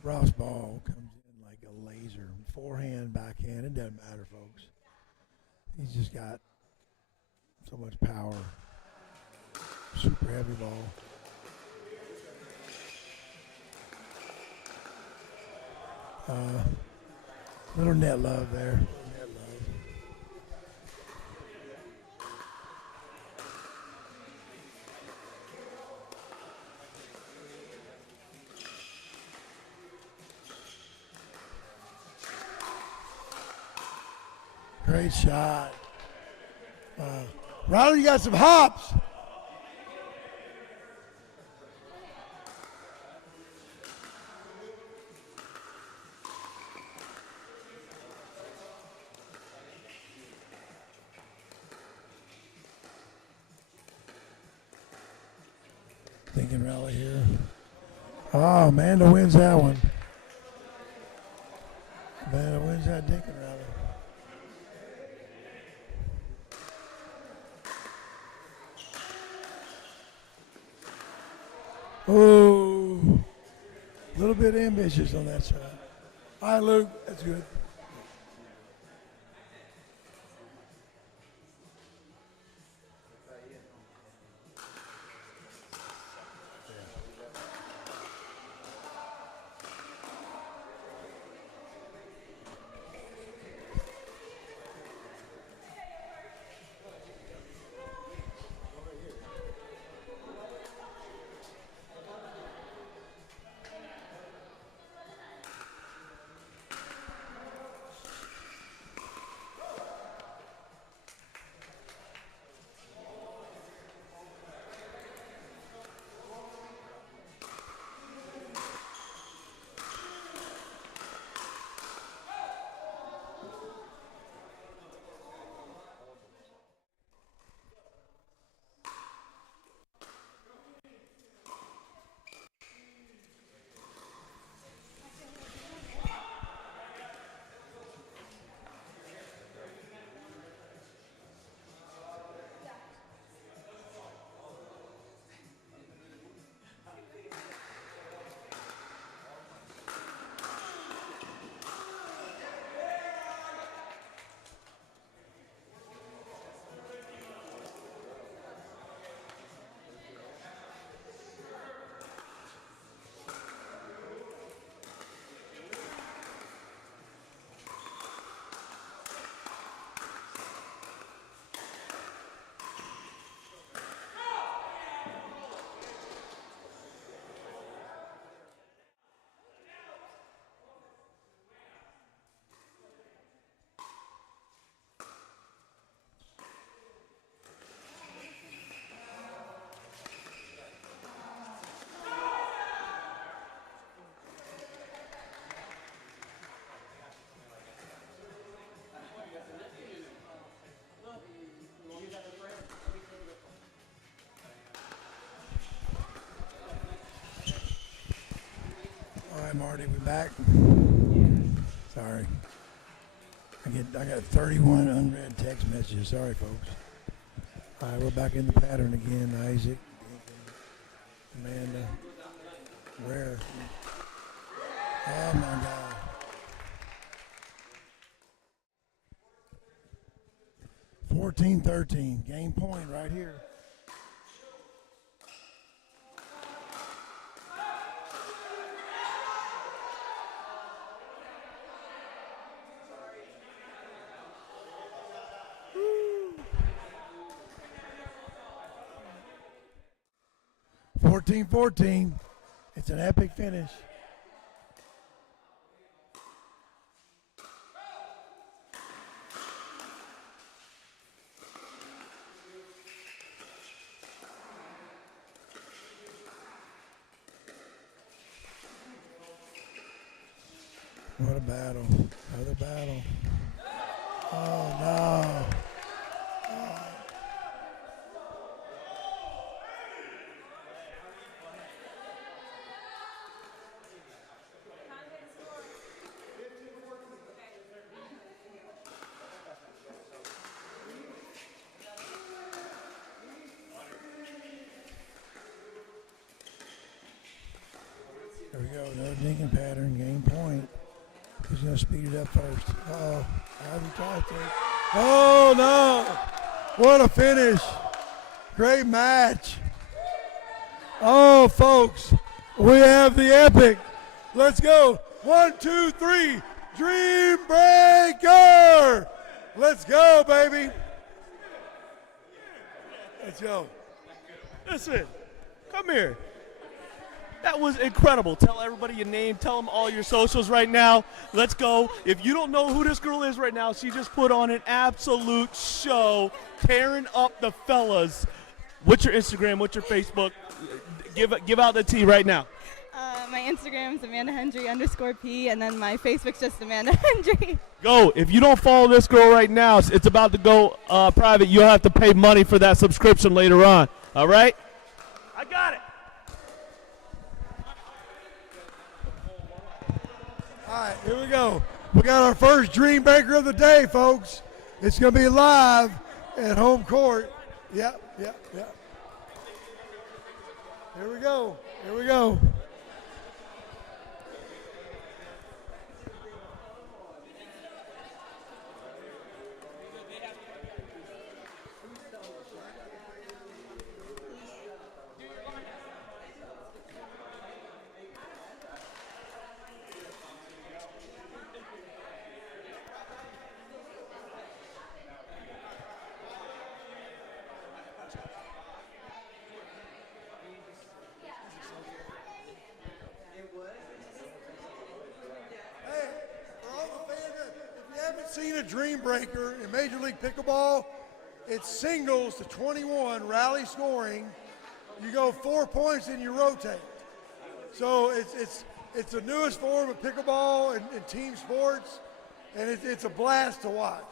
Ross ball comes in like a laser. Forehand, backhand, it doesn't matter, folks. He's just got so much power. Super heavy ball. Little net love there. Net love. Great shot. Ryler, you got some hops. Thinking rally here. Oh, Amanda wins that one. Amanda wins that Dinkin rally. Oh, a little bit ambitious on that shot. All right, Luke, that's good. Marty, we back? Sorry. I got 31 unread text messages. Sorry, folks. All right, we're back in the pattern again. Isaac, Amanda, Ware. Oh, my God. (14-13). Game point right here. Woo. 14-14. It's an epic finish. What a battle. Another battle. Oh, no. Oh. There we go. Another dinking pattern. Game point. He's going to speed it up first. Uh-oh. Ivy tries to. Oh, no. What a finish. Great match. Oh, folks. We have the epic. Let's go. 1, 2, 3. Dream Breaker. Let's go, baby. Let's go. Listen, come here. That was incredible. Tell everybody your name. Tell them all your socials right now. Let's go. If you don't know who this girl is right now, she just put on an absolute show, tearing up the fellas. What's your Instagram? What's your Facebook? Give out the tea right now. My Instagram is @Hendry_P, and then my Facebook's just Amanda Hendry. Go. If you don't follow this girl right now, it's about to go private. You'll have to pay money for that subscription later on. All right? I got it. All right, here we go. We got our first Dream Breaker of the day, folks. It's going to be live at home court. Yep. Here we go. Here we go. Seen a Dream Breaker in Major League Pickleball. It's singles to 21, rally scoring. You go 4 points and you rotate. So it's the newest form of pickleball and team sports, and it's a blast to watch.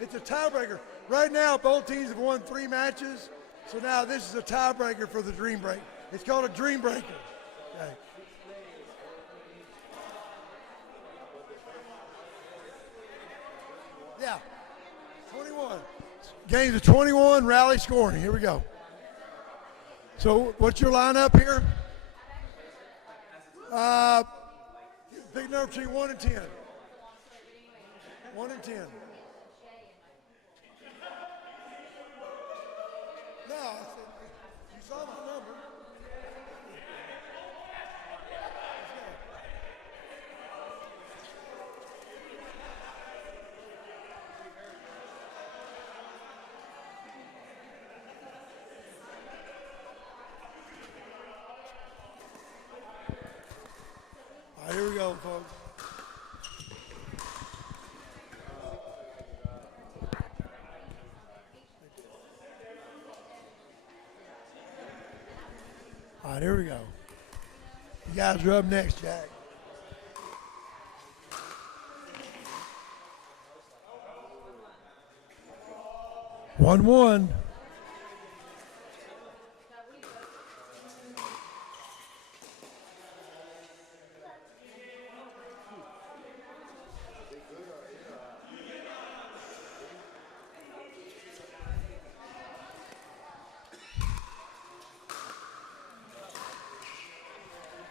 It's a tiebreaker. Right now, both teams have won 3 matches, so now this is a tiebreaker for the Dream Breaker. It's called a Dream Breaker. Okay. Yeah, 21. Games of 21, rally scoring. Here we go. So what's your lineup here? Big number between 1 and 10. 1 and 10. No, I said, you saw my number. Here we go, folks. All right, here we go. You guys are up next, Jack. One.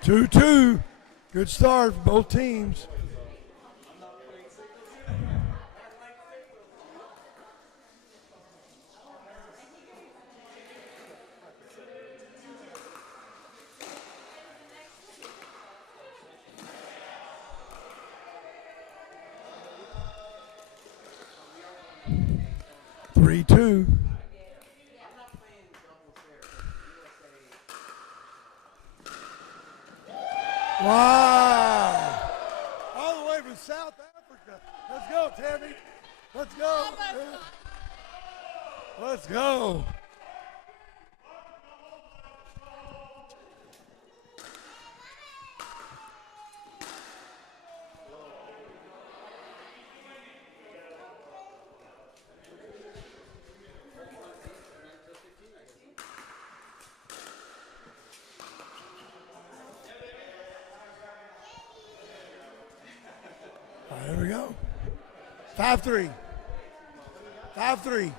2-2. Good start for both teams. Three, two. Wow. All the way from South Africa. Let's go, Tammy. Let's go. Let's go. All right, here we go. 5-3. 5-3.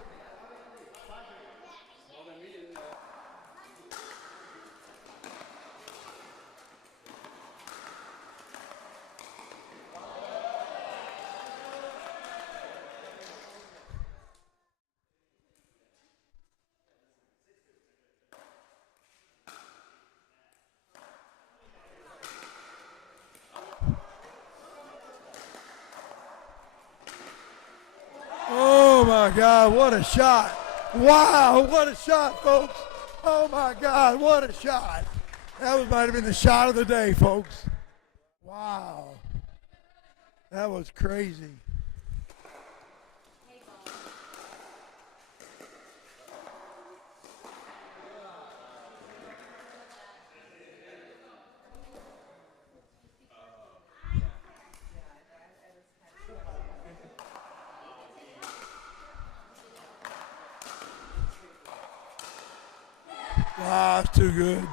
Oh my God, what a shot. Wow, what a shot, folks. Oh my God, what a shot. Might have been the shot of the day, folks. Wow. That was crazy. Wow, that's too good.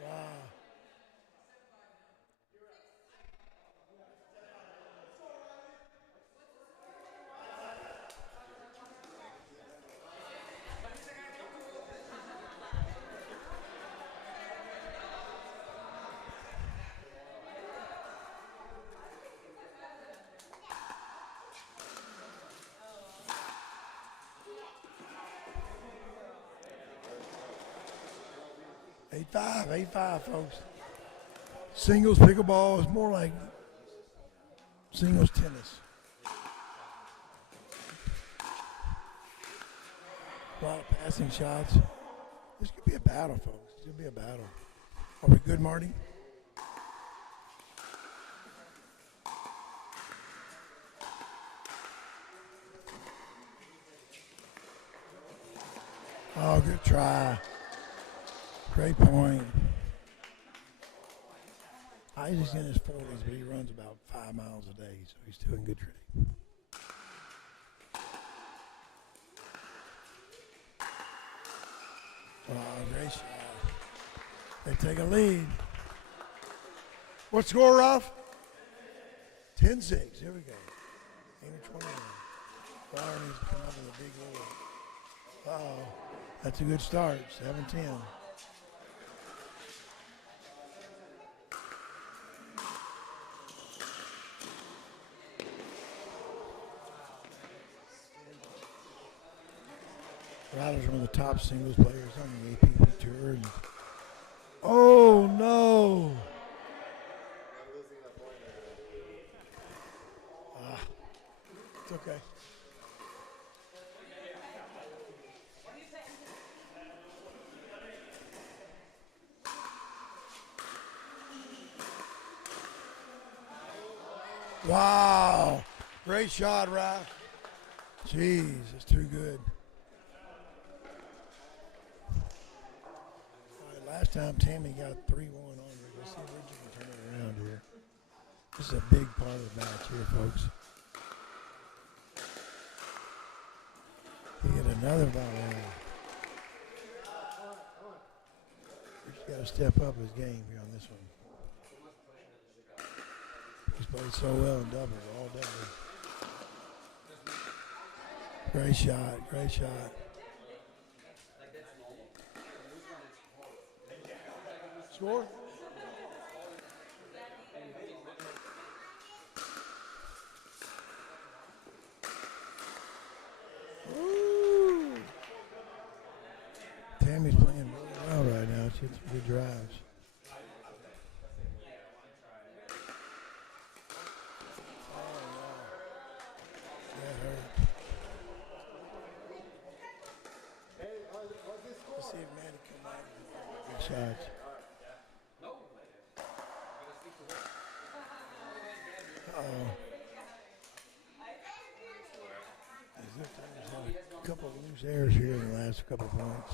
Wow. Eight five, folks. Singles pickleball is more like singles tennis. A lot of passing shots. This could be a battle, folks. This could be a battle. Are we good, Marty? Oh, good try. Great point. Isaac's in his 40s, but he runs about 5 miles a day, so he's still in good shape. Oh, great shot. They take a lead. What score, Ralph? 10-6. Here we go. 8-21. Ryler needs to come up with a big lead. Uh-oh. That's a good start. 7-10. Ryler's one of the top singles players on the APP Tour. Oh, no. It's okay. Wow. Great shot, Ralph. Jeez, it's too good. Last time Tammy got 3-1 on her. Let's see if Richard can turn it around here. This is a big part of the match here, folks. He hit another volley. Richard's got to step up his game here on this one. He's played so well in doubles all day. Great shot, great shot. Score? Ooh. Tammy's playing really well right now. She hits some good drives. That hurt. Let's see if Maddie come out and get good shots. Uh-oh. There's a couple of loose airs here in the last couple of points.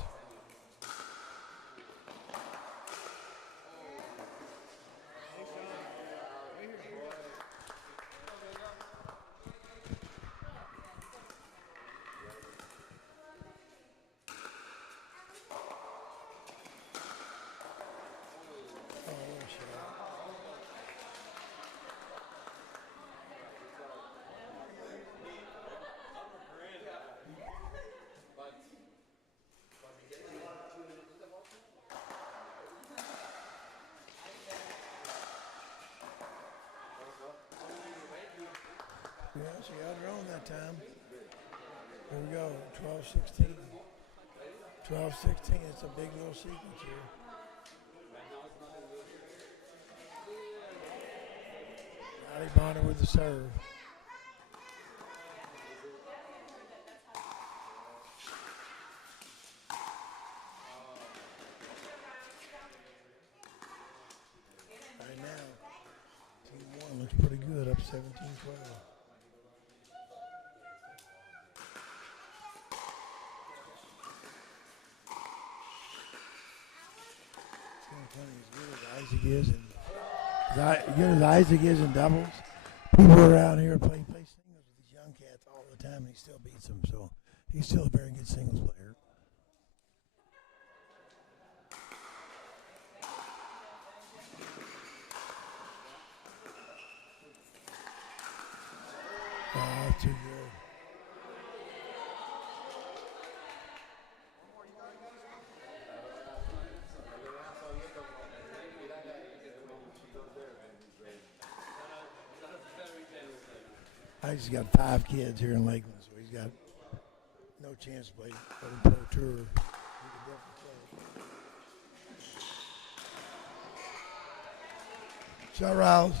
Yeah, she got her own that time. Here we go, 12-16. 12-16, it's a big little sequence here. Riley Bonhert with the serve. Right now, Team 1 looks pretty good, up 17-12. Funny, as good as Isaac is, and good as Isaac is in doubles, people around here play singles with these young cats all the time, and he still beats them. So he's still a very good singles player. Too good. I just got 5 kids here in Lakeland, so he's got no chance to play Pro Tour. He could definitely play. Shot Riles.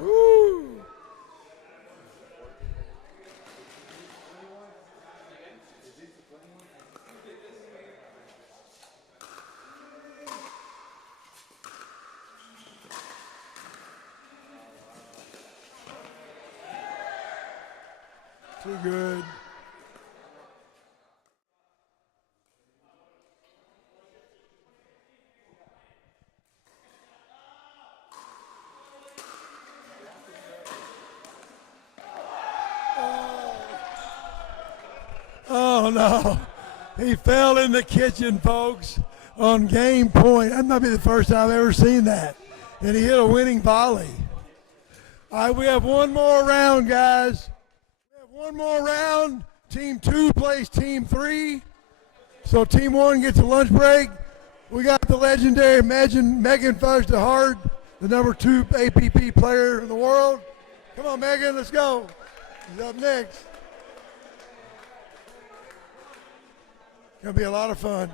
Woo! Too good. Oh no, he fell in the kitchen, folks, on game point. That might be the first time I've ever seen that. And he hit a winning volley. All right, we have one more round, guys. We have one more round. Team 2 plays Team 3. So Team 1 gets a lunch break. We got the legendary Megan Fudge Dehart, the number 2 APP player in the world. Come on, Megan, let's go. She's up next. Gonna be a lot of fun.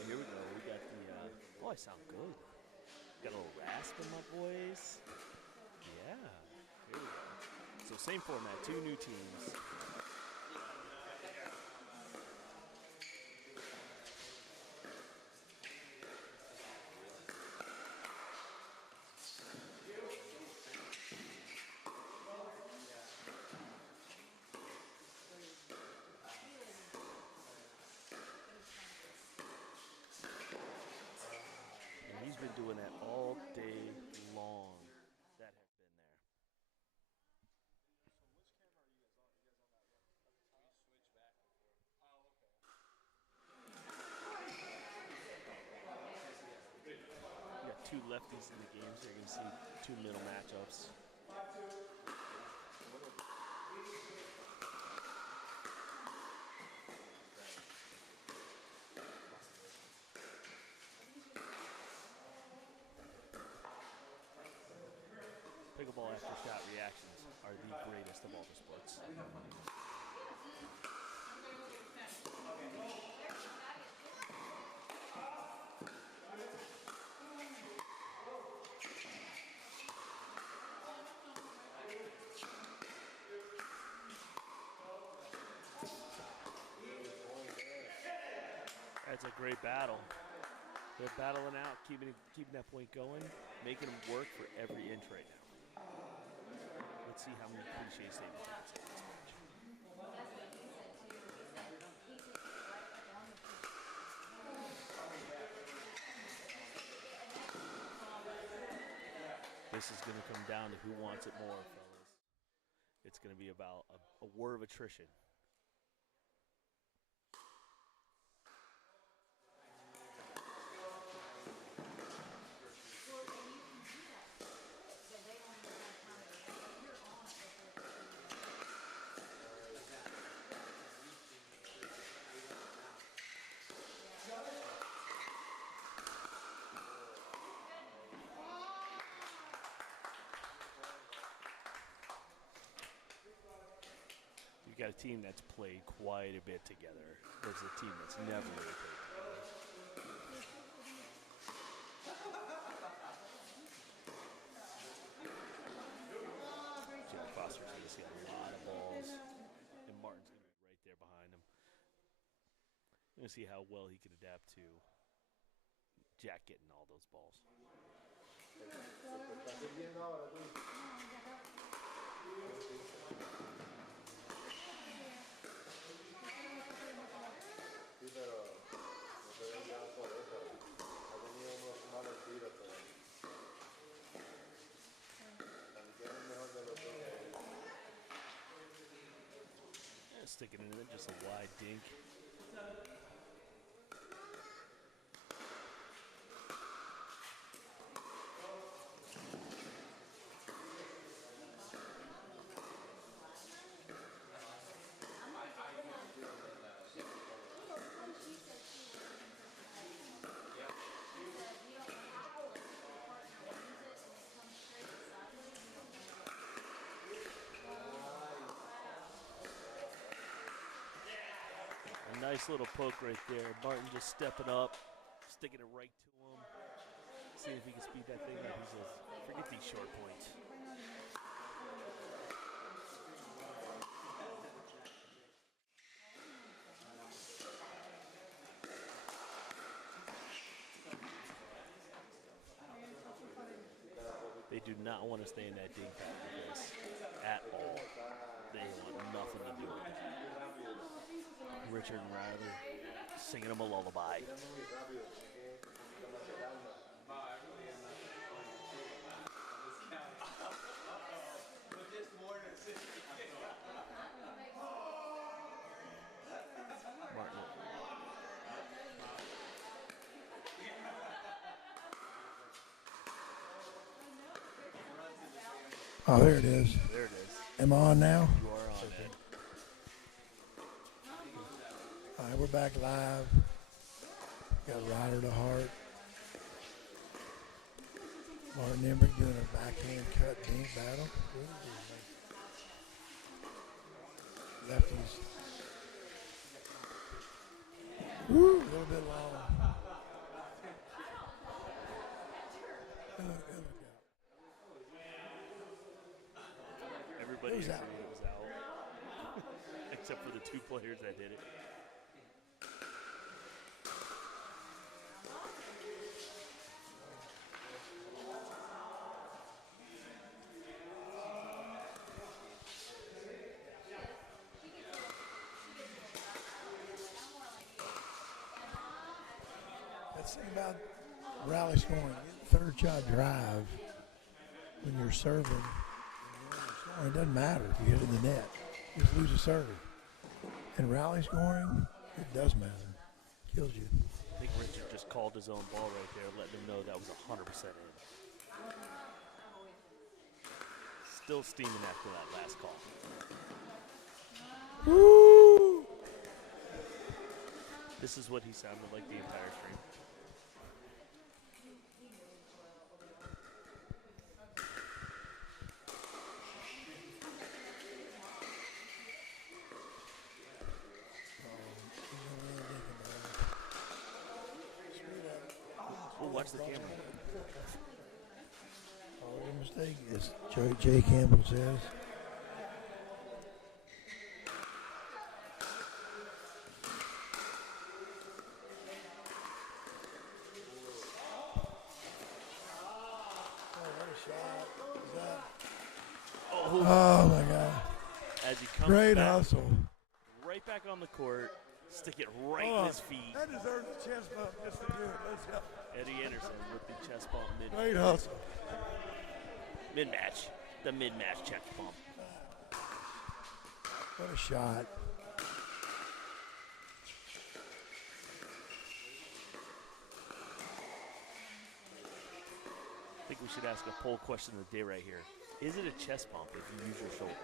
right, here we go. We got the, oh, I sound good. Got a little rasp in my voice. Yeah, here we go. So same format, 2 new teams. And he's been doing that all day long. That has been there. You got 2 lefties in the game, so you're going to see 2 middle matchups. Pickleball after-shot reactions are the greatest of all the sports. That's a great battle. They're battling out, keeping that point going, making them work for every inch right now. Let's see how many cliches they can say this match. This is going to come down to who wants it more, fellas. It's going to be about a war of attrition. You've got a team that's played quite a bit together versus a team that's never really played together. Jack Foster's going to see a lot of balls, and Martin's going to be right there behind him. We're going to see how well he can adapt to Jack getting all those balls. Sticking it in just a wide dink. Nice little poke right there. Martin just stepping up, sticking it right to him. See if he can speed that thing up. He says, forget these short points. They do not want to stay in that dink pattern with this at all. They want nothing to do with it. Richard and Ryler singing them a lullaby. Martin. Oh, there it is. There it is. Am I on now? You are on, Ed. All right, we're back live. Got Ryler Dehart. Martin Emmrich doing a backhand cut dink battle. Lefties. Woo, a little bit long. was out. It was out. Except for the two players that hit it. That's the thing about rally scoring. Third shot drive when you're serving. It doesn't matter if you hit it in the net. You just lose a serve. And rally scoring, it does matter. Kills you. I think Richard just called his own ball right there, letting him know that was 100% in. Still steaming after that last call. Woo! This is what he sounded like the entire stream. Oh, watch the camera. Oh, mistake, as Jay Campbell says. Oh my God. As he comes Great back, hustle. right back on the court, stick it right Oh, in his feet. That deserves a chest bump just to do it. Let's go. Eddie Anderson with the chest bump mid. Great hustle. Mid-match. The mid-match chest bump. What a shot. I think we should ask a poll question of the day right here. Is it a chest bump if you use your shoulder?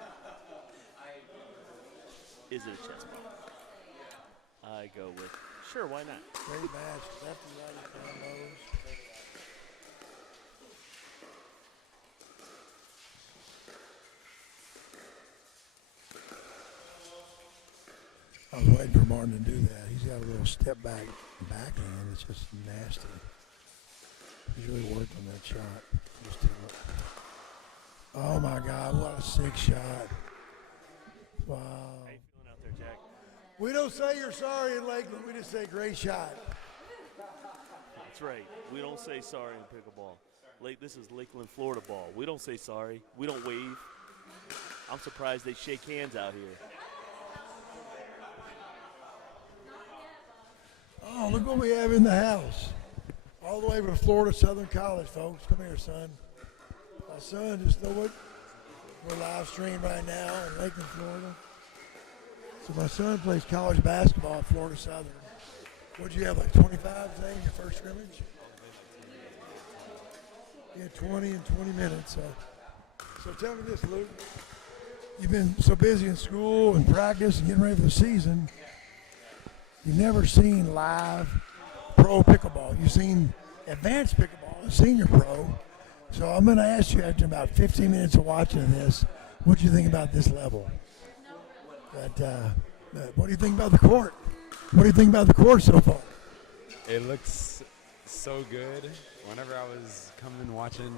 Is it a chest bump? I go with, sure, why not? Great match. Lefty-righty combos. I was waiting for Martin to do that. He's got a little step back backhand. It's just nasty. He's really worked on that shot. Just do it. Oh my God, what a sick shot. Wow. How you feeling out there, Jack? We don't say you're sorry in Lakeland, we just say great shot. That's right. We don't say sorry in pickleball. This is Lakeland, Florida ball. We don't say sorry. We don't wave. I'm surprised they shake hands out here. Oh, look what we have in the house. All the way from Florida Southern College, folks. Come here, son. My son, just know what? We're live streaming right now in Lakeland, Florida. So my son plays college basketball at Florida Southern. What'd you have, like 25 today in your first scrimmage? Yeah, 20 in 20 minutes. So tell me this, Luke. You've been so busy in school and practice and getting ready for the season. You've never seen live pro pickleball. You've seen advanced pickleball and senior pro. So I'm going to ask you after about 15 minutes of watching this, what do you think about this level? What do you think about the court? What do you think about the court so far? It looks so good. Whenever I was coming watching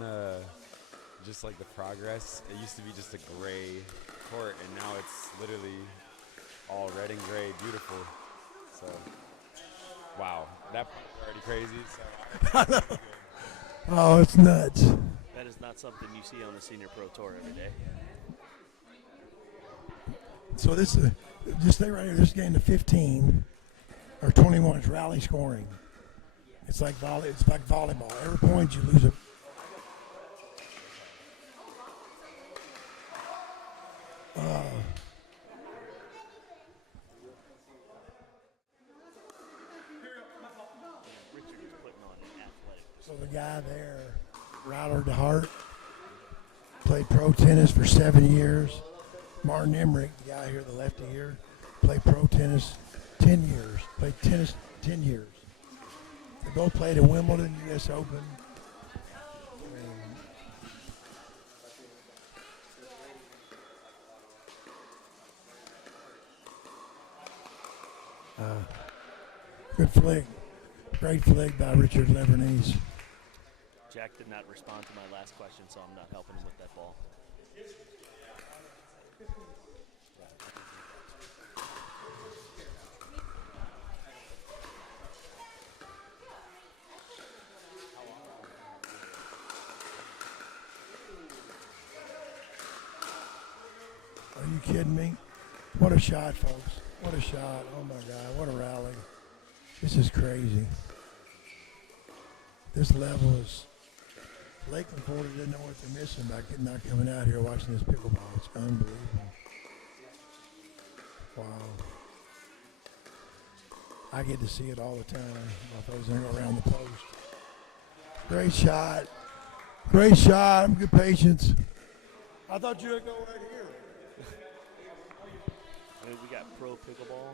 just like the progress, it used to be just a gray court, and now it's literally all red and gray, beautiful. So, wow, that part's already crazy. So Oh, it's nuts. That is not something you see on the senior pro tour every day. So this is just stay right here. This is getting to 15 or 21. It's rally scoring. It's like volleyball. Every point you lose it. So the guy there, Ryler Dehart, played pro tennis for 7 years. Martin Emmrich, the guy here, the lefty here, played pro tennis 10 years. Played tennis 10 years. They both played at Wimbledon, U.S. Open. Good flick. Great flick by Richard Livornese. Jack did not respond to my last question, so I'm not helping him with that ball. Are you kidding me? What a shot, folks. What a shot. Oh, my God. What a rally. This is crazy. This level is... Lakeland, Florida didn't know what they're missing by not coming out here watching this pickleball. It's unbelievable. Wow. I get to see it all the time. My folks don't go around the post. Great shot. Great shot. Good patience. I thought you would go right here. I mean, we got pro pickleball,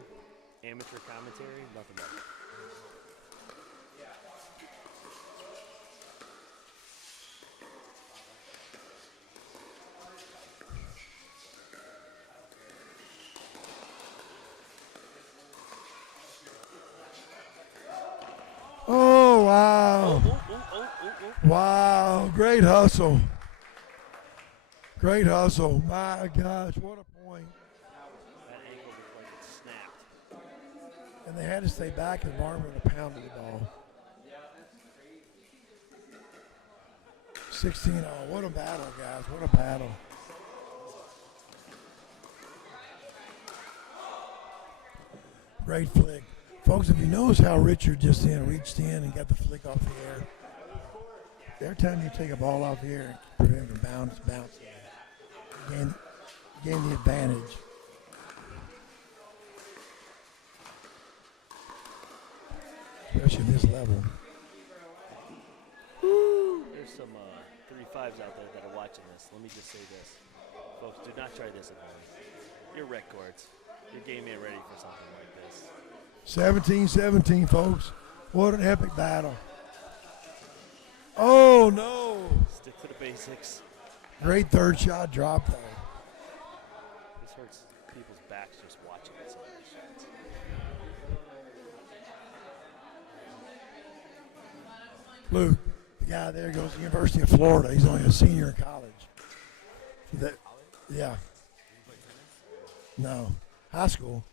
amateur commentary, nothing but it. Oh, wow. Wow. Great hustle. Great hustle. My gosh, what a point. That ankle looked like it snapped. And they had to stay back because Marvin would have pounded the ball. 16-0. What a battle, guys. What a battle. Great flick. Folks, if you notice how Richard just reached in and got the flick off the air, every time you take a ball off the air, prevent him from bouncing. Gain the advantage. Especially this level. There's some 3-5s out there that are watching this. Let me just say this. Folks, do not try this at home. Your rec courts. Your game ain't ready for something like this. 17-17, folks. What an epic battle. Oh, no. Stick to the basics. Great third shot drop, though. This hurts people's backs just watching some of these shots. Luke, the guy there goes to the University of Florida. He's only a senior in college. Yeah. No. High school.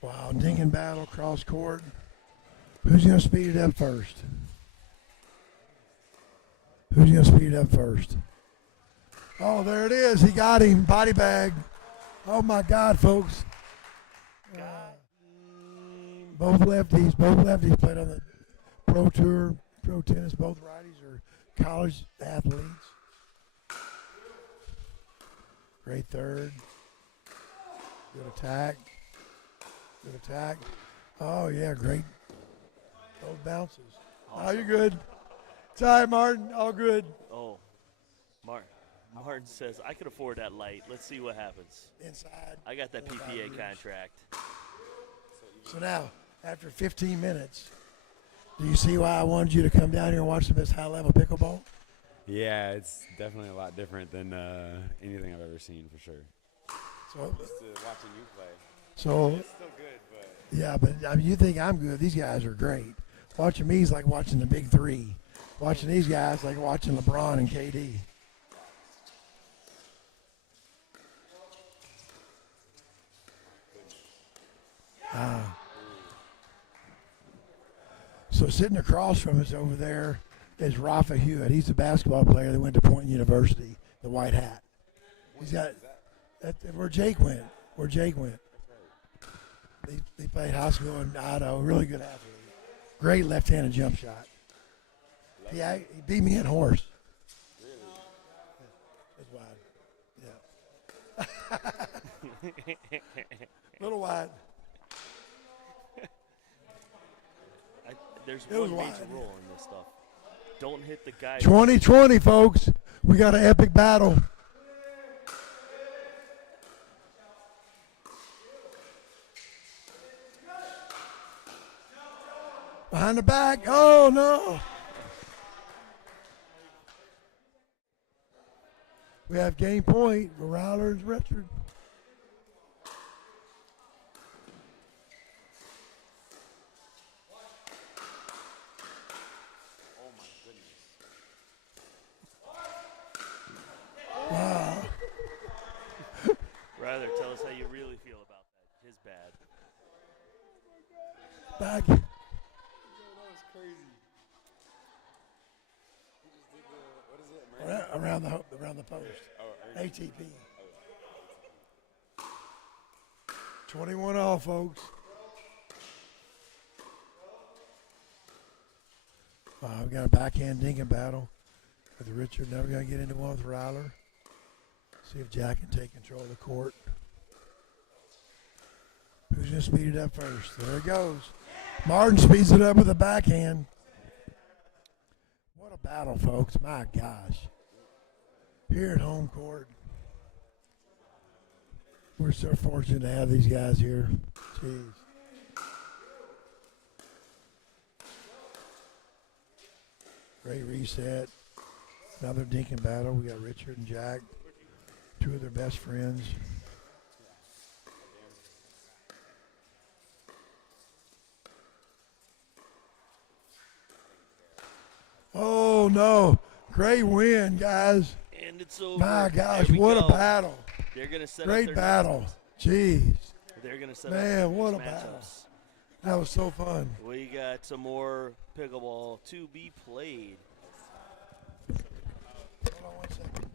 Wow, dinking battle, cross court. Who's going to speed it up first? Who's going to speed it up first? Oh, there it is. He got him. Body bag. Oh, my God, folks. Both lefties played on the pro tour, pro tennis. Both righties are college athletes. Great third. Good attack. Good attack. Oh, yeah, great. Both bounces. Awesome. Oh, you're good. It's all right, Martin. All good. Oh, Martin says, I could afford that light. Let's see what happens. Inside. I got that PPA contract. So now, after 15 minutes, do you see why I wanted you to come down here and watch this high-level pickleball? Yeah, it's definitely a lot different than anything I've ever seen, for sure. So, just watching you play. So, it's still good, but. Yeah, but I mean, you think I'm good. These guys are great. Watching me is like watching the big three. Watching these guys like watching LeBron and KD. So sitting across from us over there is Rafa Hewett. He's a basketball player that went to Point University, the white hat. He's got where Jake went. They played high school in Idaho. Really good athlete. Great left-handed jump shot. He beat me at horse. It's wide. Yeah. Little wide. There's one major rule in this stuff. Don't hit the guy. 2020, folks. We got an epic battle. Behind the back. Oh, no. We have game point for Ryler and Richard. Oh my goodness. Wow. Ryler, tell us how you really feel about that. His bad. Back. That was crazy. He just did the, what is it? Around the post. Oh, ATP. 21 all, folks. We got a backhand dinking battle with Richard. Now we're going to get into one with Ryler. See if Jack can take control of the court. Who's going to speed it up first? There it goes. Martin speeds it up with a backhand. What a battle, folks. My gosh. Here at home court. We're so fortunate to have these guys here. Jeez. Great reset. Another dinking battle. We got Richard and Jack, two of their best friends. Oh, no. Great win, guys. And it's over. My gosh, There we what go. a battle. They're going to set up Great their battle. Jeez. They're going to set up their Man, what a next battle. matchups. That was so fun. We got some more pickleball to be played. Hold on 1 second.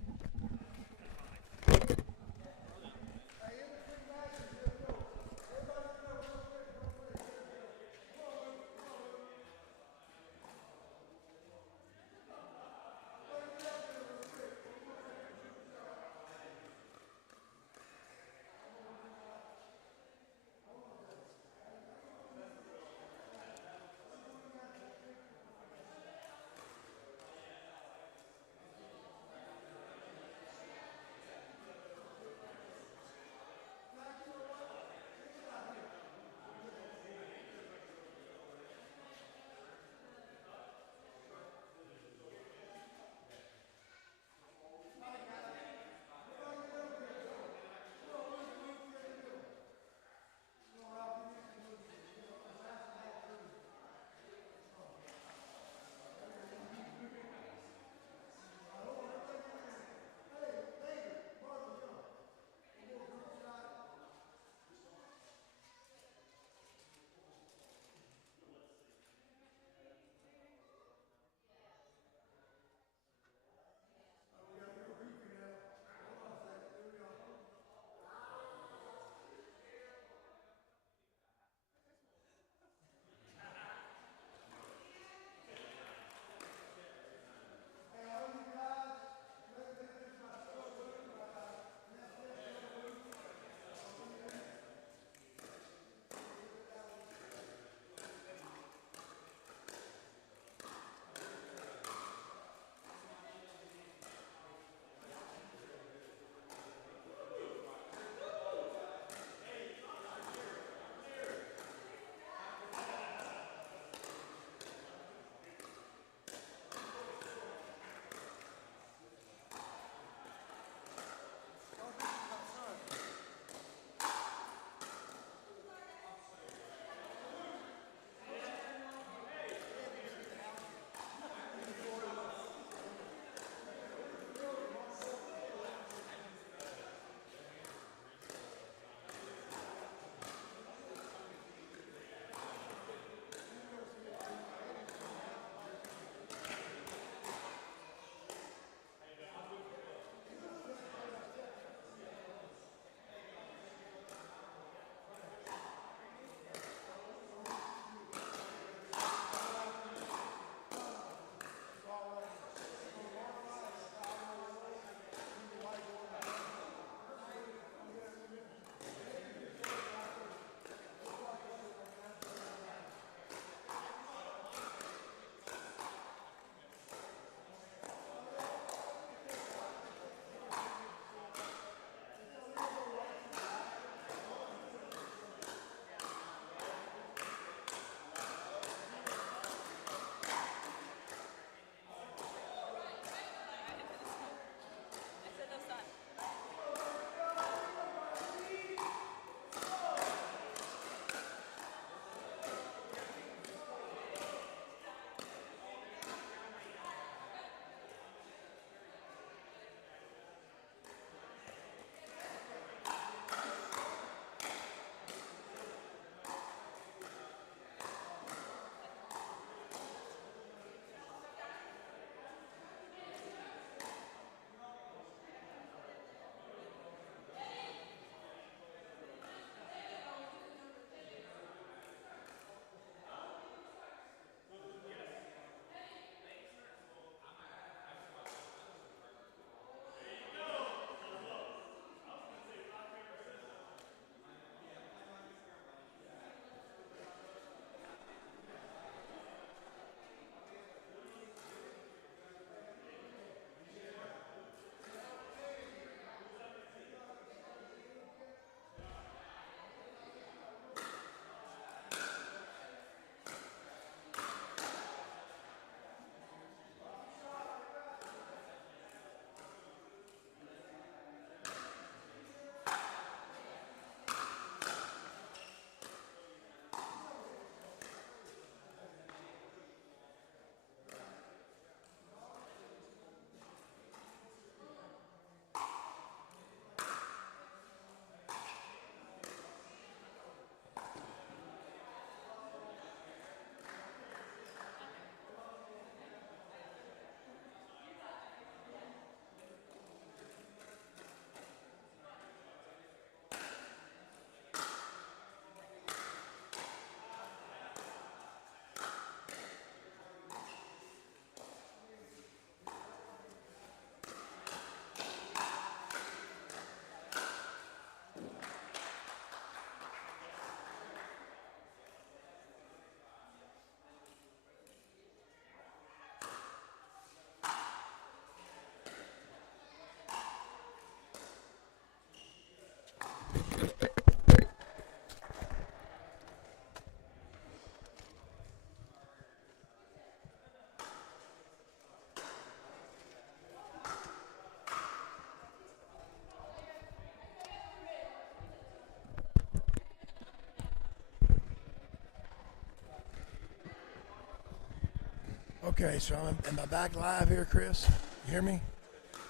Okay, so am I back live here, Chris? You hear me?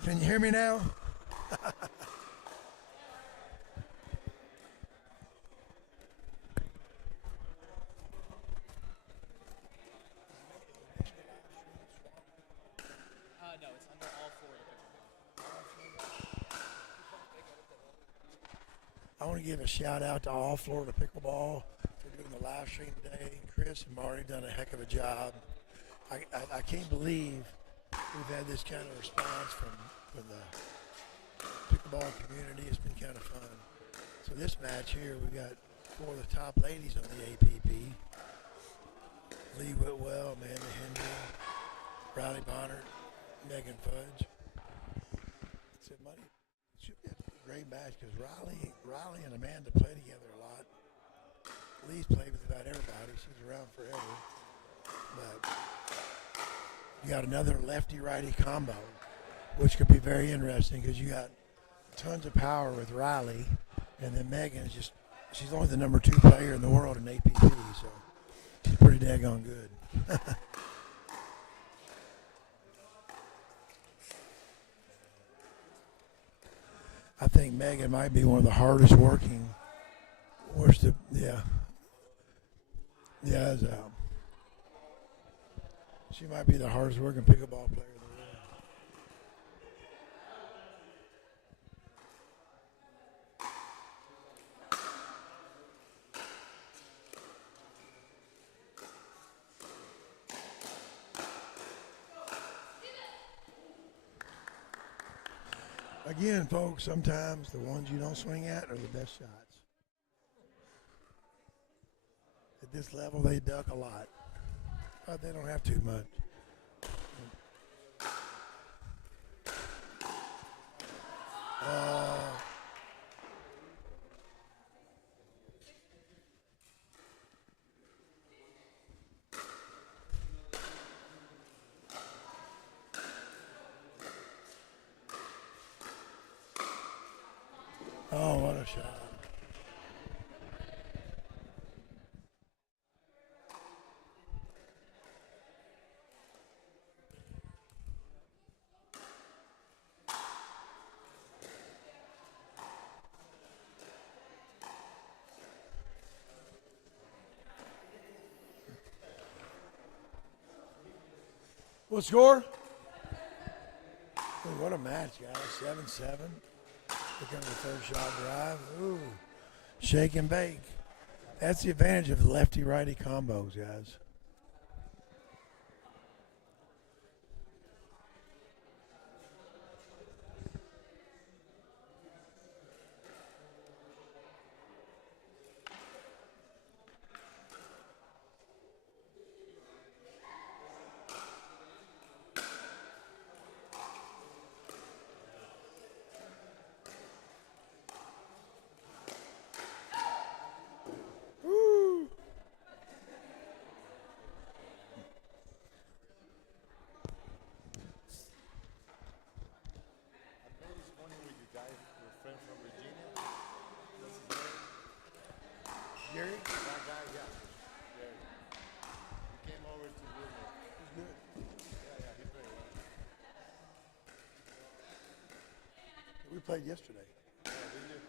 Can you hear me now? No, it's under all Florida pickleball. I want to give a shout out to all Florida Pickleball for doing the live stream today. Chris and Marty done a heck of a job. I can't believe we've had this kind of response from the pickleball community. It's been kind of fun. So this match here, we got 4 of the top ladies on the APP. Lee Whitwell, Amanda Hendry, Riley Bonhert, Megan Fudge. So money should be a great match because Riley and Amanda play together a lot. Lee's played with about everybody. She's around forever. But you got another lefty-righty combo, which could be very interesting because you got tons of power with Riley, and then Megan is she's only the number 2 player in the world in APP, so she's pretty daggone good. I think Megan might be one of the hardest working. She might be the hardest working pickleball player in the world. Again, folks, sometimes the ones you don't swing at are the best shots. At this level, they duck a lot, but they don't have too much. Oh, what a shot. What score? Ooh, what a match, guys. 7-7. Looking at the third shot drive. Ooh, shake and bake. That's the advantage of lefty-righty combos, guys. Gary? That guy, yeah. Gary. He came over to Wilmer. He's good. Yeah, he played well. We played yesterday. Yeah, we did.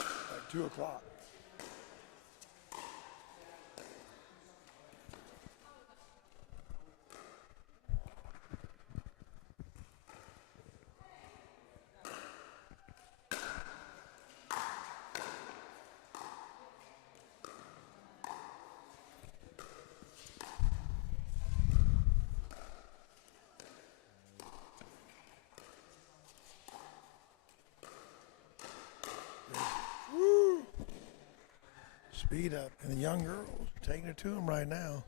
At 2 o'clock. Speed up. And the young girls are taking it to him right now.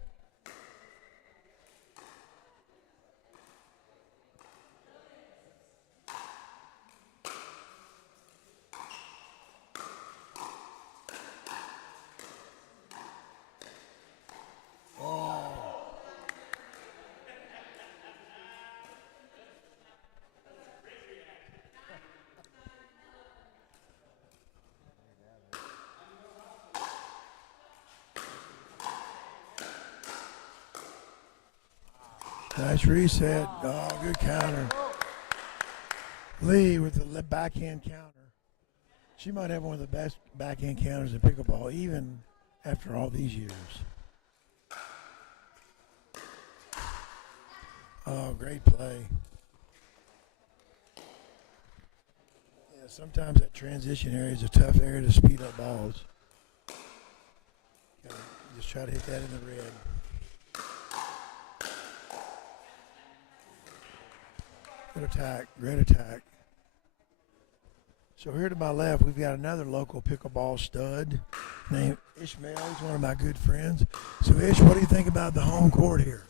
Nice reset. Oh, good counter. Lee with the backhand counter. She might have one of the best backhand counters in pickleball, even after all these years. Oh, great play. Yeah, sometimes that transition area is a tough area to speed up balls. Just try to hit that in the red. Good attack, great attack. So here to my left, we've got another local pickleball stud named Ishmael. He's one of my good friends. So Ish, what do you think about the home court here?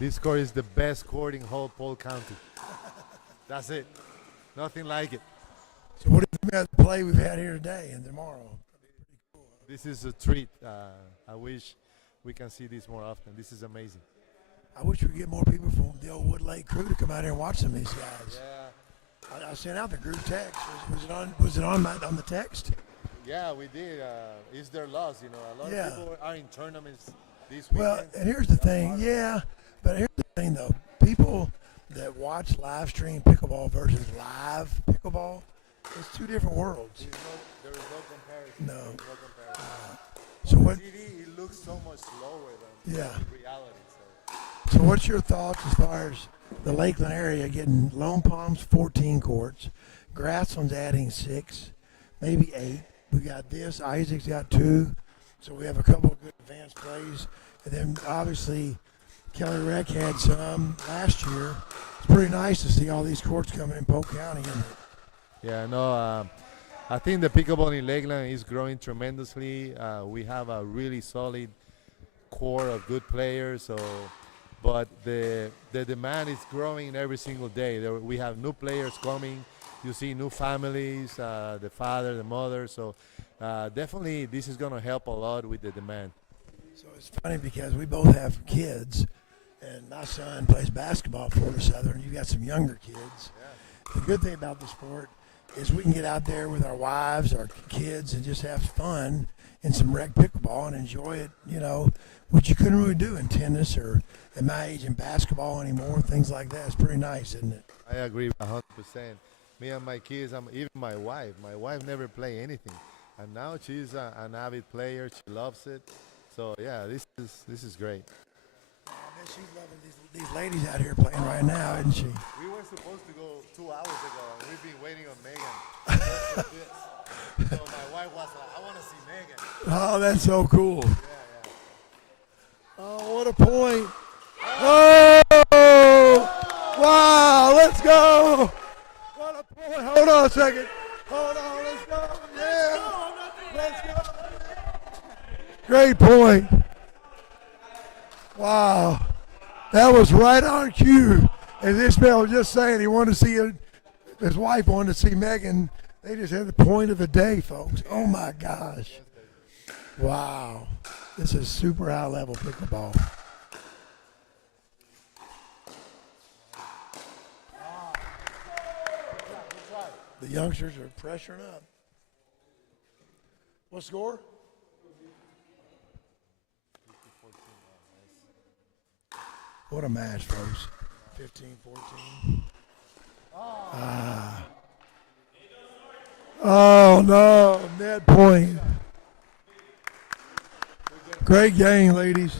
This court is the best court in whole Polk County. That's it. Nothing like it. So what do you think about the play we've had here today and tomorrow? This is a treat. I wish we can see this more often. This is amazing. I wish we could get more people from the old Wood Lake crew to come out here and watch some of these guys. Yeah. I sent out the group text. Was it on the text? Yeah, we did. It's their loss, you know. A lot of people are in tournaments this weekend. Well, and here's the thing. Yeah, but here's the thing, though. People that watch live stream pickleball versus live pickleball, it's two different worlds. There is no comparison. No. There is no comparison. So On what? TV, it looks so much slower than reality. So what's your thoughts as far as the Lakeland area getting Lone Palm's 14 courts, Grassland's adding 6, maybe 8. We got this. Isaac's got 2. So we have a couple of good advanced plays. And then obviously Kelly Rec had some last year. It's pretty nice to see all these courts coming in Polk County, isn't it? Yeah, no, I think the pickleball in Lakeland is growing tremendously. We have a really solid core of good players. But the demand is growing every single day. We have new players coming. You see new families, the father, the mother. So definitely this is going to help a lot with the demand. So it's funny because we both have kids, and my son plays basketball at Florida Southern. You got some younger kids. Yeah. The good thing about the sport is we can get out there with our wives, our kids, and just have fun in some rec pickleball and enjoy it, you know, which you couldn't really do in tennis or at my age in basketball anymore, things like that. It's pretty nice, isn't it? I agree 100%. Me and my kids, even my wife never played anything. And now she's an avid player. She loves it. So, yeah, this is great. I bet she's loving these ladies out here playing right now, isn't she? We were supposed to go 2 hours ago, and we've been waiting on Megan. So my wife was like, I want to see Megan. Oh, that's so cool. Oh, what a point. Oh, wow, let's go. What a point. Hold on a second. Hold on, let's go. Yeah, let's go. Great point. Wow, that was right on cue. As Ishmael was just saying, he wanted to see his wife wanted to see Megan. They just had the point of the day, folks. Oh, my gosh. Wow. This is super high level pickleball. The youngsters are pressuring up. What score? What a match, folks. 15-14. Oh, no. Net point. Great game, ladies.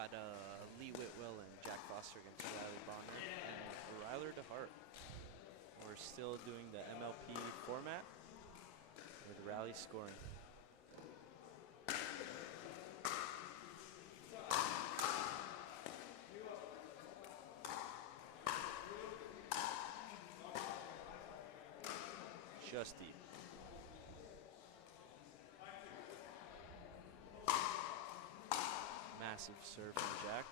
got Lee Whitwell and Jack Foster against Riley Bonhert and Ryler Dehart. We're still doing the MLP format with rally scoring. Just deep. Massive serve from Jack.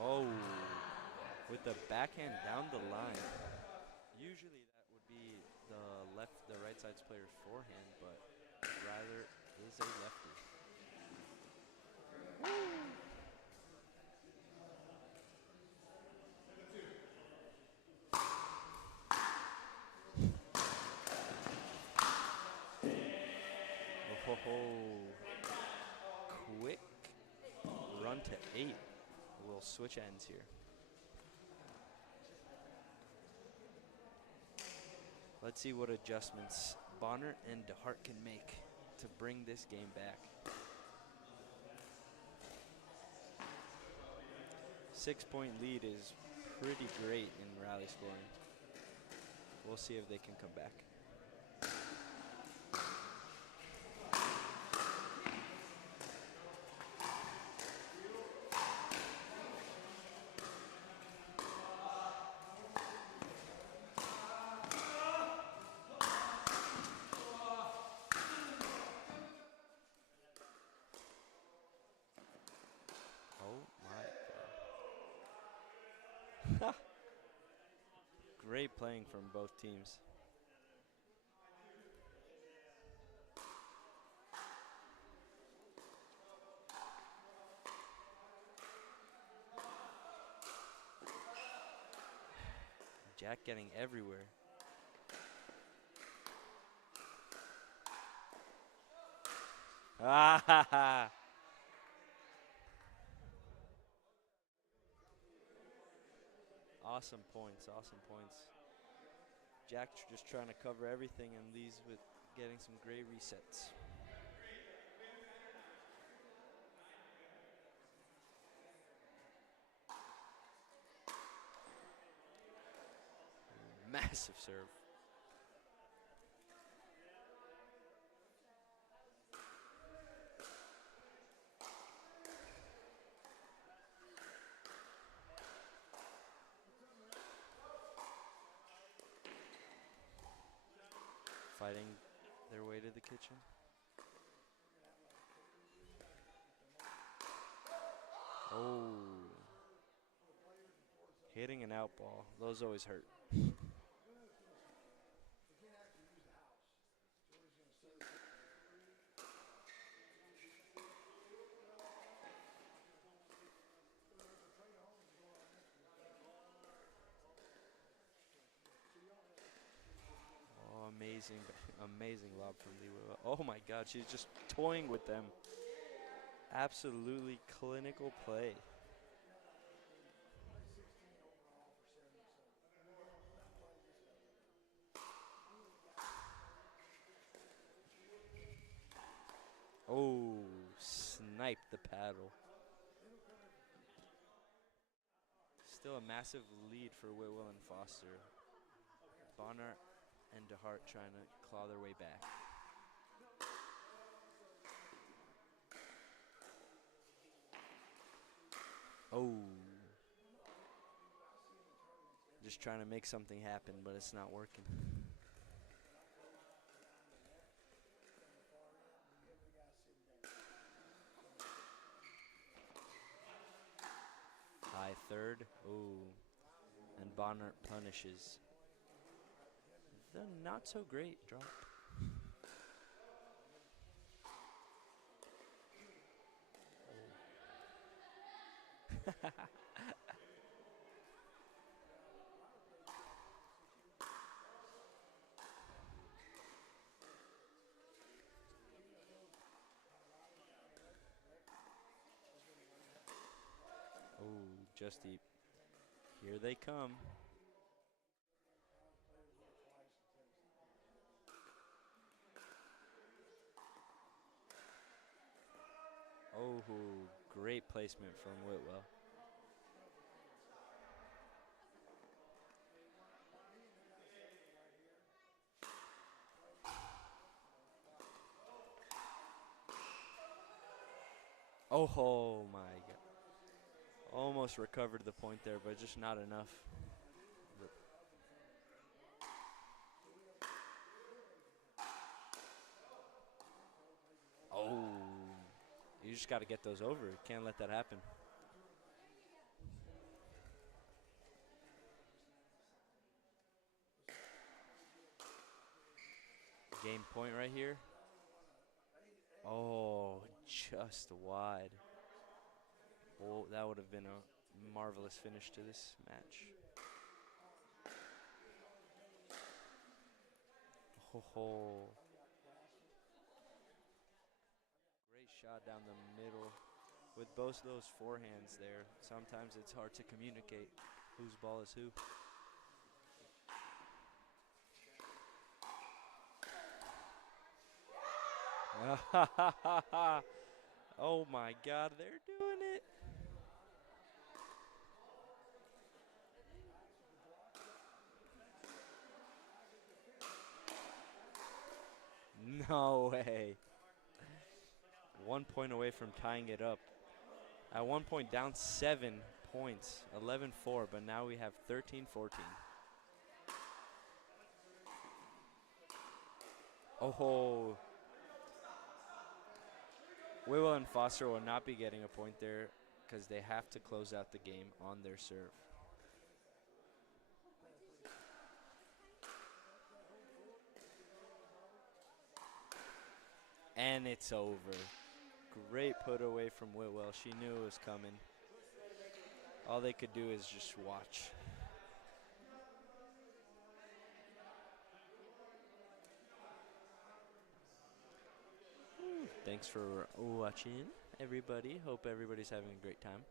Oh, with the backhand down the line. Usually that would be the right side's player's forehand, but Ryler is a lefty. Quick run to 8. We'll switch ends here. Let's see what adjustments Bonhert and Dehart can make to bring this game back. 6-point lead is pretty great in rally scoring. We'll see if they can come back. Great playing from both teams. Jack getting everywhere. Ah ha ha. Awesome points, awesome points. Jack just trying to cover everything and leaves with getting some great resets. Massive serve. Fighting their way to the kitchen. Oh. Hitting an out ball. Those always hurt. Amazing, amazing lob from Lee Whitwell. Oh my God, she's just toying with them. Absolutely clinical play. Oh, sniped the paddle. Still a massive lead for Whitwell and Foster. Bonhert and Dehart trying to claw their way back. Oh. Just trying to make something happen, but it's not working. High third. Oh. And Bonhert punishes. The not so great drop. Oh, just deep. Here they come. Oh, Great placement from Whitwell. Oh my God. Almost recovered the point there, but just not enough. Oh, you just got to get those over. Can't let that happen. Game point right here. Oh, just wide. Oh, that would have been a marvelous finish to this match. Oh, great shot down the middle. With both those forehands there, sometimes it's hard to communicate whose ball is who. Oh my God, they're doing it. No way. 1 point away from tying it up. At one point down 7 points, 11-4, but now we have 13-14. Oh, Whitwell and Foster will not be getting a point there because they have to close out the game on their serve. And it's over. Great put away from Whitwell. She knew it was coming. All they could do is just watch. Thanks for watching, everybody. Hope everybody's having a great time.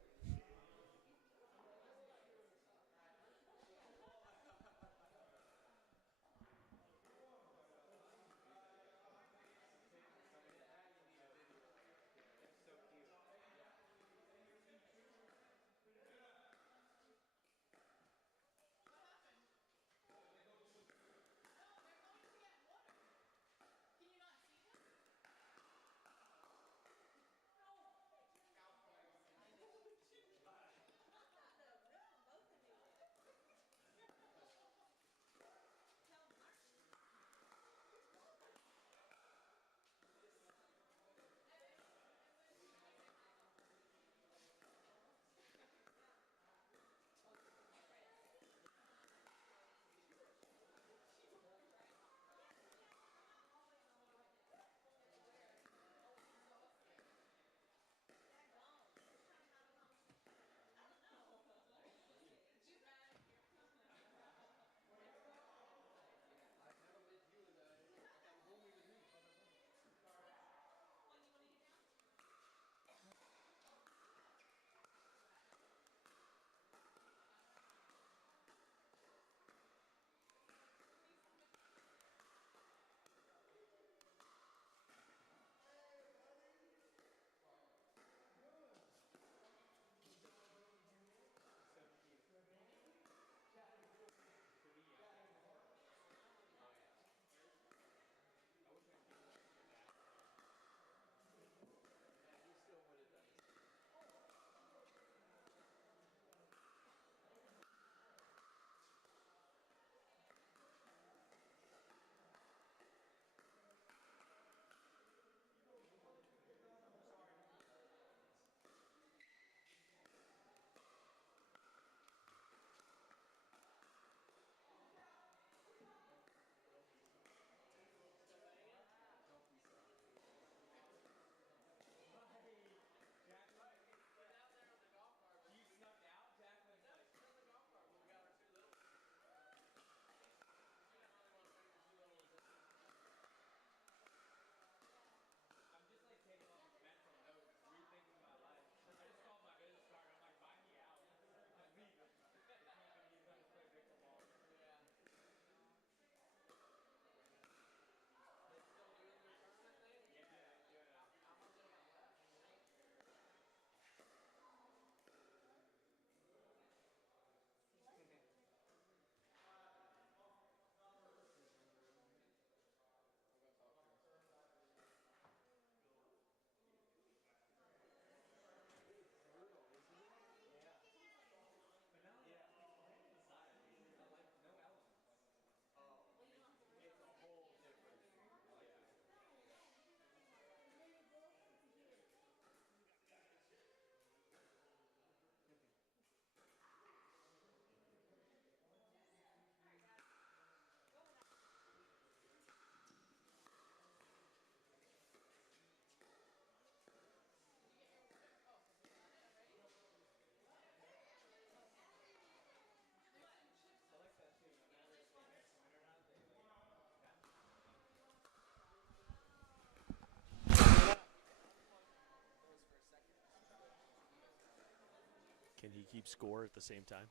Can he keep score at the same time?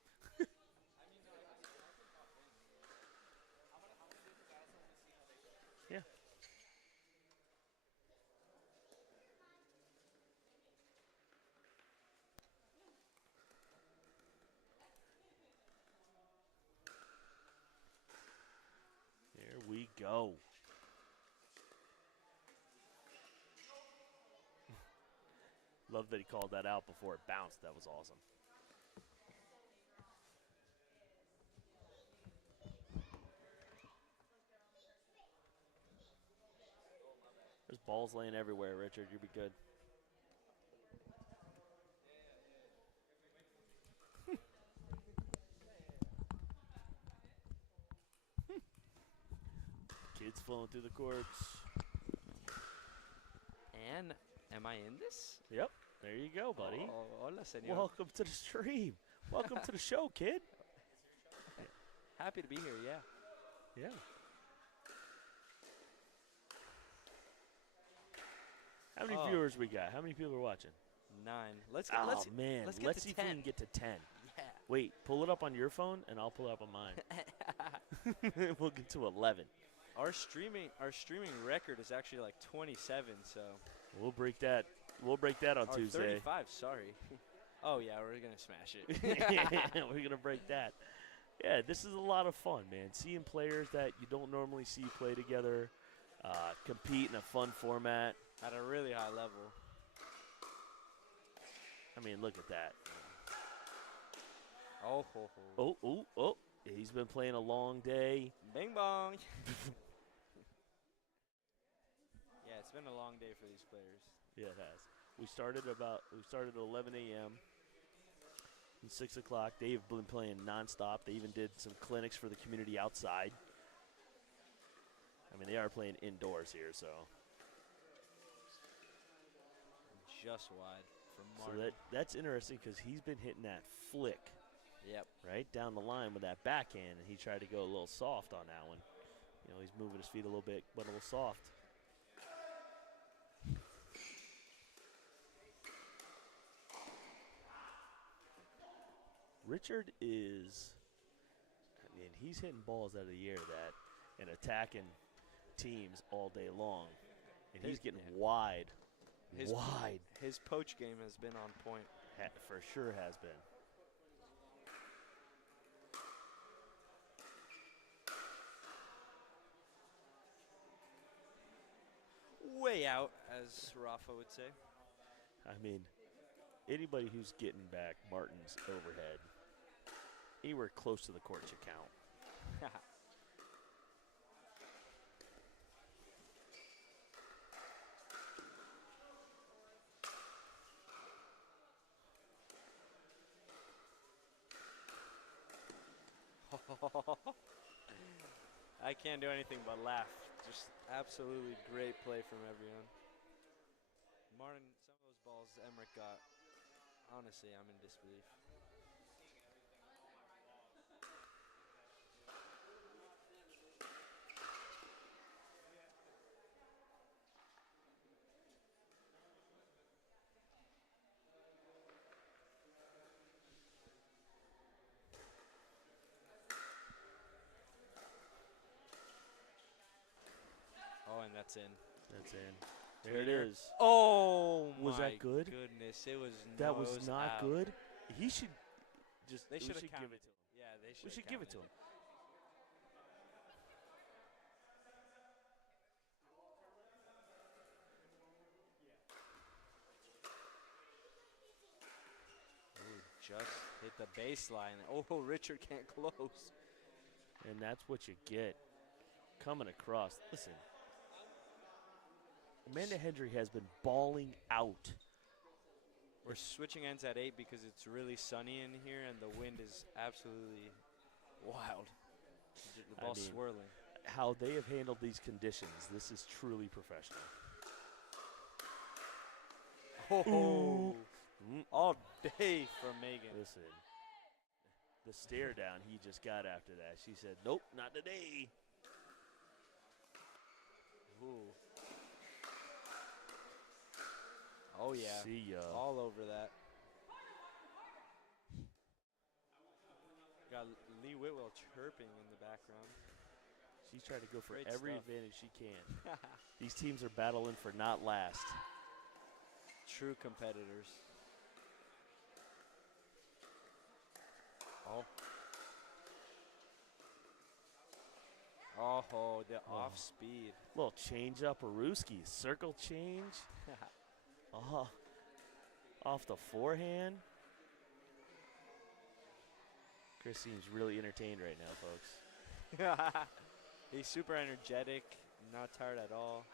Yeah. Here we go. Love that he called that out before it bounced. That was awesome. There's balls laying everywhere, Richard. You'll be good. Kids flowing through the courts. And am I in this? Yep. There you go, buddy. Oh, hola, senor. Welcome to the stream. Welcome to the show, kid. Happy to be here, yeah. Yeah. How many viewers we got? How many people are watching? 9. Let's Oh, let's man. Let's Let's get see to if 10. we can get to 10. Yeah. Wait, pull it up on your phone, and I'll pull it up on mine. We'll get to 11. Our streaming record is actually like 27, so We'll break that. We'll break that on or Tuesday. 35, sorry. Oh yeah, we're gonna smash it. We're gonna break that. Yeah, this is a lot of fun, man. Seeing players that you don't normally see play together, compete in a fun format. At a really high level. I mean, look at that. Oh, ho, ho. Oh. He's been playing a long day. Bing bong. Yeah, it's been a long day for these players. Yeah, it has. We started at 11 a.m. and 6 o'clock. They've been playing nonstop. They even did some clinics for the community outside. I mean, they are playing indoors here, so. Just wide from So Martin. that's interesting because he's been hitting that flick. Yep. Right down the line with that backhand, and he tried to go a little soft on that one. You know, he's moving his feet a little bit, but a little soft. Richard is, I mean, he's hitting balls out of the air and attacking teams all day long, and he's getting wide. Wide. His poach game has been on point. For sure has been. Way out, as Rafa would say. I mean, anybody who's getting back Martin's overhead, anywhere close to the court you count. I can't do anything but laugh. Just absolutely great play from everyone. Martin, some of those balls Emmrich got, honestly, I'm in disbelief. Oh, and that's in. That's in. There it is. Oh, was my that good? Goodness, it was. That was not out. good. He should just. They should give have it to him. Yeah, they should. We should give it to him. Ooh, just hit the baseline. Oh, Richard can't close. And that's what you get coming across. Listen, Amanda Hendry has been balling out. We're switching ends at 8 because it's really sunny in here and the wind is absolutely wild. The ball's swirling. How they have handled these conditions, this is truly professional. Oh, all day from Megan. Listen, the stare down he just got after that. She said, nope, not today. Ooh. Oh, yeah. See ya. All over that. got Lee Whitwell chirping in the background. She's trying to go for Great every stuff. advantage she can. These teams are battling for not last. True competitors. Oh. Oh, the off speed. Little change up Aruski. Circle change. Oh, off the forehand. Chris seems really entertained right now, folks. He's super energetic, not tired at all.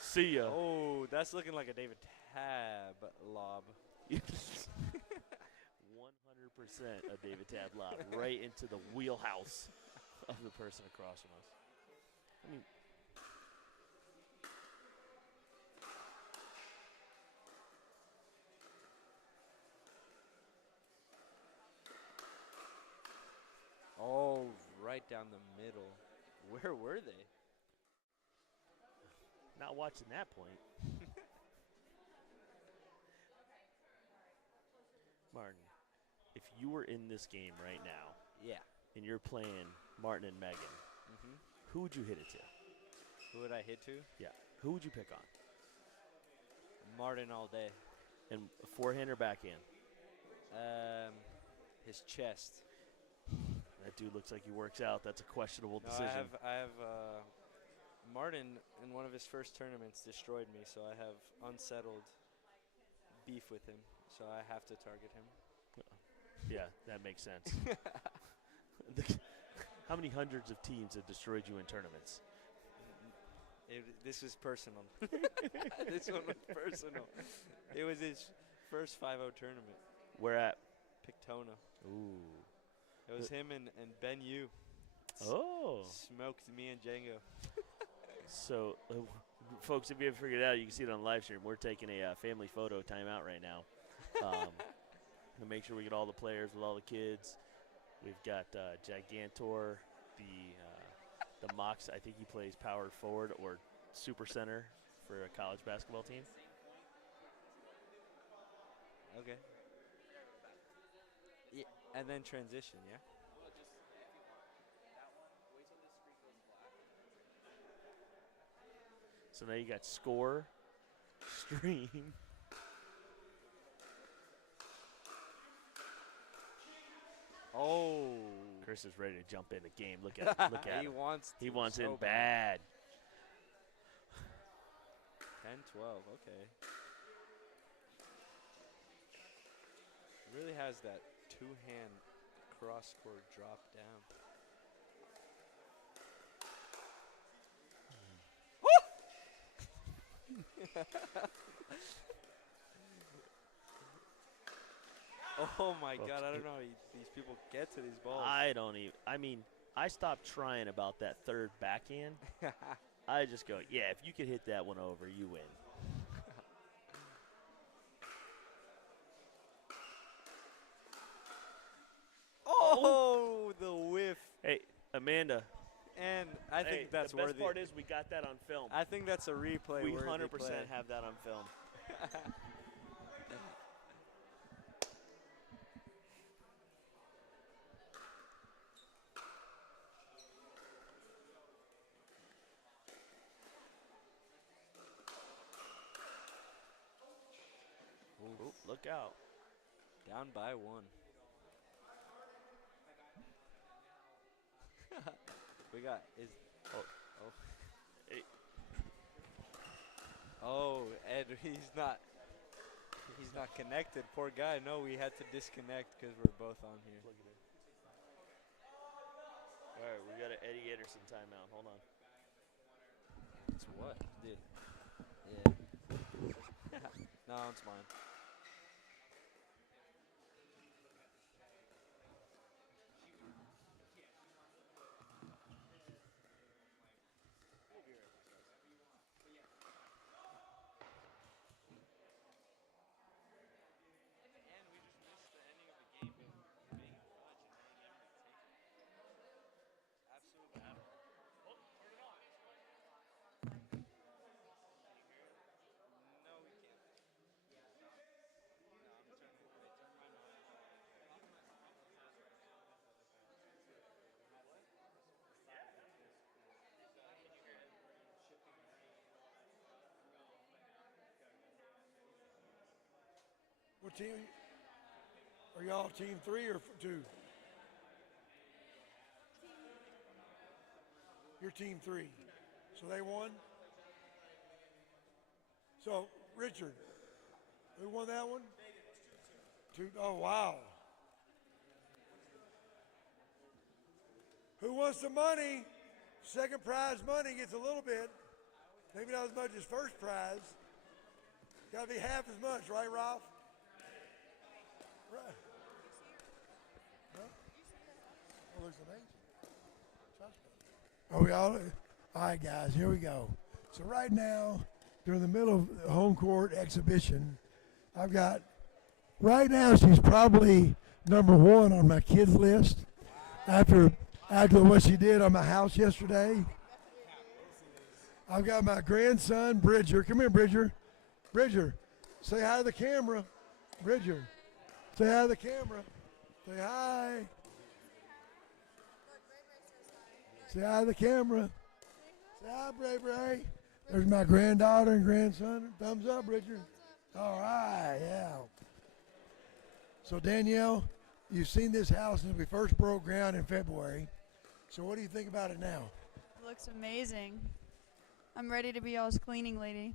See ya. Oh, that's looking like a David Tab lob. 100% a David Tab lob right into the wheelhouse of the person across from us. I mean, oh, right down the middle. Where were they? not watching that point. Martin, if you were in this game right now, yeah, and you're playing Martin and Megan, who would you hit it to? Who would I hit to? Yeah. Who would you pick on? Martin all day. And forehand or backhand? His chest. That dude looks like he works out. That's a questionable No, decision. I have Martin in one of his first tournaments destroyed me, so I have unsettled beef with him. So I have to target him. Yeah, that makes sense. How many hundreds of teams have destroyed you in tournaments? This was personal. This one was personal. It was his first 5-0 tournament. Where at? Pictona. Ooh. It was him and Ben Yu. Oh. Smoked me and Django. So, folks, if you haven't figured it out, you can see it on the live stream. We're taking a family photo timeout right now. To make sure we get all the players with all the kids. We've got Gigantor, the Mox. I think he plays power forward or super center for a college basketball team. Okay. Yeah, and then transition, yeah? So now you got score, stream. Oh. Chris is ready to jump in the game. Look at him. Look at He him. wants He to wants so in bad. 10-12, okay. Really has that two-hand cross-court drop down. Oh my God! I don't know how these people get to these balls. I don't even. I mean, I stopped trying about that third backhand. I just go, yeah, if you could hit that one over, you win. Oh, the whiff. Hey, Amanda. And I think that's the best worthy. part is we got that on film. I think that's a replay. We worthy 100% play. have that on film. Ooh, look out. Down by one. We got Oh, Ed, he's not connected. Poor guy. No, we had to disconnect because we're both on here. All right, we got an Eddie Anderson timeout. Hold on. It's what, dude? Yeah. No, it's mine. What team? Are y'all team 3 or 2? You're team 3. So they won? So, Richard, who won that one? 2. Oh, wow. Who wants the money? Second prize money gets a little bit. Maybe not as much as first prize. Got to be half as much, right, Ralph? Right. Huh? Oh, looks amazing. Oh, we all right, guys, here we go. So right now, during the middle of the home court exhibition, I've got, right now she's probably number 1 on my kids list after what she did on my house yesterday. I've got my grandson, Bridger. Come here, Bridger. Bridger, say hi to the camera. Bridger, say hi to the camera. Say hi. Say hi to the camera. Say hi, Bray Bray. There's my granddaughter and grandson. Thumbs up, Bridger. All right, yeah. So, Danielle, you've seen this house since we first broke ground in February. So what do you think about it now? It looks amazing. I'm ready to be y'all's cleaning lady.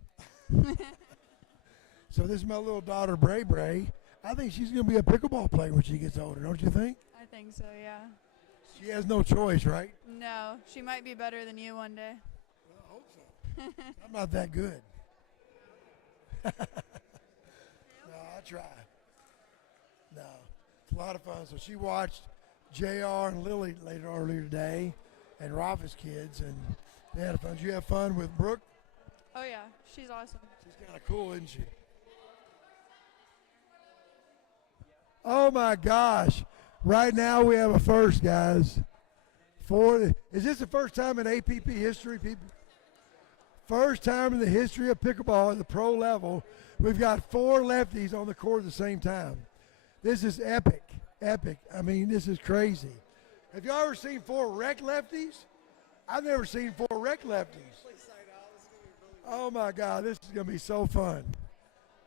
So this is my little daughter, Bray Bray. I think she's going to be a pickleball player when she gets older, don't you think? I think so, yeah. She has no choice, right? No, she might be better than you one day. Well, I hope so. I'm not that good. No, I'll try. No, it's a lot of fun. So she watched JR and Lily later earlier today and Rafa's kids, and they had fun. Did you have fun with Brooke? Oh, yeah, she's awesome. She's kind of cool, isn't she? Oh, my gosh. Right now we have a first, guys. Is this the first time in APP history, people? First time in the history of pickleball at the pro level, we've got 4 lefties on the court at the same time. This is epic, epic. I mean, this is crazy. Have you ever seen 4 rec lefties? I've never seen 4 rec lefties. Oh, my God, this is going to be so fun.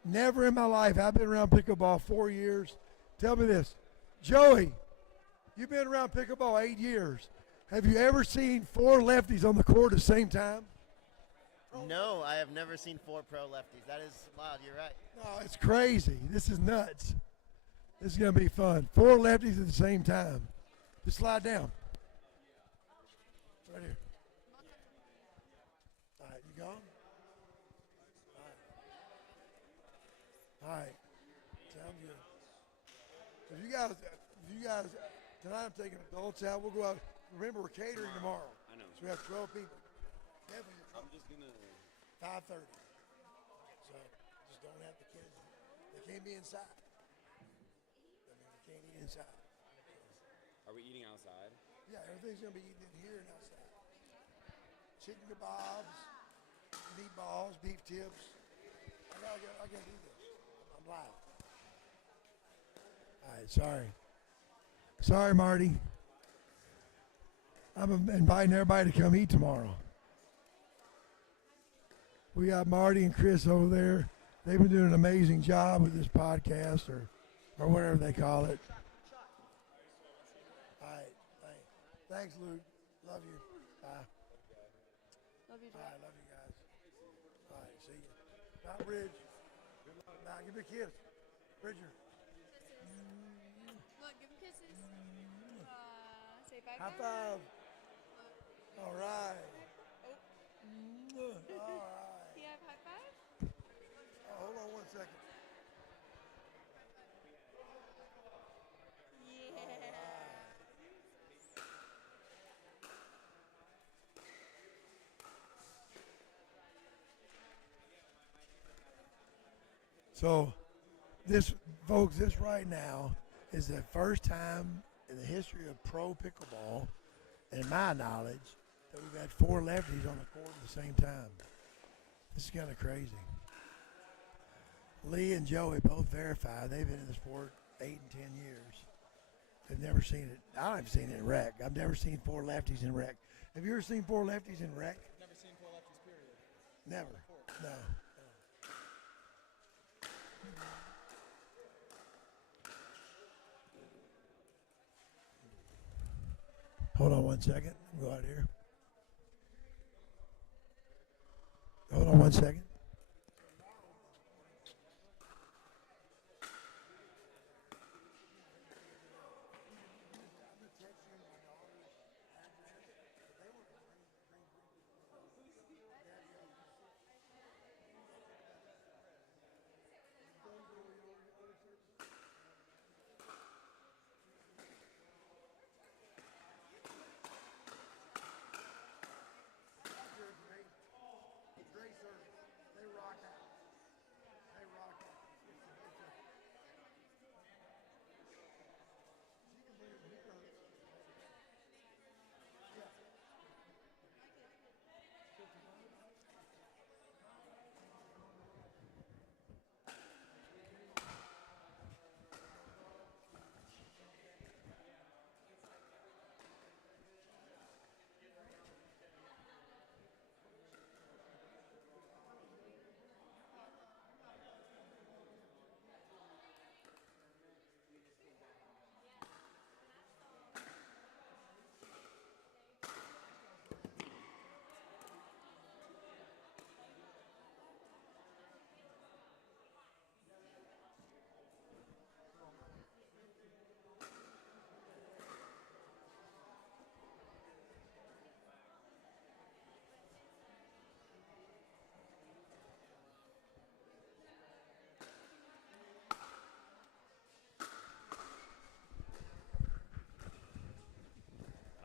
Never in my life. I've been around pickleball 4 years. Tell me this. Joey, you've been around pickleball 8 years. Have you ever seen 4 lefties on the court at the same time? No, I have never seen 4 pro lefties. That is wild. You're right. No, it's crazy. This is nuts. This is going to be fun. 4 lefties at the same time. Just slide down. Right here. All right, you gone? All right. Sounds good. So if you guys, tonight I'm taking adults out. We'll go out. Remember, we're catering tomorrow. I know. So we have 12 people. I'm just gonna 5:30. So just don't have the kids. They can't be inside. I mean, they can't eat inside. Are we eating outside? Yeah, everything's gonna be eaten in here and outside. Chicken kebabs, meatballs, beef tips. I gotta do this. I'm live. All right, sorry. Sorry, Marty. I'm inviting everybody to come eat tomorrow. We got Marty and Chris over there. They've been doing an amazing job with this podcast or whatever they call it. All right, thanks, Luke. Love you. Bye. Love you, All right, love you guys. All right, see you. Bye, Bridge. Now, give me a kiss. Bridger. Look, give him kisses. Say bye. High five. All right. All right. Do you have high five? Oh, hold on 1 second. Yeah. So, folks, this right now is the first time in the history of pro pickleball, in my knowledge, that we've had 4 lefties on the court at the same time. This is kind of crazy. Lee and Joey both verify they've been in the sport 8 and 10 years. They've never seen it. I haven't seen it in rec. I've never seen 4 lefties in rec. Have you ever seen 4 lefties in rec? Never seen 4 lefties, period. Never. No. Hold on 1 second. Go out here. Hold on 1 second.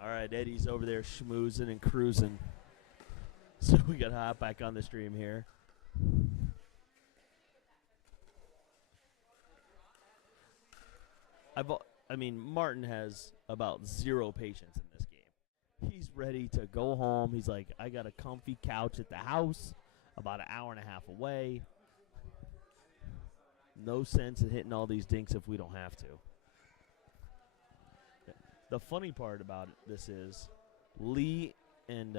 All right, Eddie's over there schmoozing and cruising. So we got to hop back on the stream here. I mean, Martin has about zero patience in this game. He's ready to go home. He's like, I got a comfy couch at the house about an hour and a half away. No sense in hitting all these dinks if we don't have to. The funny part about this is Lee and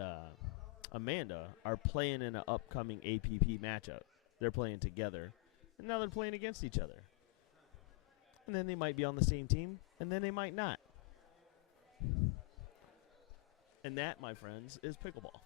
Amanda are playing in an upcoming APP matchup. They're playing together, and now they're playing against each other. And then they might be on the same team, and then they might not. And that, my friends, is pickleball.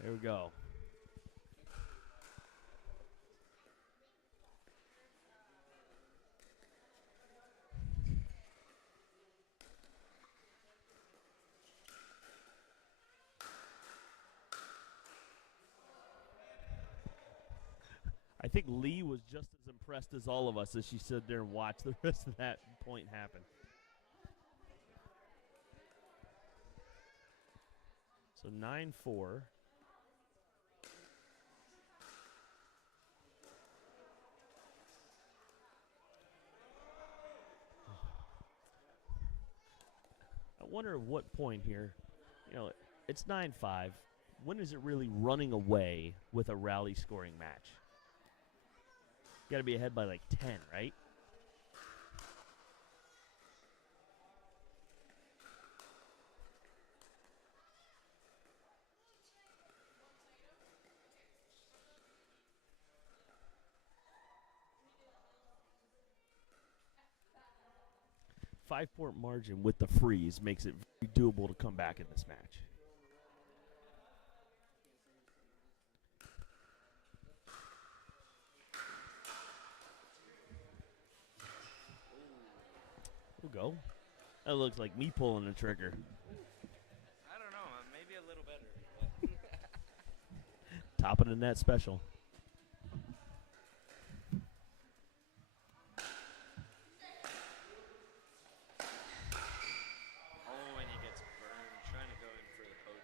Here we go. I think Lee was just as impressed as all of us as she stood there and watched the rest of that point happen. So 9-4. I wonder at what point here, it's 9-5. When is it really running away with a rally scoring match? You got to be ahead by like 10, right? Five-point margin with the freeze makes it very doable to come back in this match. We'll go. That looks like me pulling the trigger. I don't know. Maybe a little better. Top of the net special.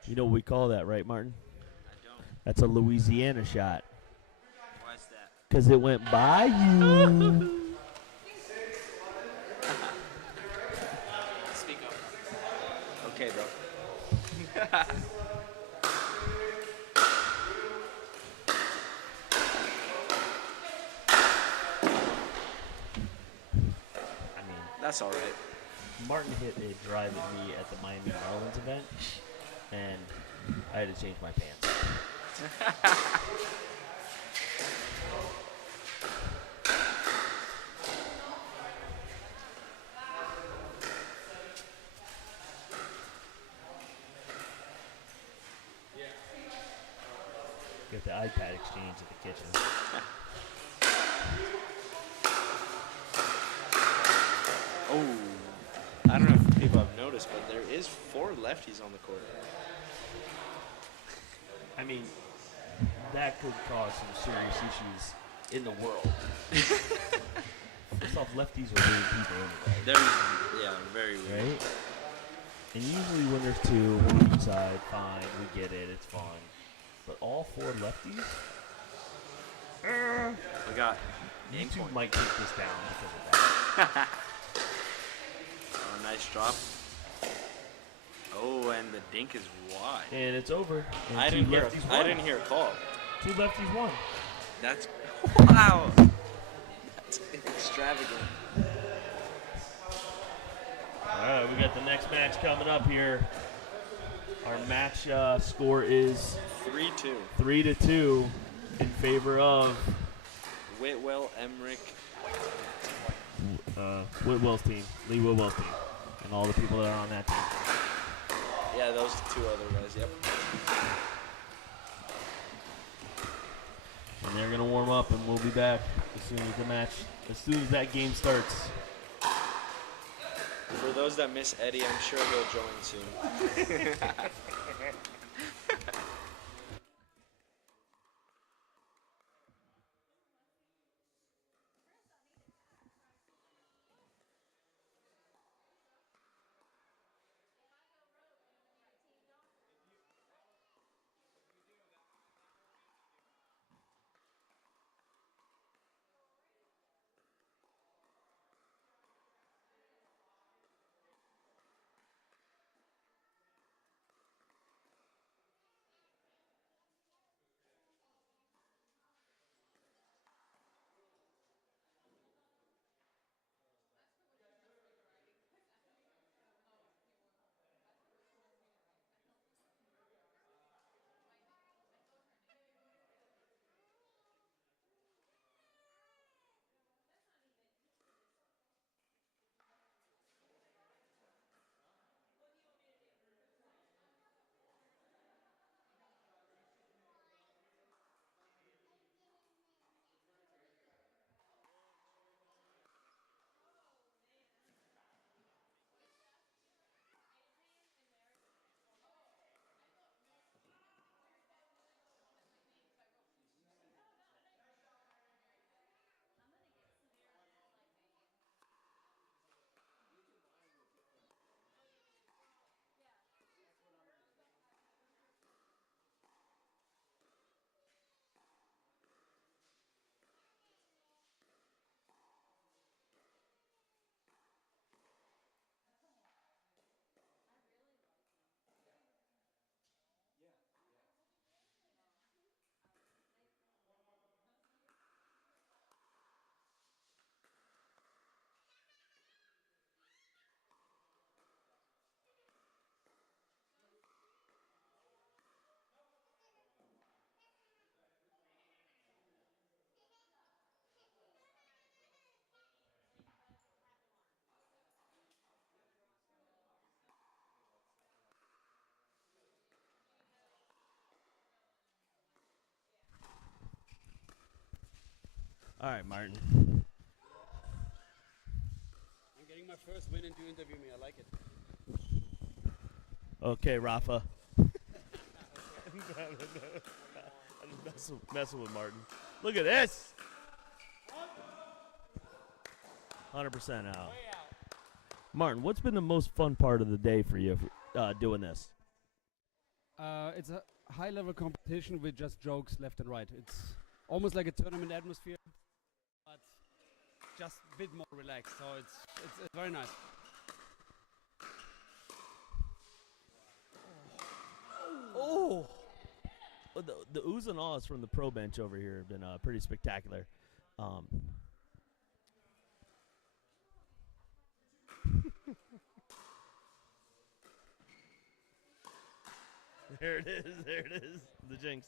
You know what we call that, right, Martin? I don't. That's a Louisiana shot. Why's that? Because it went by you. Speak up. Okay, bro. That's all right. Martin hit a drive at me at the Miami Marlins event, and I had to change my pants. Get the iPad exchange at the kitchen. Oh, I don't know if people have noticed, but there is 4 lefties on the court. I mean, that could cause some serious issues in the world. First off, lefties are weird people anyway. They're, yeah, very weird. Right? And usually when there's 2 on each side, fine, we get it, it's fun. But all 4 lefties? We got YouTube might take this down because of that. Oh, nice drop. Oh, and the dink is wide. And it's over. And I 2 didn't hear. lefties I won. didn't hear a call. 2 lefties won. That's wow. That's extravagant. All right, we got the next match coming up here. Our match score is 3-2. 3-2 in favor of Whitwell, Emmrich. Whitwell's team, Lee Whitwell's team, and all the people that are on that team. Yeah, those 2 other guys. Yep. And they're gonna warm up, and we'll be back as soon as that game starts. For those that miss Eddie, I'm sure he'll join soon. All right, Martin. I'm getting my first win and you interview me. I like it. Okay, Rafa. I'm just messing with Martin. Look at this. 100% out. Martin, what's been the most fun part of the day for you doing this? It's a high-level competition with just jokes left and right. It's almost like a tournament atmosphere, but just a bit more relaxed. So it's very nice. Oh! Well, the oohs and ahs from the pro bench over here have been pretty spectacular. There it is. There it is. The jinx.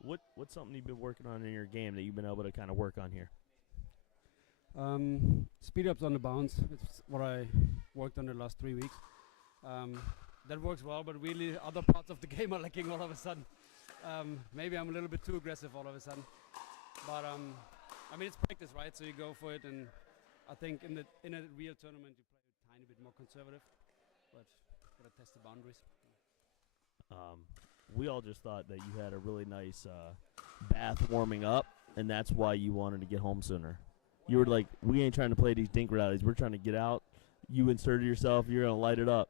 What's something you've been working on in your game that you've been able to kind of work on here? Speed ups on the bounce. It's what I worked on the last 3 weeks. That works well, but really other parts of the game are lacking all of a sudden. Maybe I'm a little bit too aggressive all of a sudden. But I mean, it's practice, right? So you go for it, and I think in a real tournament you play a tiny bit more conservative, but gotta test the boundaries. We all just thought that you had a really nice bath warming up, and that's why you wanted to get home sooner. You were like, we ain't trying to play these dink rallies. We're trying to get out. You inserted yourself. You're going to light it up.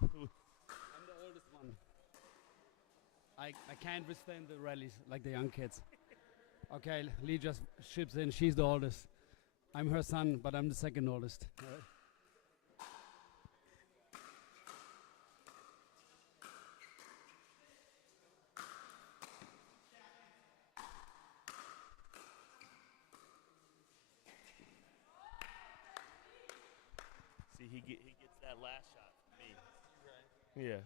I'm the oldest one. I can't withstand the rallies like the young kids. Okay, Lee just ships in. She's the oldest. I'm her son, but I'm the second oldest. All right. See, he gets that last shot from me. Right. Yeah.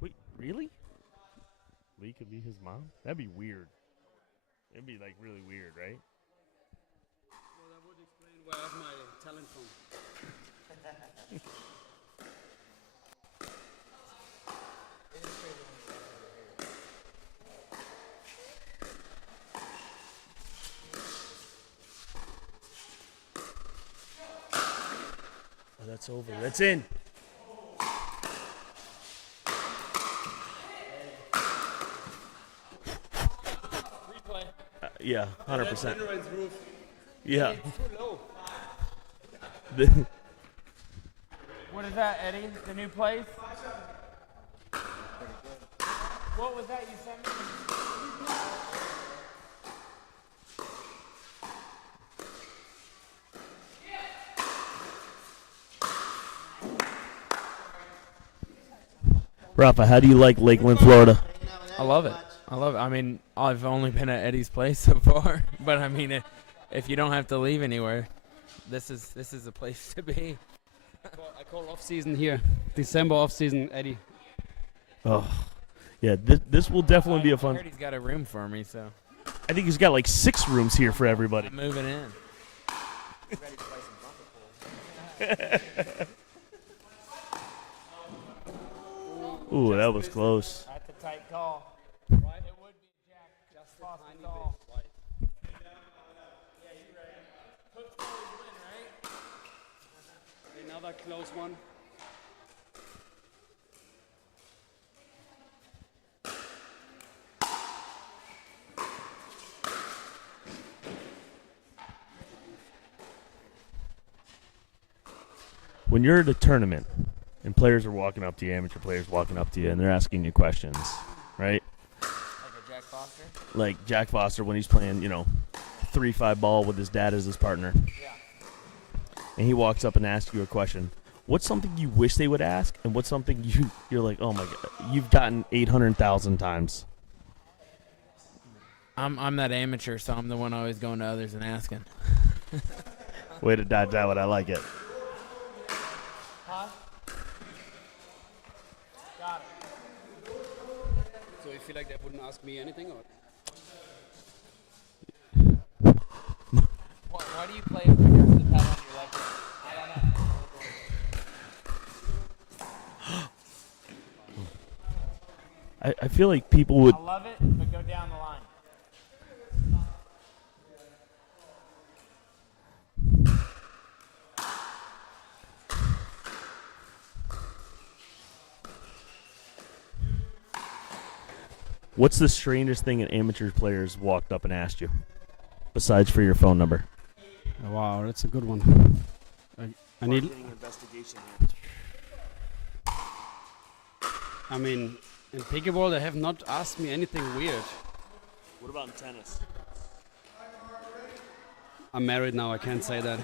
Wait, really? Lee could be his mom? That'd be weird. It'd be like really weird, right? Well, that would explain where I have my talent from. Oh, that's over. That's in. Yeah, 100%. Yeah. What is that, Eddie? The new place? What was that you sent me? Rafa, how do you like Lakeland, Florida? I love it. I love it. I mean, I've only been at Eddie's place so far, but I mean, if you don't have to leave anywhere, this is the place to be. I call off season here. December off season, Eddie. Oh, yeah. This will definitely be a fun. I heard he's got a room for me, so. I think he's got like 6 rooms here for everybody. I'm moving in. Ready to play some bumper pool. Ooh, that was close. That's a tight call. Right? It would be Jack. Just a tiny call. Yeah, you're right. Hook always win, right? Another close one. When you're at a tournament and players are walking up to you, amateur players walking up to you, and they're asking you questions, right? Like a Jack Foster? Like Jack Foster when he's playing, 3-5 ball with his dad as his partner. Yeah. And he walks up and asks you a question. What's something you wish they would ask, and what's something you're like, oh my God, you've gotten 800,000 times? I'm that amateur, so I'm the one always going to others and asking. Way to dodge that one. I like it. Huh? Got it. So you feel like they wouldn't ask me anything, or? Why do you play with the pad on your left hand? I don't know. I feel like people would. I love it, but go down the line. What's the strangest thing an amateur player's walked up and asked you, besides for your phone number? Oh, wow, that's a good one. I need. Investigation. I mean, in pickleball, they have not asked me anything weird. What about in tennis? I'm married now. I can't say that.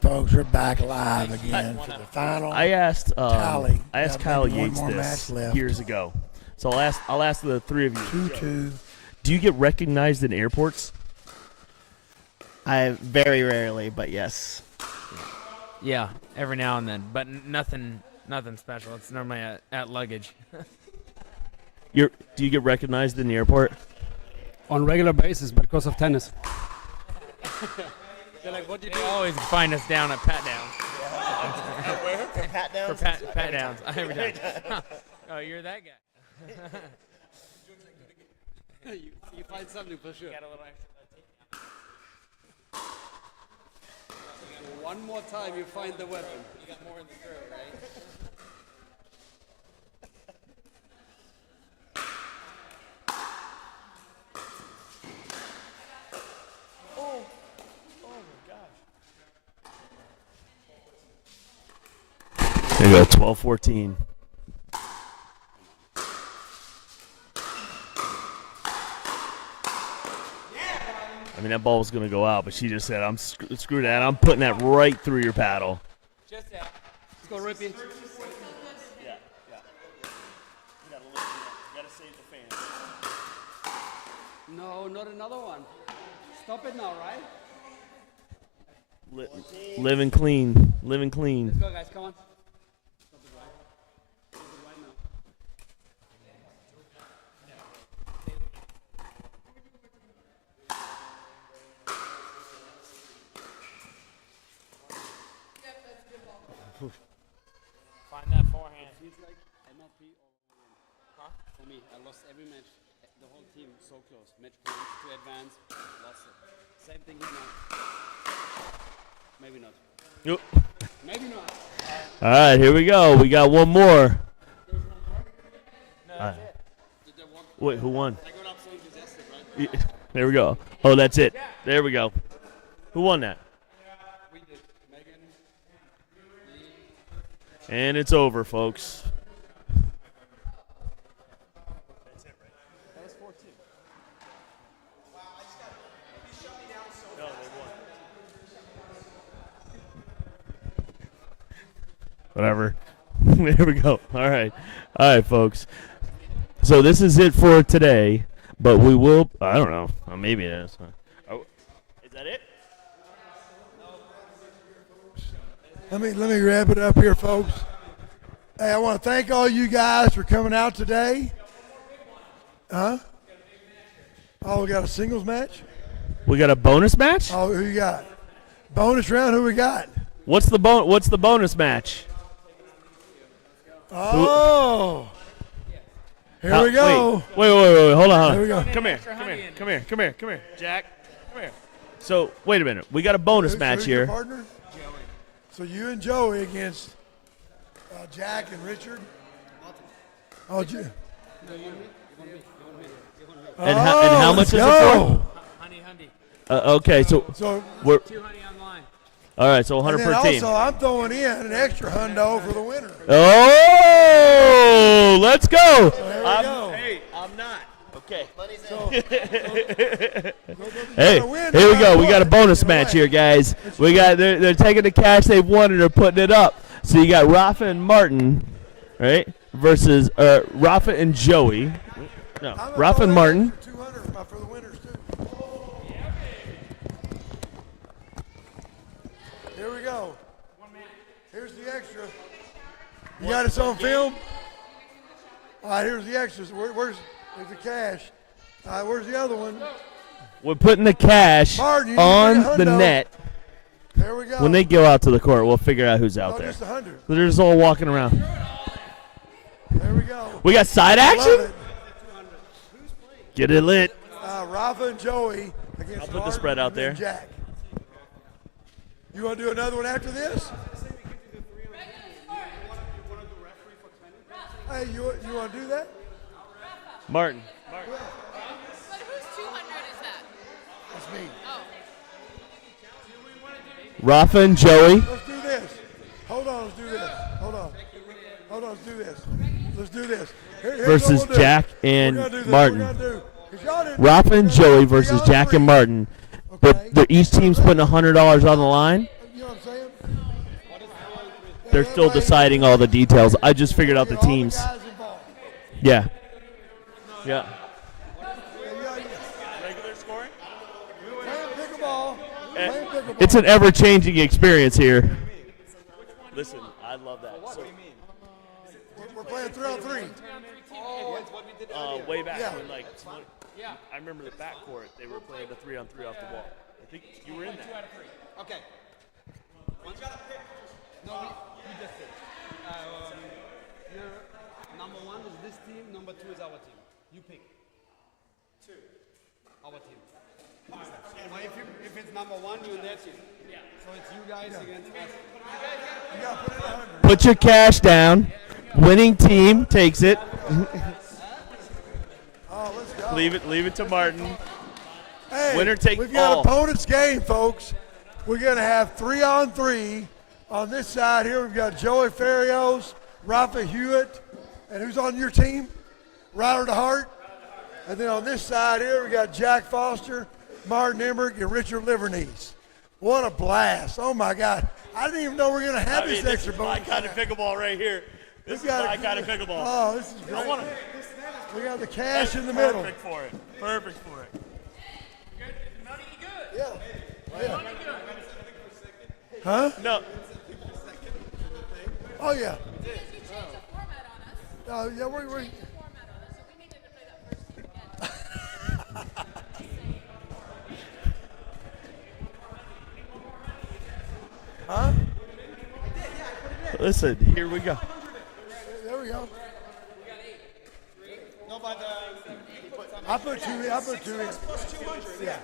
Folks, we're back live again for the final I asked tally. Kyle Got maybe one Yates more this match left. years ago. So I'll ask the three of you. 2-2. Do you get recognized in airports? I very rarely, but yes. Yeah, every now and then, but nothing special. It's normally at luggage. Do you get recognized in the airport? On regular basis because of tennis. They're like, what do you do? They always find us down at pat downs. Where? For pat downs? For pat downs. Every time. Huh. Oh, you're that guy. You find something for sure. Got a little extra. One more time, you find the weapon. You got more in the throat, right? Oh my gosh. There you go, 12-14. I mean, that ball was going to go out, but she just said, screw that. I'm putting that right through your paddle. Just that. Let's go, Rippy. Yeah. You got to save the fans. No, not another one. Stop it now, right? Living clean. Living clean. Let's go, guys. Come on. Stop it right. Stop it right now. Find that forehand. Feels like MLP all over again. Huh? For me, I lost every match. The whole team so close. Match points to advance, lost it. Same thing here now. Maybe not. Yep. Maybe not. All right, here we go. We got one more. Wait, who won? I got up so enthusiastic, right? There we go. Oh, that's it. There we go. Who won that? We did. Megan, Lee. And it's over, folks. That was 4-2. No, they won. Whatever. There we go. All right, folks. So this is it for today, but we will. I don't know. Maybe it is. Oh, is that it? Let me wrap it up here, folks. Hey, I want to thank all you guys for coming out today. Huh? Oh, we got a singles match? We got a bonus match? Oh, who you got? Bonus round, who we got? What's the bonus match? Oh. Here we go. Wait. Hold on. Here we go. Come here. Jack, come here. So, wait a minute. We got a bonus match who's here. Your partner? Joey. So you and Joey against Jack and Richard? Oh, And how much is it for? Okay, so we're 2 honey online. all right. So 100 and per then team. also, I'm throwing in an extra hundo for the winner. Oh, let's go. So here we go. Hey, I'm not. Okay. Hey, Hey, here we go. We got a bonus match here, guys. We got they're taking the cash they've won and they're putting it up. So you got Rafa and Martin, right, versus Rafa and Joey. No, Rafa and Martin. 200 for the winners too. Here we go. Here's the extra. You got us on film? All right, here's the extras. Where's the cash? All right, where's the other one? We're putting the cash Martin, you need on to bring the a hundo. net. There we go. When they go out to the court, we'll figure out who's out No, there. just 100. They're just all walking around. There we go. We got side Love action? it. Get it lit. Rafa and Joey against I'll put the Martin spread out and then there. Jack. You want to do another one after this? Hey, you want to do that? Martin. But whose 200 is that? That's me. Oh. Rafa and Joey. Let's do this. Hold on, let's do this. Hold on, let's do this. Let's do this. Here's what Versus we'll do. Jack We're and gonna do this. Martin. We're gonna do, 'cause y'all didn't- Rafa and Joey versus Jack and Martin. But each team's putting $100 on the line. You know what I'm saying? They're still deciding all the details. I just figured out the teams. Yeah. Yeah. Regular scoring? Pickleball. Playing pickleball. It's an ever-changing experience here. Listen, I love that. So, We're playing 3-on-3. way back Yeah. when, like, I remember the backcourt, they were playing the 3-on-3 off the ball. I think you were in that. Okay. You gotta pick. No, we just did. Your number 1 is this team, number 2 is our team. You pick. 2. Our team. Well, if it's number 1, you're in their team. Yeah. So it's you guys against us. You gotta put it 100. Put your cash down. Winning team takes it. Oh, let's go. Leave it to Martin. Hey, Winner take we've got all. opponent's game, folks. We're going to have 3-on-3. On this side here, we've got Joey Farios, Rafa Hewett, and who's on your team? Ryler Dehart. And then on this side here, we got Jack Foster, Martin Emmrich, and Richard Livornese. What a blast. Oh, my God. I didn't even know we were going to have this extra bonus. This is my kind of pickleball right here. This is my kind of pickleball. Oh, this is great. We got the cash in the middle. Perfect for it. Perfect for it. Yeah. Huh? No. Oh, yeah. Oh, yeah, we're huh? Listen, here we go. There we go. No, but I put two in. plus 200. Yeah.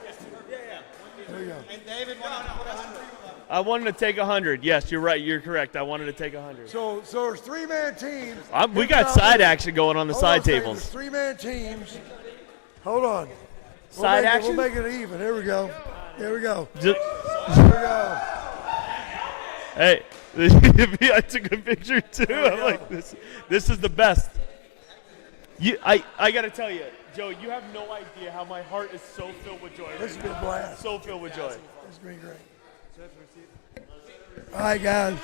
There you go. And David wanted to put 100. I wanted to take 100. Yes, you're right. You're correct. I wanted to take 100. So there's 3-man teams. We got side action going on the side tables. There's 3-man teams. Hold on. Side action? We'll make it even. Here we go. Here we go. Just, Here we go. hey, I took a picture too. I'm like, this is the best. I got to tell you, Joe, you have no idea how my heart is so filled with joy. This has been a blast. So filled with joy. It's been great. All right, guys.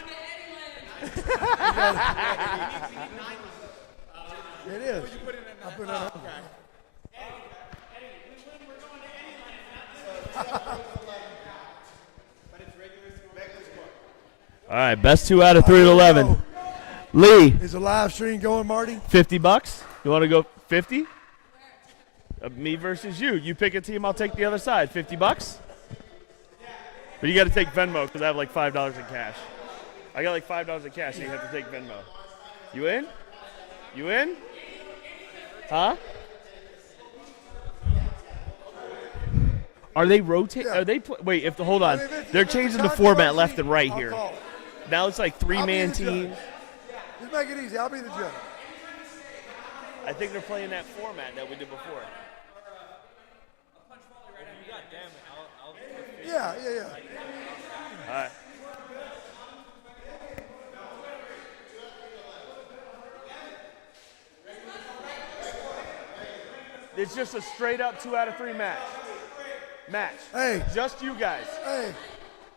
It is. I put it on. All right, best 2 out of 3 at 11. Lee. Is the live stream going, Marty? $50. You want to go 50? Me versus you. You pick a team, I'll take the other side. $50? But you got to take Venmo because I have like $5 in cash. I got like $5 in cash, so you have to take Venmo. You in? You in? Huh? Are they rotating? Are they wait? Hold on. They're changing the format left and right here. Now it's like 3-man teams. Just make it easy. I'll be the judge. I think they're playing that format that we did before. Yeah. All right. It's just a straight up 2 out of 3 match. Hey. Just you guys. Hey.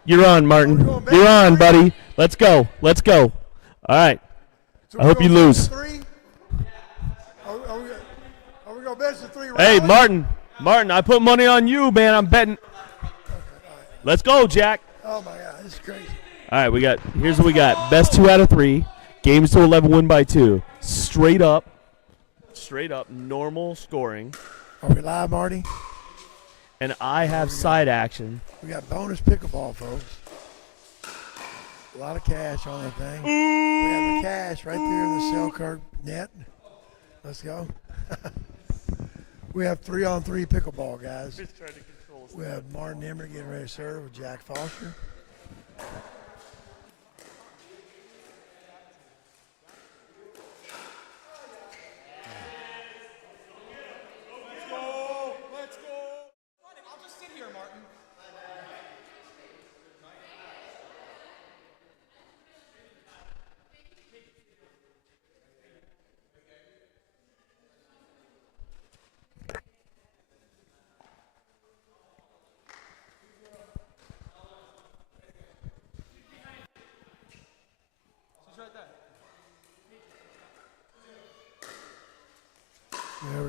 You're on, Martin. You're on, buddy. Let's go. Let's go. All right. So I hope you lose. Are we going to bet the 3 rounds? Hey, Martin, I put money on you, man. I'm betting. Let's go, Jack. Oh, my God. This is crazy. All right, here's what we got. Best 2 out of 3. Games to 11 win by 2. Straight up, normal scoring. Are we live, Marty? And I have side action. We got bonus pickleball, folks. A lot of cash on the thing. We have the cash right there in the cell card net. Let's go. We have 3-on-3 pickleball, guys. We have Martin Emmrich getting ready to serve with Jack Foster. Let's go. I'll just sit here, Martin.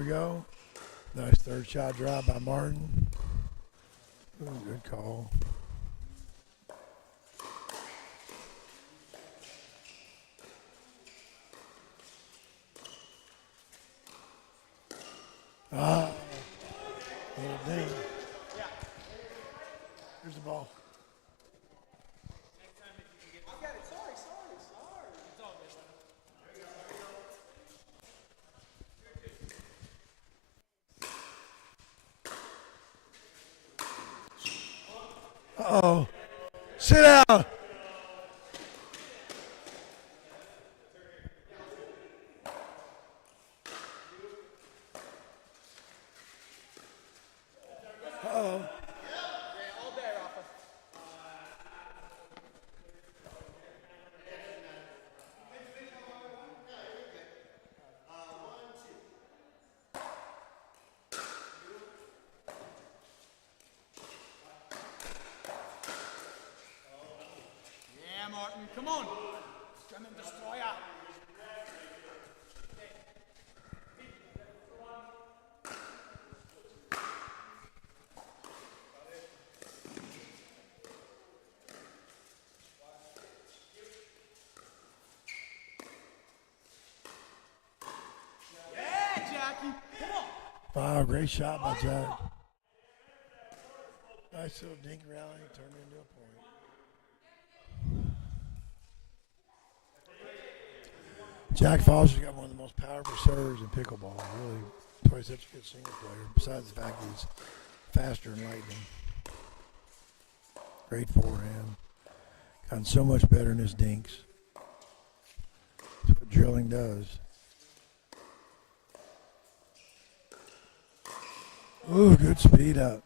we go. Nice third shot drive by Martin. Ooh, good call. Ah, little ding. Here's the ball. Uh-oh. Sit down. Uh-oh. Yeah, Martin, come on. German destroyer. Yeah, Jackie, come on. Wow, great shot by Jack. Nice little dink rally, turned it into a point. Jack Foster's got one of the most powerful serves in pickleball. Really, that's why he's such a good single player. Besides the fact he's faster and lightning. Great forehand. Gotten so much better in his dinks. That's what drilling does. Ooh, good speed up.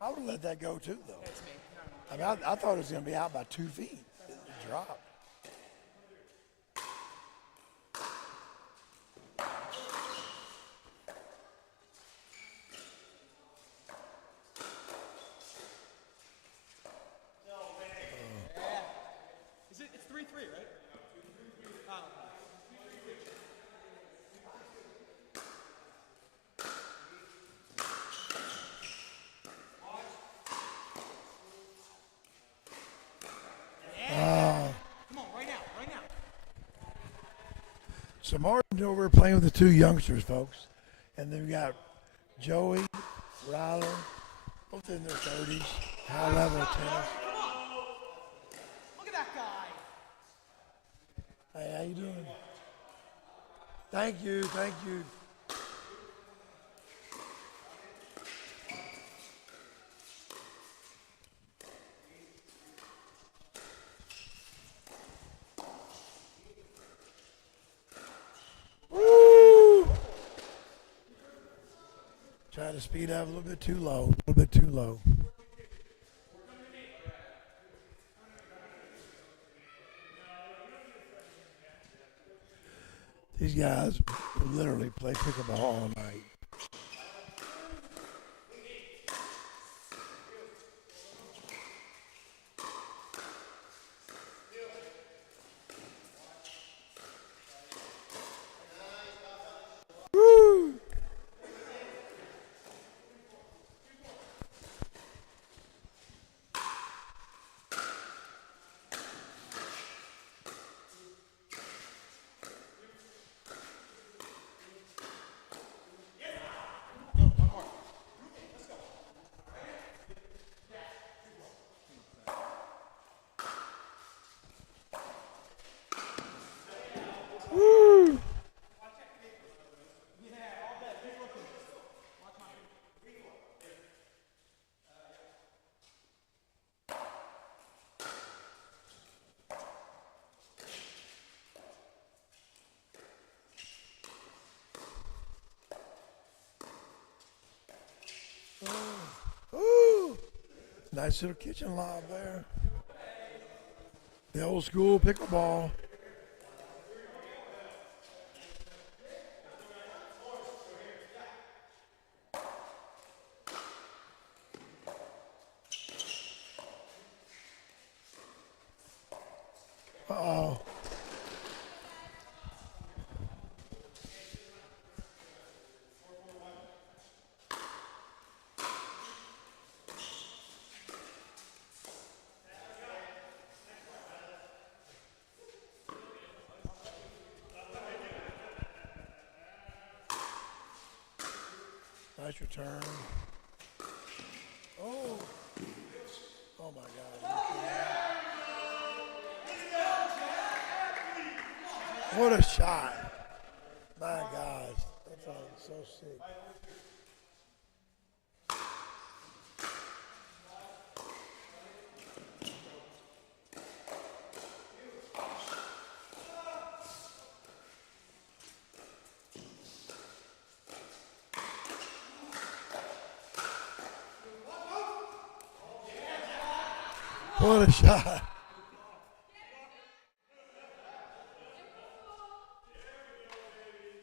I would have let that go too, though. That's me. I mean, I thought it was going to be out by 2 feet. It dropped. It's 3-3, right? Oh, okay. Come on, right now, right now. So Martin's over playing with the 2 youngsters, folks. And then we got Joey, Ryler, both in their 30s, high level of tennis. Look at that guy. Hey, how you doing? Thank you, thank you. Woo! Try to speed up a little bit too low, a little bit too low. These guys literally play pickleball all night. Woo! Nice little kitchen lob there. The old school pickleball. Uh-oh. Nice return. Oh. Oh my God. What a shot. My gosh. That's so sick. What a shot.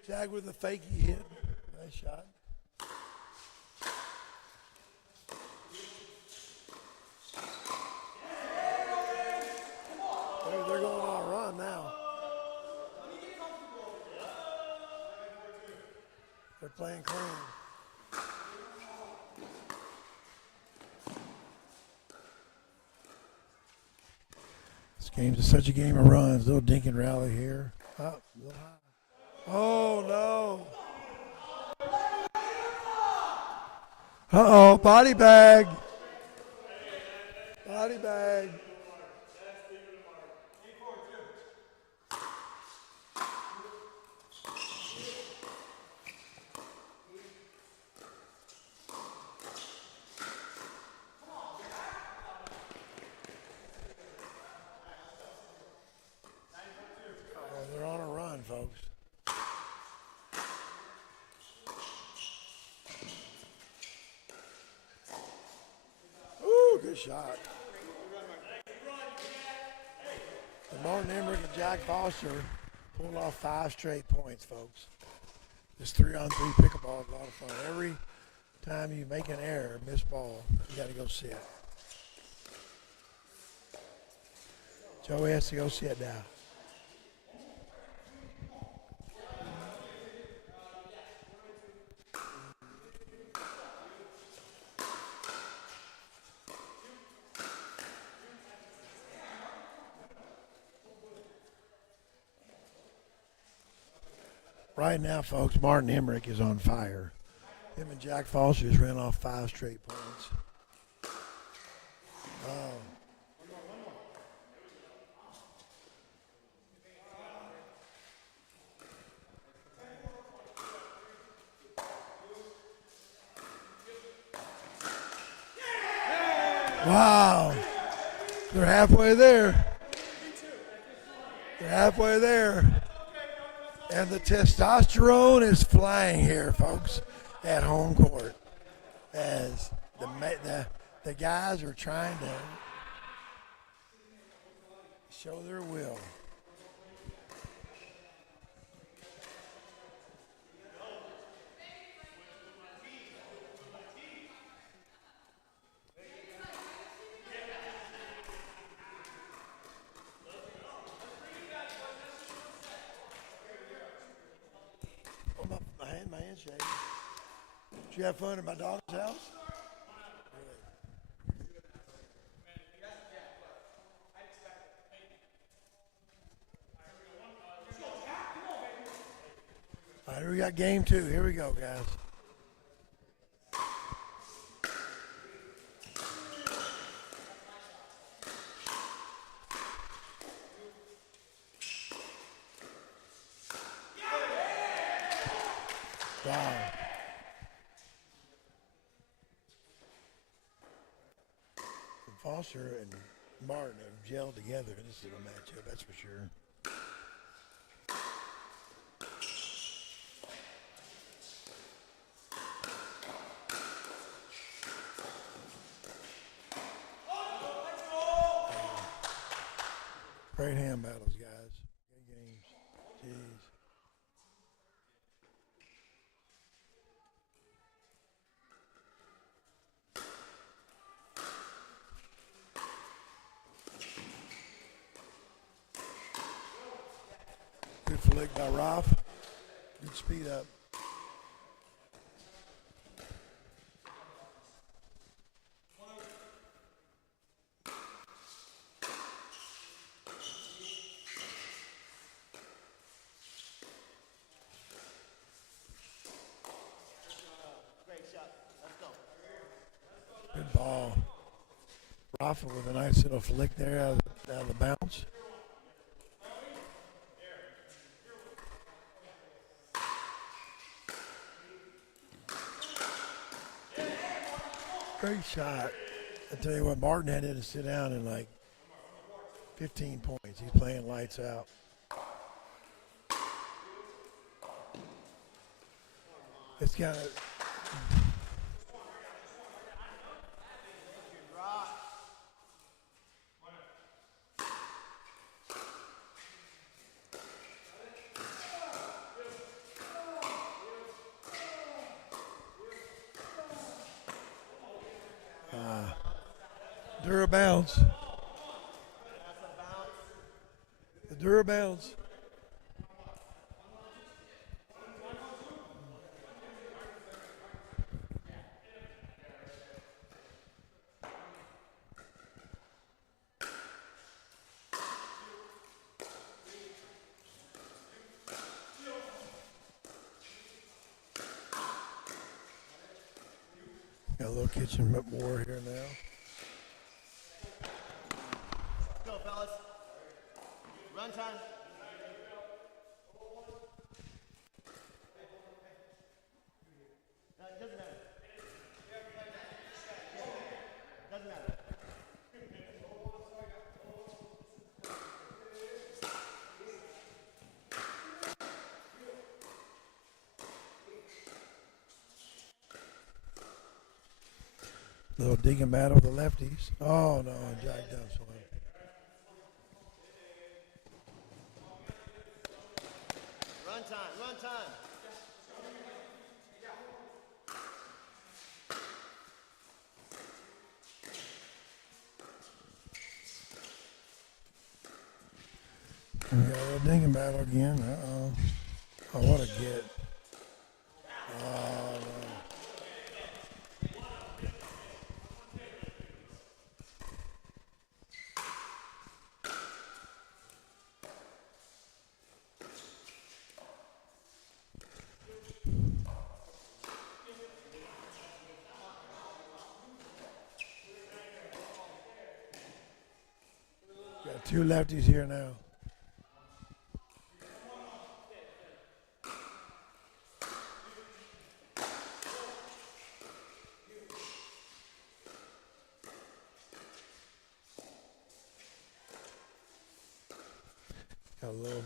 Jag with a fakey hit. Nice shot. They're going on a run now. They're playing clean. This game's such a game of runs. Little dink and rally here. Up, little high. Oh no. Uh-oh, body bag. Body bag. They're on a run, folks. Ooh, good shot. And Martin Emmrich and Jack Foster pulled off 5 straight points, folks. This 3-on-3 pickleball is a lot of fun. Every time you make an error, miss ball, you got to go sit. Joey has to go sit now. Right now, folks, Martin Emmrich is on fire. Him and Jack Foster just ran off 5 straight points. Oh. Wow. They're halfway there. They're halfway there. And the testosterone is flying here, folks, at home court. As the guys are trying to show their will. My hand's shaking. Did you have fun at my daughter's house? All right, we got game 2. Here we go, guys. Wow. Foster and Martin have gelled together in this little matchup, that's for sure. Great hand battles, guys. Good games. Jeez. Good flick by Rafa. Good speed up. Good ball. Rafa with a nice little flick there out of the bounce. Great shot. I tell you what, Martin had to sit down in like 15 points. He's playing lights out. It's got to. Dura bounce. The Dura bounce. Got a little kitchen war here now. Go, fellas. Run time. No, it doesn't matter. Doesn't matter. Little digging battle with the lefties. Oh no, Jack dumps one. Run time, run time. We got a little digging battle again. Uh-oh. Oh, what a get. Oh, no. Got two lefties here now. Got a little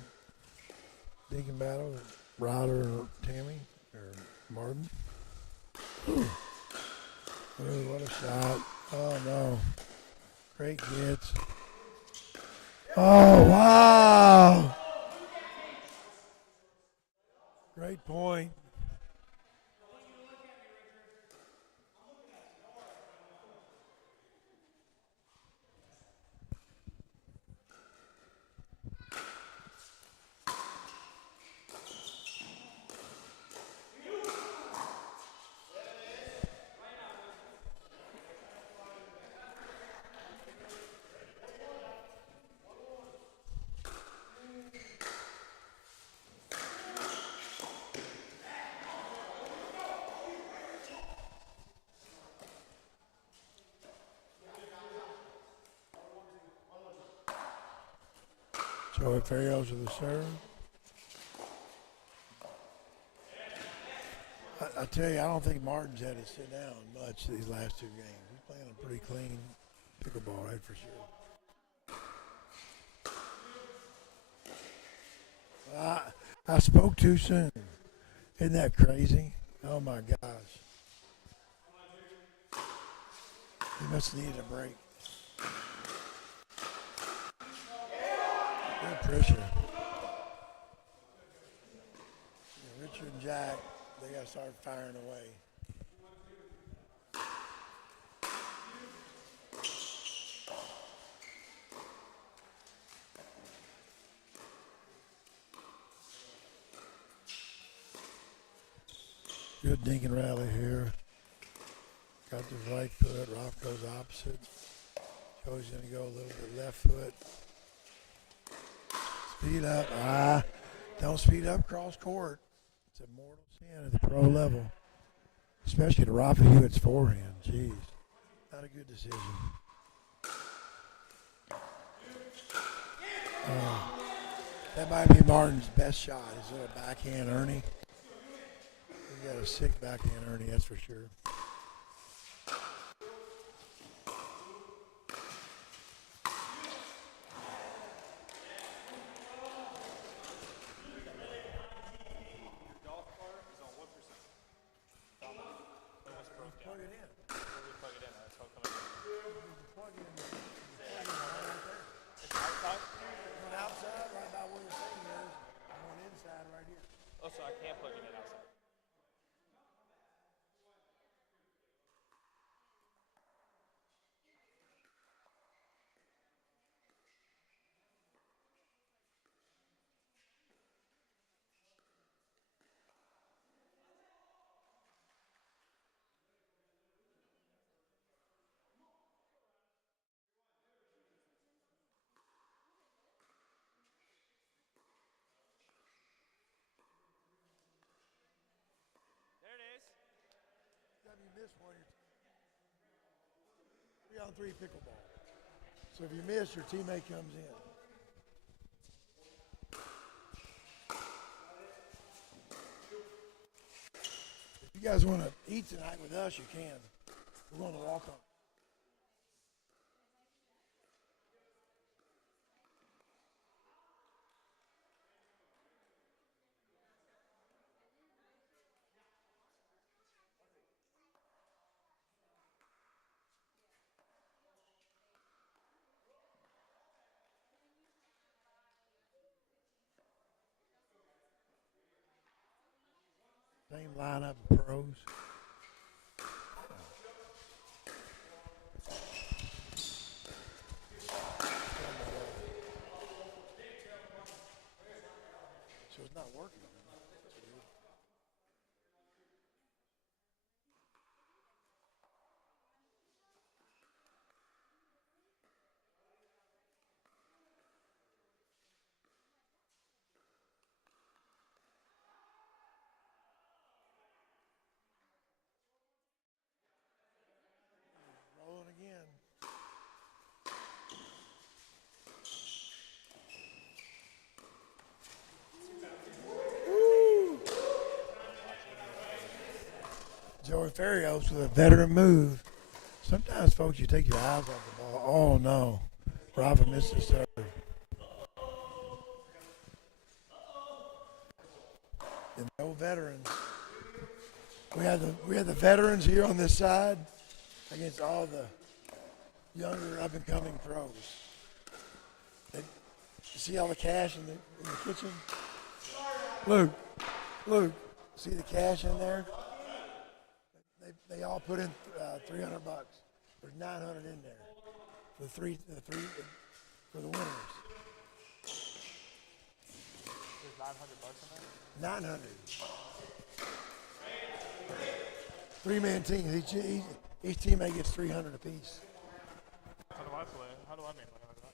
digging battle with Ryler or Tammy or Martin. Ooh. Ooh, what a shot. Oh no. Great gets. Oh wow. Great point. Joey Ferrios with the serve. I tell you, I don't think Martin's had to sit down much these last two games. He's playing a pretty clean pickleball, right, for sure. I spoke too soon. Isn't that crazy? Oh my gosh. He must have needed a break. Trisha. Richard and Jack, they got to start firing away. Good dinking rally here. Got the right foot. Roth goes opposite. Joey's going to go a little bit left foot. Speed up. Don't speed up cross court. It's a mortal sin at the pro level. Especially to Rafa Hewett's forehand. Jeez. Not a good decision. That might be Martin's best shot. His little backhand Ernie. He got a sick backhand Ernie, that's for sure. So I can't plug it in outside. You miss one, 3-on-3 pickleball. So if you miss, your teammate comes in. If you guys want to eat tonight with us, you can. We're going to walk on. Same lineup of pros. So it's not working. Rolling again. Woo. Joey Farios with a veteran move. Sometimes, folks, you take your eyes off the ball. Oh, no. Rafa missed the serve. And no veterans. We had the veterans here on this side against all the younger up-and-coming pros. You see all the cash in the kitchen? Luke, see the cash in there? They all put in $300. There's 900 in there for for the winners. There's $900 in there? 900. Three-man team. Each teammate gets 300 apiece. How do I play? How do I make money like that?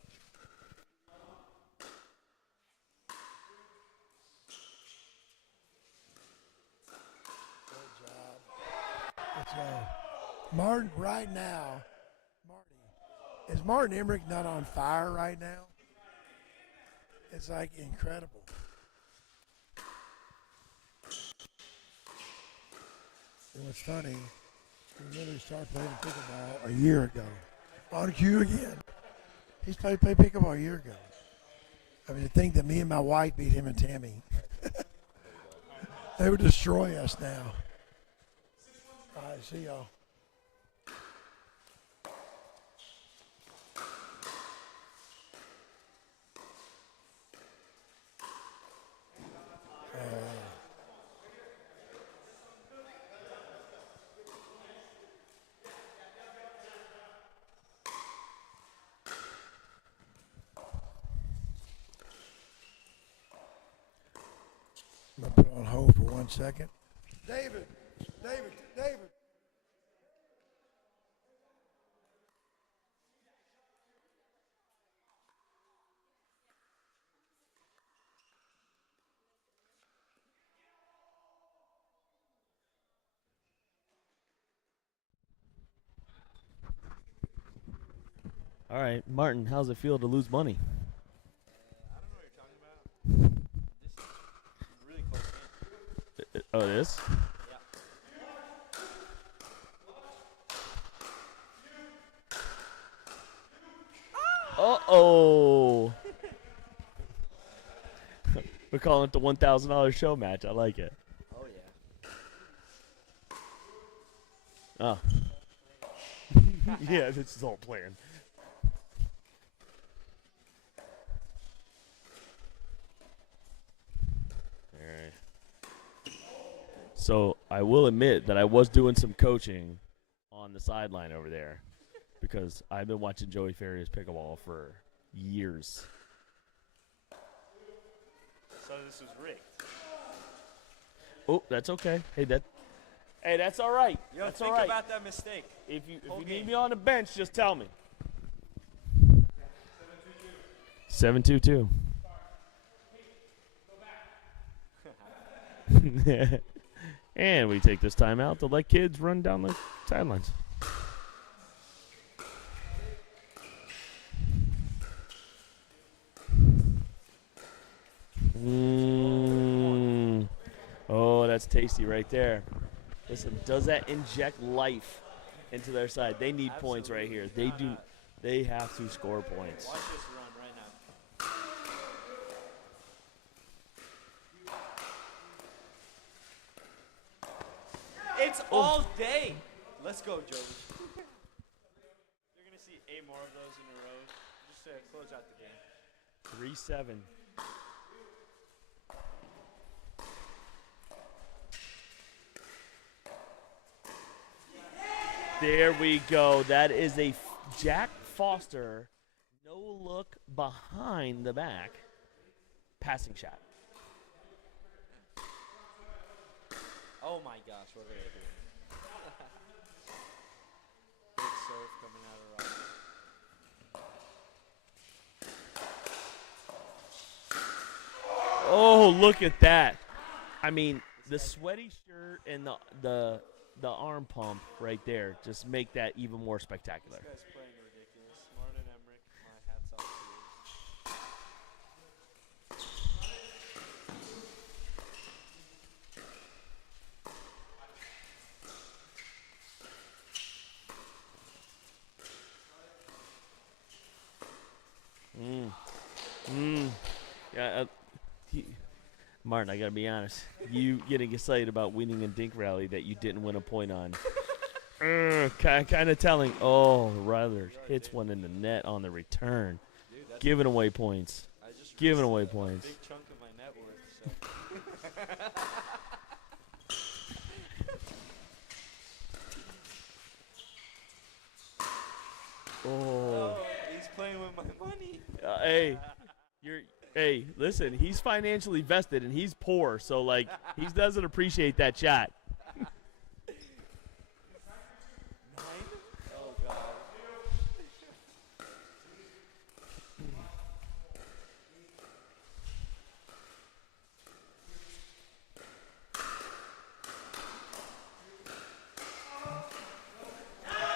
Good job. Let's go. Martin, right now, is Martin Emmrich not on fire right now? It's like incredible. And what's funny, we really started playing pickleball a year ago. On cue again. He's played pickleball a year ago. I mean, to think that me and my wife beat him and Tammy. They would destroy us now. All right, see y'all. On hold for 1 second. David. All right, Martin, how's it feel to lose money? I don't know what you're talking about. This is really close game. Oh, it is? Yeah. Uh-oh. We're calling it the $1,000 show match. I like it. Oh, yeah. Oh. Yeah, this is all planned. All right. So I will admit that I was doing some coaching on the sideline over there because I've been watching Joey Farias pickleball for years. So this was rigged. Oh, that's okay. Hey, that's all right. Yo, that's think all right. about that mistake. If you need me on the bench, just tell me. 7-2-2. And we take this time out to let kids run down the sidelines. Oh, that's tasty right there. Listen, does that inject life into their side? They need points right here. They do. They have to score points. Watch this run right now. It's all day. Let's go, Joey. You're going to see 8 more of those in a row just to close out the game. 3-7. There we go. That is a Jack Foster no look behind the back passing shot. Oh my gosh, what are they doing? Big serve coming out of Rocky. Oh, look at that. I mean, the sweaty shirt and the arm pump right there just make that even more spectacular. This guy's playing ridiculous. Martin Emmrich, my hat's off to you. Yeah, Martin, I gotta be honest. You getting excited about winning a dink rally that you didn't win a point on. Kind of telling. Oh, Ryler hits one in the net on the return. Dude, giving away points. Giving away points. A big chunk of my net worth. So. Oh, he's playing with my money. Hey, listen, he's financially vested and he's poor, so like he doesn't appreciate that shot. 9? Oh God.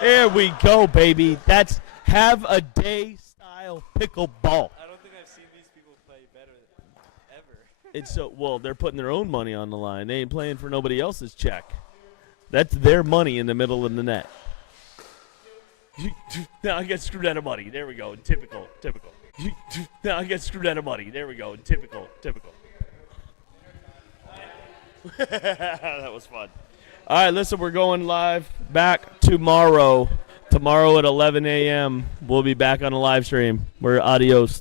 There we go, baby. That's have a day style pickleball. I don't think I've seen these people play better ever. It's they're putting their own money on the line. They ain't playing for nobody else's check. That's their money in the middle of the net. Now I get screwed out of money. There we go. Typical. Now I get screwed out of money. There we go. Typical. That was fun. All right, listen, we're going live back tomorrow. Tomorrow at 11 a.m. We'll be back on the live stream. We're adios.